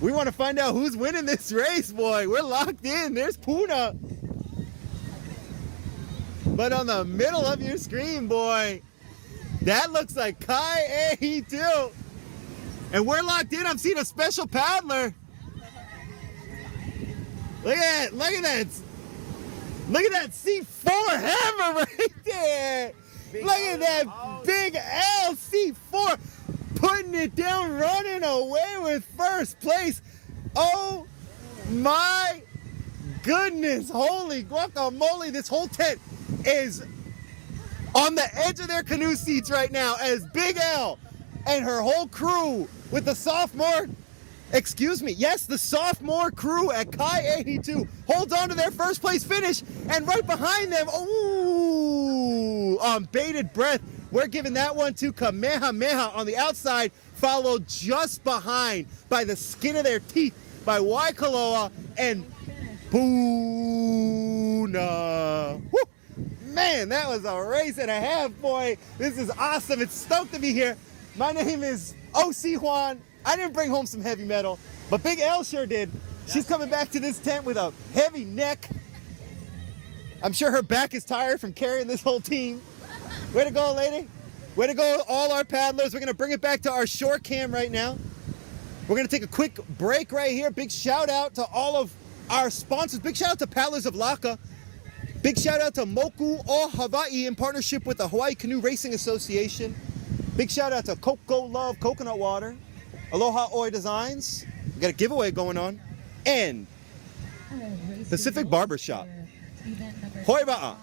We want to find out who's winning this race, boy. We're locked in. There's PUNA. But on the middle of your screen, boy, that looks like Kaihi 2. And we're locked in. I'm seeing a special paddler. Look at that. Look at that C4 hammer right there. Look at that big L C4 putting it down, running away with first place. Oh my goodness. Holy guacamole. This whole tent is on the edge of their canoe seats right now as Big L and her whole crew with the sophomore, excuse me, yes, the sophomore crew at Kaihi 2 holds on to their first place finish, and right behind them, ooh, on bated breath, we're giving that one to Kamehameha on the outside, followed just behind by the skin of their teeth by Waikoloa and PUNA. Woo! Man, that was a race and a half, boy. This is awesome. It's stoked to be here. My name is O.C. Juan. I didn't bring home some heavy metal, but Big L sure did. She's coming back to this tent with a heavy neck. I'm sure her back is tired from carrying this whole team. Way to go, lady. Way to go, all our paddlers. We're gonna bring it back to our shore cam right now. We're gonna take a quick break right here. Big shout out to all of our sponsors. Big shout out to Paddlers of Laka. Big shout out to Moku o Hawai'i in partnership with the Hawaii Canoe Racing Association. Big shout out to CocoLove Coconut Water. Aloha Oe Designs. We got a giveaway going on. And Pacific Barbershop. Hoi ba'a.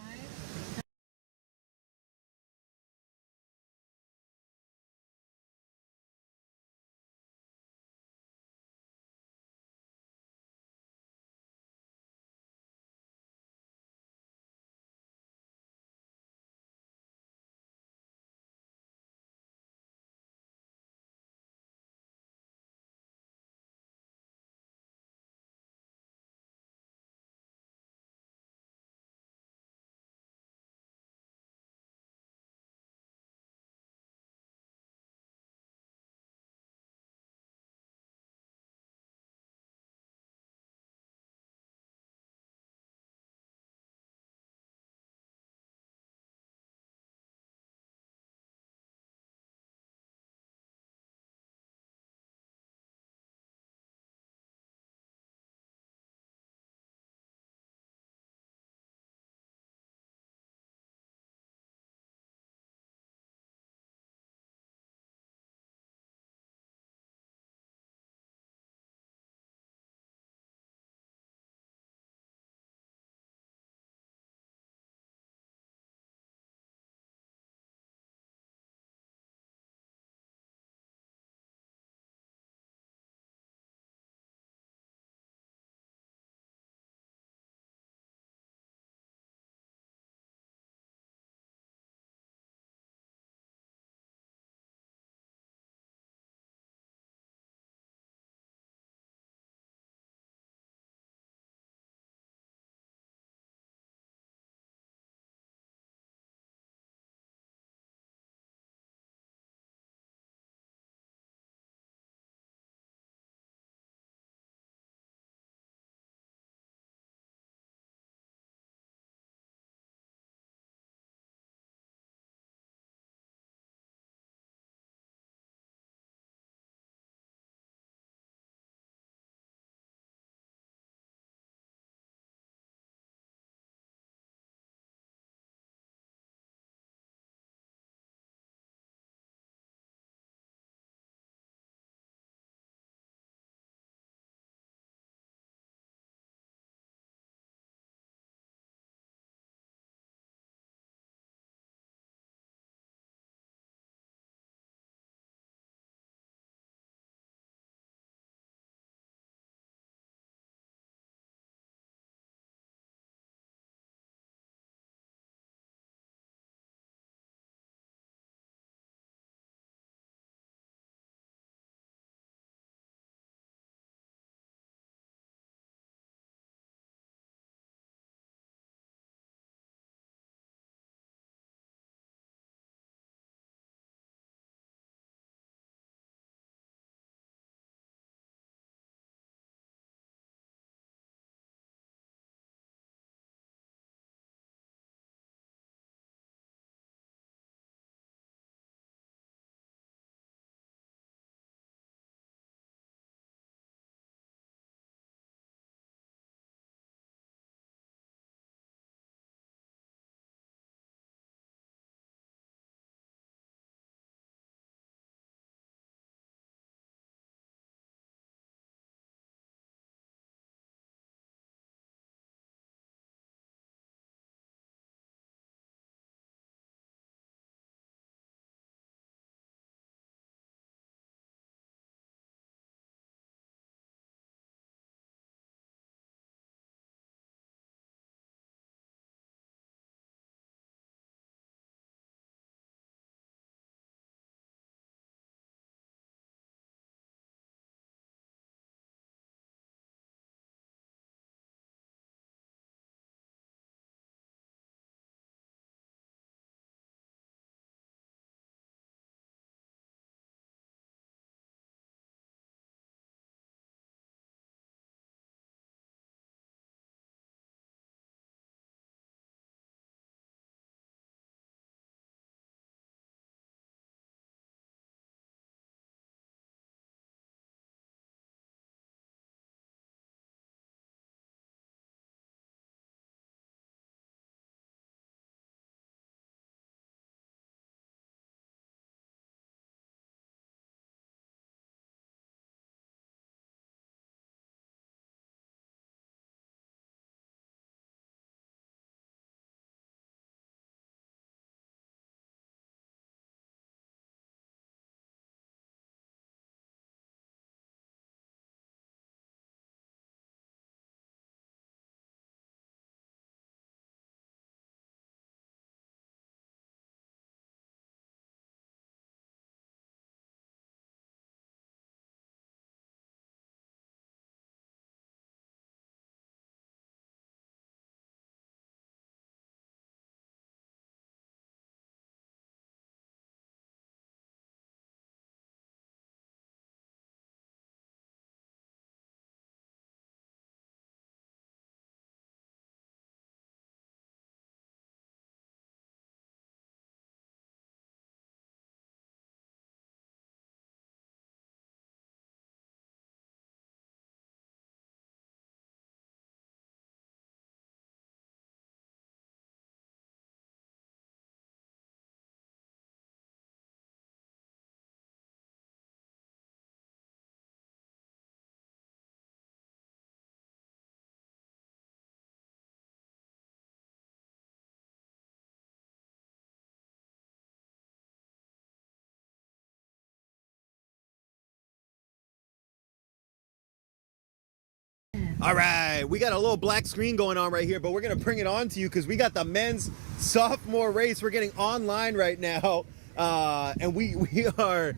All right, we got a little black screen going on right here, but we're gonna bring it on to you because we got the men's sophomore race. We're getting online right now, and we are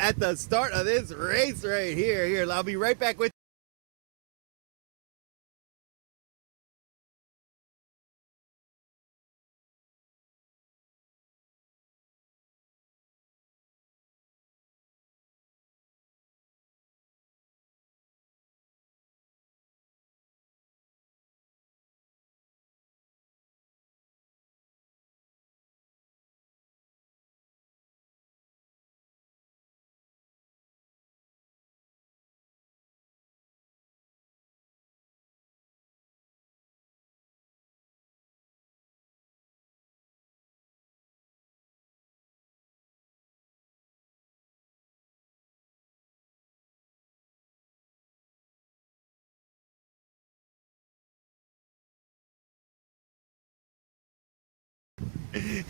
at the start of this race right here. Here, I'll be right back with.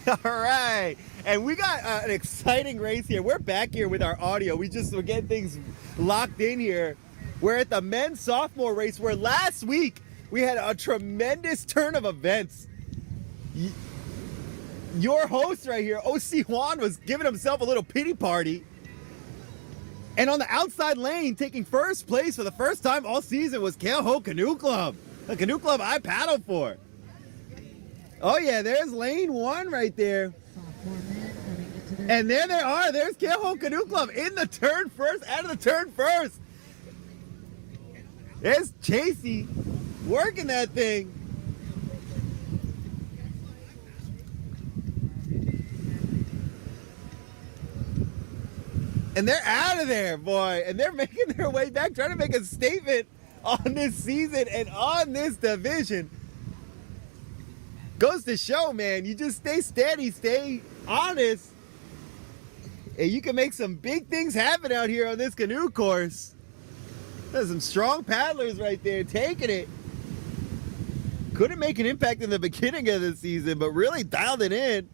All right, and we got an exciting race here. We're back here with our audio. We're getting things locked in here. We're at the men's sophomore race where last week we had a tremendous turn of events. Your host right here, O.C. Juan, was giving himself a little pity party. And on the outside lane, taking first place for the first time all season was Keoho Canoe Club. The canoe club I paddled for. Oh yeah, there's lane 1 right there. And there they are. There's Keoho Canoe Club in the turn first, out of the turn first. There's Chasey working that thing. And they're out of there, boy. And they're making their way back, trying to make a statement on this season and on this division. Goes to show, man, you just stay steady, stay honest, and you can make some big things happen out here on this canoe course. There's some strong paddlers right there taking it. Couldn't make an impact in the beginning of the season, but really dialed it in.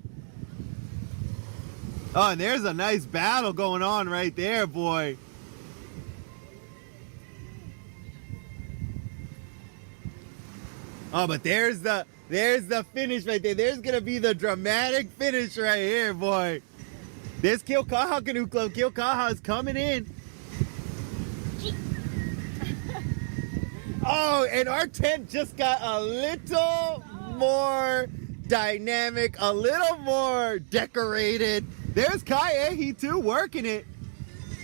Oh, and there's a nice battle going on right there, boy. Oh, but there's the finish right there. There's gonna be the dramatic finish right here, boy. There's Keaukaha Canoe Club. Keaukaha is coming in. Oh, and our tent just got a little more dynamic, a little more decorated. There's Kaiehi too working it.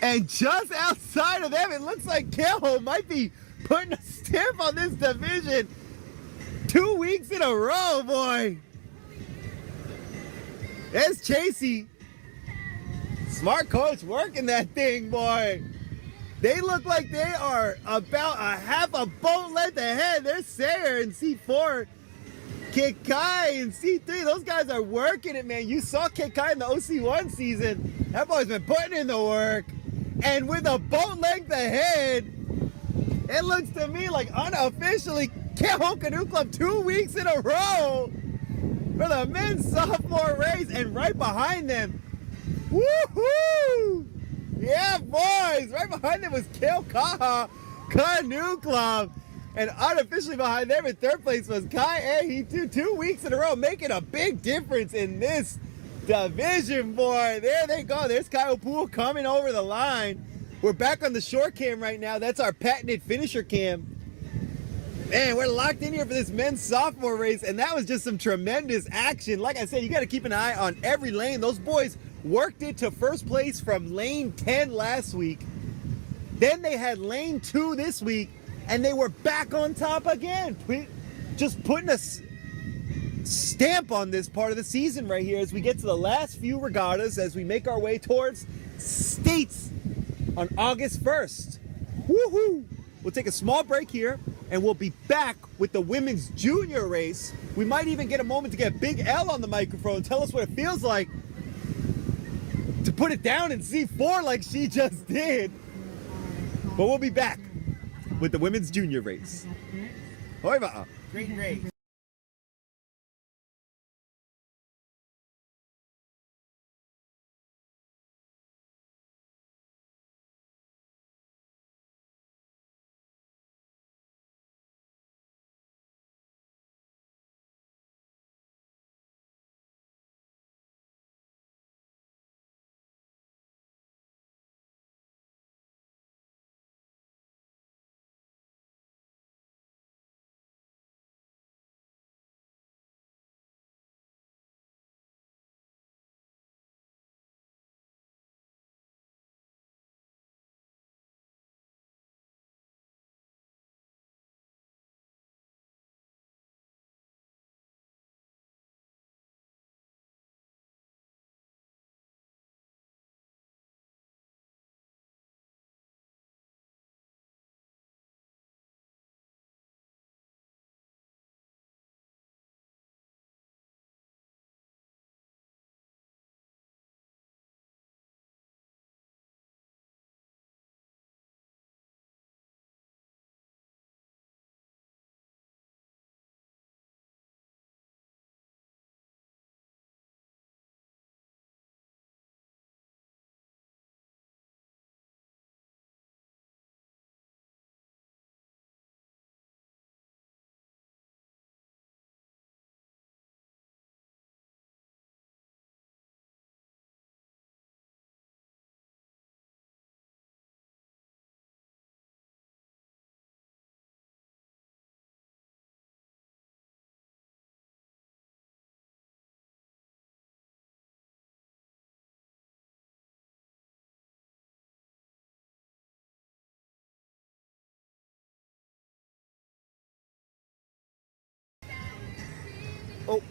And just outside of them, it looks like Keho might be putting a stamp on this division 2 weeks in a row, boy. There's Chasey. Smart coach working that thing, boy. They look like they are about a half a boat length ahead. There's Sayer in C4. Kekai in C3. Those guys are working it, man. You saw Kekai in the OC1 season. That boy's been putting in the work. And with a boat length ahead, it looks to me like unofficially Keho Canoe Club 2 weeks in a row for the men's sophomore race. And right behind them, woohoo! Yeah, boys! Right behind them was Keaukaha Canoe Club. And unofficially behind them in third place was Kaiehi 2 weeks in a row, making a big difference in this division, boy. There they go. There's Kaiopua coming over the line. We're back on the short cam right now. That's our patented finisher cam. Man, we're locked in here for this men's sophomore race, and that was just some tremendous action. Like I said, you got to keep an eye on every lane. Those boys worked it to first place from lane 10 last week. Then they had lane 2 this week, and they were back on top again. Just putting a stamp on this part of the season right here as we get to the last few regattas as we make our way towards States on August 1st. Woohoo! We'll take a small break here, and we'll be back with the women's junior race. We might even get a moment to get Big L on the microphone and tell us what it feels like to put it down in C4 like she just did. But we'll be back with the women's junior race. Hoi ba'a. Great race. Oh.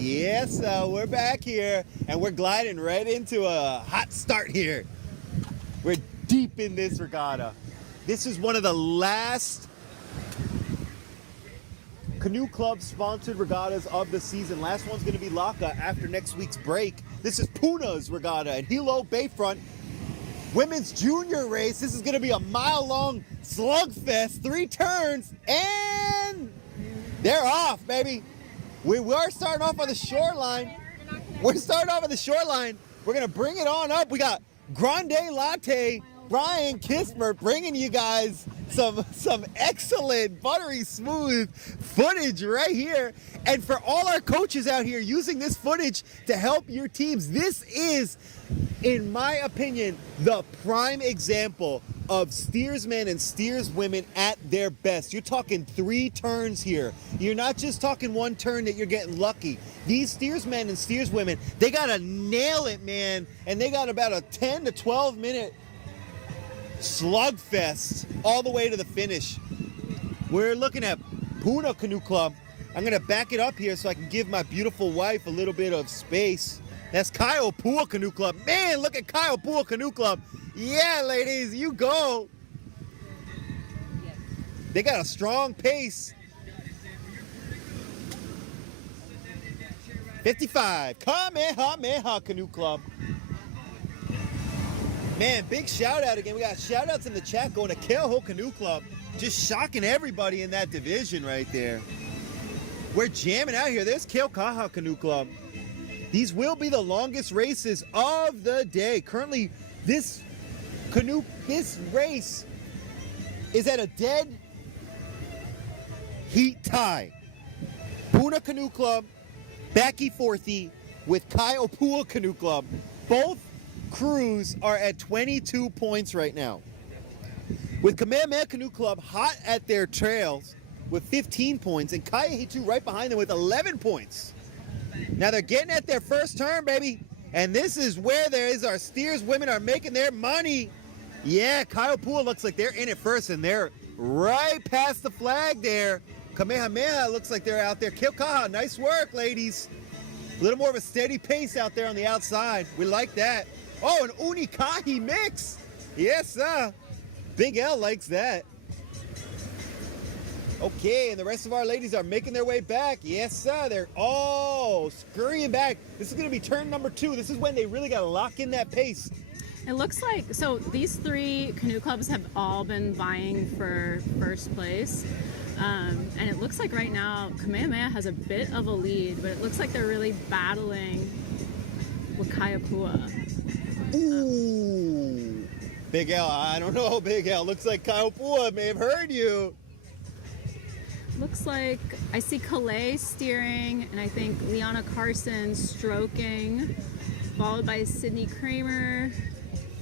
Yes, we're back here and we're gliding right into a hot start here. We're deep in this regatta. This is one of the last canoe club sponsored regattas of the season. Last one's going to be Laka after next week's break. This is PUNA's regatta at Hilo Bayfront. women's junior race. This is gonna be a mile-long slugfest, 3 turns, and they're off, baby. We are starting off on the shoreline. We're starting off on the shoreline. We're gonna bring it on up. We got Grande Latte, Brian Kismer bringing you guys some excellent, buttery smooth footage right here. And for all our coaches out here using this footage to help your teams, this is, in my opinion, the prime example of steersmen and steerswomen at their best. You're talking 3 turns here. You're not just talking 1 turn that you're getting lucky. These steersmen and steerswomen, they gotta nail it, man. And they got about a 10 to 12 minute slugfest all the way to the finish. We're looking at PUNA Canoe Club. I'm gonna back it up here so I can give my beautiful wife a little bit of space. That's Kaipua Canoe Club. Man, look at Kaipua Canoe Club. Yeah, ladies, you go. They got a strong pace. 55, Kamehameha Canoe Club. Man, big shout out again. We got shout outs in the chat going to Keoho Canoe Club. Just shocking everybody in that division right there. We're jamming out here. There's Keokaha Canoe Club. These will be the longest races of the day. Currently, this race is at a dead heat tie. PUNA Canoe Club, Baki Forthy with Kaipua Canoe Club. Both crews are at 22 points right now. With Kamehameha Canoe Club hot at their trails with 15 points and Kaiahitu right behind them with 11 points. Now they're getting at their first turn, baby. And this is where our steers women are making their money. Yeah, Kaipua looks like they're in it first and they're right past the flag there. Kamehameha looks like they're out there. Keokaha, nice work, ladies. A little more of a steady pace out there on the outside. We like that. Oh, an Unikahi mix. Yes, sir. Big L likes that. Okay, and the rest of our ladies are making their way back. Yes, sir. They're scurrying back. This is going to be turn number 2. This is when they really got to lock in that pace. It looks like, so these 3 canoe clubs have all been vying for first place. And it looks like right now Kamehameha has a bit of a lead, but it looks like they're really battling with Kaipua. Ooh. Big L, I don't know, Big L. Looks like Kaipua may have heard you. Looks like I see Calais steering, and I think Liana Carson stroking, followed by Sydney Kramer.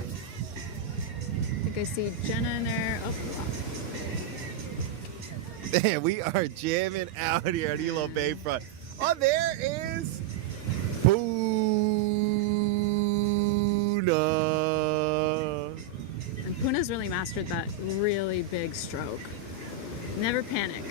I think I see Jenna in there. Oh, Man, we are jamming out here at Elo Bayfront. Oh, there is PUNA. and Puna's really mastered that really big stroke. Never panic.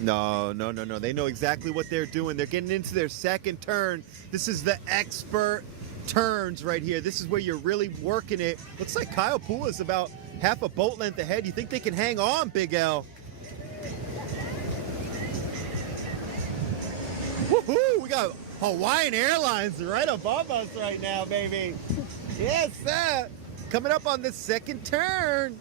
No. They know exactly what they're doing. They're getting into their second turn. This is the expert turns right here. This is where you're really working it. Looks like Kaipua is about half a boat length ahead. You think they can hang on, Big L? Woohoo! We got Hawaiian Airlines right above us right now, baby. Yes, sir. Coming up on the second turn.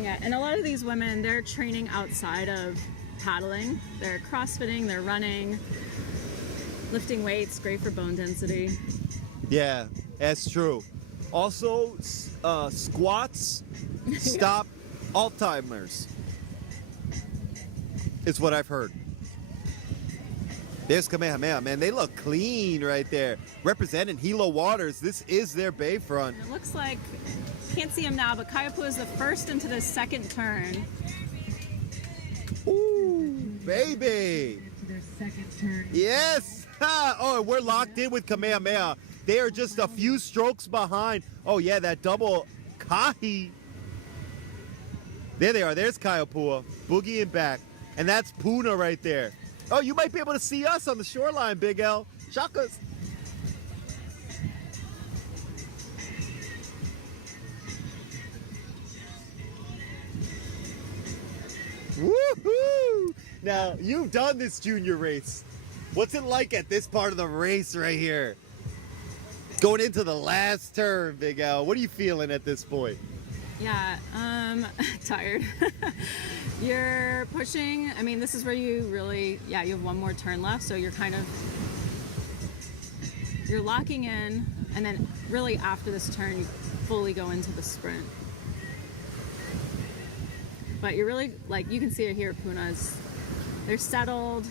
Yeah, and a lot of these women, they're training outside of paddling. They're crossfitting, they're running, lifting weights, great for bone density. Yeah, that's true. Also, squats stop Alzheimer's. Is what I've heard. There's Kamehameha, man. They look clean right there. Representing Hilo Waters. This is their bayfront. And it looks like, can't see him now, but Kaipua is the first into the second turn. Ooh, baby. Their second turn. Yes. Oh, we're locked in with Kamehameha. They are just a few strokes behind. Oh, yeah, that double Kahi. There they are. There's Kaipua, boogieing back. And that's PUNA right there. Oh, you might be able to see us on the shoreline, Big L. Shakas. Woohoo! Now, you've done this junior race. What's it like at this part of the race right here? Going into the last turn, Big Al. What are you feeling at this point? Yeah, tired. You're pushing, I mean, this is where you really, you have one more turn left, so you're you're locking in, and then really after this turn, you fully go into the sprint. But you're really, like, you can see it here, Punas. They're settled,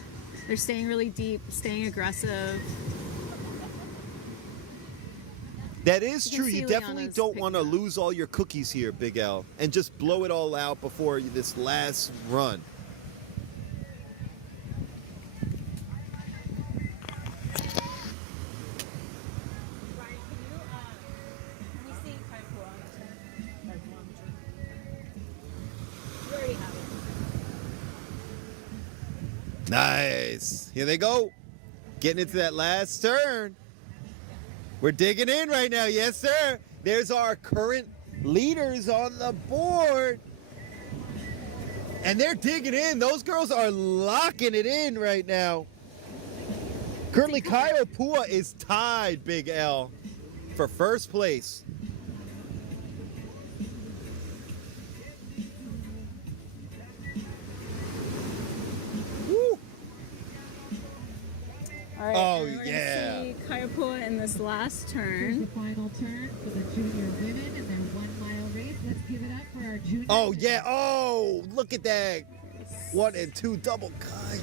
they're staying really deep, staying aggressive. That is You can true. see You definitely Liana's don't picking want to up. lose all your cookies here, Big Al, and just blow it all out before this last run. Nice. Here they go. Getting into that last turn. We're digging in right now. Yes, sir. There's our current leaders on the board. And they're digging in. Those girls are locking it in right now. Currently, Kaipua is tied, Big L, for first place. Woo. All right, Oh, and we're yeah. gonna see Kaipua in this last Here's turn. the final turn for the junior women in their 1 mile race. Let's give it up for our junior Oh, women. yeah. Oh, look at that. 1 and 2 double kai.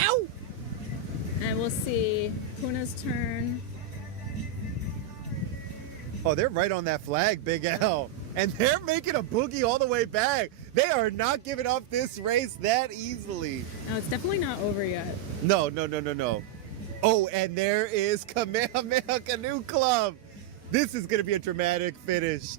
Ow. And we'll see Puna's turn. Oh, they're right on that flag, Big L. And they're making a boogie all the way back. They are not giving up this race that easily. No, it's definitely not over yet. No. Oh, and there is Kamehameha Canoe Club. This is going to be a dramatic finish.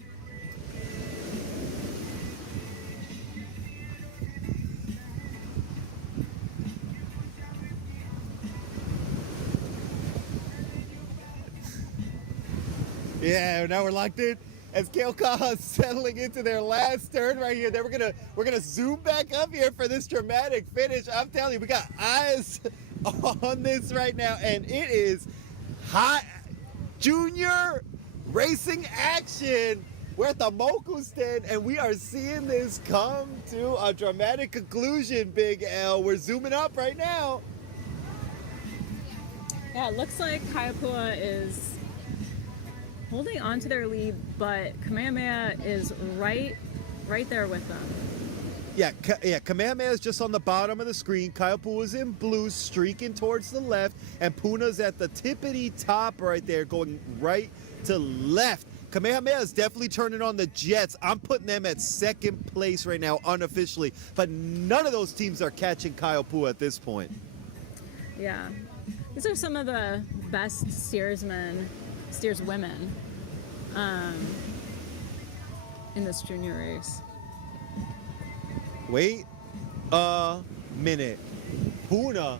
Yeah, now we're locked in as Keokaha is settling into their last turn right here. Then we're gonna zoom back up here for this dramatic finish. I'm telling you, we got eyes on this right now, and it is hot junior racing action. We're at the Moku stand, and we are seeing this come to a dramatic conclusion, Big L. We're zooming up right now. Yeah, it looks like Kaipua is holding on to their lead, but Kamehameha is right there with them. Yeah, Kamehameha is just on the bottom of the screen. Kaipua is in blue, streaking towards the left, and Puna's at the tippity top right there, going right to left. Kamehameha is definitely turning on the Jets. I'm putting them at second place right now, unofficially, but none of those teams are catching Kaipua at this point. Yeah, these are some of the best steerswomen in this junior race. Wait a minute. PUNA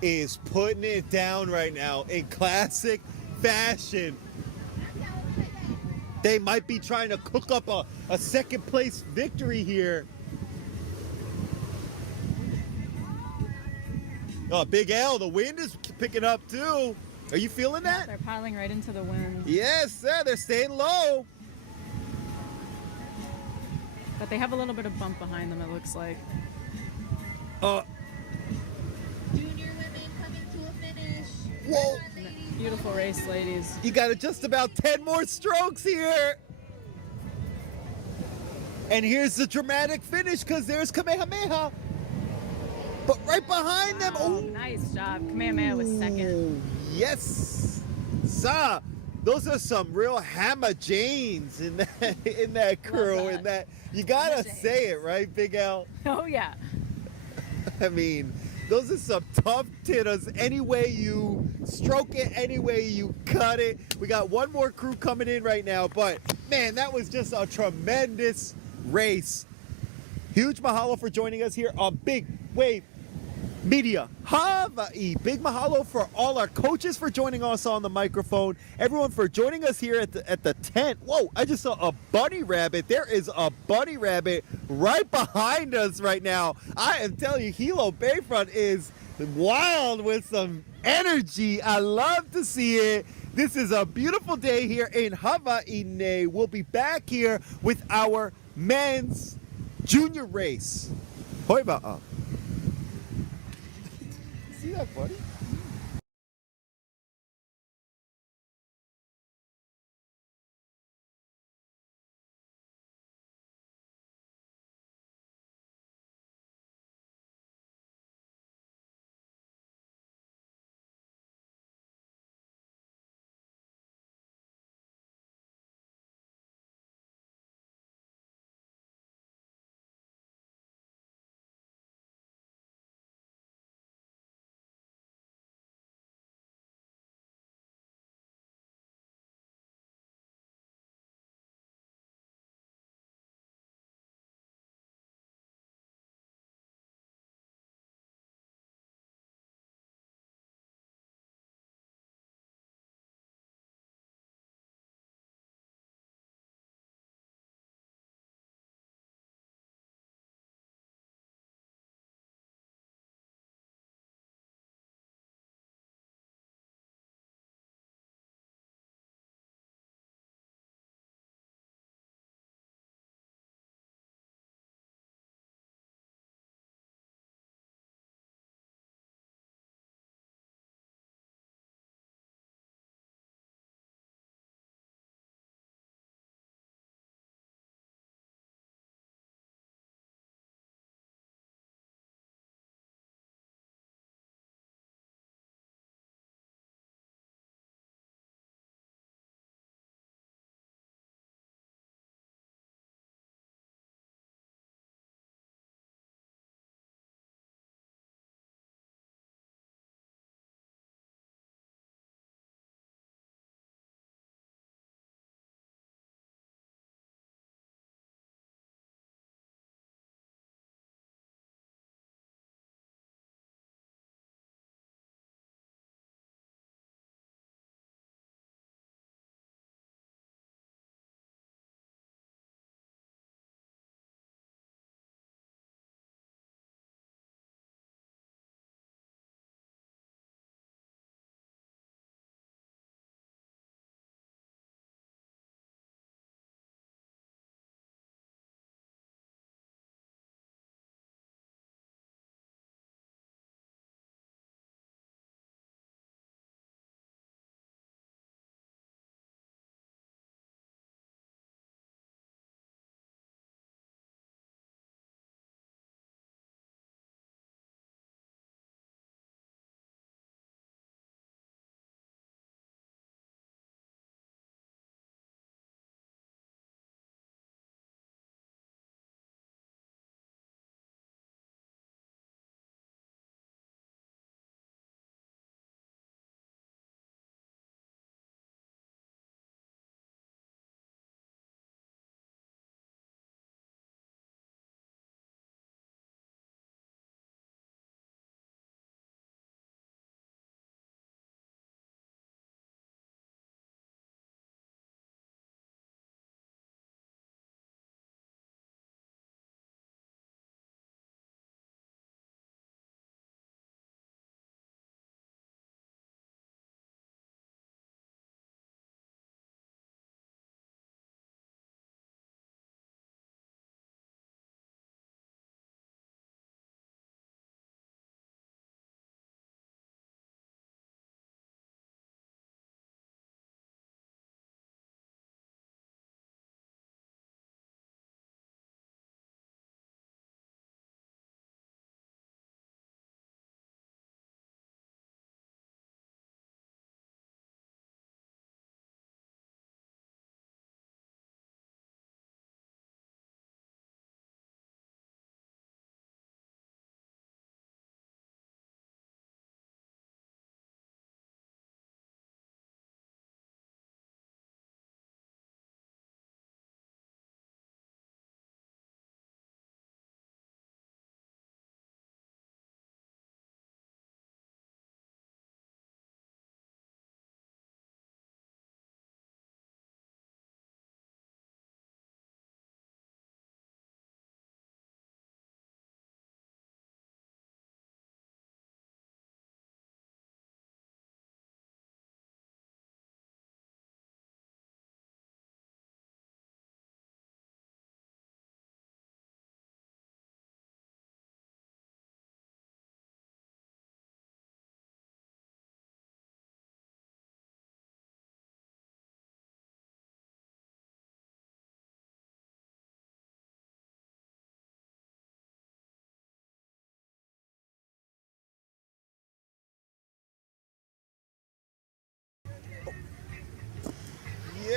is putting it down right now in classic fashion. They might be trying to cook up a second place victory here. Oh, Big L, the wind is picking up too. Are you feeling that? They're piling right into the wind, Yes, sir. They're staying low. but they have a little bit of bump behind them, it looks like. Uh, Junior women coming to a finish. whoa. Beautiful race, ladies. You got just about 10 more strokes here. And here's the dramatic finish because there's Kamehameha. But right behind them, Oh, oh, nice job. Kamehameha was second. yes, sir. Those are some real Hammer Janes in that crew. that. In that, you gotta Hammer Janes. say it, right, Big L? Oh, yeah. I mean, those are some tough titters. Any way you stroke it, any way you cut it. We got one more crew coming in right now, but man, that was just a tremendous race. Huge mahalo for joining us here on Big Wave Media Hawai'i. Big mahalo for all our coaches for joining us on the microphone. Everyone for joining us here at the tent. Whoa, I just saw a bunny rabbit. There is a bunny rabbit right behind us right now. I am telling you, Hilo Bayfront is wild with some energy. I love to see it. This is a beautiful day here in Hawaii. We'll be back here with our men's junior race. Hoi ba'a. See that, buddy?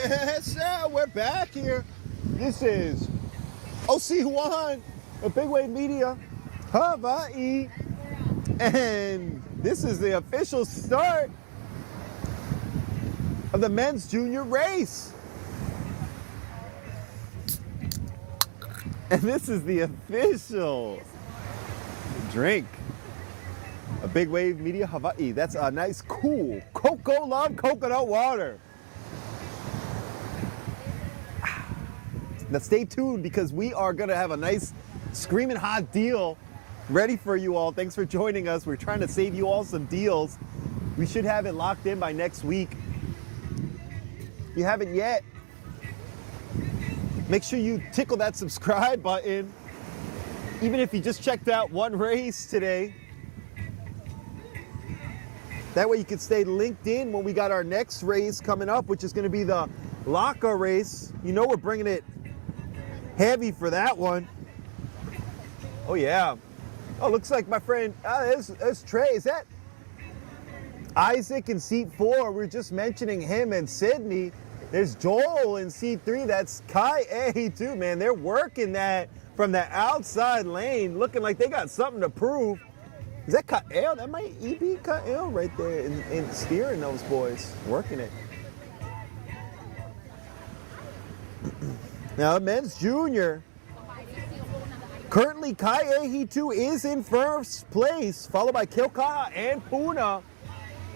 Yes, we're back here. This is OC Juan of Big Wave Media, Hawai'i. And this is the official start of the men's junior race. And this is the official drink of Big Wave Media Hawai'i. That's a nice, cool CocoLove coconut water. Now stay tuned because we are gonna have a nice screaming hot deal ready for you all. Thanks for joining us. We're trying to save you all some deals. We should have it locked in by next week. If you haven't yet, make sure you tickle that subscribe button. Even if you just checked out one race today. That way you can stay linked in when we got our next race coming up, which is gonna be the Laka race. You know we're bringing it heavy for that one. Oh yeah. Oh, looks like my friend, there's Trey. Is that Isaac in seat 4? We're just mentioning him and Sydney. There's Joel in seat 3. That's Kai A too, man. They're working that from the outside lane, looking like they got something to prove. Is that Kyle? That might be Kyle right there in steering those boys, working it. Now, men's junior. Currently, Kai Ahi2 is in first place, followed by Kilkaha and PUNA.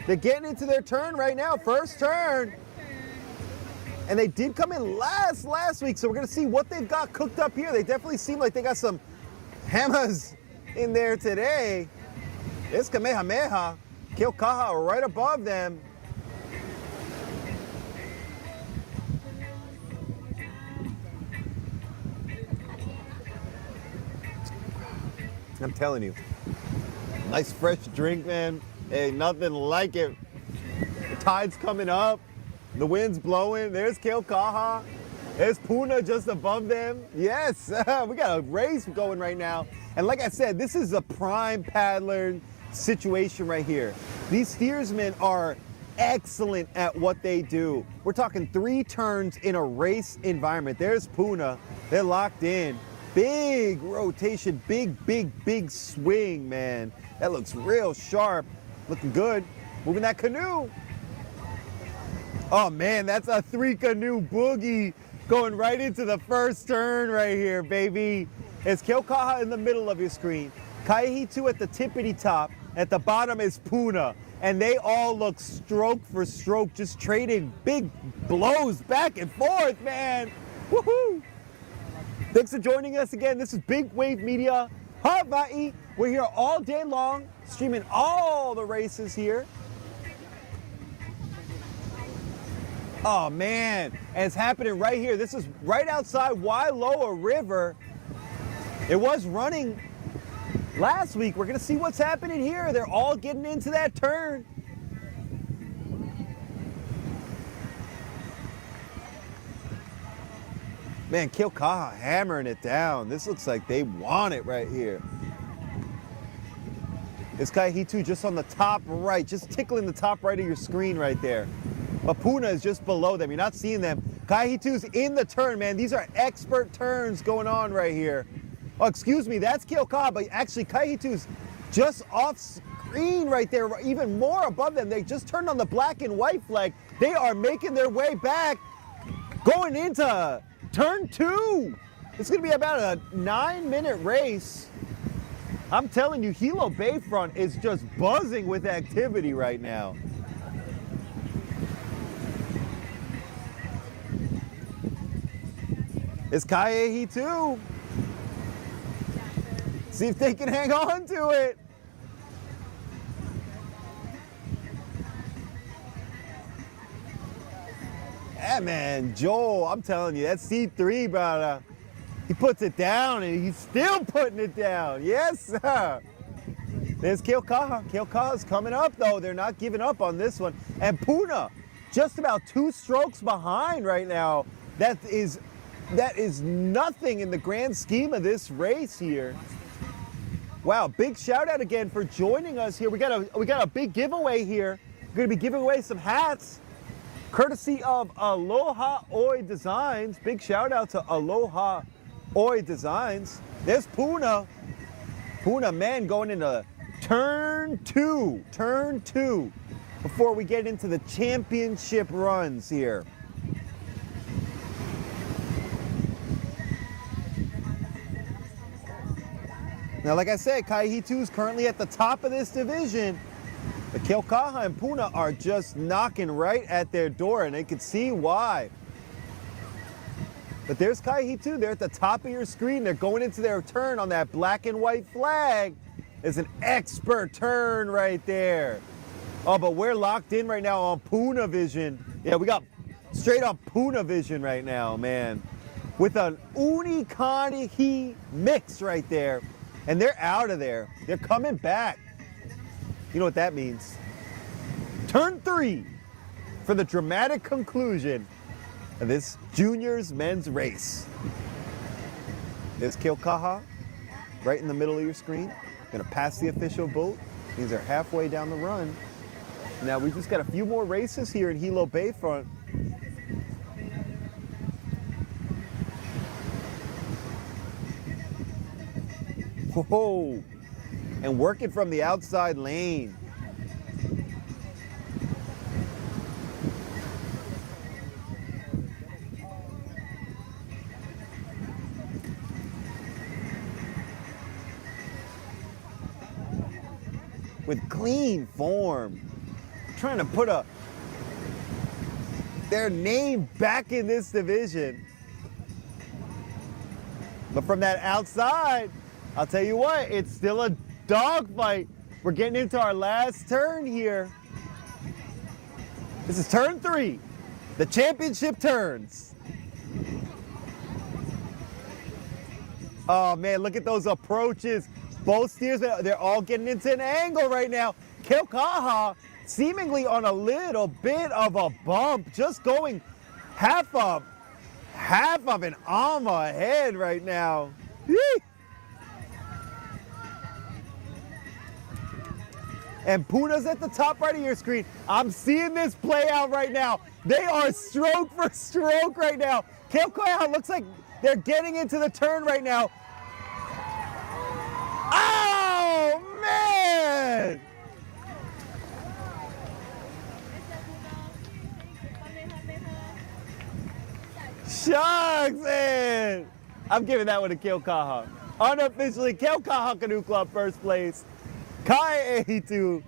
They're getting into their turn right now, first turn. And they did come in last week, so we're gonna see what they've got cooked up here. They definitely seem like they got some hammers in there today. It's Kamehameha, Kilkaha right above them. I'm telling you, nice fresh drink, man. Hey, nothing like it. The tide's coming up, the wind's blowing. There's Kilkaha. There's PUNA just above them. Yes, we got a race going right now. And like I said, this is a prime paddler situation right here. These steersmen are excellent at what they do. We're talking 3 turns in a race environment. There's PUNA. They're locked in. Big rotation, big swing, man. That looks real sharp. Looking good. Moving that canoe. Oh man, that's a 3-canoe boogie going right into the first turn right here, baby. It's Kilkaha in the middle of your screen. Kaihitu at the tippity top. At the bottom is PUNA. And they all look stroke for stroke, just trading big blows back and forth, man. Woohoo! Thanks for joining us again. This is Big Wave Media Hawai'i. We're here all day long, streaming all the races here. Oh man, and it's happening right here. This is right outside Wailoa River. It was running last week. We're gonna see what's happening here. They're all getting into that turn. Man, Kilkaha hammering it down. This looks like they want it right here. This Kaihitu just on the top right, just tickling the top right of your screen right there. But PUNA is just below them. You're not seeing them. Kaihitu's in the turn, man. These are expert turns going on right here. Oh, excuse me, that's Kilkaha, but actually Kaihitu's just off screen right there, even more above them. They just turned on the black and white flag. They are making their way back, going into turn 2. It's gonna be about a 9-minute race. I'm telling you, Hilo Bayfront is just buzzing with activity right now. It's Kaiehi too. See if they can hang on to it. Yeah, man, Joel, I'm telling you, that's C3, brother. He puts it down, and he's still putting it down. Yes, sir. There's Kilkaha. Kilkaha's coming up, though. They're not giving up on this one. And PUNA, just about 2 strokes behind right now. That is nothing in the grand scheme of this race here. Wow, big shout out again for joining us here. We got a big giveaway here. We're gonna be giving away some hats. courtesy of Aloha Oe Designs. Big shout out to Aloha Oe Designs. There's PUNA. PUNA men going into turn two, before we get into the championship runs here. Now, like I said, Kaihitu is currently at the top of this division. But Keaukaha and PUNA are just knocking right at their door, and they can see why. But there's Kaihitu. They're at the top of your screen. They're going into their turn on that black and white flag. It's an expert turn right there. Oh, but we're locked in right now on PUNA vision. Yeah, we got straight up PUNA vision right now, man. With an Unikanihi mix right there. And they're out of there. They're coming back. You know what that means. Turn 3 for the dramatic conclusion of this juniors men's race. There's Keaukaha right in the middle of your screen. Gonna pass the official boat. These are halfway down the run. Now we've just got a few more races here in Hilo Bayfront. Whoa, and working from the outside lane. With clean form, trying to put their name back in this division. But from that outside, I'll tell you what, it's still a dogfight. We're getting into our last turn here. This is turn 3, the championship turns. Oh man, look at those approaches. Both steers, they're all getting into an angle right now. Keaukaha seemingly on a little bit of a bump, just going half of an arm ahead right now. Yee! And PUNA's at the top right of your screen. I'm seeing this play out right now. They are stroke for stroke right now. Keaukaha looks like they're getting into the turn right now. Oh, man! Shucks, man! I'm giving that one to Keaukaha. Unofficially, Keaukaha Canoe Club first place. Kai A2,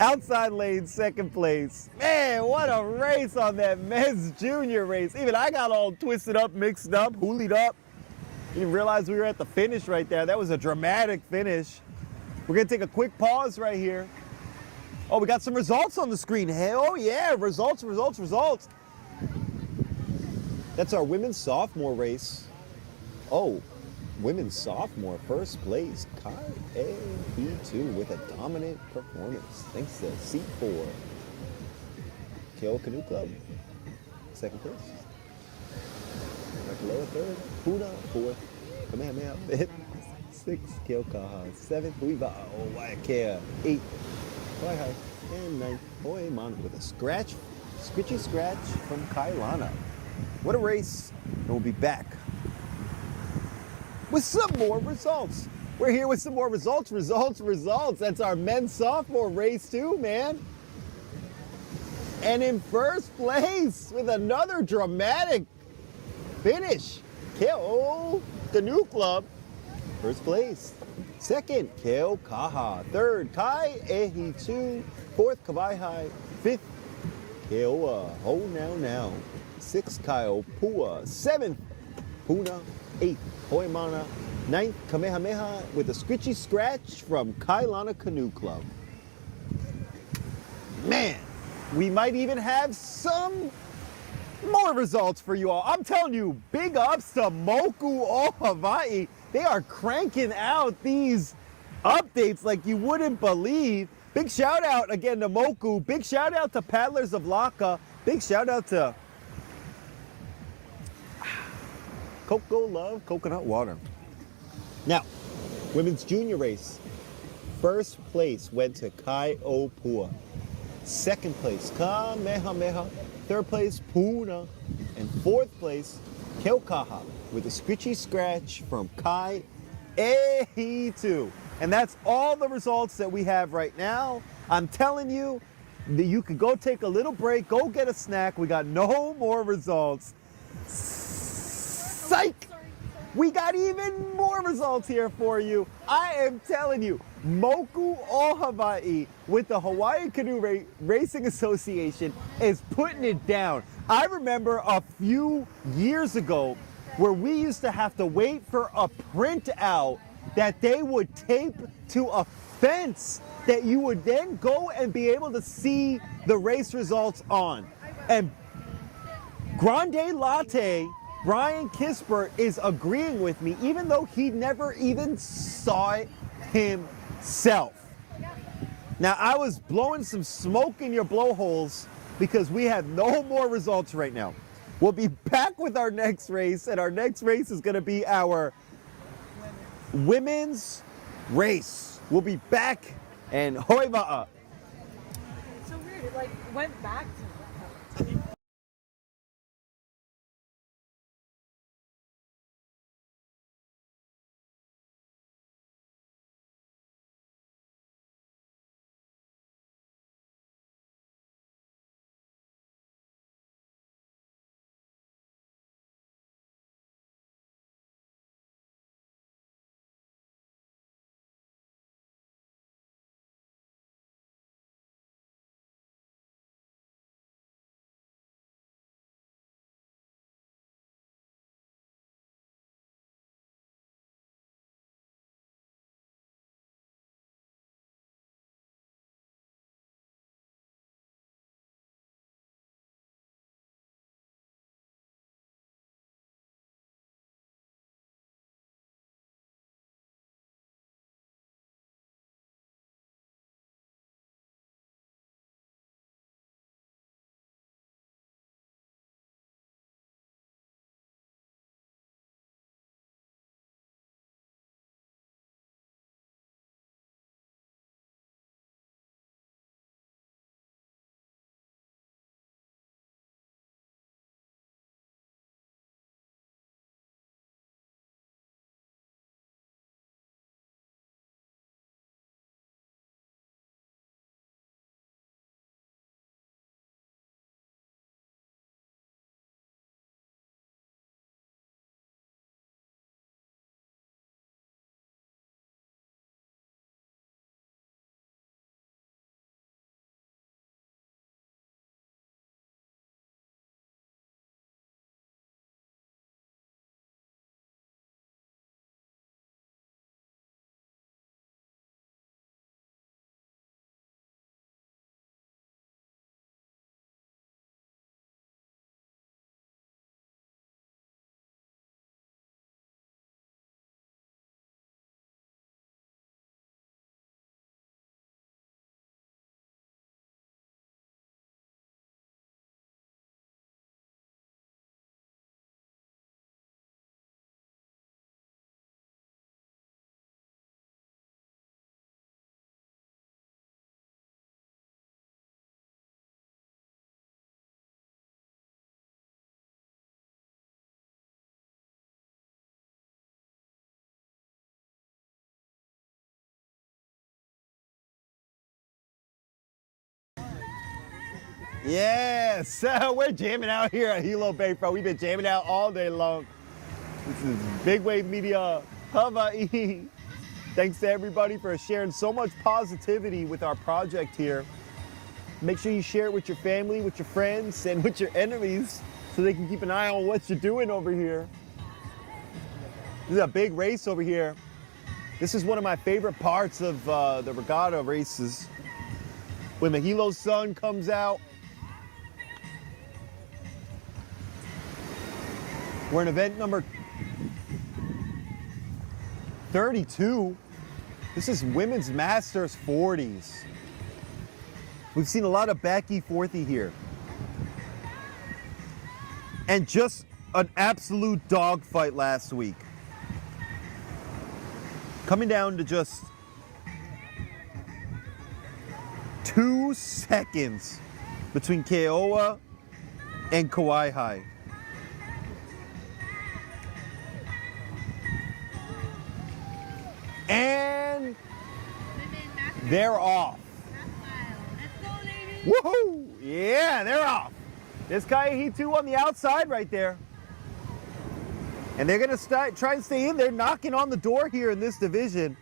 outside lane, second place. Man, what a race on that men's junior race. Even I got all twisted up, mixed up, hoolied up. Didn't realize we were at the finish right there. That was a dramatic finish. We're gonna take a quick pause right here. Oh, we got some results on the screen. Hell yeah, results. That's our women's sophomore race. Oh, women's sophomore, first place, Kai A2 with a dominant performance. Thanks to seat 4. Keaukaha Canoe Club, second place. Lower third, PUNA, 4th, Kamehameha, 5th, 6th, Keaukaha, 7th, Huiva, Waiakea, 8th, Hawai'i, and 9th, Ho'emana with a scritchy scratch from Kailana. What a race, and we'll be back with some more results. We're here with some more results. That's our men's sophomore race too, man. And in first place with another dramatic finish, Keaukaha Canoe Club, first place. Second, Keaukaha. Third, Kai A2. Fourth, Kawai'i. Fifth, Keoa. Ho now. Sixth, Kaiopua. Seventh, PUNA. Eighth, Ho'emana. Ninth, Kamehameha with a scritchy scratch from Kailana Canoe Club. Man, we might even have some more results for you all. I'm telling you, big ups to Moku o Hawai'i. They are cranking out these updates like you wouldn't believe. Big shout out again to Moku. Big shout out to Paddlers of Laka. Big shout out to CocoLove coconut water. Now, women's junior race. First place went to Kaiopua. Second place, Kamehameha. third place, PUNA. And fourth place, Keokaha, with a scritchy scratch from Kai Ehitu. And that's all the results that we have right now. I'm telling you that you could go take a little break, go get a snack. We got no more results. Psych! We got even more results here for you. I am telling you, Moku o Hawai'i with the Hawaii Canoe Racing Association is putting it down. I remember a few years ago where we used to have to wait for a printout that they would tape to a fence that you would then go and be able to see the race results on. And Grande Latte, Brian Kispert, is agreeing with me, even though he never even saw it himself. Now, I was blowing some smoke in your blowholes because we have no more results right now. We'll be back with our next race, and our next race is going to be our women's race. We'll be back, and hoi ma'a. So weird. It like went back to. Yes, we're jamming out here at Hilo Bayfront. We've been jamming out all day long. This is Big Wave Media Hawaii. Thanks to everybody for sharing so much positivity with our project here. Make sure you share it with your family, with your friends, and with your enemies so they can keep an eye on what you're doing over here. This is a big race over here. This is one of my favorite parts of the regatta races. When the Hilo sun comes out, we're in event number 32. This is Women's Masters 40s. We've seen a lot of backy fourthy here. And just an absolute dogfight last week. Coming down to just 2 seconds between Keoa and Kauai. And they're off. Woohoo! Yeah, they're off. There's Kaiahi 2 on the outside right there. And they're gonna try and stay in. They're knocking on the door here in this division.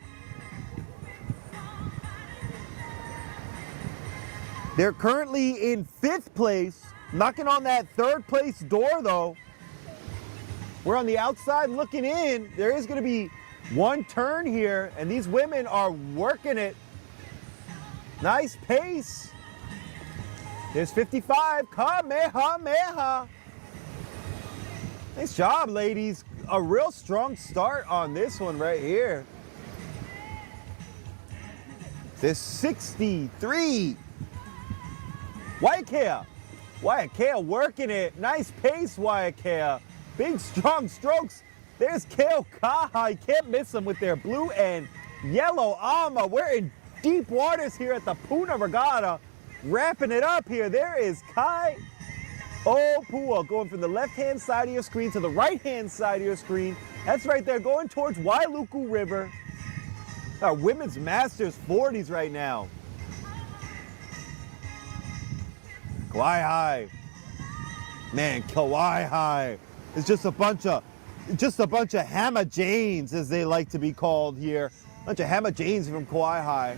They're currently in 5th place, knocking on that 3rd place door though. We're on the outside looking in. There is gonna be one turn here, and these women are working it. Nice pace. There's 55, Kamehameha. Nice job, ladies. A real strong start on this one right here. There's 63. Waiakea working it. Nice pace, Waiakea. Big, strong strokes. There's Kale Kaha. You can't miss them with their blue and yellow ama. We're in deep waters here at the PUNA Regatta. Wrapping it up here. There is Kai Opua going from the left-hand side of your screen to the right-hand side of your screen. That's right there, going towards Wailuku River. Our women's masters 40s right now. Kauai. Man, Kauai is just a bunch of Hammer Janes, as they like to be called here. Bunch of Hammer Janes from Kauai.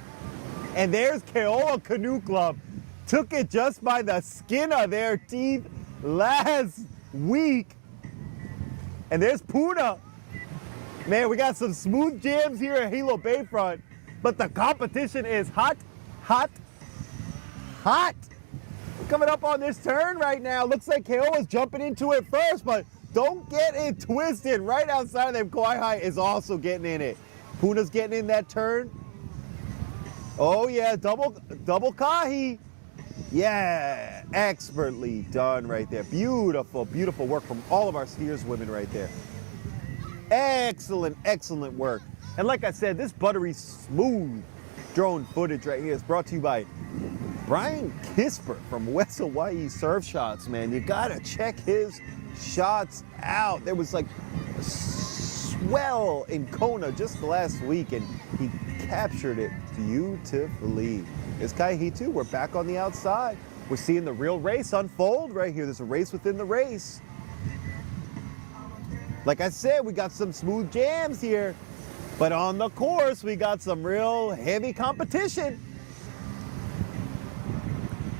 And there's Keoa Canoe Club. Took it just by the skin of their teeth last week. And there's PUNA. Man, we got some smooth jams here at Hilo Bayfront, but the competition is hot, hot, hot. Coming up on this turn right now. Looks like Keoa's jumping into it first, but don't get it twisted. Right outside of them, Kauai is also getting in it. PUNA's getting in that turn. Oh yeah, double kahi. Yeah, expertly done right there. Beautiful, beautiful work from all of our steers women right there. Excellent, excellent work. And like I said, this buttery smooth drone footage right here is brought to you by Brian Kisper from West Hawaii Surf Shots, man. You gotta check his shots out. There was like a swell in Kona just last week, and he captured it beautifully. It's Kaiahi 2. We're back on the outside. We're seeing the real race unfold right here. There's a race within the race. Like I said, we got some smooth jams here, but on the course, we got some real heavy competition.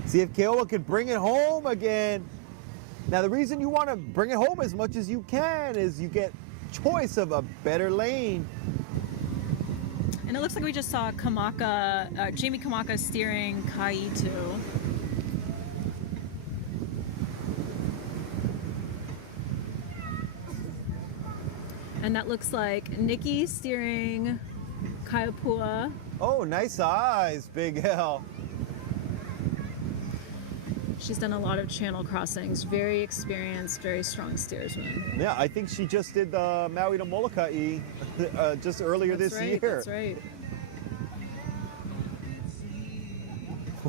See if Keoa can bring it home again. Now, the reason you want to bring it home as much as you can is you get choice of a better lane. And it looks like we just saw Jamie Kamaka steering Kai 2. And that looks like Nikki steering Kaiapua. Oh, nice eyes, Big L. She's done a lot of channel crossings. Very experienced, very strong steersman. Yeah, I think she just did the Maui to Molokai just earlier this year. That's right.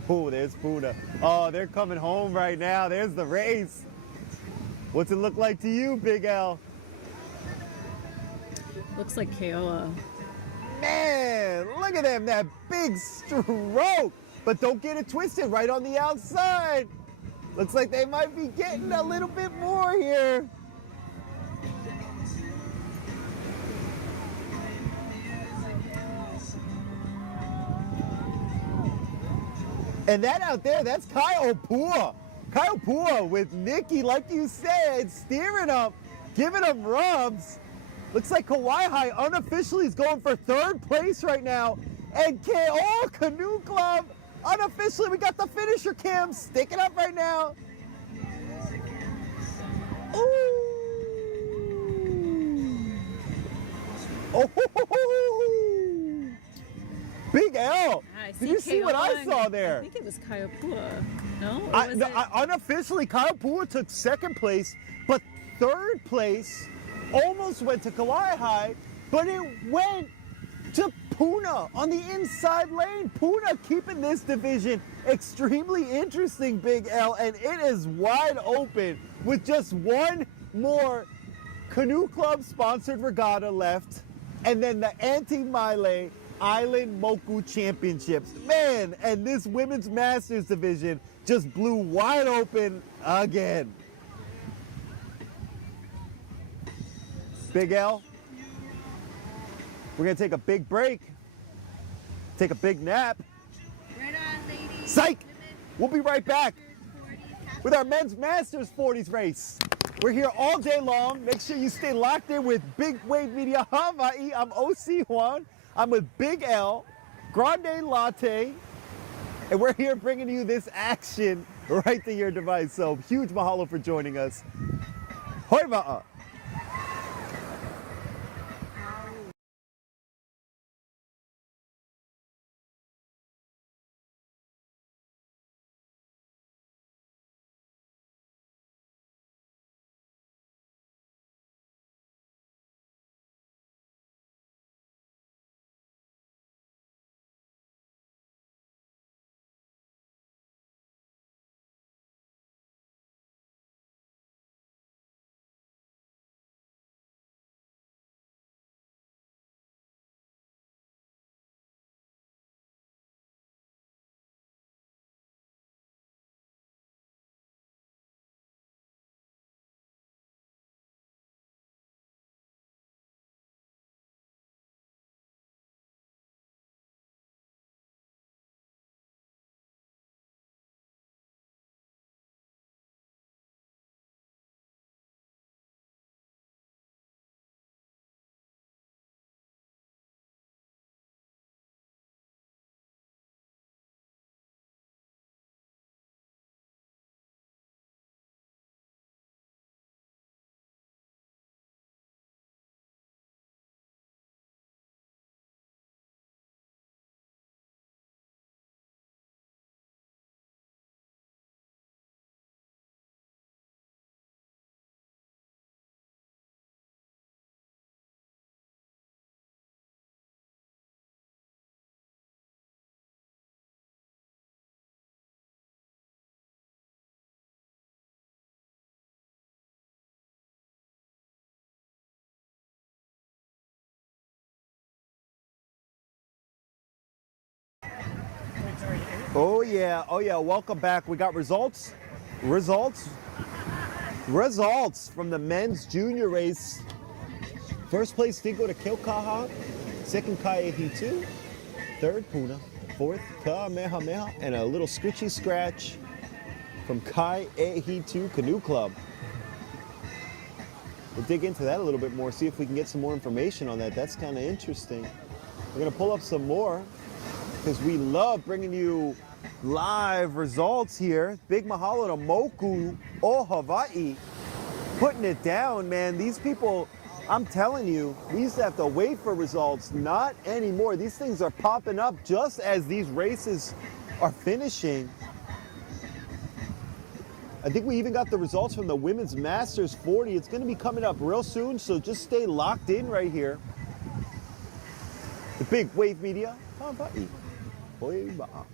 Oh, there's PUNA. Oh, they're coming home right now. There's the race. What's it look like to you, Big L? Looks like Keoa. Man, look at them, that big stroke. But don't get it twisted, right on the outside. Looks like they might be getting a little bit more here. And that out there, that's Kaiopua. Kaiopua with Nikki, like you said, steering up, giving them rubs. Looks like Kauai unofficially is going for 3rd place right now. And Keoa Canoe Club, unofficially, we got the finisher cam sticking up right now. Ooh. Oh, Big L. Did you see what I saw there? I think it was Kaiapua. No? Unofficially, Kaiapua took 2nd place, but 3rd place almost went to Kauai, but it went to PUNA on the inside lane. PUNA keeping this division extremely interesting, Big L, and it is wide open with just one more Canoe Club sponsored regatta left, and then the Anti-Mile Island Moku Championships. Man, and this women's masters division just blew wide open again. Big L, we're gonna take a big break, take a big nap. Right on, ladies. Psych! Women, We'll be right back 40s, with our men's masters 40s race. We're here all day long. Make sure you stay locked in with Big Wave Media Hawai'i. I'm OC Juan. I'm with Big L, Grande Latte, and we're here bringing you this action right to your device. So huge mahalo for joining us. Hoi wa'a. Oh yeah, welcome back. We got results from the men's junior race. First place did go to Kilkaha, second Kaehitu, third Puna, fourth Kamehameha, and a little scritchy scratch from Kaehitu Canoe Club. We'll dig into that a little bit more, see if we can get some more information on that. That's kind of interesting. We're gonna pull up some more, because we love bringing you live results here. Big mahalo to Moku o Hawai'i, putting it down, man. These people, I'm telling you, we used to have to wait for results. Not anymore. These things are popping up just as these races are finishing. I think we even got the results from the Women's Masters 40. It's gonna be coming up real soon, so just stay locked in right here. The Big Wave Media Hawai'i. Hoi wa'a.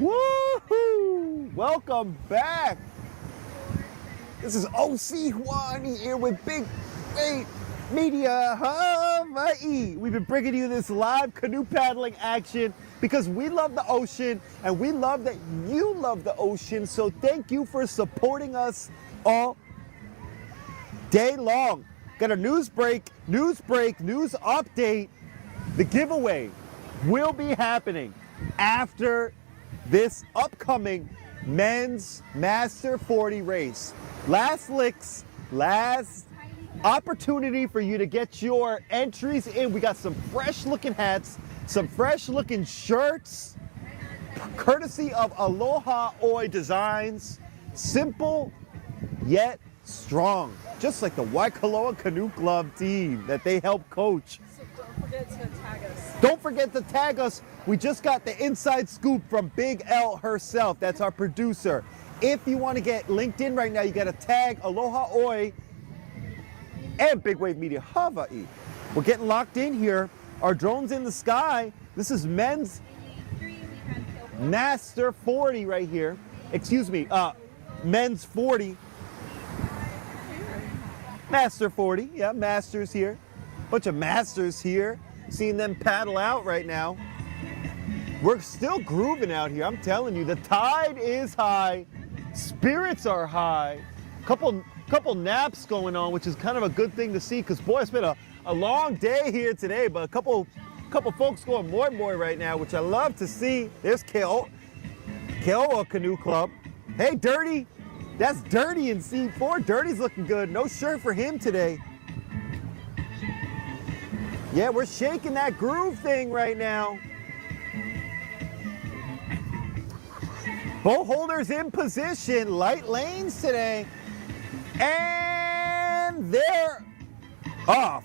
Woohoo! Welcome back. This is OC Juan here with Big Wave Media Hawai'i. We've been bringing you this live canoe paddling action because we love the ocean and we love that you love the ocean. So thank you for supporting us all day long. Got a news break, news update. The giveaway will be happening after this upcoming men's Master 40 race. Last licks, last opportunity for you to get your entries in. We got some fresh looking hats, some fresh looking shirts, courtesy of Aloha Oe Designs. Simple yet strong, just like the Waikoloa Canoe Club team that they help coach. So don't forget to tag us. Don't forget to tag us. We just got the inside scoop from Big L herself. That's our producer. If you want to get linked in right now, you got to tag Aloha Oe and Big Wave Media Hawai'i. We're getting locked in here. Our drone's in the sky. This is men's Master 40 right here. Excuse me, men's 40. Master 40, yeah, masters here. Bunch of masters here. Seeing them paddle out right now. We're still grooving out here, I'm telling you. The tide is high. Spirits are high. Couple naps going on, which is kind of a good thing to see, because boy, it's been a long day here today, but a couple folks going more right now, which I love to see. There's Keoa Canoe Club. Hey, Dirty. That's Dirty in C4. Dirty's looking good. No shirt for him today. Yeah, we're shaking that groove thing right now. Boat holders in position. Light lanes today. And they're off.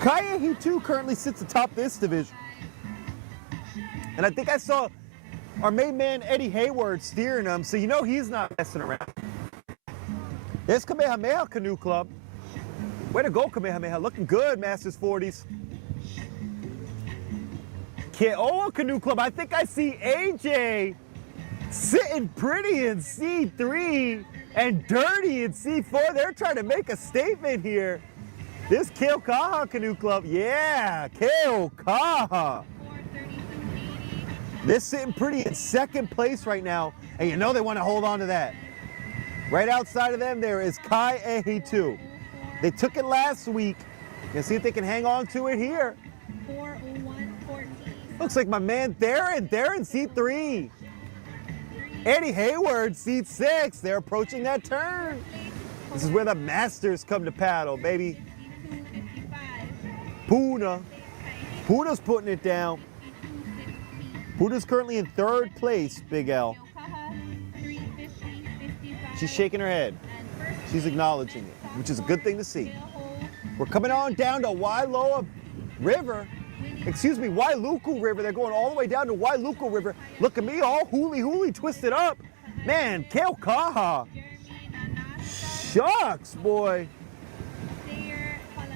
Kaiehi 2 currently sits atop this division. And I think I saw our main man Eddie Hayward steering them, so you know he's not messing around. There's Kamehameha Canoe Club. Way to go, Kamehameha. Looking good, Masters 40s. Keoa Canoe Club. I think I see AJ sitting pretty in C3 and Dirty in C4. They're trying to make a statement here. This Keokaha Canoe Club. Yeah, Keokaha. They're sitting pretty in second place right now, and you know they want to hold on to that. Right outside of them, there is Kaiehi 2. They took it last week. You'll see if they can hang on to it here. 4:01:14. Looks like my man Darren C3. Eddie Hayward, seat 6. They're approaching that turn. This is where the masters come to paddle, baby. PUNA. PUNA's putting it down. PUNA's currently in third place, Big L. She's shaking her head. She's acknowledging it, which is a good thing to see. We're coming on down to Wailuku River. They're going all the way down to Wailuku River. Look at me, all hooly twisted up. Man, Keokaha. Shucks, boy.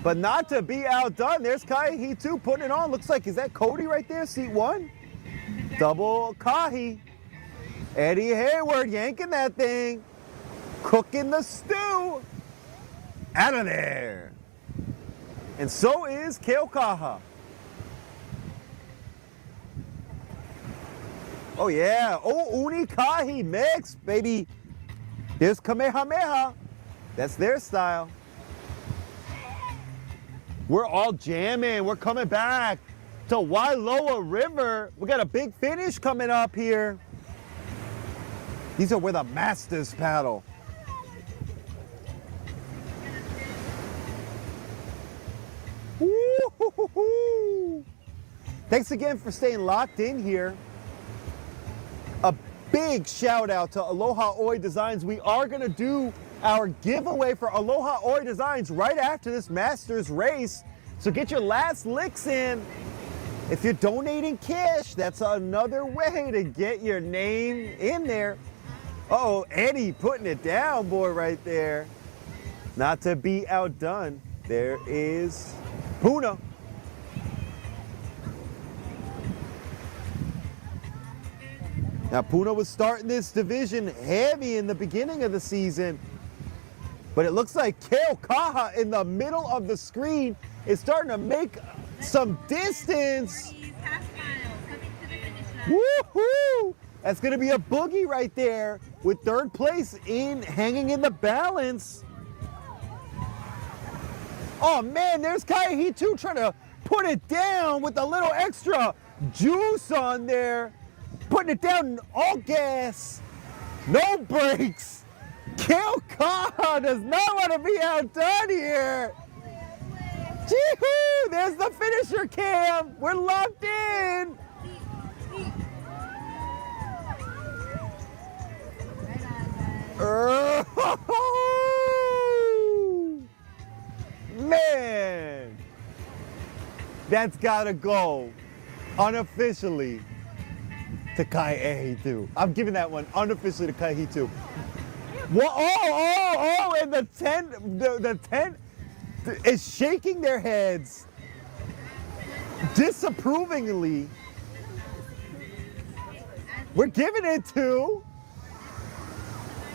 But not to be outdone. There's Kaiehi 2 putting it on. Looks like, is that Cody right there, seat 1? Double Kahi. Eddie Hayward yanking that thing. Cooking the stew. Out of there. And so is Keokaha. Oh yeah, Uni Kahi mix, baby. There's Kamehameha. That's their style. We're all jamming. We're coming back to Wailoa River. We got a big finish coming up here. These are where the masters paddle. Woo-hoo-hoo-hoo. Thanks again for staying locked in here. A big shout out to Aloha Oe Designs. We are gonna do our giveaway for Aloha Oe Designs right after this Masters race. So get your last licks in. If you're donating cash, that's another way to get your name in there. Uh-oh, Eddie putting it down, boy, right there. Not to be outdone, there is PUNA. Now, PUNA was starting this division heavy in the beginning of the season, but it looks like Keokaha in the middle of the screen is starting to make some distance. Half mile coming to the finish line. Woohoo! That's gonna be a boogie right there with third place hanging in the balance. Oh man, there's Kaihitu trying to put it down with a little extra juice on there. Putting it down all gas, no brakes. Keokaha does not want to be outdone here. Chee-hoo! There's the finisher cam. We're locked in. Man, that's gotta go unofficially to Kaihitu. I'm giving that one unofficially to Kaihitu. Oh, and the tent is shaking their heads disapprovingly. We're giving it to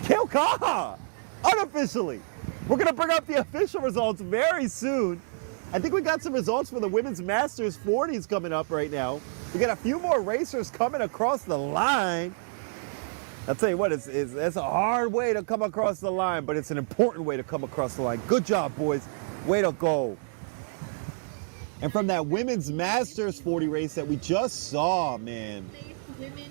Keokaha, unofficially. We're gonna bring up the official results very soon. I think we got some results for the Women's Masters 40s coming up right now. We got a few more racers coming across the line. I'll tell you what, it's a hard way to come across the line, but it's an important way to come across the line. Good job, boys. Way to go. And from that Women's Masters 40 race that we just saw, man,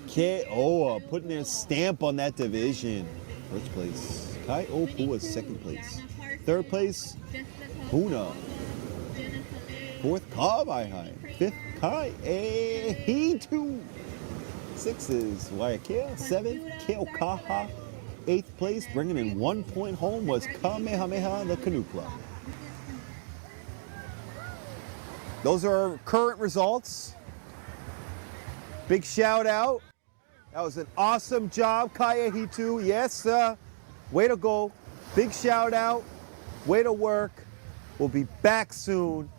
Keoa putting their stamp on that division. First place, Kai Opua, second place. Third place, PUNA. Fourth, Kawai'i. Fifth, Kaihitu. Sixth is Waiakea. Seventh, Keokaha. Eighth place, bringing in 1 point home, was Kamehameha, the Canoe Club. Those are our current results. Big shout out. That was an awesome job, Kaihitu. Yes, sir. Way to go. Big shout out. Way to work. We'll be back soon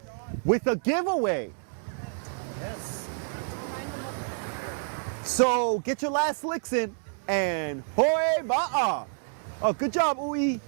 with a giveaway. Yes. So get your last licks in and hoe ba'a. Oh, good job, Ui.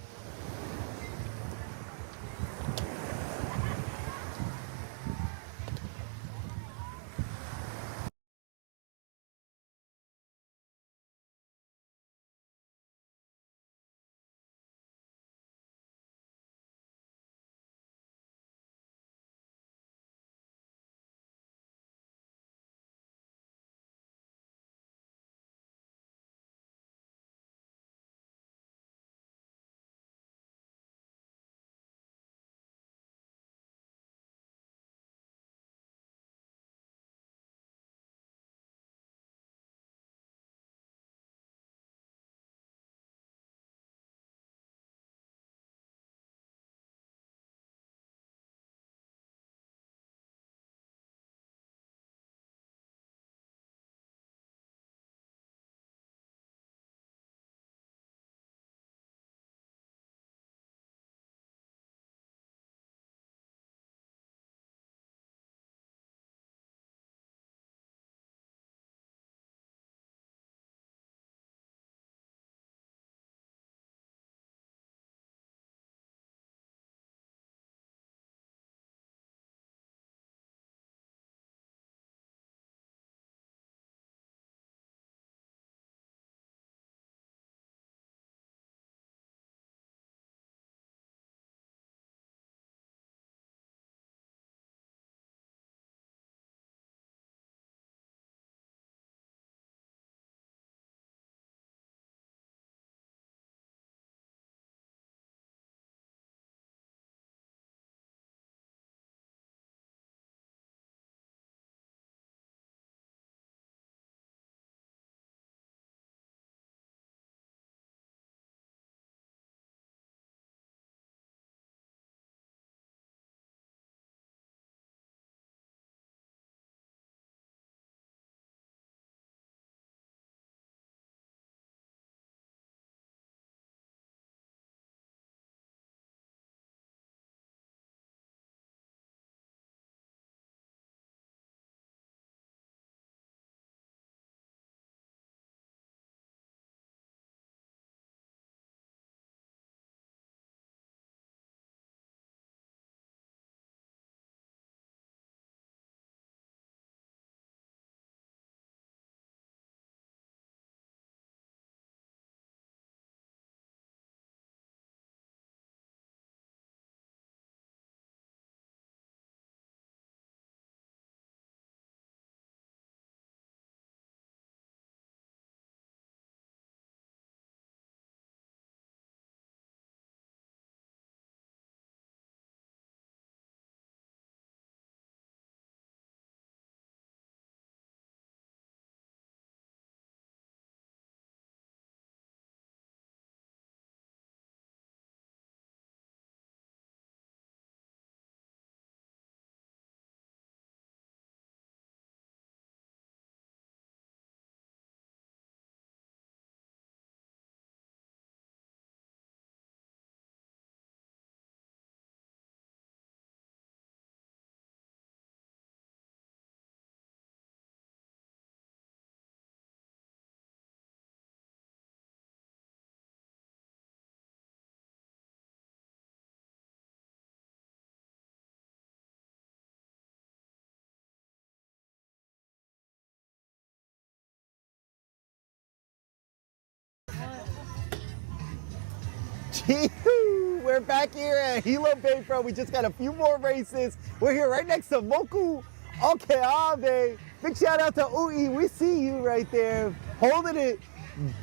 We're back here at Hilo Bayfront. We just got a few more races. We're here right next to Moku Okeawe. Big shout out to Ui. We see you right there holding it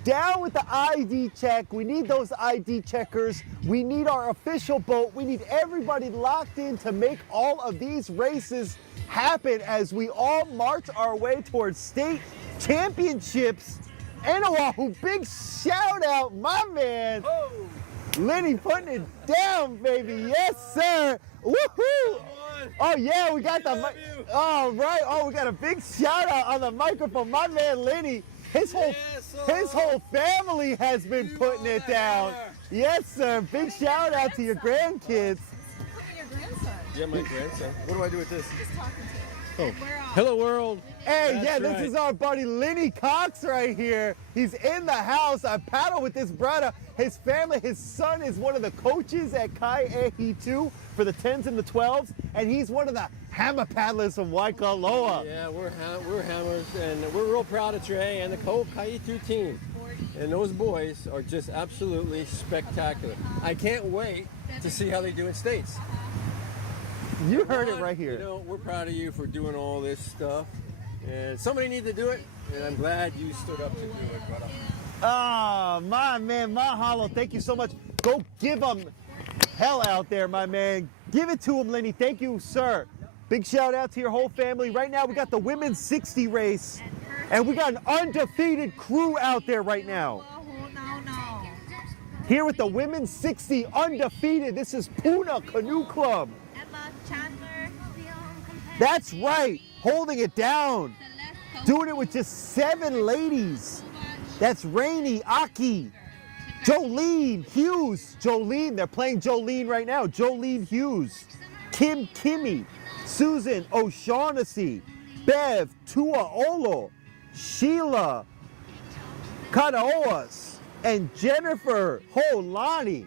down with the ID check. We need those ID checkers. We need our official boat. We need everybody locked in to make all of these races happen as we all march our way towards state championships in Oahu. Big shout out, my man. Lenny putting it down, baby. Yes, sir. Woohoo! Oh yeah, we got the mic. All right. Oh, we got a big shout out on the microphone. My man Lenny, his whole family has been putting it down. Yes, sir. Big shout out to your grandkids. Your grandson. Yeah, my grandson. What do I do with this? Just talking to him. Oh, hello world. Hey, That's yeah, right. this is our buddy Lenny Cox right here. He's in the house. I paddle with this brother. His family, his son is one of the coaches at Kai'ehi 2 for the 10s and the 12s, and he's one of the hammer paddlers from Waikoloa. Yeah, we're hammers, and we're real proud of Trey and the Kai'ehi 2 team. And those boys are just absolutely spectacular. I can't wait to see how they do in states. You heard it Ron, right here. You know, we're proud of you for doing all this stuff. And somebody needs to do it, and I'm glad you stood up to do it, brother. Ah, my man, mahalo. Thank you so much. Go give him hell out there, my man. Give it to him, Lenny. Thank you, sir. Big shout out to your whole family. Right now, we got the women's 60 race, and we got an undefeated crew out there right now. Here with the women's 60 undefeated. This is PUNA Canoe Club. That's right, holding it down. Doing it with just 7 ladies. That's Rainey, Aki, Jolene Hughes. Jolene, they're playing Jolene right now. Jolene Hughes, Kim Kimmy, Susan O'Shaughnessy, Bev Tuaolo, Sheila Kadaoas, and Jennifer Holani.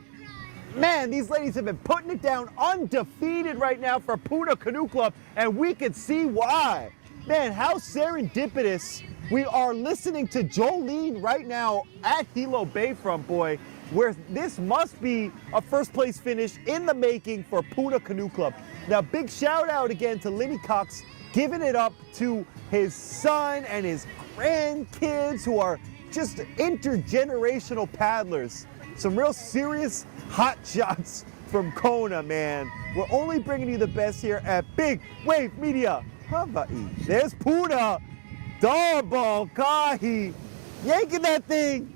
Man, these ladies have been putting it down undefeated right now for PUNA Canoe Club, and we can see why. Man, how serendipitous. We are listening to Jolene right now at Hilo Bayfront, boy, where this must be a first place finish in the making for PUNA Canoe Club. Now, big shout out again to Lenny Cox, giving it up to his son and his grandkids who are just intergenerational paddlers. Some real serious hot shots from Kona, man. We're only bringing you the best here at Big Wave Media Hawai'i. There's PUNA, Darball, Kahi, yanking that thing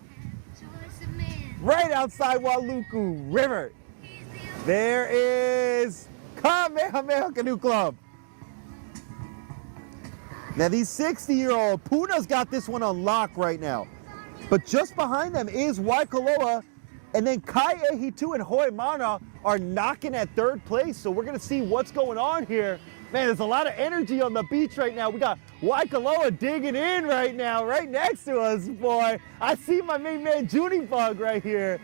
right outside Waluku River. There is Kamehameha Canoe Club. Now these 60-year-old, PUNA's got this one on lock right now. But just behind them is Waikoloa, and then Kai'ehi 2 and Ho'omana are knocking at 3rd place. So we're gonna see what's going on here. Man, there's a lot of energy on the beach right now. We got Waikoloa digging in right now, right next to us, boy. I see my main man, Junibug, right here.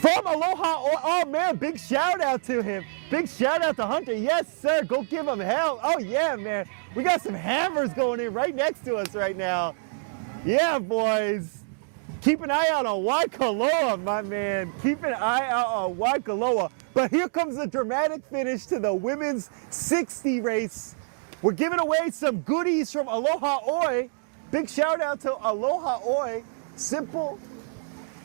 From Aloha, oh man, big shout out to him. Big shout out to Hunter. Yes, sir, go give him hell. Oh yeah, man. We got some hammers going in right next to us right now. Yeah, boys. Keep an eye out on Waikoloa, my man. Keep an eye out on Waikoloa. But here comes the dramatic finish to the women's 60 race. We're giving away some goodies from Aloha Oe. Big shout out to Aloha Oe. Simple,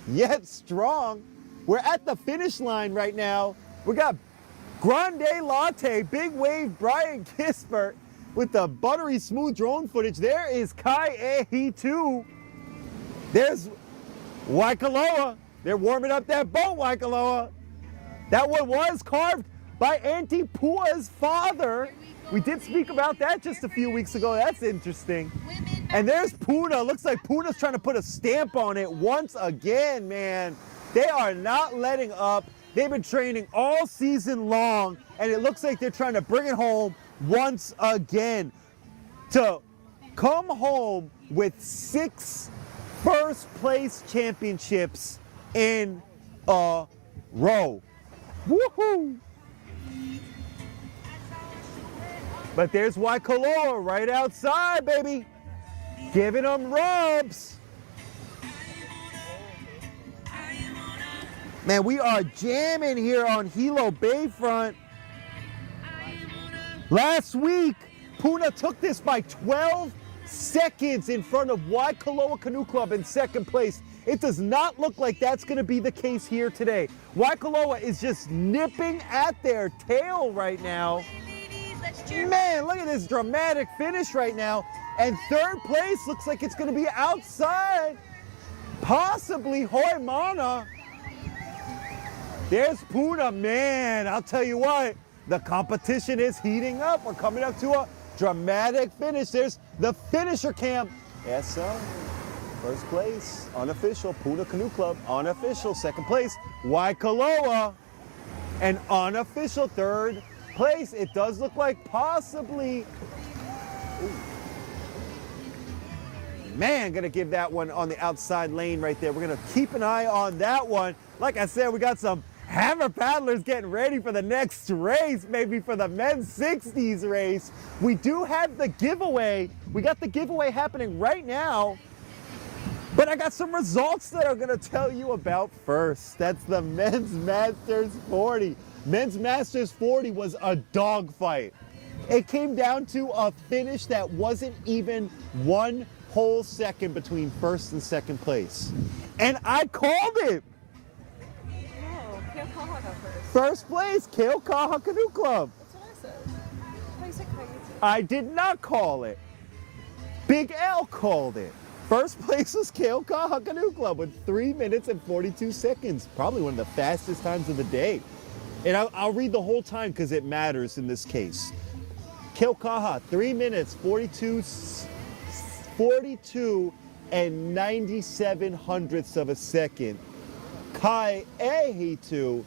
yet strong. We're at the finish line right now. We got Grande Latte, Big Wave, Brian Kispert with the buttery smooth drone footage. There is Kai'ehi 2. There's Waikoloa. They're warming up that boat, Waikoloa. That one was carved by Auntie Pua's father. We did speak about that just a few weeks ago. That's interesting. And there's PUNA. Looks like PUNA's trying to put a stamp on it once again, man. They are not letting up. They've been training all season long, and it looks like they're trying to bring it home once again to come home with 6 first place championships in a row. Woohoo! But there's Waikoloa right outside, baby. Giving them rubs. Man, we are jamming here on Hilo Bayfront. Last week, PUNA took this by 12 seconds in front of Waikoloa Canoe Club in second place. It does not look like that's going to be the case here today. Waikoloa is just nipping at their tail right now. Man, look at this dramatic finish right now. And third place looks like it's going to be outside. Possibly Hoimana. There's PUNA, man. I'll tell you what, the competition is heating up. We're coming up to a dramatic finish. There's the finisher cam. Yes, sir. First place, unofficial, PUNA Canoe Club. Unofficial, second place, Waikoloa. And unofficial, third place. It does look like possibly, ooh. Man, gonna give that one on the outside lane right there. We're gonna keep an eye on that one. Like I said, we got some hammer paddlers getting ready for the next race, maybe for the men's 60s race. We do have the giveaway. We got the giveaway happening right now. But I got some results that I'm gonna tell you about first. That's the Men's Masters 40. Men's Masters 40 was a dogfight. It came down to a finish that wasn't even 1 whole second between first and second place. And I called it. No, Keaukaha got first. First place, Keaukaha Canoe Club. That's what I said. I said Kaiutu. I did not call it. Big L called it. First place was Keaukaha Canoe Club with 3 minutes and 42 seconds. Probably one of the fastest times of the day. And I'll read the whole time because it matters in this case. Keaukaha, 3 minutes, 42 and 97 hundredths of a second. Kai Ehitu,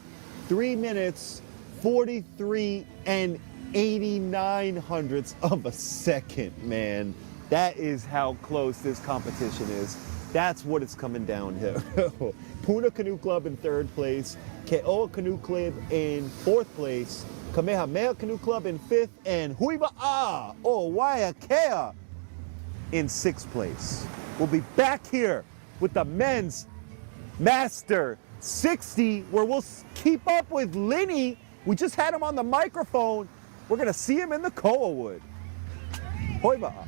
3 minutes, 43 and 89 hundredths of a second, man. That is how close this competition is. That's what it's coming down to. PUNA Canoe Club in third place, Ke'oa Canoe Club in fourth place, Kamehameha Canoe Club in fifth, and Huiva'a o Waiakea in sixth place. We'll be back here with the men's Master 60, where we'll keep up with Lenny. We just had him on the microphone. We're gonna see him in the koa wood. Hoiva'a.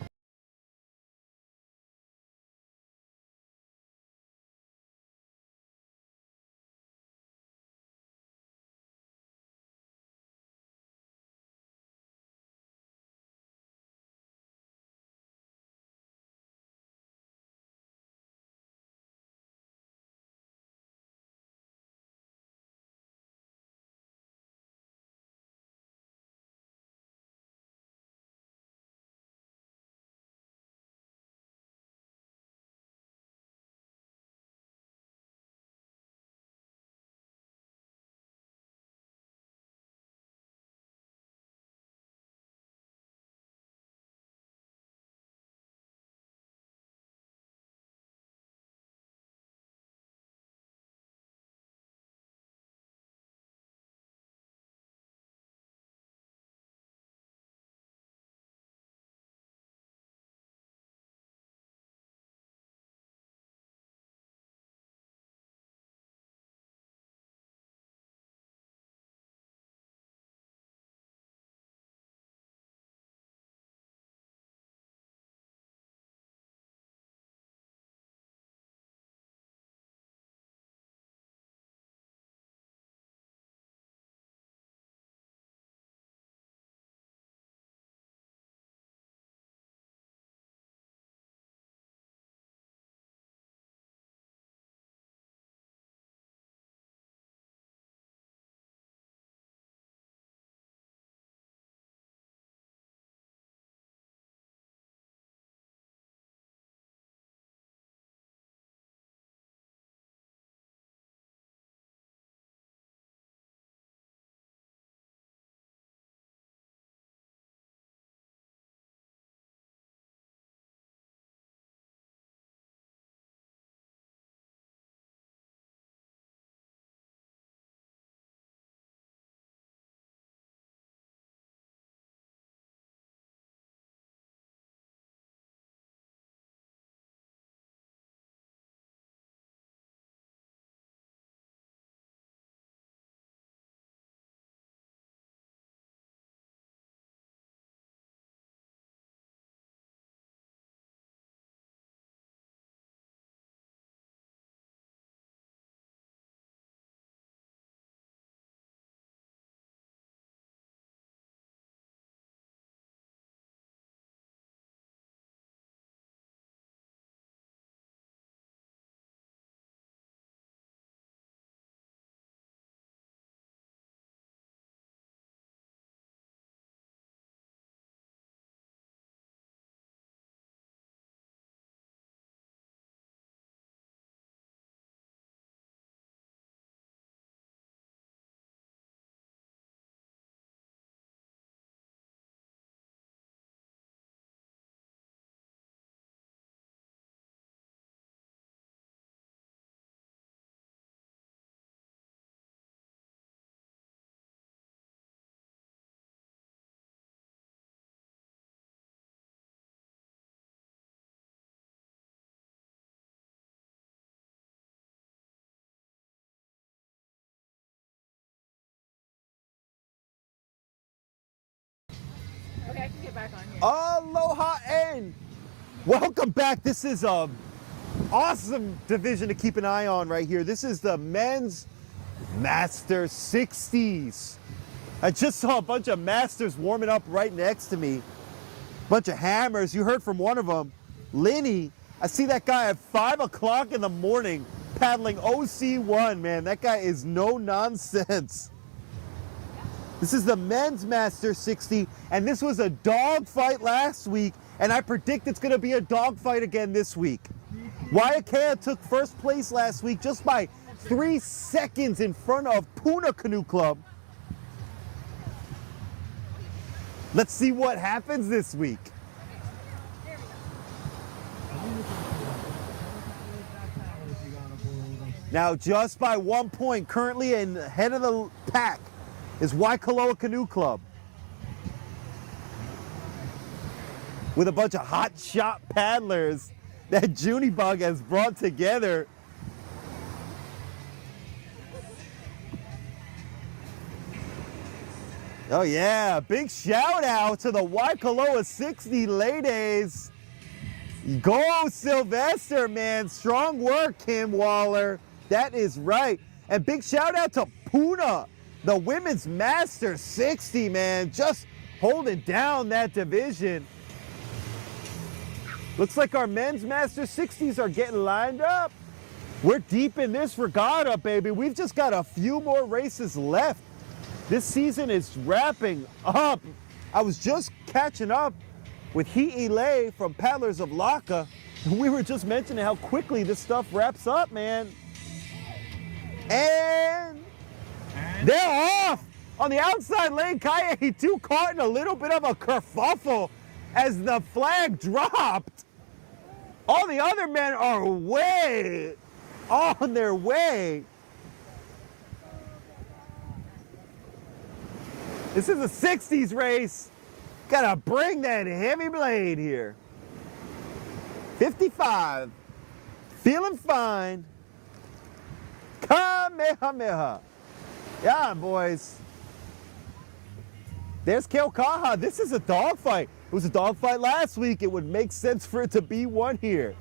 back on here. Aloha and welcome back. This is a awesome division to keep an eye on right here. This is the men's Master 60s. I just saw a bunch of Masters warming up right next to me. Bunch of hammers. You heard from one of them, Lenny. I see that guy at 5 o'clock in the morning paddling OC1, man. That guy is no nonsense. This is the men's Master 60, and this was a dog fight last week, and I predict it's going to be a dog fight again this week. Waiakea took first place last week just by 3 seconds in front of PUNA Canoe Club. Let's see what happens this week. Now, just by 1 point, currently in head of the pack is Waikoloa Canoe Club, with a bunch of hot shot paddlers that Junibug has brought together. Oh yeah, big shout out to the Waikoloa 60 ladies. Go Sylvester, man. Strong work, Kim Waller. That is right. And big shout out to PUNA, the women's Master 60, man. Just holding down that division. Looks like our men's Master 60s are getting lined up. We're deep in this regatta, baby. We've just got a few more races left. This season is wrapping up. I was just catching up with Hi'ile from Paddlers of Laka. We were just mentioning how quickly this stuff wraps up, man. And they're off on the outside lane. Kayahi 2 caught in a little bit of a kerfuffle as the flag dropped. All the other men are way on their way. This is a 60s race. Gotta bring that heavy blade here. 55. Feeling fine. Kamehameha. Yeah, boys. There's Keokaha. This is a dogfight. It was a dogfight last week. It would make sense for it to be one here.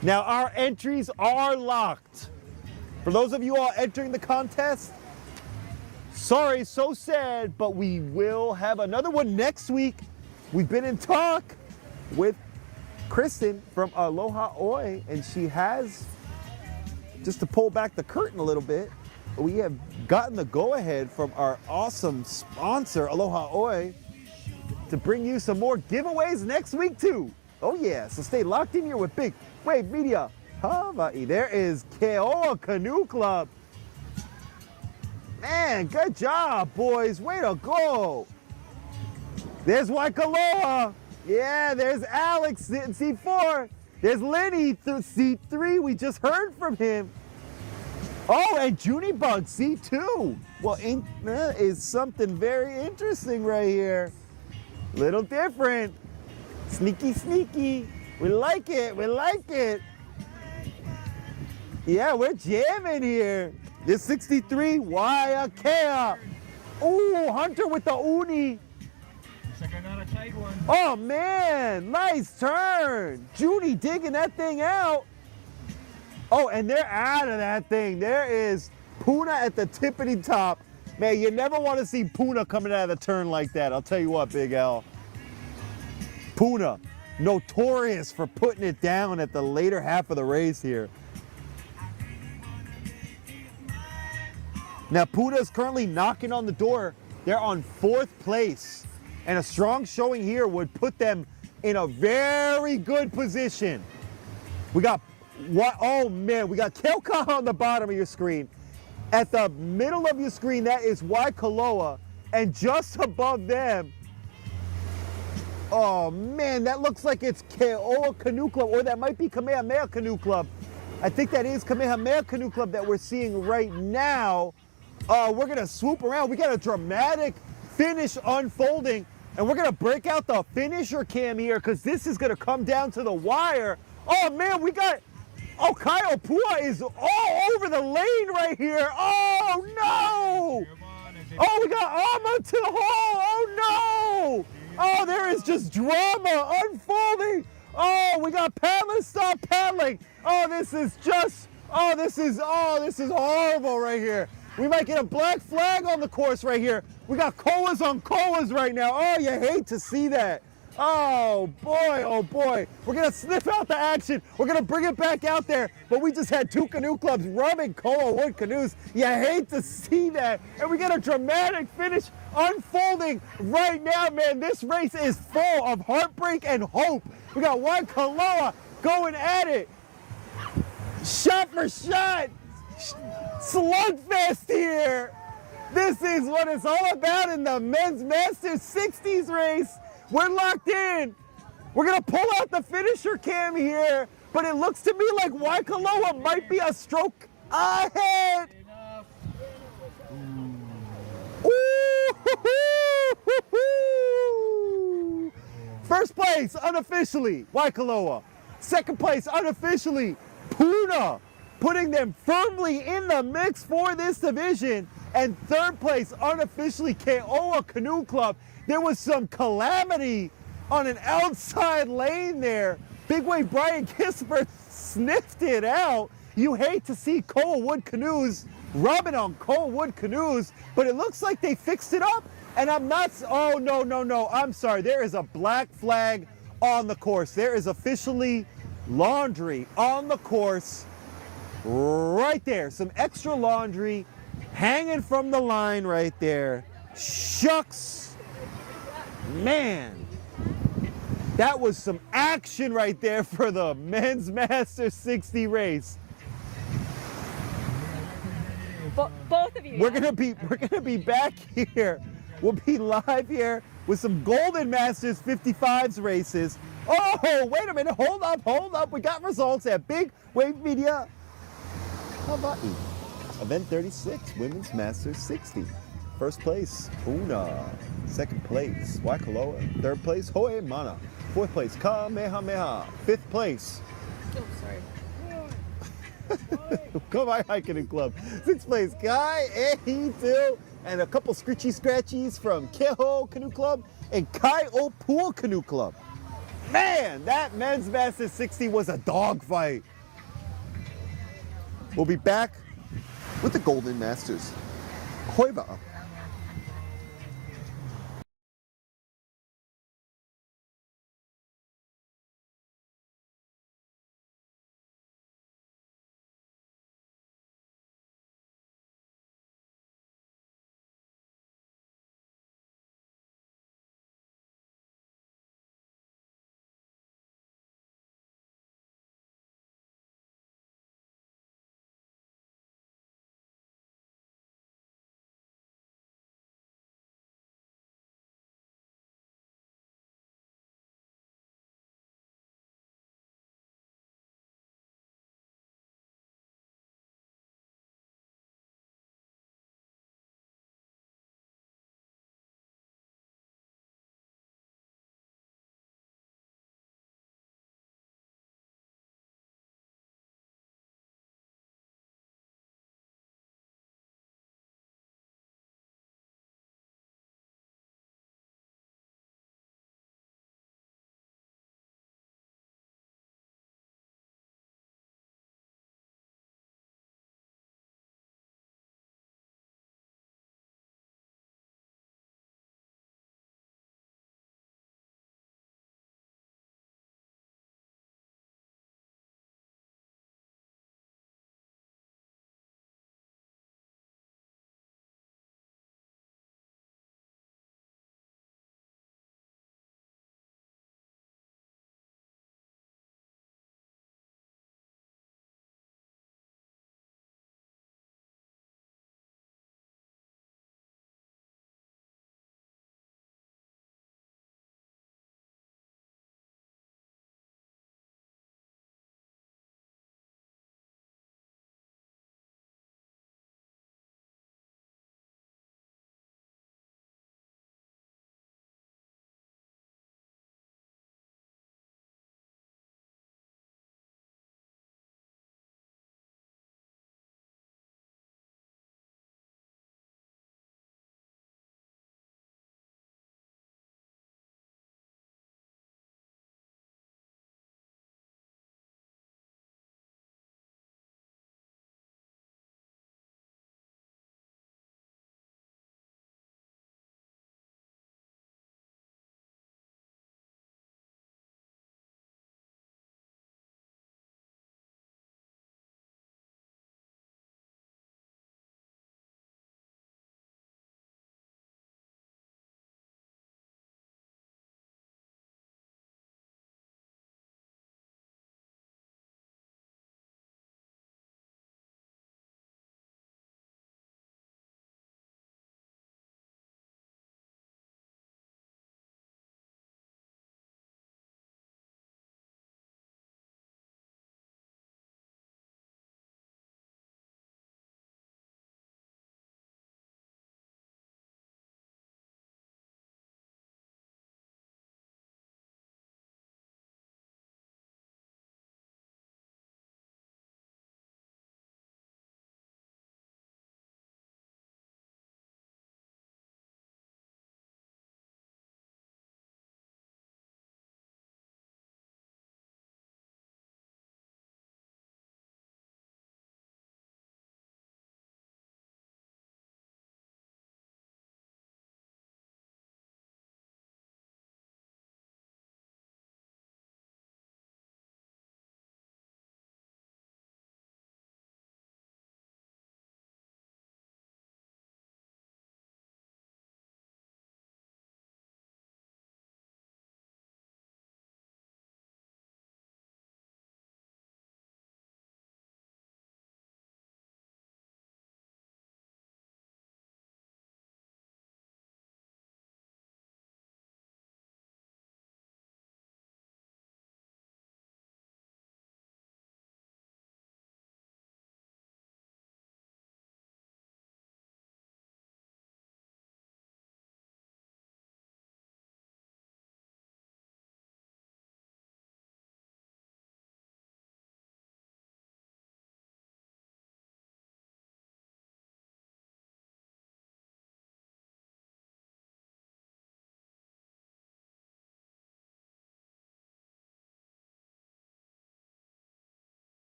Now, our entries are locked. For those of you all entering the contest, sorry, so sad, but we will have another one next week. We've been in talk with Kristen from Aloha Oe, and she has, just to pull back the curtain a little bit, we have gotten the go-ahead from our awesome sponsor, Aloha Oe, to bring you some more giveaways next week too. Oh yeah, so stay locked in here with Big Wave Media Hawai'i. There is Keoa Canoe Club. Man, good job, boys. Way to go. There's Waikoloa. Yeah, there's Alex in seat 4. There's Lenny through seat 3. We just heard from him. Oh, and Junibug, seat 2. Well, that is something very interesting right here. Little different. Sneaky, sneaky. We like it. We like it. Yeah, we're jamming here. This 63, Waiakea. Ooh, Hunter with the uni. Oh man, nice turn. Judy digging that thing out. Oh, and they're out of that thing. There is PUNA at the tippity top. Man, you never want to see PUNA coming out of the turn like that. I'll tell you what, Big L. PUNA, notorious for putting it down at the later half of the race here. Now, PUNA is currently knocking on the door. They're on 4th place. And a strong showing here would put them in a very good position. We got, oh man, we got Keokaha on the bottom of your screen. At the middle of your screen, that is Waikoloa. And just above them, oh man, that looks like it's Keoa Canoe Club, or that might be Kamehameha Canoe Club. I think that is Kamehameha Canoe Club that we're seeing right now. We're gonna swoop around. We got a dramatic finish unfolding, and we're gonna break out the finisher cam here because this is gonna come down to the wire. Oh man, we got, oh, Kaiopua is all over the lane right here. Oh no! Oh, we got Alma to the hole. Oh, no. Oh, there is just drama unfolding. Oh, we got paddling, stop paddling. Oh, this is horrible right here. We might get a black flag on the course right here. We got koas on koas right now. Oh, you hate to see that. Oh boy. We're gonna sniff out the action. We're gonna bring it back out there. But we just had two canoe clubs rubbing koa wood canoes. You hate to see that. And we got a dramatic finish unfolding right now, man. This race is full of heartbreak and hope. We got Waikoloa going at it. Shot for shot. Slugfest here. This is what it's all about in the men's Masters 60s race. We're locked in. We're gonna pull out the finisher cam here, but it looks to me like Waikoloa might be a stroke ahead. Ooh. First place unofficially Waikoloa. Second place unofficially PUNA, putting them firmly in the mix for this division. And third place unofficially Keoa Canoe Club. There was some calamity on an outside lane there. Big wave Brian Kisper sniffed it out. You hate to see koa wood canoes rubbing on koa wood canoes, but it looks like they fixed it up. And I'm not, oh no, I'm sorry. There is a black flag on the course. There is officially laundry on the course right there. Some extra laundry hanging from the line right there. Shucks. Man, that was some action right there for the men's Masters 60 race. Both of you. We're gonna be back here. We'll be live here with some Golden Masters 55s races. Oh, wait a minute, hold up. We got results at Big Wave Media Hawaii. Event 36, Women's Masters 60. First place, PUNA. Second place, Waikoloa. Third place, Ho'e Mana. Fourth place, Kamehameha. Fifth place, Kawai Hiking Club. Sixth place, Kai Ehitu. And a couple scratchies from Keho Canoe Club and Kai Opua Canoe Club. Man, that men's Masters 60 was a dogfight. We'll be back with the Golden Masters. Hoiva.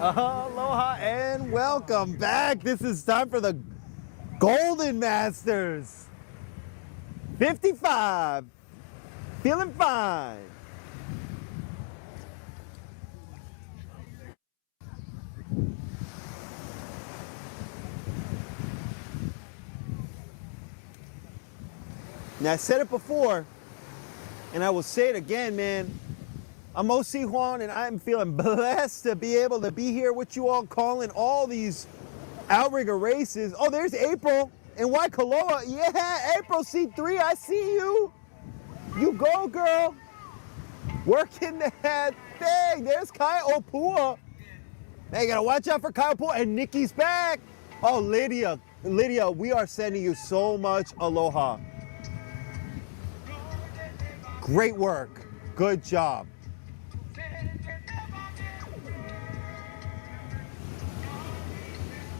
Aloha and welcome back. This is time for the Golden Masters. 55. Feeling fine. Now I said it before, and I will say it again, man. I'm O.C. Juan, and I'm feeling blessed to be able to be here with you all, calling all these outrigger races. Oh, there's April in Waikoloa. Yeah, April C3, I see you. You go, girl. Working that thing. There's Kai Opua. Now you gotta watch out for Kai Opua, and Nikki's back. Oh, Lydia, we are sending you so much aloha. Great work. Good job.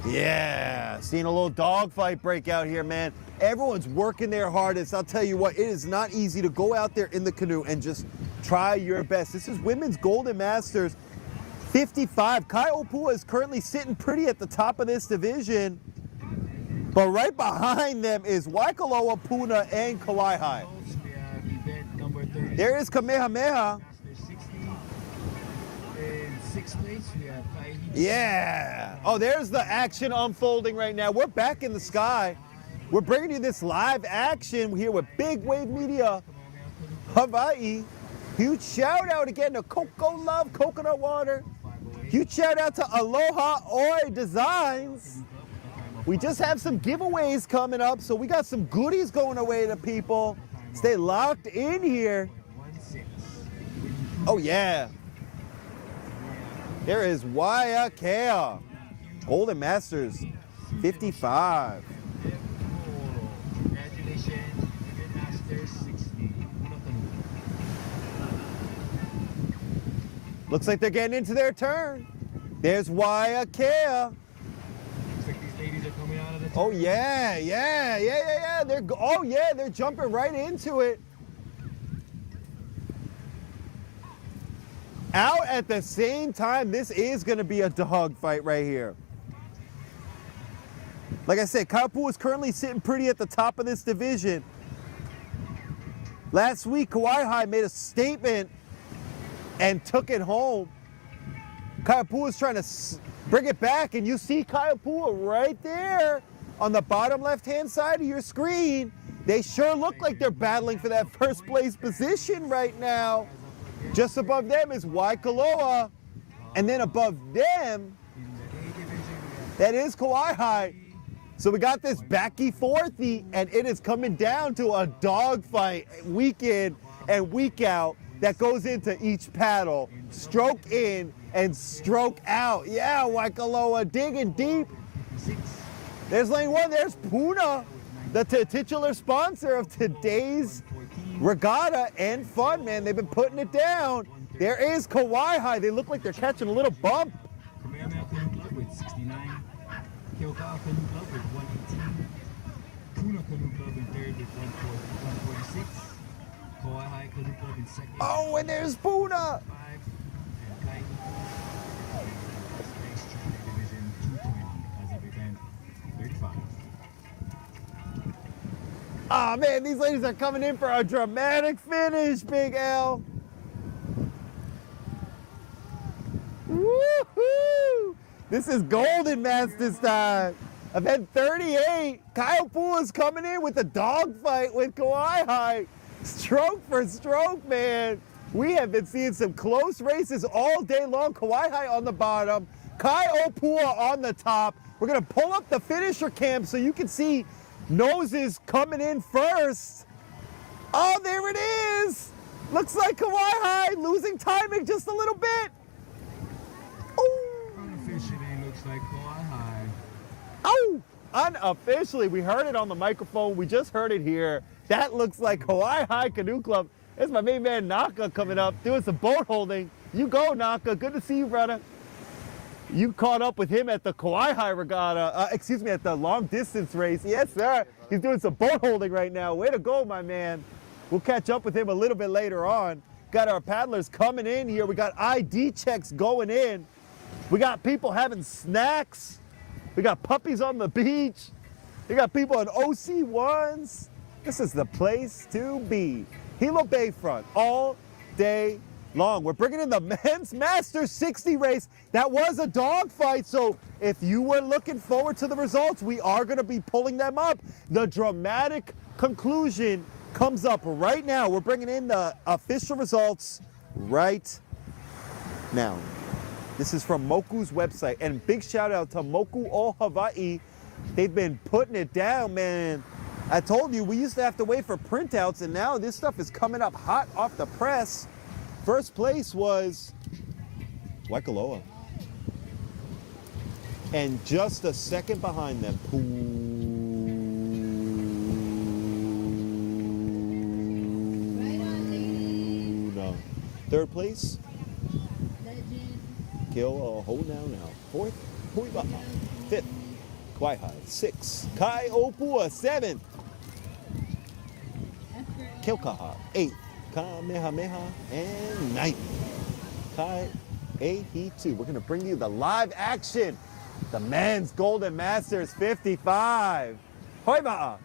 Yeah, seeing a little dogfight break out here, man. Everyone's working their hardest. I'll tell you what, it is not easy to go out there in the canoe and just try your best. This is Women's Golden Masters 55. Kai Opua is currently sitting pretty at the top of this division, but right behind them is Waikoloa, PUNA, and Kauai. There is Kamehameha. Yeah. Oh, there's the action unfolding right now. We're back in the sky. We're bringing you this live action here with Big Wave Media Hawaii. Huge shout out again to CocoLove Coconut Water. Huge shout out to Aloha Oe Designs. We just have some giveaways coming up, so we got some goodies going away to people. Stay locked in here. Oh, yeah. There is Waiakea, Golden Masters 55. Looks like they're getting into their turn. There's Waiakea. Oh yeah. They're jumping right into it. Out at the same time, this is going to be a dog fight right here. Like I said, Kai Opua is currently sitting pretty at the top of this division. Last week, Kauai made a statement and took it home. Kai Opua is trying to bring it back, and you see Kai Opua right there on the bottom left-hand side of your screen. They sure look like they're battling for that first place position right now. Just above them is Waikoloa, and then above them, that is Kauai. So we got this backy-forthy, and it is coming down to a dogfight week in and week out that goes into each paddle. Stroke in and stroke out. Yeah, Waikoloa digging deep. There's lane one, there's PUNA, the titular sponsor of today's regatta and fun, man. They've been putting it down. There is Kauai. They look like they're catching a little bump. Oh, and there's PUNA. Oh man, these ladies are coming in for a dramatic finish, Big L. Woohoo! This is Golden Masters time. Event 38. Kai Opua is coming in with a dogfight with Kauai. Stroke for stroke, man. We have been seeing some close races all day long. Kauai on the bottom, Kai Opua on the top. We're gonna pull up the finisher cam so you can see Noses coming in first. Oh, there it is. Looks like Kauai losing timing just a little bit. Unofficially, looks like Kauai. Oh, unofficially, we heard it on the microphone. We just heard it here. That looks like Kauai Canoe Club. There's my main man Naka coming up, doing some boat holding. You go, Naka. Good to see you, brother. You caught up with him at the Kauai regatta, at the long distance race. Yes, sir. He's doing some boat holding right now. Way to go, my man. We'll catch up with him a little bit later on. Got our paddlers coming in here. We got ID checks going in. We got people having snacks. We got puppies on the beach. We got people on OC1s. This is the place to be. Hilo Bayfront all day long. We're bringing in the men's Masters 60 race. That was a dogfight, so if you were looking forward to the results, we are going to be pulling them up. The dramatic conclusion comes up right now. We're bringing in the official results right now. This is from Moku's website, and big shout out to Moku O Hawai'i. They've been putting it down, man. I told you, we used to have to wait for printouts, and now this stuff is coming up hot off the press. First place was Waikoloa. And just a second behind them, PUNA. Third place, Kill hold down now. Fourth, Huiba'a. Fifth, Kawaihae. Sixth, Kai Opua. Seventh, Kilkaha. Eighth, Kamehameha. And ninth, Kai Ahitu. We're gonna bring you the live action. The men's Golden Masters 55. Hoiba'a.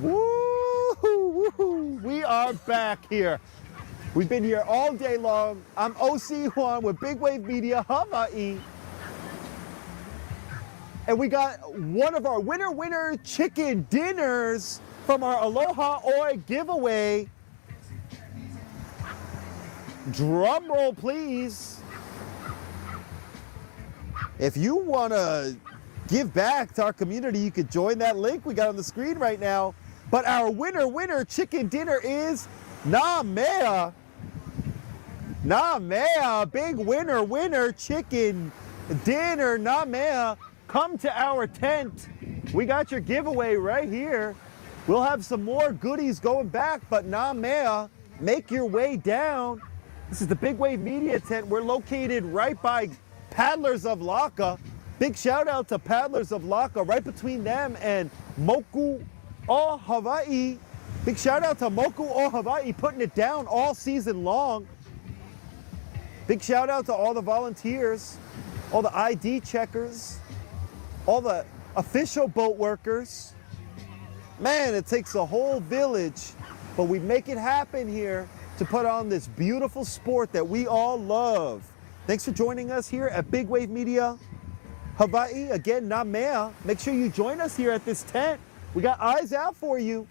Woo-hoo, woo-hoo. We are back here. We've been here all day long. I'm OC Juan with Big Wave Media Hawaii. And we got one of our winner chicken dinners from our Aloha Oe giveaway. Drum roll, please. If you want to give back to our community, you could join that link we got on the screen right now. But our winner chicken dinner is Nā Mea. Nā Mea, big winner chicken dinner, Nā Mea. Come to our tent. We got your giveaway right here. We'll have some more goodies going back, but Nā Mea, make your way down. This is the Big Wave Media tent. We're located right by Paddlers of Laka. Big shout out to Paddlers of Laka, right between them and Moku o Hawai'i. Big shout out to Moku o Hawai'i, putting it down all season long. Big shout out to all the volunteers, all the ID checkers, all the official boat workers. Man, it takes a whole village, but we make it happen here to put on this beautiful sport that we all love. Thanks for joining us here at Big Wave Media Hawaii. Again, Nā Mea. Make sure you join us here at this tent. We got eyes out for you.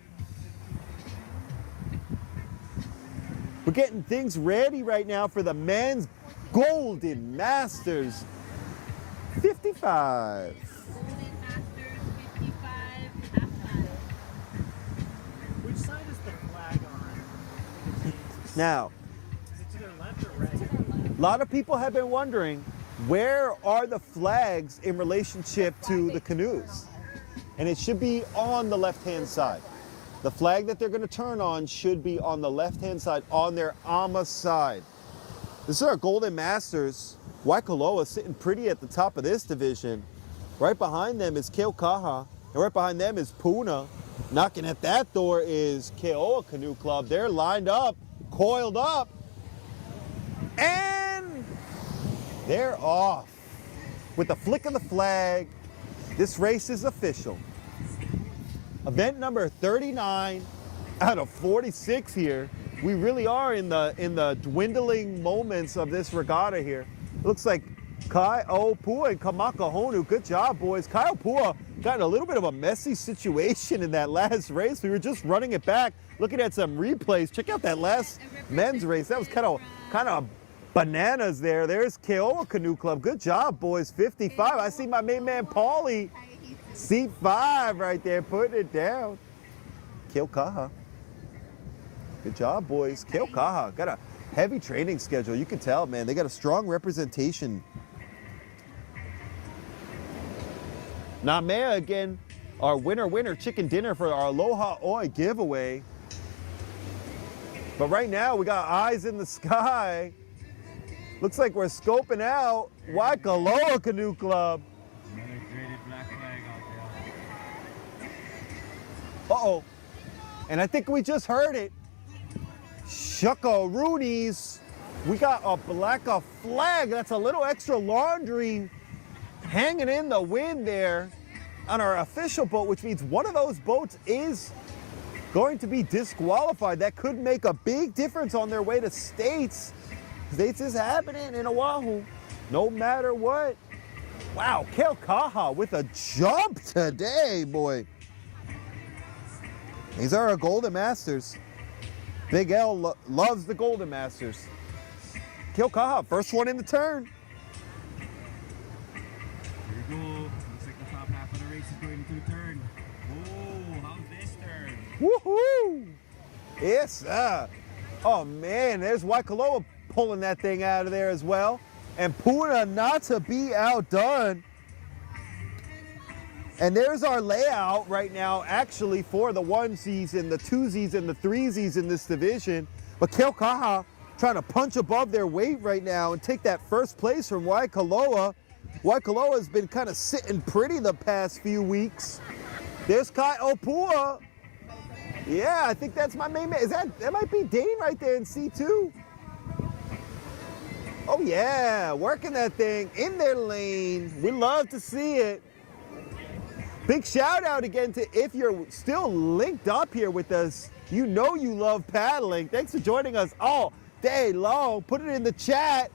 We're getting things ready right now for the men's Golden Masters 55. Golden Masters 55 half mile. Which side is the flag on? Now, Is it to their left or right? a lot of people have been wondering, where are the flags in relationship to the canoes? And it should be on the left-hand side. The flag that they're going to turn on should be on the left-hand side, on their AMA side. This is our Golden Masters. Waikoloa sitting pretty at the top of this division. Right behind them is Keaukaha, and right behind them is PUNA. Knocking at that door is Keoa Canoe Club. They're lined up, coiled up, and they're off. With the flick of the flag, this race is official. Event number 39 out of 46 here. We really are in the dwindling moments of this regatta here. It looks like Kai Opua and Kamaka Honu. Good job, boys. Kai Opua got in a little bit of a messy situation in that last race. We were just running it back, looking at some replays. Check out that last men's race. That was kind of bananas there. There's Keoa Canoe Club. Good job, boys. 55. I see my main man Paulie. Seat 5 right there, putting it down. Keaukaha. Good job, boys. Keaukaha got a heavy training schedule. You can tell, man. They got a strong representation. Nā Mea again, our winner chicken dinner for our Aloha Oe giveaway. But right now, we got eyes in the sky. Looks like we're scoping out Waikoloa Canoe Club. Another graded black flag out there. Uh-oh. And I think we just heard it. Shuckaroonies. We got a black flag. That's a little extra laundry hanging in the wind there on our official boat, which means one of those boats is going to be disqualified. That could make a big difference on their way to States. States is happening in Oahu, no matter what. Wow, Keaukaha with a jump today, boy. These are our Golden Masters. Big L loves the Golden Masters. Keaukaha, first one in the turn. Here we go. Looks like the top half of the race is going into the turn. Oh, how's this turn? Woohoo! Yes, sir. Oh man, there's Waikoloa pulling that thing out of there as well. And PUNA not to be outdone. And there's our layout right now, actually, for the onesies and the twosies and the threesies in this division. But Keaukaha trying to punch above their weight right now and take that first place from Waikoloa. Waikoloa has been kind of sitting pretty the past few weeks. There's Kai Opua. Yeah, I think that's my main man. That might be Dane right there in C2. Oh yeah, working that thing in their lane. We love to see it. Big shout out again to, if you're still linked up here with us, you know you love paddling. Thanks for joining us all day long. Put it in the chat.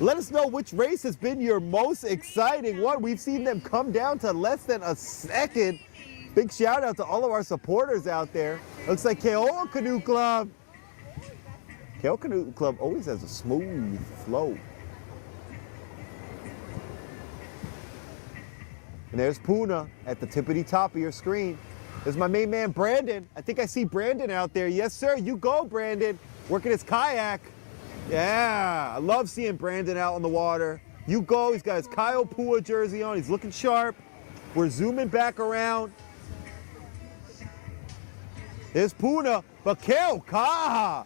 Let us know which race has been your most exciting one. We've seen them come down to less than a second. Big shout out to all of our supporters out there. Looks like Keoa Canoe Club. Keoa Canoe Club always has a smooth flow. And there's PUNA at the tippity top of your screen. There's my main man, Brandon. I think I see Brandon out there. Yes, sir, you go, Brandon. Working his kayak. Yeah, I love seeing Brandon out on the water. You go, he's got his Kailapua jersey on. He's looking sharp. We're zooming back around. There's PUNA, but Keokaha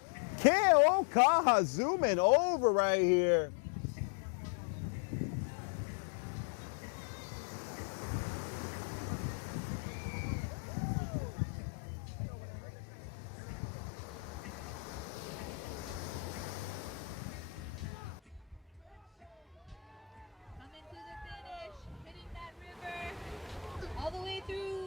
zooming over right here. Coming to the finish, hitting that river, all the way through.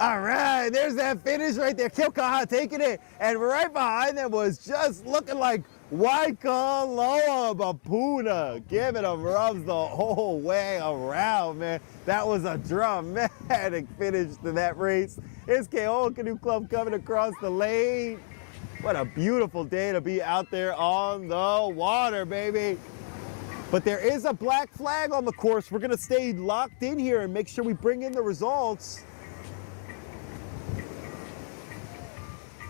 All right, there's that finish right there. Keokaha taking it. And right behind them was just looking like Waikoloa, but PUNA giving them rubs the whole way around, man. That was a dramatic finish to that race. It's Keoa Canoe Club coming across the lane. What a beautiful day to be out there on the water, baby. But there is a black flag on the course. We're gonna stay locked in here and make sure we bring in the results.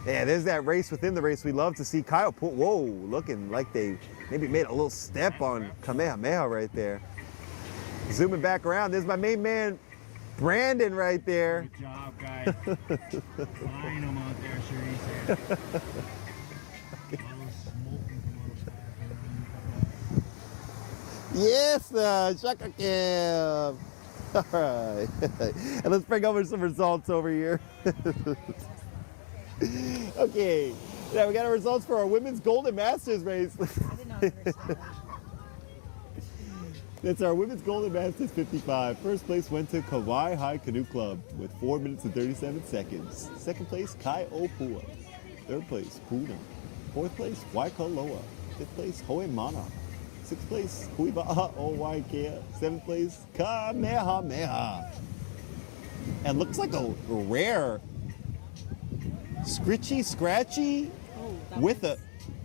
Yeah, there's that race within the race. We love to see Kyle put, whoa, looking like they maybe made a little step on Kamehameha right there. Zooming back around, there's my main man, Brandon right there. Good job, guys. Flying them out there, Sharice. Yes, Shaka Kim. All right, and let's bring over some results over here. Okay, now we got our results for our women's Golden Masters race. That's our women's Golden Masters 55. First place went to Kauai Canoe Club with 4 minutes and 37 seconds. Second place, Kai Opua. Third place, PUNA. Fourth place, Waikoloa. Fifth place, Hoemana. Sixth place, Huiba'a o Waikea. Seventh place, Kamehameha. And looks like a rare scritchy scratchy with a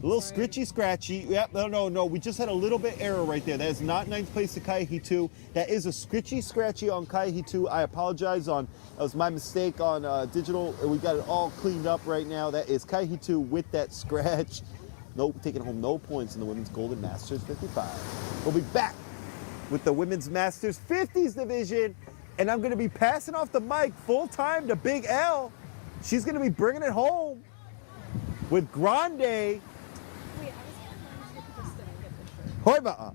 little scritchy scratchy. Yep, no, we just had a little bit error right there. That is not ninth place to Kaihi 2. That is a scritchy scratchy on Kaihi 2. I apologize that was my mistake on digital. We got it all cleaned up right now. That is Kaihi 2 with that scratch. Nope, taking home no points in the women's Golden Masters 55. We'll be back with the women's Masters 50s division, and I'm gonna be passing off the mic full time to Big L. She's gonna be bringing it home with Grande. Wait, I was gonna look at this thing and get the shirt. Hoiba'a.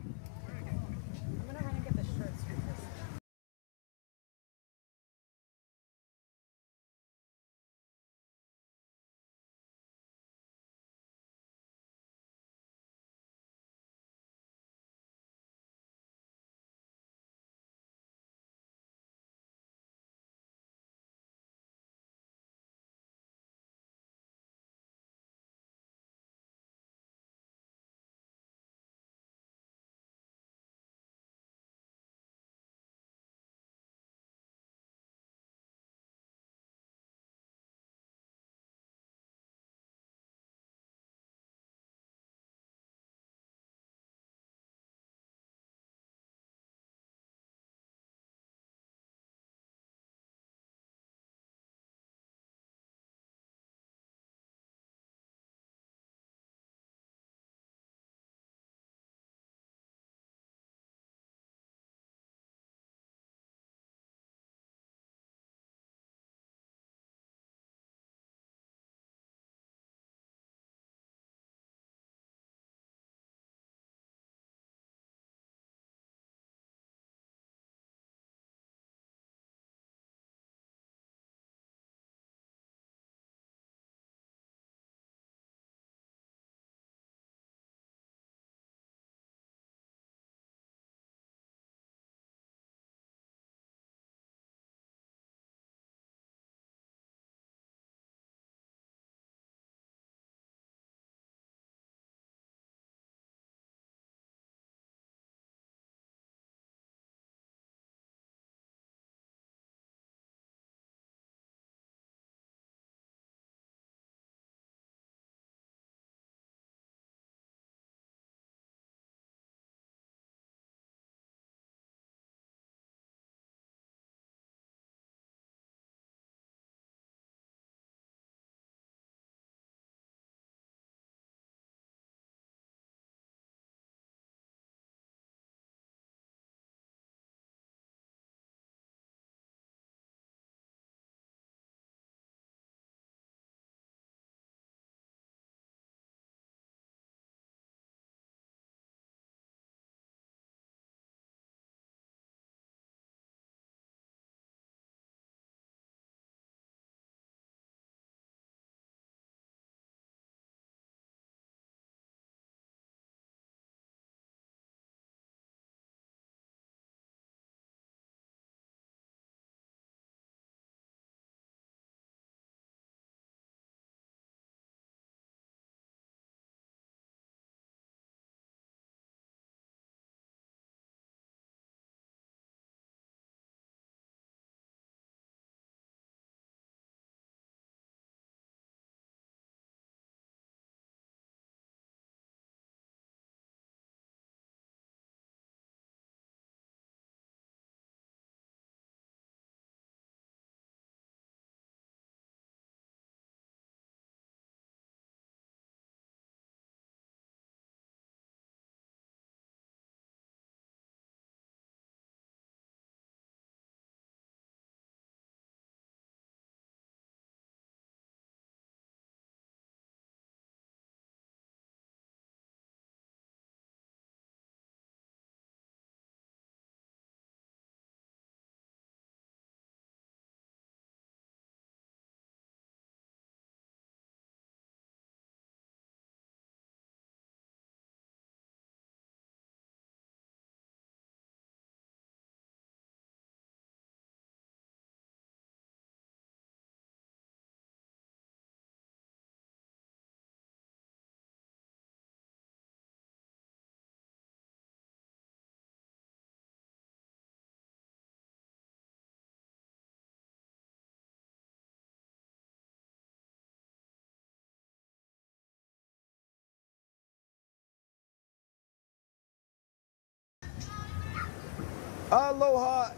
Aloha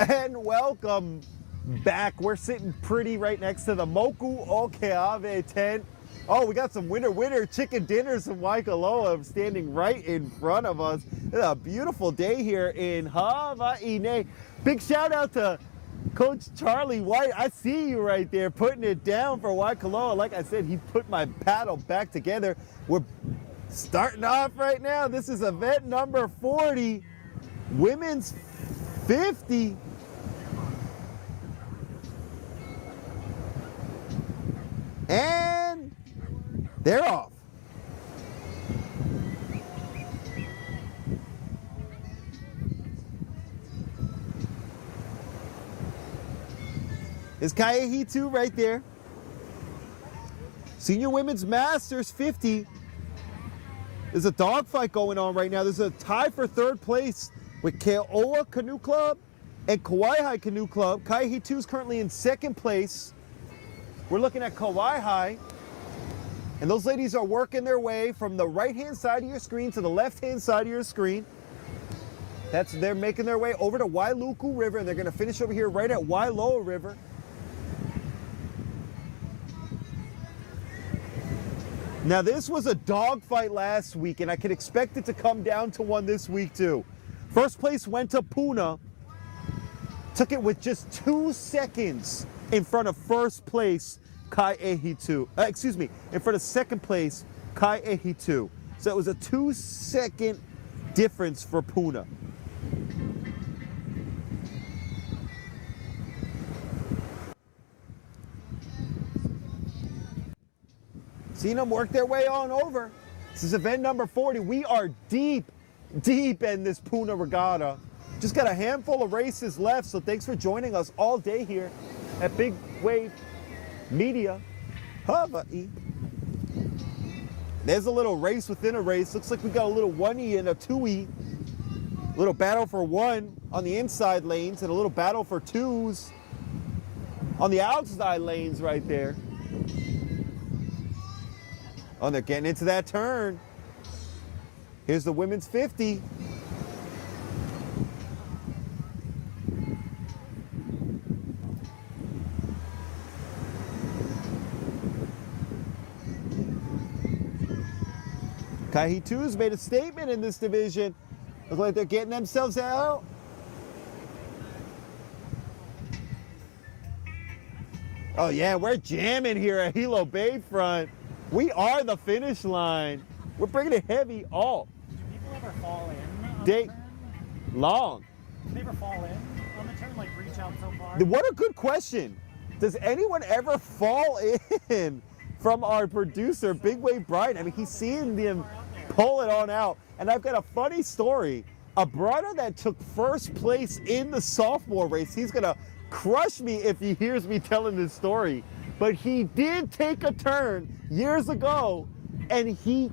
and welcome back. We're sitting pretty right next to the Moku Okeave tent. Oh, we got some winter chicken dinners from Waikoloa standing right in front of us. It's a beautiful day here in Hawai'i. Big shout out to Coach Charlie White. I see you right there putting it down for Waikoloa. Like I said, he put my paddle back together. We're starting off right now. This is event number 40, women's 50. And they're off. It's Kaehi 2 right there. Senior Women's Masters 50. There's a dogfight going on right now. There's a tie for third place with Keoa Canoe Club and Kauai Canoe Club. Kaehi 2 is currently in second place. We're looking at Kauai, and those ladies are working their way from the right-hand side of your screen to the left-hand side of your screen. They're making their way over to Wailuku River, and they're gonna finish over here right at Wailoa River. Now this was a dogfight last week, and I can expect it to come down to one this week too. First place went to PUNA, took it with just 2 seconds in front of first place, Kaehi 2. In front of second place, Kaehi 2. So it was a 2-second difference for PUNA. Seeing them work their way on over. This is event number 40. We are deep in this PUNA regatta. Just got a handful of races left, so thanks for joining us all day here at Big Wave Media Hawaii. There's a little race within a race. Looks like we got a little 1E and a 2E. Little battle for 1 on the inside lanes and a little battle for 2s on the outside lanes right there. Oh, they're getting into that turn. Here's the women's 50. Kaehi 2's made a statement in this division. Look like they're getting themselves out. Oh yeah, we're jamming here at Hilo Bayfront. We are the finish line. We're bringing it heavy all. Do people ever fall in on Day the turn? long. Do they ever fall in on the turn, like reach out so far? What a good question. Does anyone ever fall in from our producer, Big Wave Brian? I mean, he's seeing them pull it on out. And I've got a funny story. A brother that took first place in the sophomore race, he's gonna crush me if he hears me telling this story. But he did take a turn years ago, and he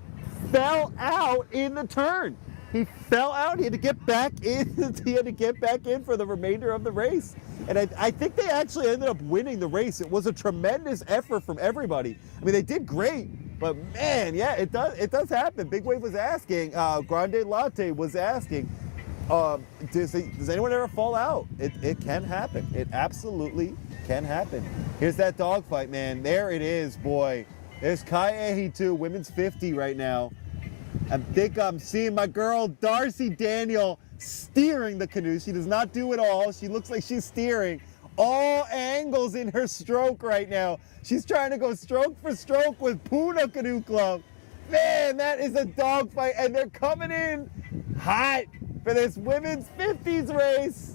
fell out in the turn. He fell out. He had to get back in. He had to get back in for the remainder of the race. And I think they actually ended up winning the race. It was a tremendous effort from everybody. I mean, they did great, but man, yeah, it does happen. Big Wave was asking, Grande Latte was asking, does anyone ever fall out? It can happen. It absolutely can happen. Here's that dogfight, man. There it is, boy. There's Kaehi 2, women's 50 right now. I think I'm seeing my girl Darcy Daniel steering the canoe. She does not do it all. She looks like she's steering all angles in her stroke right now. She's trying to go stroke for stroke with PUNA Canoe Club. Man, that is a dogfight, and they're coming in hot for this women's 50s race.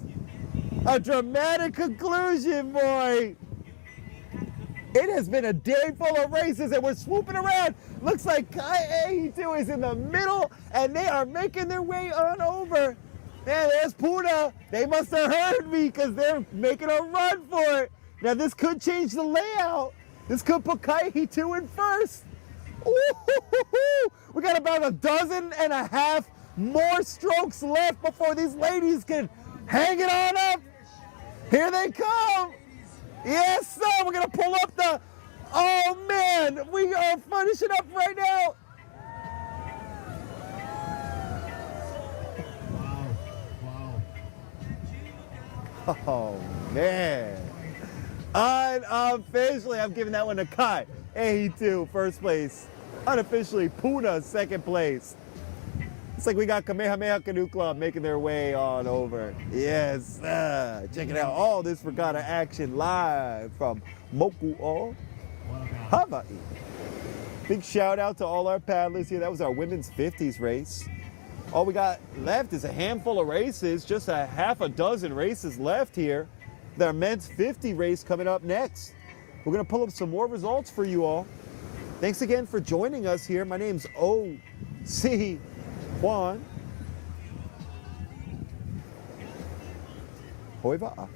A dramatic conclusion, boy. It has been a day full of races, and we're swooping around. Looks like Kaehi 2 is in the middle, and they are making their way on over. Man, there's PUNA. They must have heard me because they're making a run for it. Now, this could change the layout. This could put Kaehi 2 in first. Ooh, we got about 12.5 more strokes left before these ladies can hang it on up. Here they come. Yes, sir. We're going to pull up the... Oh, man. We are finishing up right now. Wow. Oh, man. Unofficially, I'm giving that one to Kai. A2, first place. Unofficially, PUNA, second place. It's like we got Kamehameha Canoe Club making their way on over. Yes, check it out. All this regatta action live from Moku'o, Hawai'i. Big shout out to all our paddlers here. That was our women's 50s race. All we got left is a handful of races, just a half a dozen races left here. Our men's 50 race coming up next. We're gonna pull up some more results for you all. Thanks again for joining us here. My name's O.C. Juan. Hoiva'a.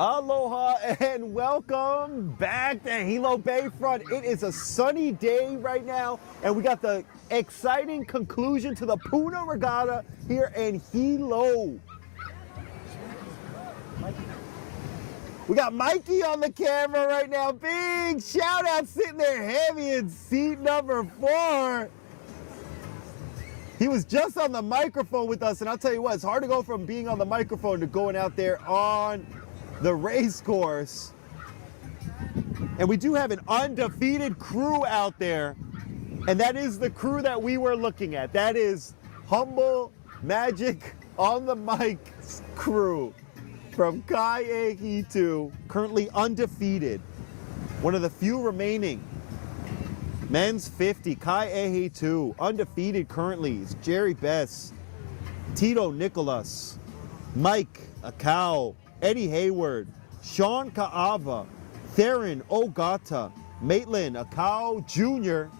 Aloha and welcome back to Hilo Bayfront. It is a sunny day right now, and we got the exciting conclusion to the PUNA Regatta here in Hilo. We got Mikey on the camera right now. Big shout out, sitting there heavy in seat number 4. He was just on the microphone with us, and I'll tell you what, it's hard to go from being on the microphone to going out there on the race course. And we do have an undefeated crew out there, and that is the crew that we were looking at. That is Humble Magic on the Mic's crew from Kaiehitu, currently undefeated. One of the few remaining. Men's 50, Kaiehitu, undefeated currently is Jerry Bess, Tito Nicholas, Mike Akau, Eddie Hayward, Sean Kaava, Theron Ogata, Maitland Akau Jr.,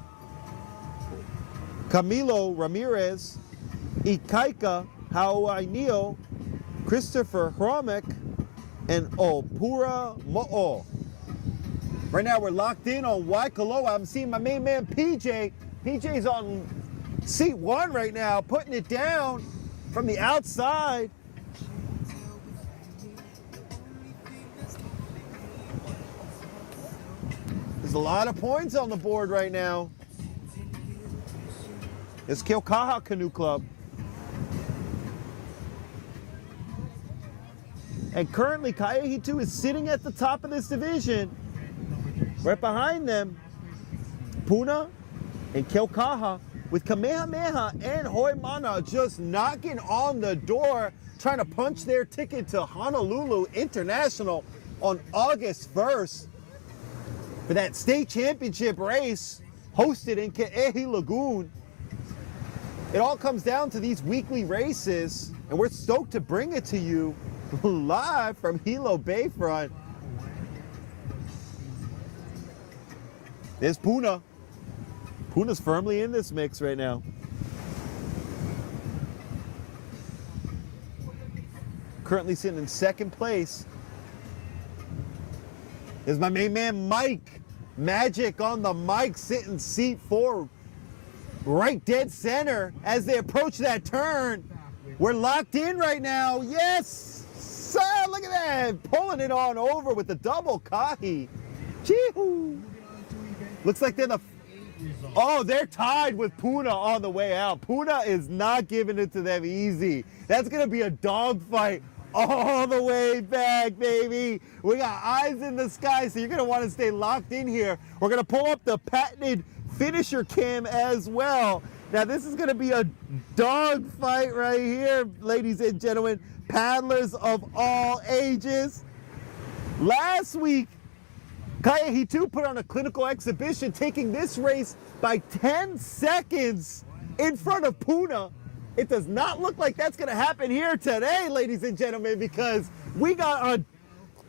Camilo Ramirez, Ikaika Hawai'i, Christopher Hromek, and Opura Mo'o. Right now we're locked in on Waikoloa. I'm seeing my main man PJ. PJ's on seat 1 right now, putting it down from the outside. There's a lot of points on the board right now. It's Keaukaha Canoe Club. And currently Kaiehitu is sitting at the top of this division. Right behind them, PUNA and Keaukaha with Kamehameha and Hoimana just knocking on the door, trying to punch their ticket to Honolulu International on August 1st. For that state championship race hosted in Ke'ehi Lagoon. It all comes down to these weekly races, and we're stoked to bring it to you live from Hilo Bayfront. There's PUNA. PUNA's firmly in this mix right now. Currently sitting in 2nd place is my main man Mike. Magic on the mic, sitting seat 4, right dead center as they approach that turn. We're locked in right now. Yes, sir, look at that. Pulling it on over with the double kahi. Chee-hoo. Looks like they're they're tied with PUNA on the way out. PUNA is not giving it to them easy. That's gonna be a dogfight all the way back, baby. We got eyes in the sky, so you're gonna wanna stay locked in here. We're gonna pull up the patented finisher cam as well. Now this is gonna be a dog fight right here, ladies and gentlemen, paddlers of all ages. Last week, Kaiehitu put on a clinical exhibition, taking this race by 10 seconds in front of PUNA. It does not look like that's gonna happen here today, ladies and gentlemen, because we got a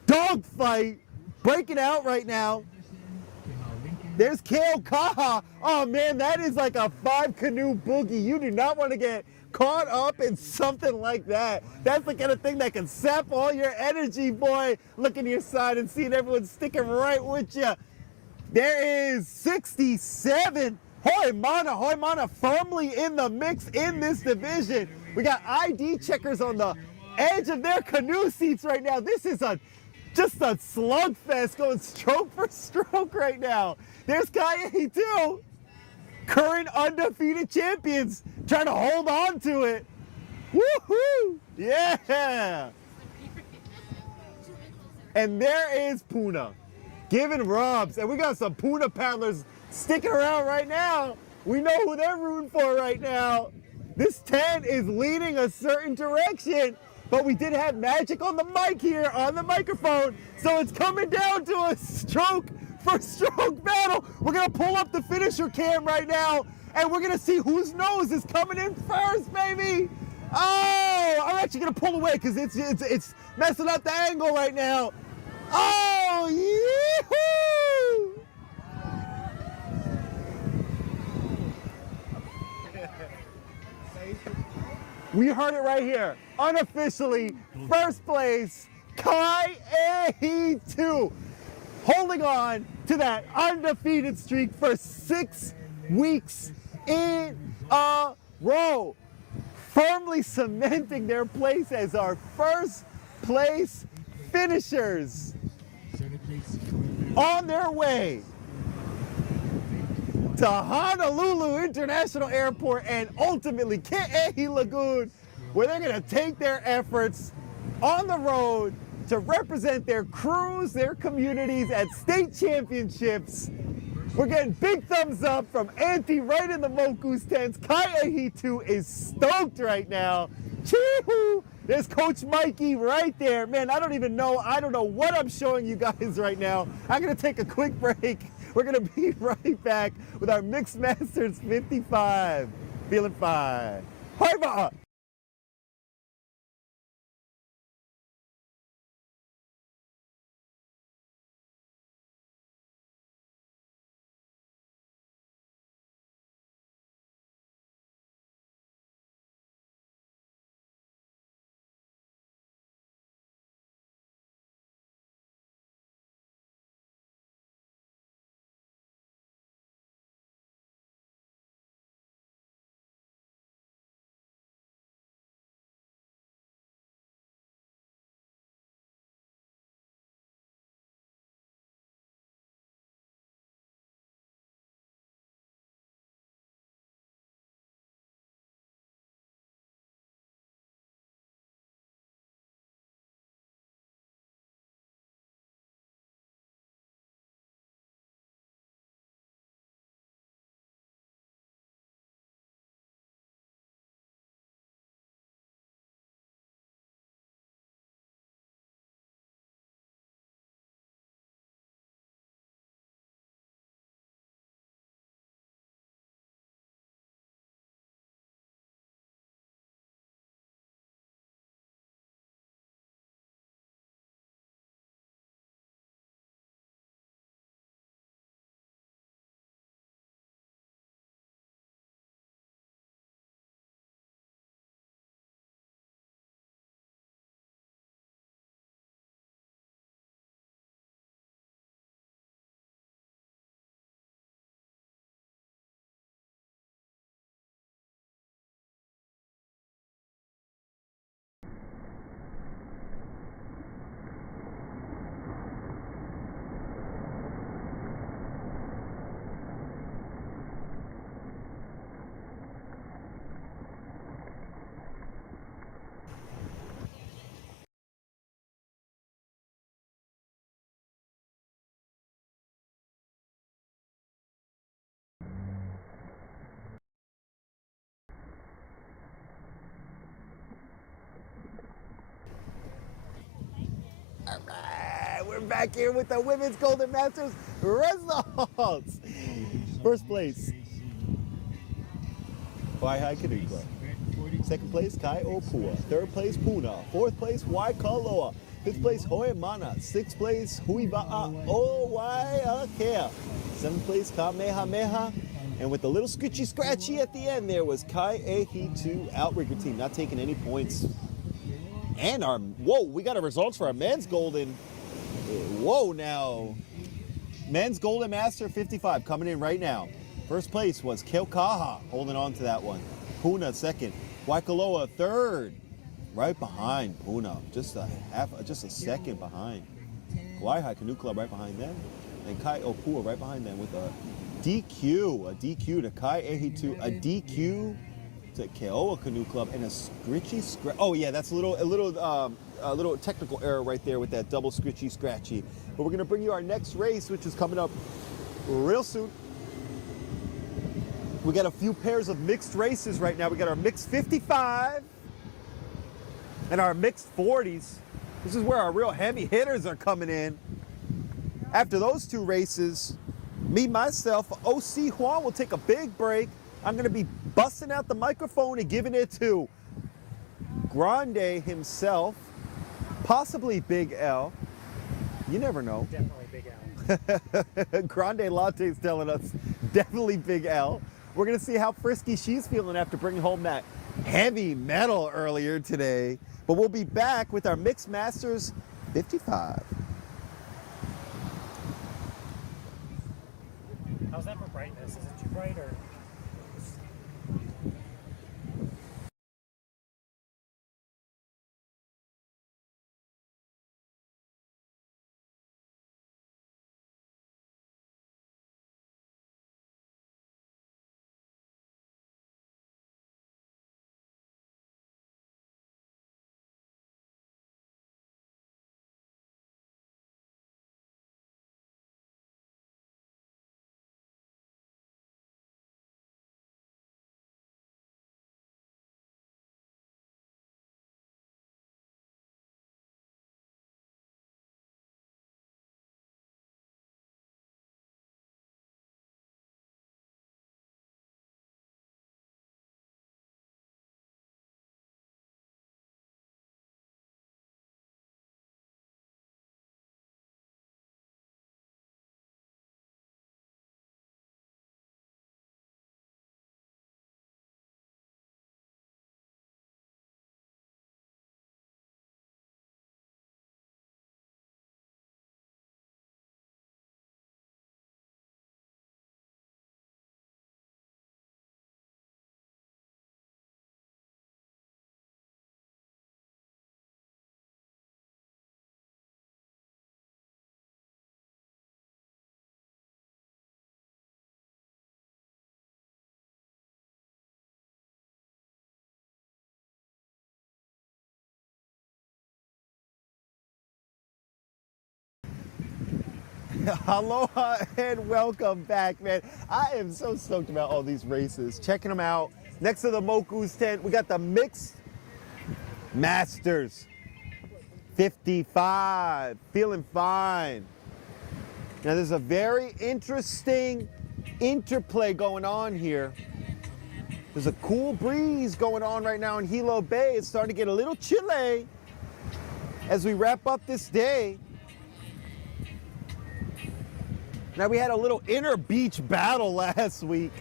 dogfight breaking out right now. There's Keaukaha. Oh man, that is like a 5-canoe boogie. You do not want to get caught up in something like that. That's the kind of thing that can sap all your energy, boy. Looking to your side and seeing everyone sticking right with you. There is 67. Hoimana firmly in the mix in this division. We got ID checkers on the edge of their canoe seats right now. This is just a slugfest going stroke for stroke right now. There's Kaiehitu, current undefeated champions, trying to hold on to it. Woohoo! Yeah! And there is PUNA, giving rubs. And we got some PUNA paddlers sticking around right now. We know who they're rooting for right now. This tent is leading a certain direction, but we did have Magic on the mic here, on the microphone, so it's coming down to a stroke for stroke battle. We're gonna pull up the finisher cam right now, and we're gonna see whose nose is coming in first, baby. Oh, I'm actually gonna pull away because it's messing up the angle right now. Oh, yee-hoo! We heard it right here. Unofficially, first place, Kai-A-2 holding on to that undefeated streak for 6 weeks in a row, firmly cementing their place as our first place finishers on their way to Honolulu International Airport and ultimately Ke'ehi Lagoon, where they're gonna take their efforts on the road to represent their crews, their communities at state championships. We're getting big thumbs up from Auntie right in the Moku's tents. Kai-A-2 is stoked right now. Chee-hoo! There's Coach Mikey right there. Man, I don't know what I'm showing you guys right now. I'm gonna take a quick break. We're gonna be right back with our Mixed Masters 55. Feeling fine. Bye-bye. All right, we're back here with the Women's Golden Masters results. First place, Hawai'i Canoe Club. Second place, Kai Opua. Third place, PUNA. Fourth place, Waikoloa. Fifth place, Hoemana. Sixth place, Huiba'a Owaiakea. Seventh place, Kamehameha. And with the little scratchy at the end there was Kai-A-2 Outrigger team, not taking any points. And we got our results for our men's golden. Whoa, now. Men's Golden Master 55 coming in right now. First place was Keokaha, holding on to that one. PUNA second. Waikoloa third. Right behind PUNA. Just a second behind. Hawai'i Canoe Club right behind them. And Kai Opua right behind them with a DQ. A DQ to Kai-A-2. A DQ to Keoa Canoe Club and a scritchy scratch. Oh yeah, that's a little technical error right there with that double scratchy. But we're gonna bring you our next race, which is coming up real soon. We got a few pairs of mixed races right now. We got our mixed 55 and our mixed 40s. This is where our real heavy hitters are coming in. After those two races, myself, OC Juan will take a big break. I'm gonna be busting out the microphone and giving it to Grande himself, possibly Big L. You never know. Definitely Big L. Grande Latte's telling us definitely Big L. We're gonna see how frisky she's feeling after bringing home that heavy metal earlier today. But we'll be back with our Mixed Masters 55. How's that for brightness? Is it too bright or? Aloha and welcome back, man. I am so stoked about all these races. Checking them out. Next to the Moku's tent, we got the mixed Masters 55. Feeling fine. Now there's a very interesting interplay going on here. There's a cool breeze going on right now in Hilo Bay. It's starting to get a little chilly as we wrap up this day. Now we had a little inner beach battle last week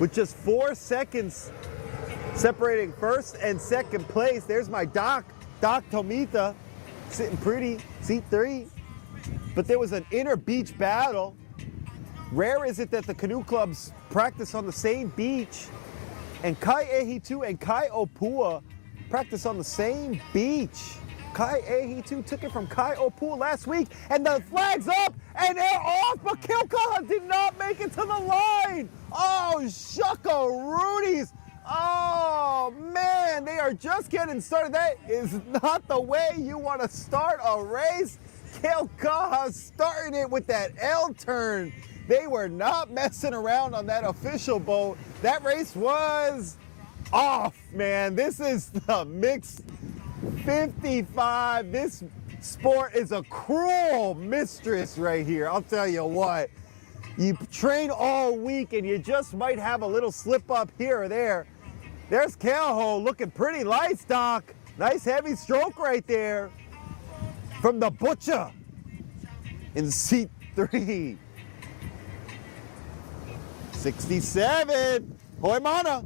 with just 4 seconds separating first and second place. There's my Doc Tomita, sitting pretty, seat 3. But there was an inner beach battle. Rare is it that the canoe clubs practice on the same beach, and Kai Ehitu and Kai Opua practice on the same beach. Kai Ehitu took it from Kai Opua last week, and the flag's up, and they're off, but Kilkaha did not make it to the line. Oh, shuckaroonies. Oh, man, they are just getting started. That is not the way you want to start a race. Kilkaha starting it with that L turn. They were not messing around on that official boat. That race was off, man. This is the mixed 55. This sport is a cruel mistress right here. I'll tell you what. You train all week and you just might have a little slip up here or there. There's Keaho looking pretty light, Doc. Nice heavy stroke right there from the butcher in seat 3. 67. Hoi mana.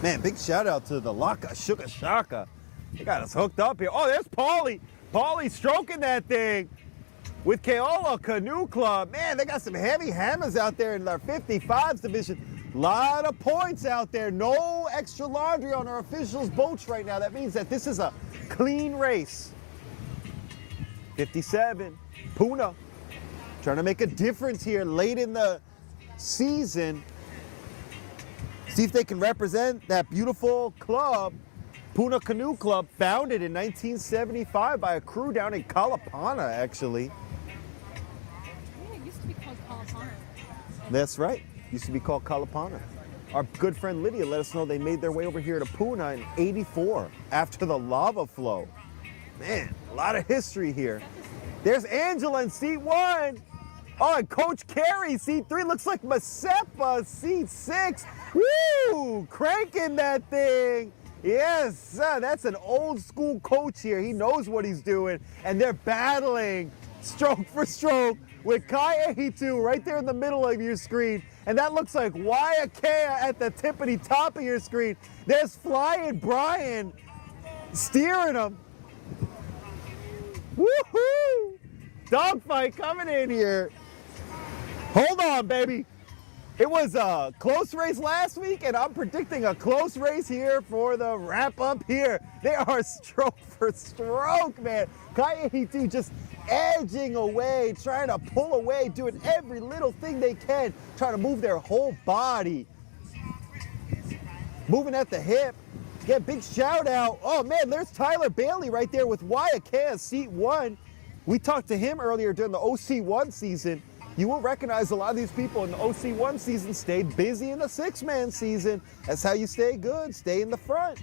Man, big shout out to the Laka Shuka Shaka. They got us hooked up here. Oh, there's Paulie. Paulie stroking that thing with Keola Canoe Club. Man, they got some heavy hammers out there in their 55s division. Lot of points out there. No extra laundry on our officials' boats right now. That means that this is a clean race. 57, PUNA, trying to make a difference here late in the season. See if they can represent that beautiful club, PUNA Canoe Club, founded in 1975 by a crew down in Kalapana, actually. Yeah, it used to be called Kalapana. That's right, used to be called Kalapana. Our good friend Lydia let us know they made their way over here to PUNA in '84 after the lava flow. Man, a lot of history here. There's Angela in seat 1. Oh, and Coach Carey, seat 3. Looks like Masepa, seat 6. Woo! Cranking that thing. Yes, that's an old school coach here. He knows what he's doing. And they're battling stroke for stroke with Kai'ehitu right there in the middle of your screen. And that looks like Waiakea at the tippity top of your screen. There's Flying Brian steering him. Woohoo! Dogfight coming in here. Hold on, baby. It was a close race last week, and I'm predicting a close race here for the wrap up here. They are stroke for stroke, man. Kai'ehitu just edging away, trying to pull away, doing every little thing they can, trying to move their whole body. Moving at the hip. Yeah, big shout out. Oh man, there's Tyler Bailey right there with Waiakea, seat 1. We talked to him earlier during the OC1 season. You will recognize a lot of these people in the OC1 season stayed busy in the 6-man season. That's how you stay good, stay in the front.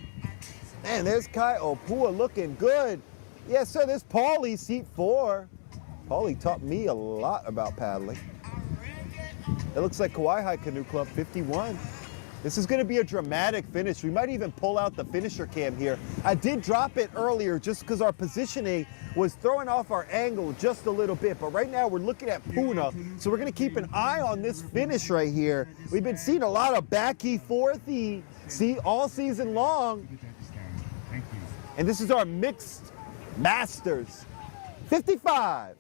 Man, there's Kai Opua looking good. Yes, sir, there's Paulie, seat 4. Paulie taught me a lot about paddling. It looks like Kauai Canoe Club 51. This is going to be a dramatic finish. We might even pull out the finisher cam here. I did drop it earlier just because our positioning was throwing off our angle just a little bit. But right now we're looking at PUNA, so we're going to keep an eye on this finish right here. We've been seeing a lot of backy, fourthy, all season long. And this is our mixed masters. 55.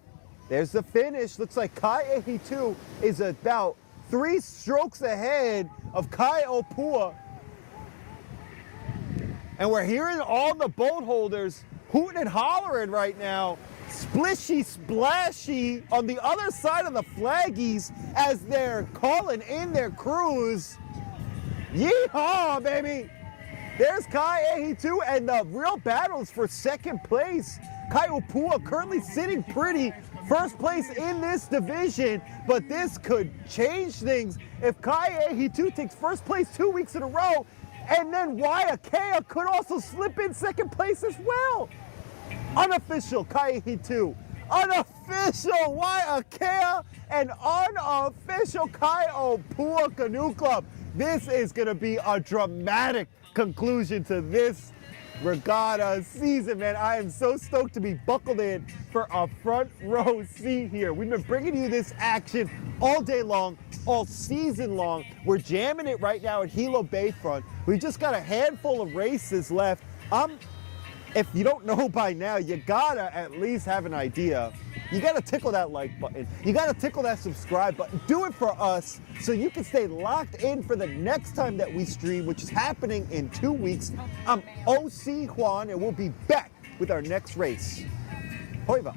There's the finish. Looks like Kai'ehitu is about 3 strokes ahead of Kai Opua. And we're hearing all the boat holders hooting and hollering right now. Splishy splashy on the other side of the flaggies as they're calling in their crews. Yeehaw, baby! There's Kai'ehitu, and the real battles for second place. Kai Opua currently sitting pretty first place in this division, but this could change things if Kai'ehitu takes first place 2 weeks in a row, and then Waiakea could also slip in second place as well. Unofficial Kai'ehitu, unofficial Waiakea, and unofficial Kai Opua Canoe Club. This is going to be a dramatic conclusion to this regatta season, man. I am so stoked to be buckled in for a front row seat here. We've been bringing you this action all day long, all season long. We're jamming it right now at Hilo Bayfront. We just got a handful of races left. If you don't know by now, you gotta at least have an idea. You gotta tickle that like button. You gotta tickle that subscribe button. Do it for us so you can stay locked in for the next time that we stream, which is happening in 2 weeks. I'm OC Juan, and we'll be back with our next race. Hoiva.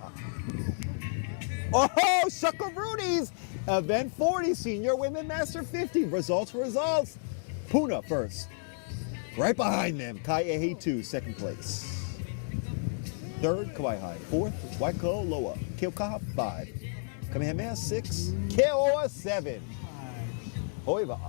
Oh, Shuckaroonies! Event 40, Senior Women Master 50. Results. PUNA first. Right behind them, Kai'ehitu, second place. Third, Kauai. Fourth, Waikoloa. Keokaha, 5. Kamehameha, 6. Keoa, 7. Hoiva.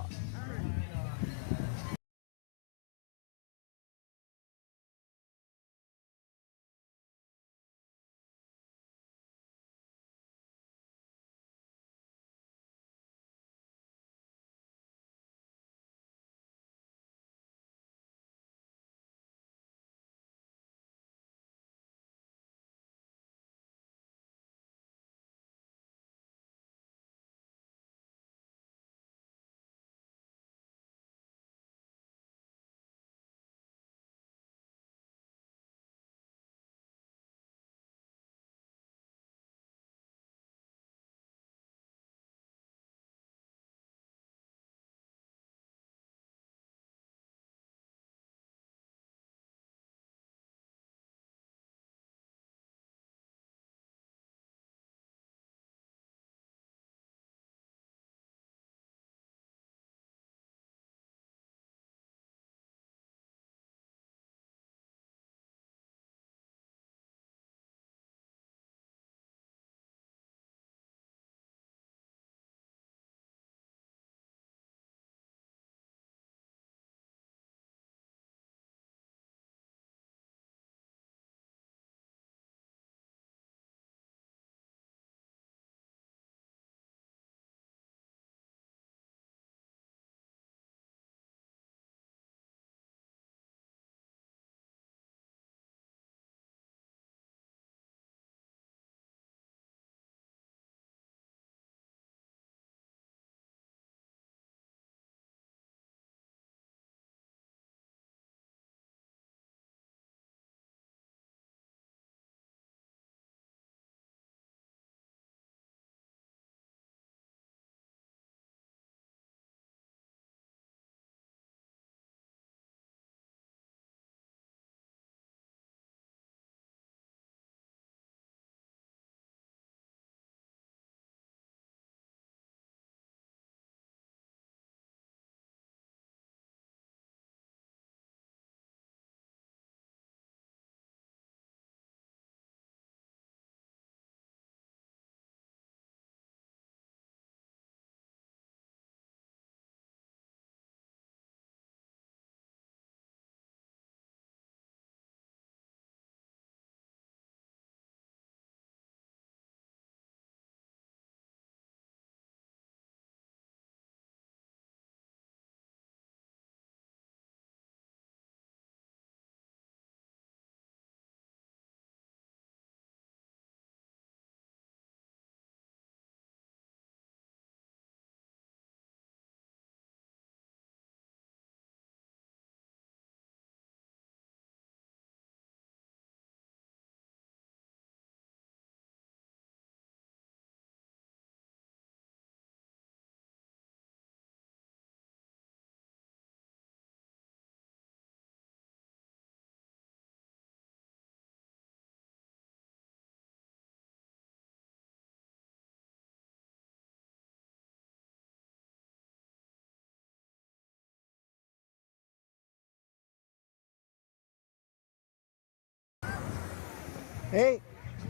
Hey,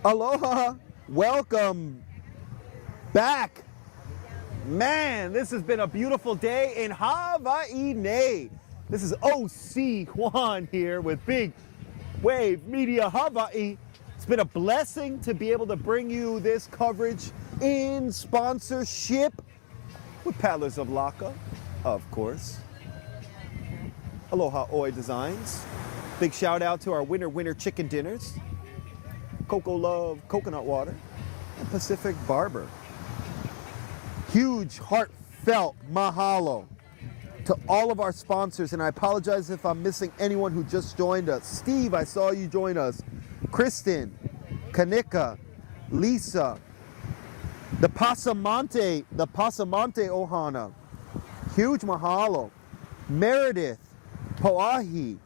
aloha, welcome back. Man, this has been a beautiful day in Hawai'i. This is OC Juan here with Big Wave Media Hawaii. It's been a blessing to be able to bring you this coverage in sponsorship with Paddlers of Laka, of course. Aloha Oe Designs. Big shout out to our winner chicken dinners. CocoLove coconut water, and Pacific Barber. Huge heartfelt mahalo to all of our sponsors, and I apologize if I'm missing anyone who just joined us. Steve, I saw you join us. Kristen, Kanika, Lisa, the Pasamonte Ohana. Huge mahalo. Meredith, Poahi,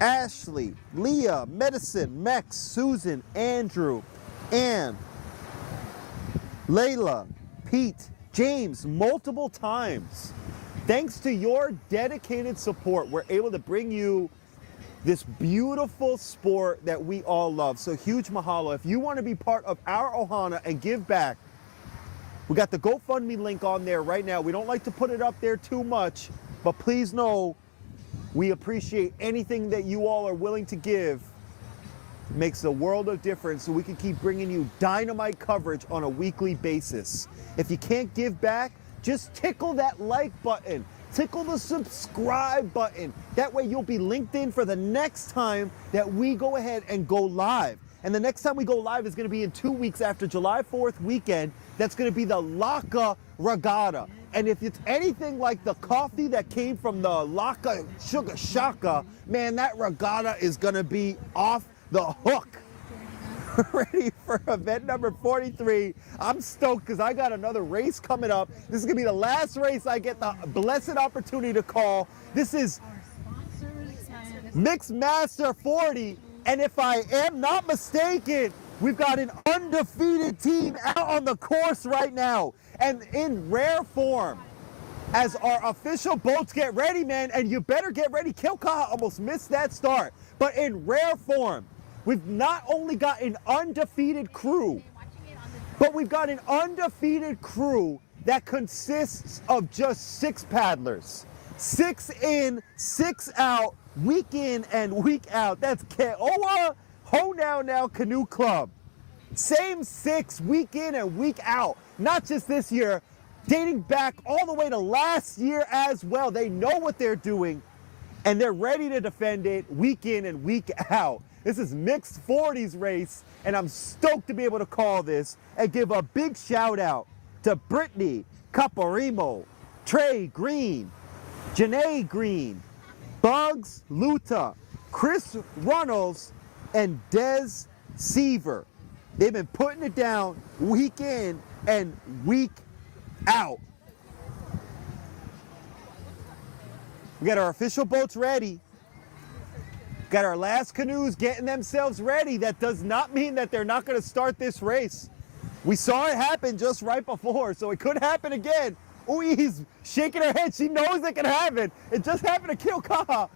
Ashley, Leah, Medicine, Mex, Susan, Andrew, Ann, Layla, Pete, James, multiple times. Thanks to your dedicated support, we're able to bring you this beautiful sport that we all love. So huge mahalo. If you want to be part of our ohana and give back, we got the GoFundMe link on there right now. We don't like to put it up there too much, but please know we appreciate anything that you all are willing to give. It makes a world of difference so we can keep bringing you dynamite coverage on a weekly basis. If you can't give back, just tickle that like button. Tickle the subscribe button. That way you'll be linked in for the next time that we go ahead and go live. And the next time we go live is going to be in 2 weeks after July 4th weekend. That's going to be the Laka Regatta. And if it's anything like the coffee that came from the Laka Sugar Shaka, man, that regatta is going to be off the hook. Ready for event number 43. I'm stoked because I got another race coming up. This is going to be the last race I get the blessed opportunity to call. This is Mixed Master 40. And if I am not mistaken, we've got an undefeated team out on the course right now. And in rare form, as our official boats get ready, man, and you better get ready. Kilkaha almost missed that start. But in rare form, we've not only got an undefeated crew, but we've got an undefeated crew that consists of just 6 paddlers. 6 in, 6 out, week in and week out. That's Keoa Ho Now Canoe Club. Same 6 week in and week out. Not just this year, dating back all the way to last year as well. They know what they're doing and they're ready to defend it week in and week out. This is Mixed 40s race, and I'm stoked to be able to call this and give a big shout out to Brittany Caparimo, Trey Green, Janae Green, Bugs Luta, Chris Runnels, and Des Seaver. They've been putting it down week in and week out. We got our official boats ready. Got our last canoes getting themselves ready. That does not mean that they're not going to start this race. We saw it happen just right before, so it could happen again. Ui's shaking her head. She knows it can happen. It just happened to Kilkaha.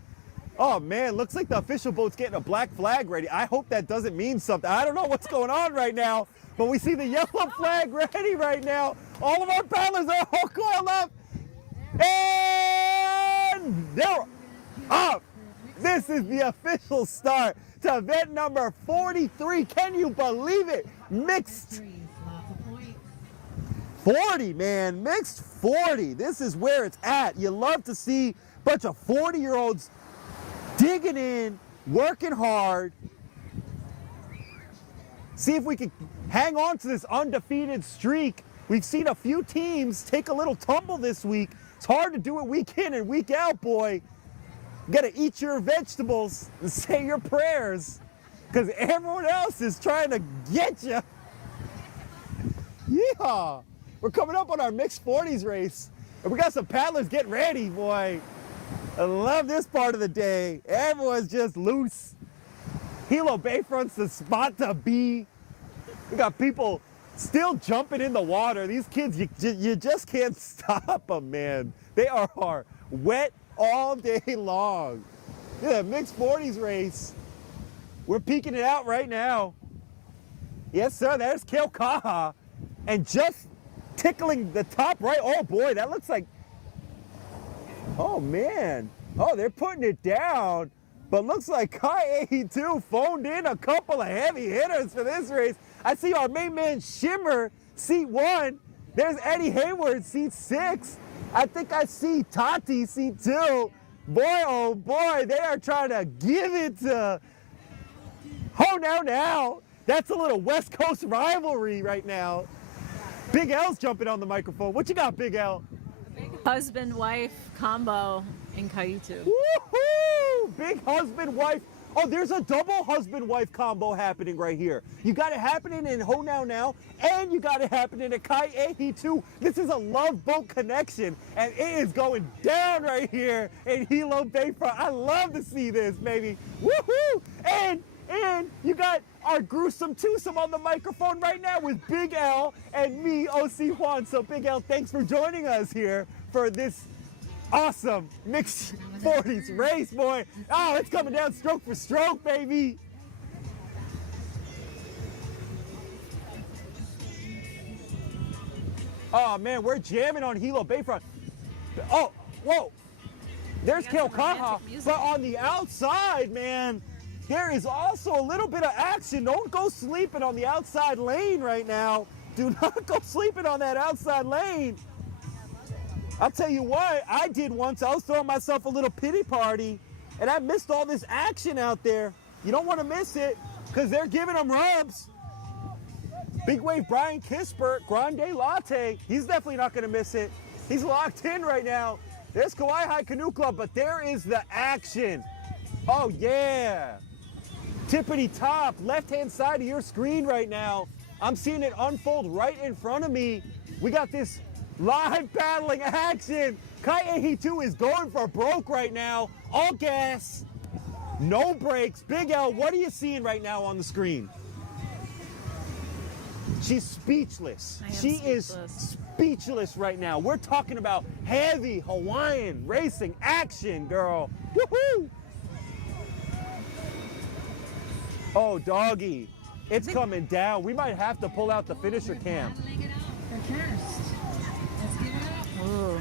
Oh man, looks like the official boat's getting a black flag ready. I hope that doesn't mean something. I don't know what's going on right now, but we see the yellow flag ready right now. All of our paddlers are all coiled up. And they're up. This is the official start to event number 43. Can you believe it? Mixed 40, man. Mixed 40. This is where it's at. You love to see a bunch of 40-year-olds digging in, working hard. See if we can hang on to this undefeated streak. We've seen a few teams take a little tumble this week. It's hard to do it week in and week out, boy. You gotta eat your vegetables and say your prayers because everyone else is trying to get you. Yeehaw! We're coming up on our Mixed 40s race and we got some paddlers getting ready, boy. I love this part of the day. Everyone's just loose. Hilo Bayfront's the spot to be. We got people still jumping in the water. These kids, you just can't stop them, man. They are wet all day long. Yeah, Mixed 40s race. We're peeking it out right now. Yes, sir. There's Keokaha. And just tickling the top right. Oh, boy, that looks like... Oh, man. Oh, they're putting it down. But looks like Kai 82 phoned in a couple of heavy hitters for this race. I see our main man Shimmer, seat 1. There's Eddie Hayward, seat 6. I think I see Tati, seat 2. Boy, oh boy, they are trying to give it to... Oh, now. That's a little West Coast rivalry right now. Big L's jumping on the microphone. What you got, Big L? Husband-wife combo in Kaitu. Woohoo! Big husband-wife. Oh, there's a double husband-wife combo happening right here. You got it happening in Ho Now, and you got it happening at Kai Ehi too. This is a love boat connection, and it is going down right here in Hilo Bayfront. I love to see this, baby. Woohoo! And you got our gruesome twosome on the microphone right now with Big L and me, OC Juan. So Big L, thanks for joining us here for this awesome mixed 40s race, boy. Oh, it's coming down stroke for stroke, baby. Oh, man, we're jamming on Hilo Bayfront. Oh, whoa. There's Keokaha, but on the outside, man, there is also a little bit of action. Don't go sleeping on the outside lane right now. Do not go sleeping on that outside lane. I'll tell you what, I did once. I was throwing myself a little pity party, and I missed all this action out there. You don't want to miss it, because they're giving them rubs. Big Wave Brian Kisper, Grande Latte, he's definitely not going to miss it. He's locked in right now. There's Kauai High Canoe Club, but there is the action. Oh, yeah. Tippity top, left-hand side of your screen right now. I'm seeing it unfold right in front of me. We got this live paddling action. Kai Ehi 2 is going for broke right now. All gas, no brakes. Big L, what are you seeing right now on the screen? She's speechless. She is speechless right now. We're talking about heavy Hawaiian racing action, girl. Woohoo! Oh, doggy, it's coming down. We might have to pull out the finisher cam. Ooh,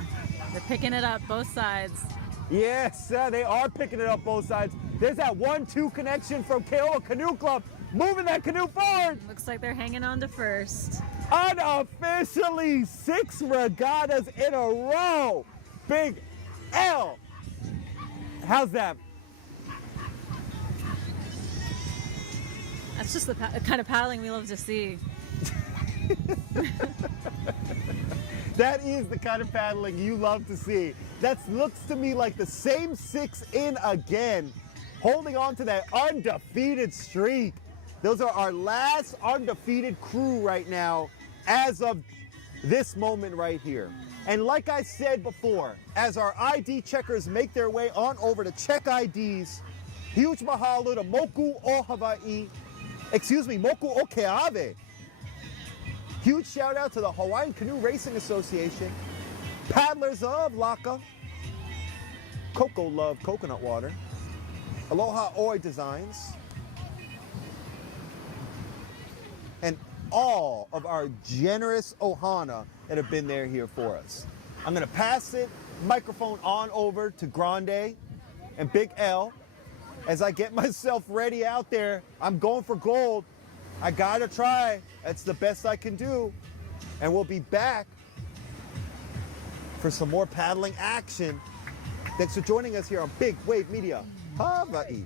they're picking it up both sides. Yes, they are picking it up both sides. There's that 1-2 connection from Keoa Canoe Club, moving that canoe forward. Looks like they're hanging on to first. Unofficially 6 regattas in a row. Big L. How's that? That's just the kind of paddling we love to see. That is the kind of paddling you love to see. That looks to me like the same 6 in again, holding on to that undefeated streak. Those are our last undefeated crew right now as of this moment right here. And like I said before, as our ID checkers make their way on over to check IDs, huge mahalo to Moku o Hawai'i, Moku o Keawe. Huge shout out to the Hawaiian Canoe Racing Association, paddlers of Laka, CocoLove coconut water, Aloha Oe Designs, and all of our generous ohana that have been there here for us. I'm gonna pass it, microphone on over to Grande and Big L. As I get myself ready out there, I'm going for gold. I gotta try. That's the best I can do. And we'll be back for some more paddling action. Thanks for joining us here on Big Wave Media Hawai'i.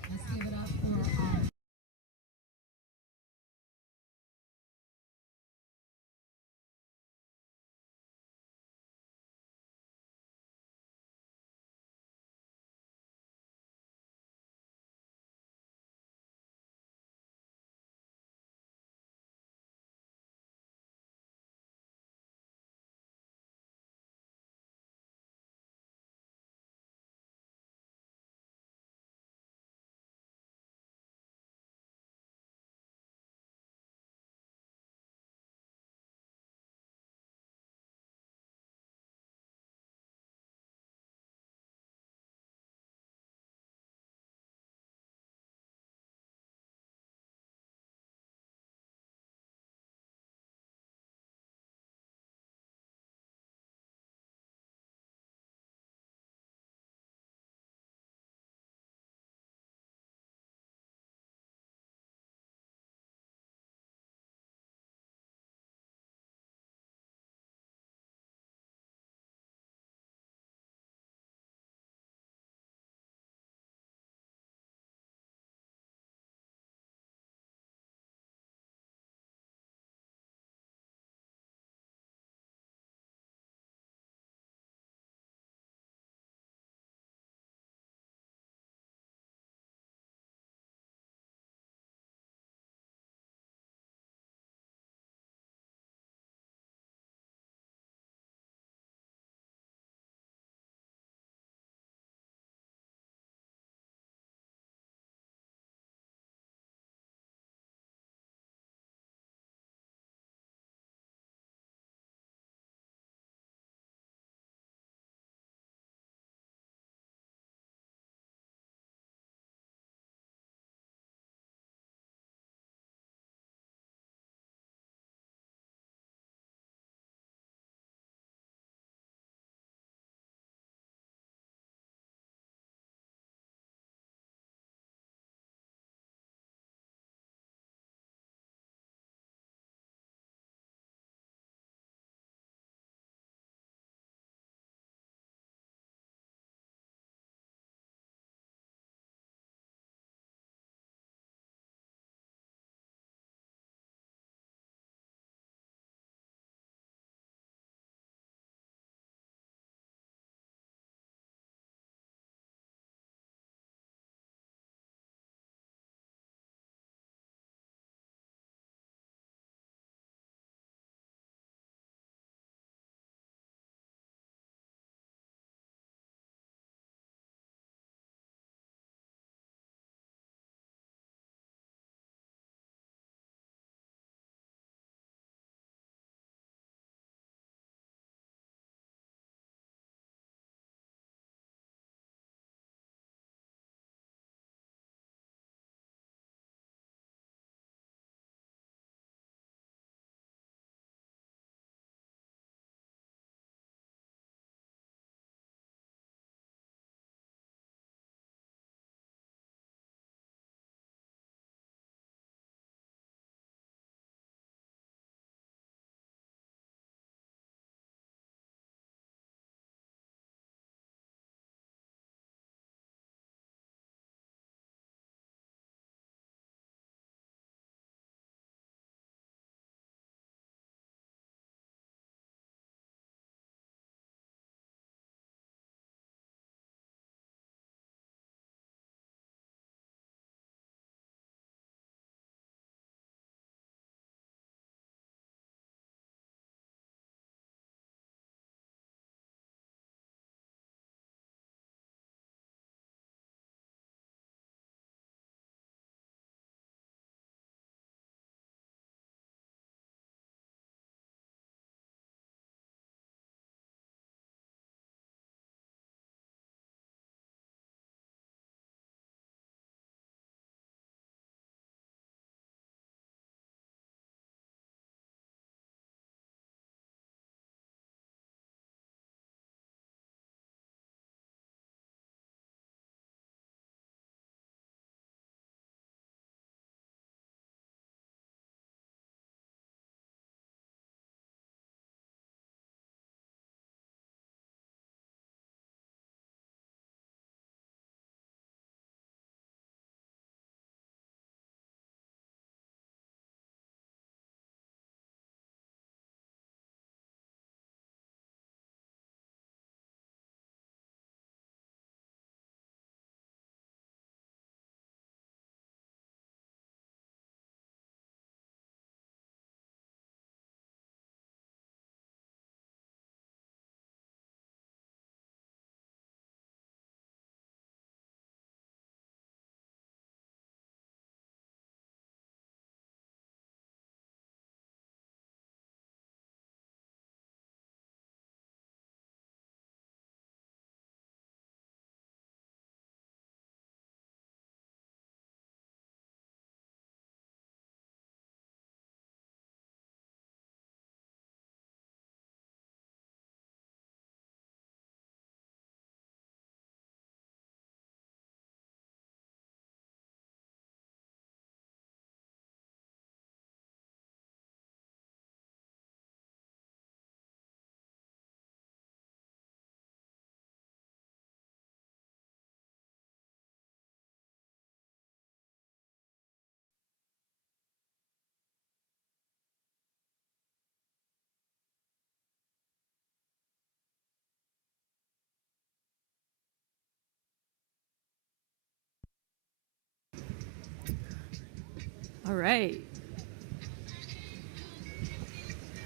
All right.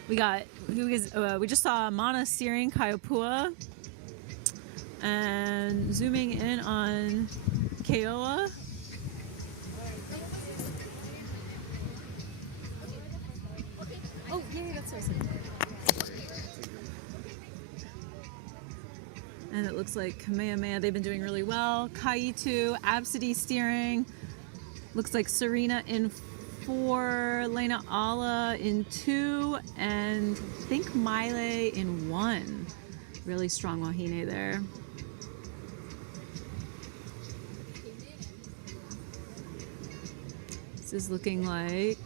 We just saw Mana steering Kaiopua, and zooming in on Keoa. Oh, yay, that's awesome. And it looks like Kamehameha, they've been doing really well. Kaitu, Absidy steering. Looks like Serena in 4, Lena Ala in 2, and I think Maile in 1. Really strong wahine there. This is looking like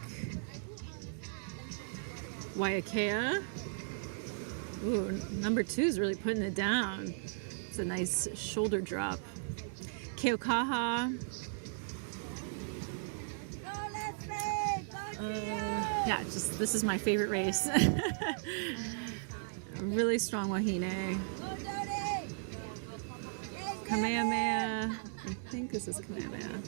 Waiakea. Ooh, number 2 is really putting it down. It's a nice shoulder drop. Keokaha. Yeah, this is my favorite race. Really strong wahine. Kamehameha. I think this is Kamehameha.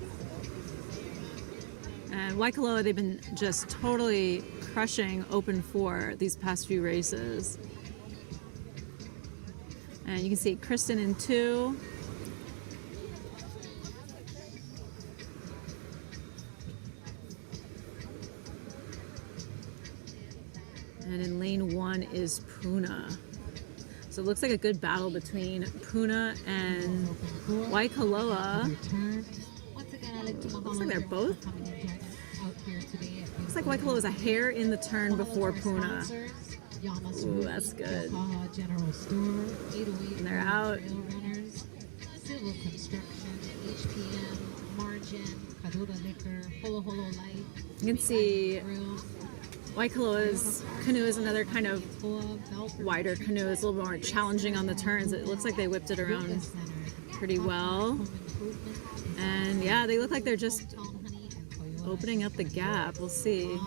And Waikoloa, they've been just totally crushing open 4 these past few races. And you can see Kristen in 2. And in lane 1 is PUNA. So it looks like a good battle between PUNA and Waikoloa. Looks like they're both. Looks like Waikoloa is a hair in the turn before PUNA. Ooh, that's good. And they're out. You can see Waikoloa's canoe is another kind of wider canoe. It's a little more challenging on the turns. It looks like they whipped it around pretty well. And yeah, they look like they're just opening up the gap. We'll see.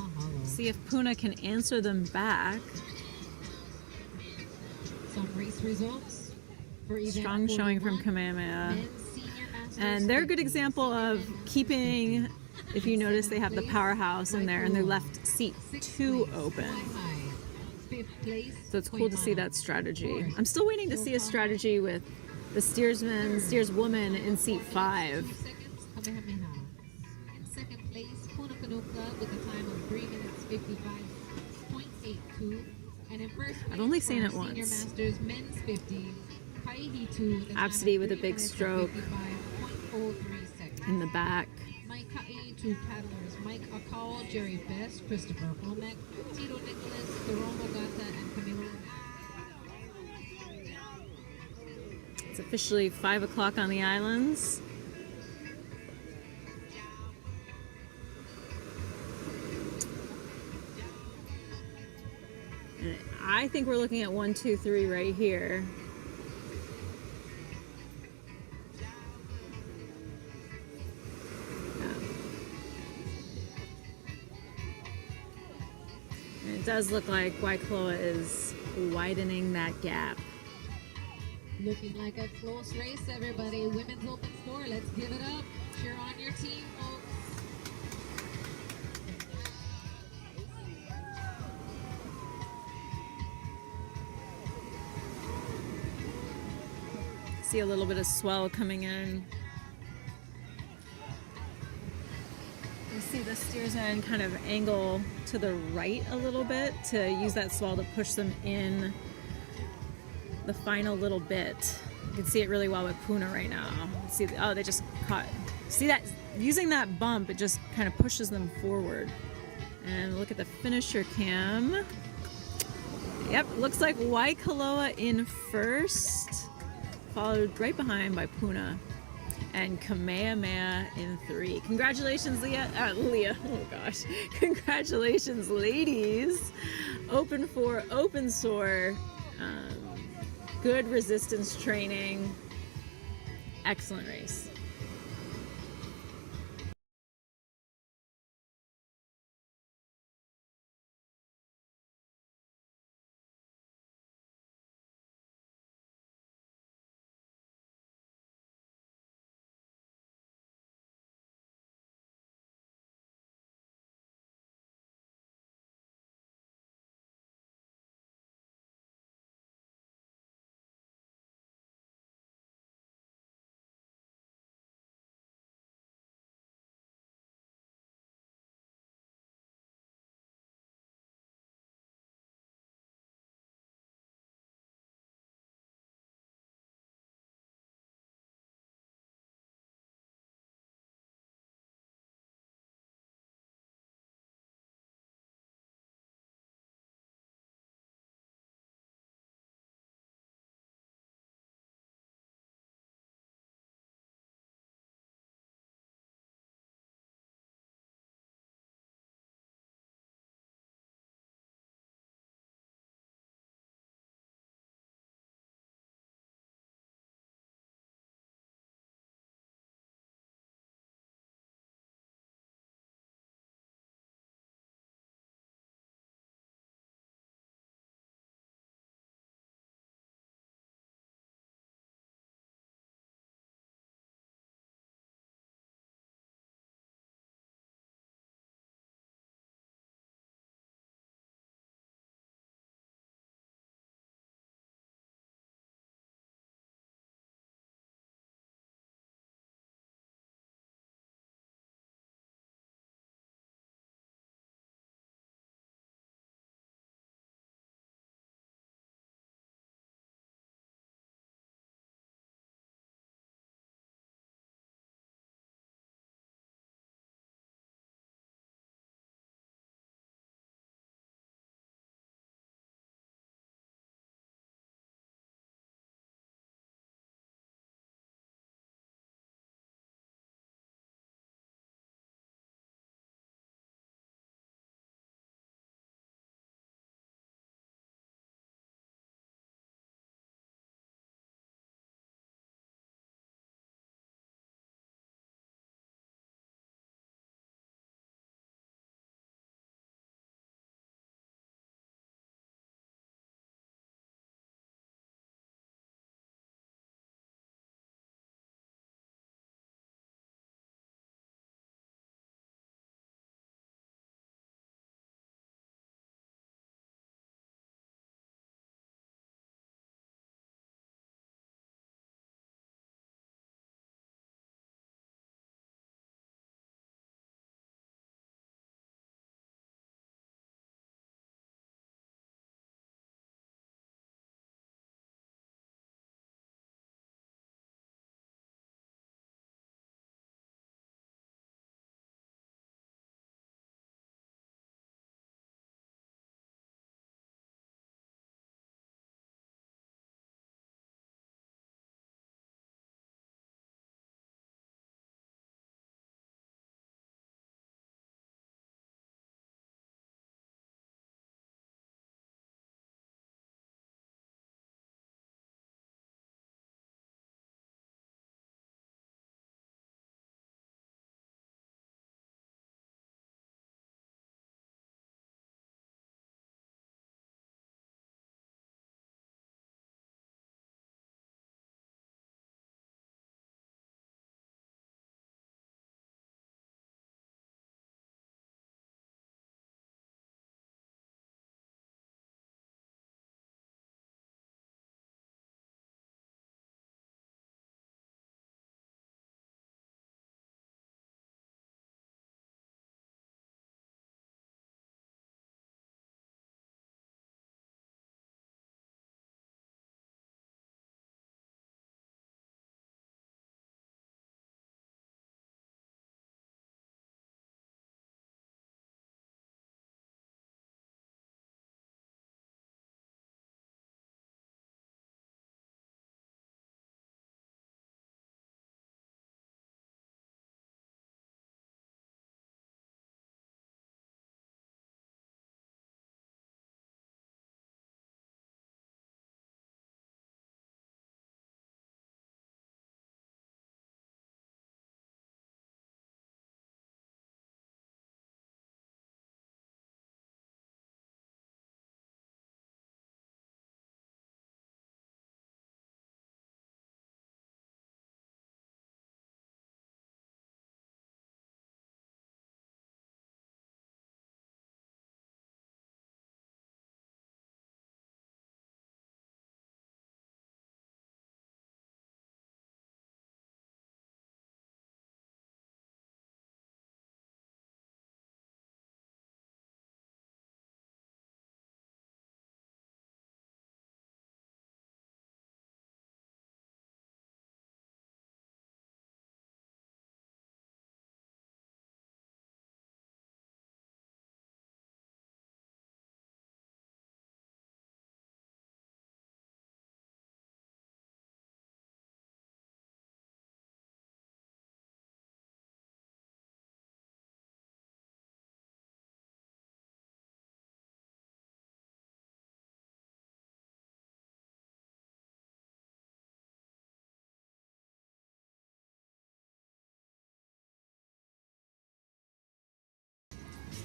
See if PUNA can answer them back. Some race results for Strong showing from Kamehameha. And they're a good example of keeping, if you notice, they have the powerhouse in there and they left seat 2 open. So it's cool to see that strategy. I'm still waiting to see a strategy with the steerswoman in seat 5. In second place, PUNA Canoe Club with a time of 3 minutes 55.82. And in first place, I've only seen it Senior once. Masters Men's 50, Kaihitu, Absidy with a big stroke in the back. Mike Ka'i, 2 paddlers, Mike Akal, Jerry Best, Christopher Olmec, Tito Nicholas, REGATTA, and Camilo. It's officially 5 o'clock on the islands. And I think we're looking at 1, 2, 3 right here. And it does look like Waikoloa is widening that gap. Looking like a close race, everybody. Women's Open 4, let's give it up. Cheer on your team, folks. See a little bit of swell coming in. You see the steersman kind of angle to the right a little bit to use that swell to push them in the final little bit. You can see it really well with PUNA right now. See, oh, they just caught. See that? Using that bump, it just kind of pushes them forward. And look at the finisher cam. Yep, looks like Waikoloa in first, followed right behind by PUNA and Kamehameha in 3. Congratulations, Leah. Oh gosh. Congratulations, ladies. Open 4, open soar. Good resistance training. Excellent race.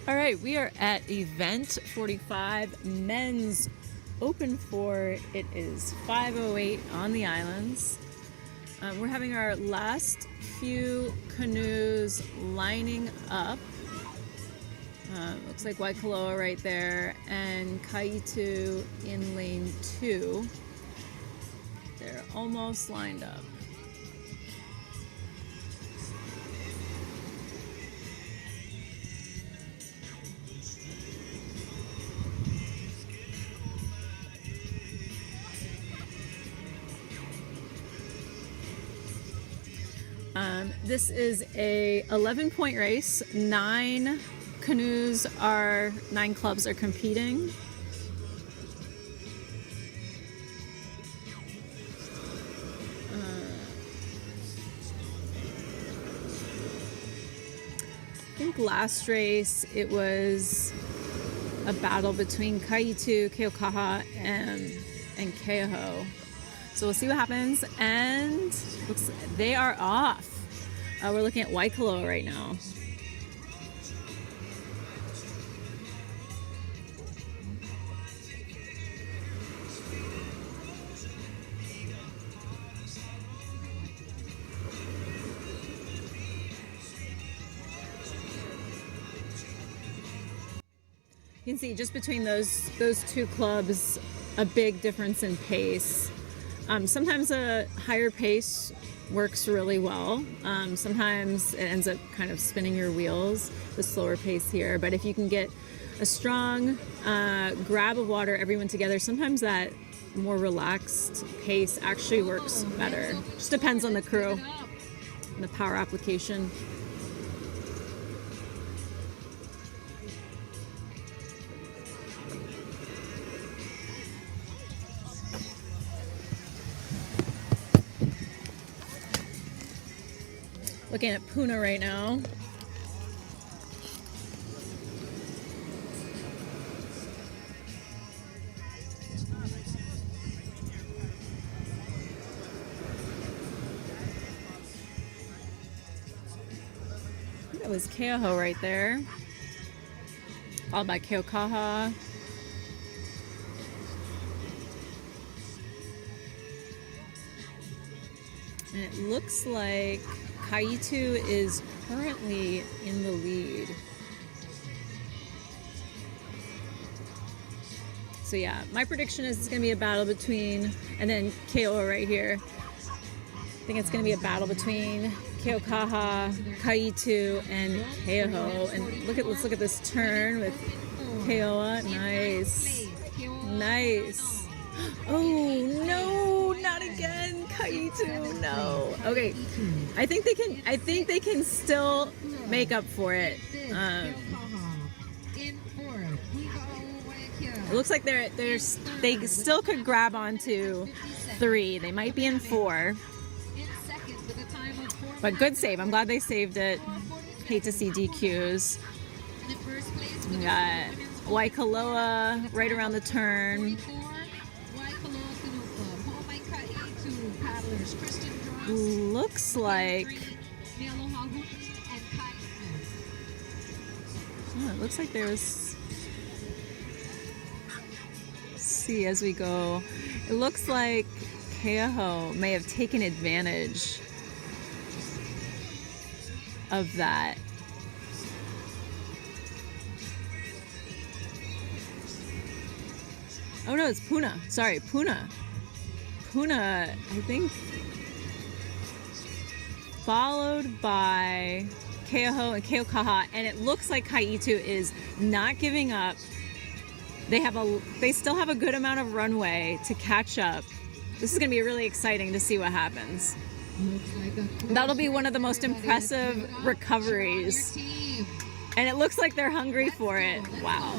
All right, we are at event 45, men's open for, it is 5:08 on the islands. We're having our last few canoes lining up. Looks like Waikoloa right there and Kaitu in lane 2. They're almost lined up. This is a 11-point race. 9 canoes are, 9 clubs are competing. I think last race it was a battle between Kaitu, Keokaha, and Keoho. So we'll see what happens, and looks they are off. We're looking at Waikoloa right now. You can see just between those two clubs a big difference in pace. Sometimes a higher pace works really well. Sometimes it ends up kind of spinning your wheels, the slower pace here. But if you can get a strong grab of water, everyone together, sometimes that more relaxed pace actually works better. Just depends on the crew and the power application. Looking at PUNA right now. That was Keoho right there, followed by Keokaha. And it looks like Kaitu is currently in the lead. So yeah, my prediction is it's going to be a battle between, and then Keoa right here. I think it's going to be a battle between Keokaha, Kaitu, and Keoho. And let's look at this turn with Keoa. Nice. Nice. Oh no, not again, Kaitu, no. Okay, I think they can still make up for it. It looks like they still could grab onto 3. They might be in 4. But good save. I'm glad they saved it. Hate to see DQs. We got Waikoloa right around the turn. Looks like it looks like there's, see as we go, it looks like Keoho may have taken advantage of that. Oh no, it's PUNA. Sorry, PUNA. PUNA, I think, followed by Keoho and Keokaha, and it looks like Kaitu is not giving up. They still have a good amount of runway to catch up. This is going to be really exciting to see what happens. That'll be one of the most impressive recoveries. And it looks like they're hungry for it. Wow.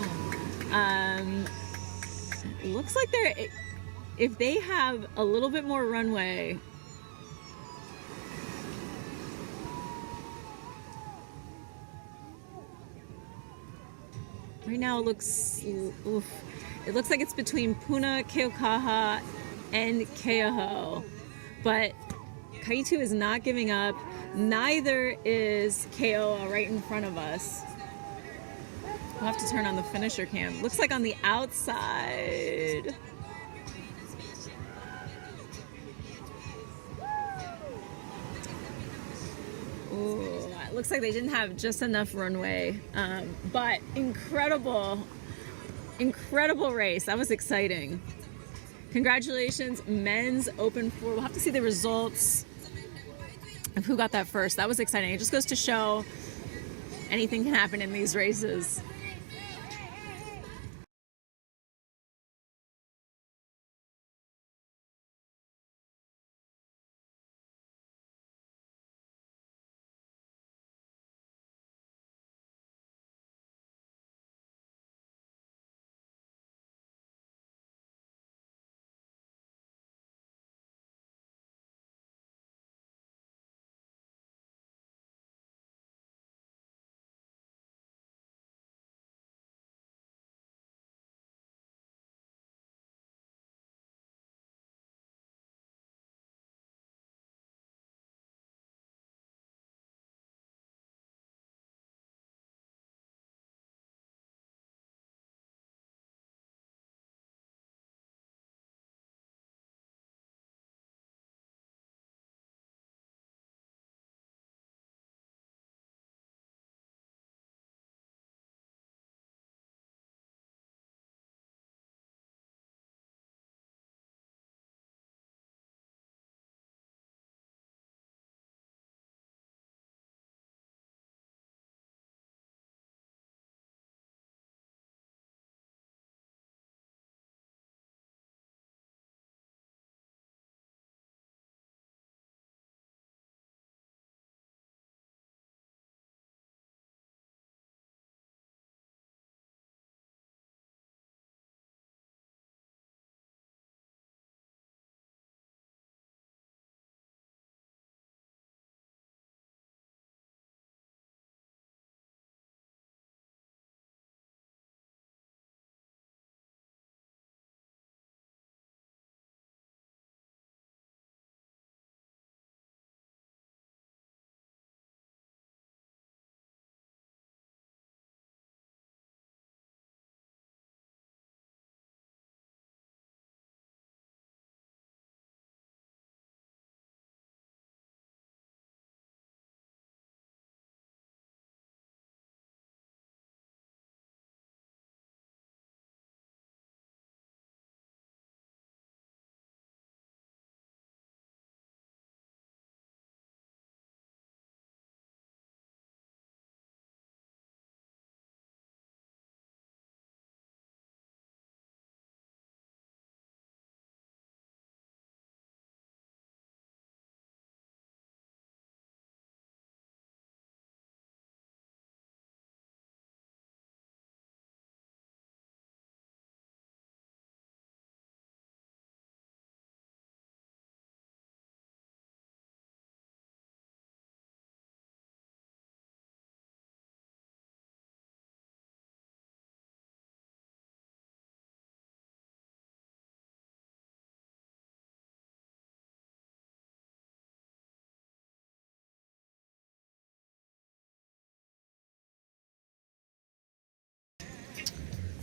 It looks like if they have a little bit more runway, right now it looks like it's between PUNA, Keokaha, and Keoho. But Kaitu is not giving up. Neither is Keoa right in front of us. We'll have to turn on the finisher cam. Looks like on the outside. Ooh, it looks like they didn't have just enough runway, but incredible race. That was exciting. Congratulations, men's open 4. We'll have to see the results of who got that first. That was exciting. It just goes to show anything can happen in these races.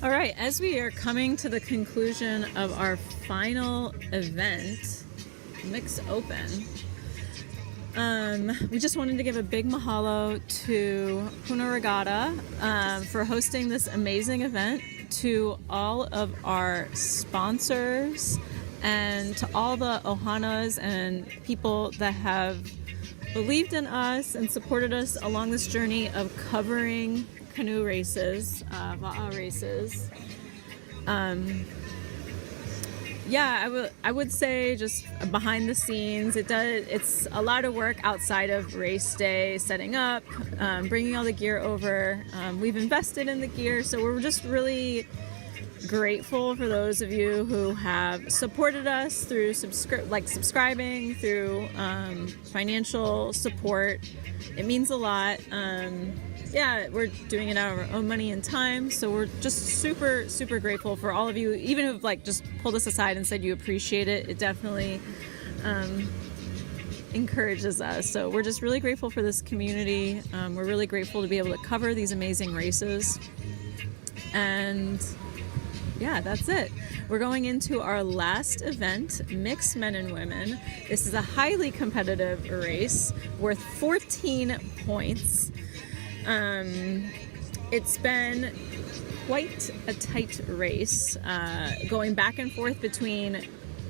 All right, as we are coming to the conclusion of our final event, Mix Open, we just wanted to give a big mahalo to PUNA Regatta for hosting this amazing event, to all of our sponsors, and to all the Ohanas and people that have believed in us and supported us along this journey of covering canoe races, va'a races. Yeah, I would say just behind the scenes, it's a lot of work outside of race day, setting up, bringing all the gear over. We've invested in the gear, so we're just really grateful for those of you who have supported us through subscribing, through financial support. It means a lot. Yeah, we're doing it out of our own money and time, so we're just super, super grateful for all of you, even who've just pulled us aside and said you appreciate it. It definitely encourages us. So we're just really grateful for this community. We're really grateful to be able to cover these amazing races. And yeah, that's it. We're going into our last event, mixed men and women. This is a highly competitive race worth 14 points. It's been quite a tight race, going back and forth between,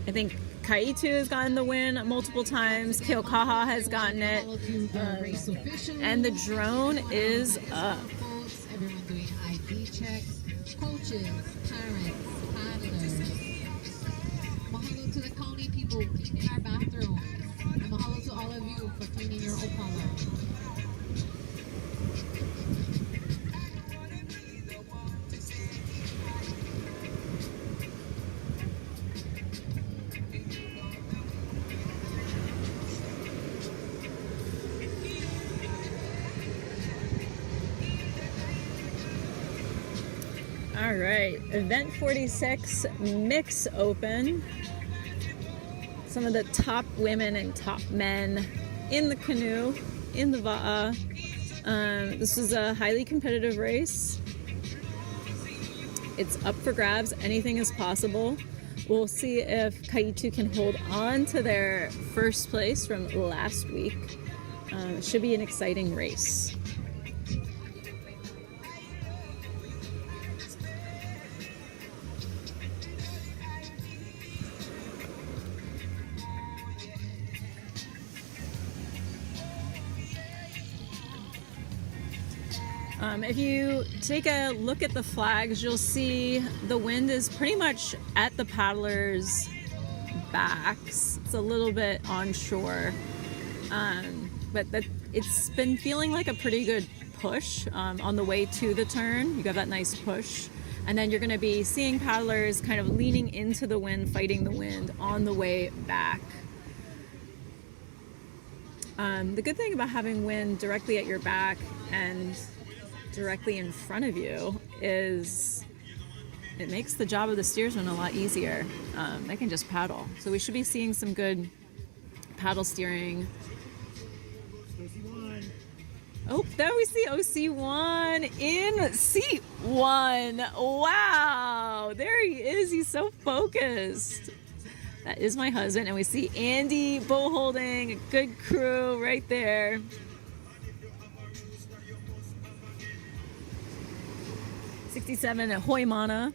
I think, Kaitu has gotten the win multiple times, Keokaha has gotten it, and the drone is up. Everyone doing ID checks, coaches, parents, paddlers. Mahalo to the county people cleaning our bathrooms. And mahalo to all of you for cleaning your opala. All right, event 46, mix open. Some of the top women and top men in the canoe, in the va'a. This is a highly competitive race. It's up for grabs, anything is possible. We'll see if Kaitu can hold on to their first place from last week. It should be an exciting race. If you take a look at the flags, you'll see the wind is pretty much at the paddlers' backs. It's a little bit onshore, but it's been feeling like a pretty good push on the way to the turn. You got that nice push, and then you're going to be seeing paddlers kind of leaning into the wind, fighting the wind on the way back. The good thing about having wind directly at your back and directly in front of you is it makes the job of the steersman a lot easier. They can just paddle. So we should be seeing some good paddle steering. Oh, there we see OC1 in seat 1. Wow, there he is. He's so focused. That is my husband, and we see Andy bow holding, a good crew right there. '67 at Hoimana.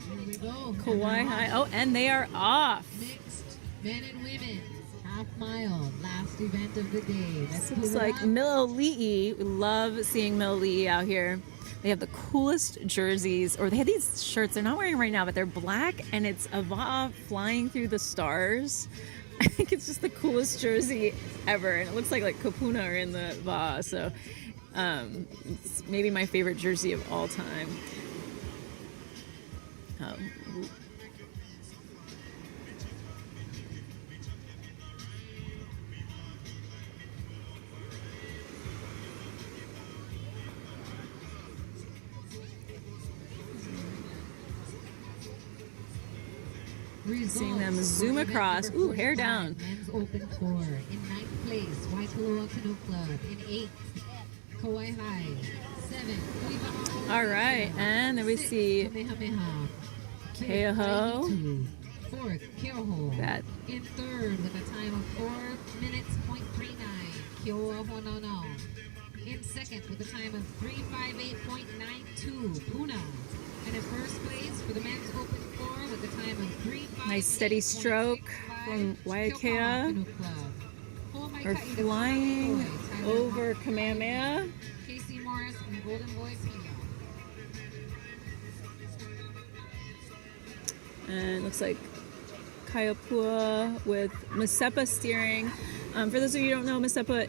Here we go. Kauai High. Oh, and they are off. Mixed men and women. Half mile. Last event of the day. Let's Looks pull it like up. Milili'i. We love seeing Milili'i out here. They have the coolest jerseys, or they have these shirts. They're not wearing right now, but they're black, and it's a va'a flying through the stars. I think it's just the coolest jersey ever, and it looks like PUNA are in the va'a, so it's maybe my favorite jersey of all time. Seeing them zoom across. Ooh, hair down. Men's Open 4. In 9th place, Waikoloa Canoe Club. In 8th, Kauai High. 7th, All right, and then we see Kamehameha. Keoho. 4th, Keoho. That In 3rd, with a time of 4 minutes, .39, Kioa Hononau. In 2nd, with a time of 3:58.92, PUNA. And in 1st place for the men's Open 4 with a time of 3:58.65, nice steady stroke from Waiakea. We're flying over Kamehameha. Casey Morris and Golden Boy Pino. And it looks like Kaiapua with Masepa steering. For those of you who don't know, Masepa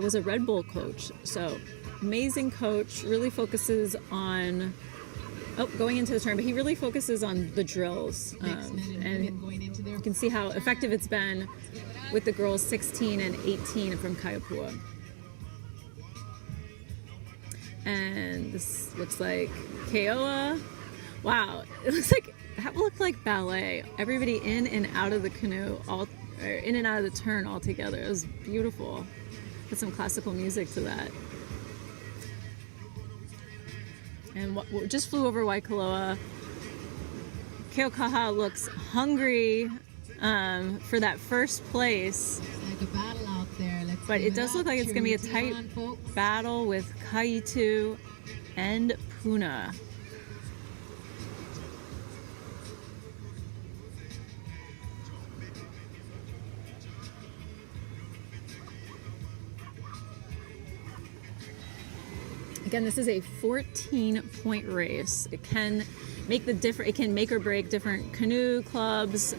was a Red Bull coach. So amazing coach, really focuses on going into the turn, but he really focuses on the drills. And you can see how effective it's been with the girls 16 and 18 from Kaiapua. And this looks like Keoa. Wow, it looks like that looked like ballet. Everybody in and out of the canoe, in and out of the turn all together. It was beautiful. put some classical music to that. And we just flew over Waikoloa. Keaukaha looks hungry for that first place. Like a battle out there. Let's But give it does up. look like it's going to be a Cheer tight on, folks. battle with Kaitu and PUNA. Again, this is a 14-point race. It can make it can make or break different canoe clubs.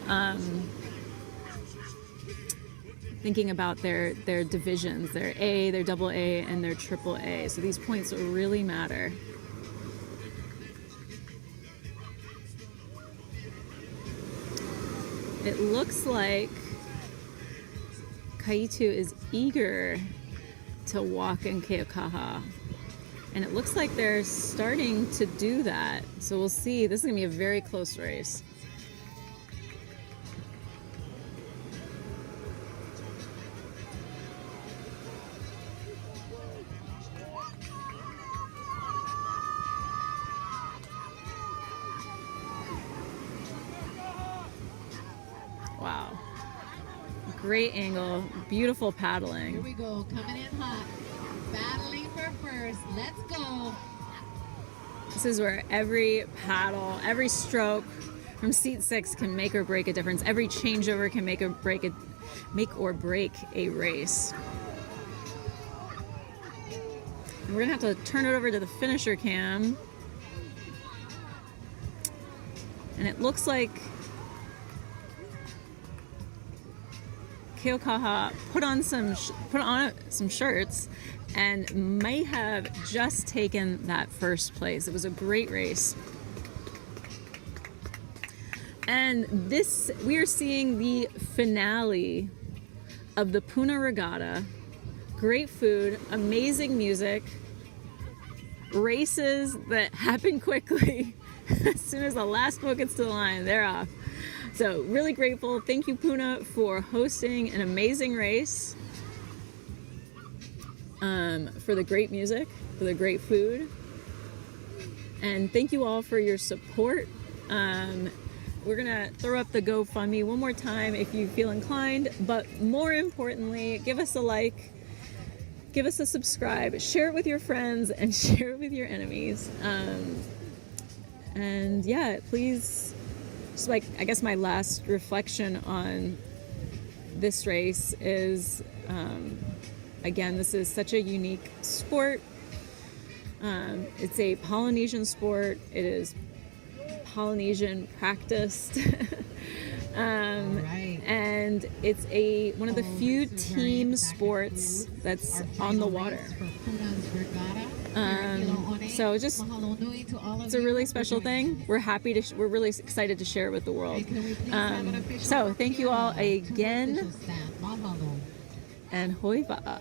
Thinking about their divisions, their A, their double A, and their triple A. So these points really matter. It looks like Kaitu is eager to walk in Keaukaha. And it looks like they're starting to do that. So we'll see. This is going to be a very close race. Wow. Great angle. Beautiful Here paddling. we go, coming in hot. Battling for first. Let's go. This is where every paddle, every stroke from seat 6 can make or break a difference. Every changeover can make or break a race. And we're gonna have to turn it over to the finisher cam. And it looks like Keaukaha put on some shirts and may have just taken that first place. It was a great race. And we are seeing the finale of the PUNA Regatta. Great food, amazing music, races that happen quickly. As soon as the last boat gets to the line, they're off. So really grateful. Thank you, PUNA, for hosting an amazing race, for the great music, for the great food. And thank you all for your support. We're gonna throw up the GoFundMe one more time if you feel inclined, but more importantly, give us a like, give us a subscribe, share it with your friends, and share it with your enemies. And yeah, please, just like, I guess my last reflection on this race is, again, this is such a unique sport. It's a Polynesian sport. It is Polynesian practiced. Right. And it's one of the few team sports that's on the water. So it's a really special thing. We're really excited to share it with the world. So thank you all again, and hoi wa'a.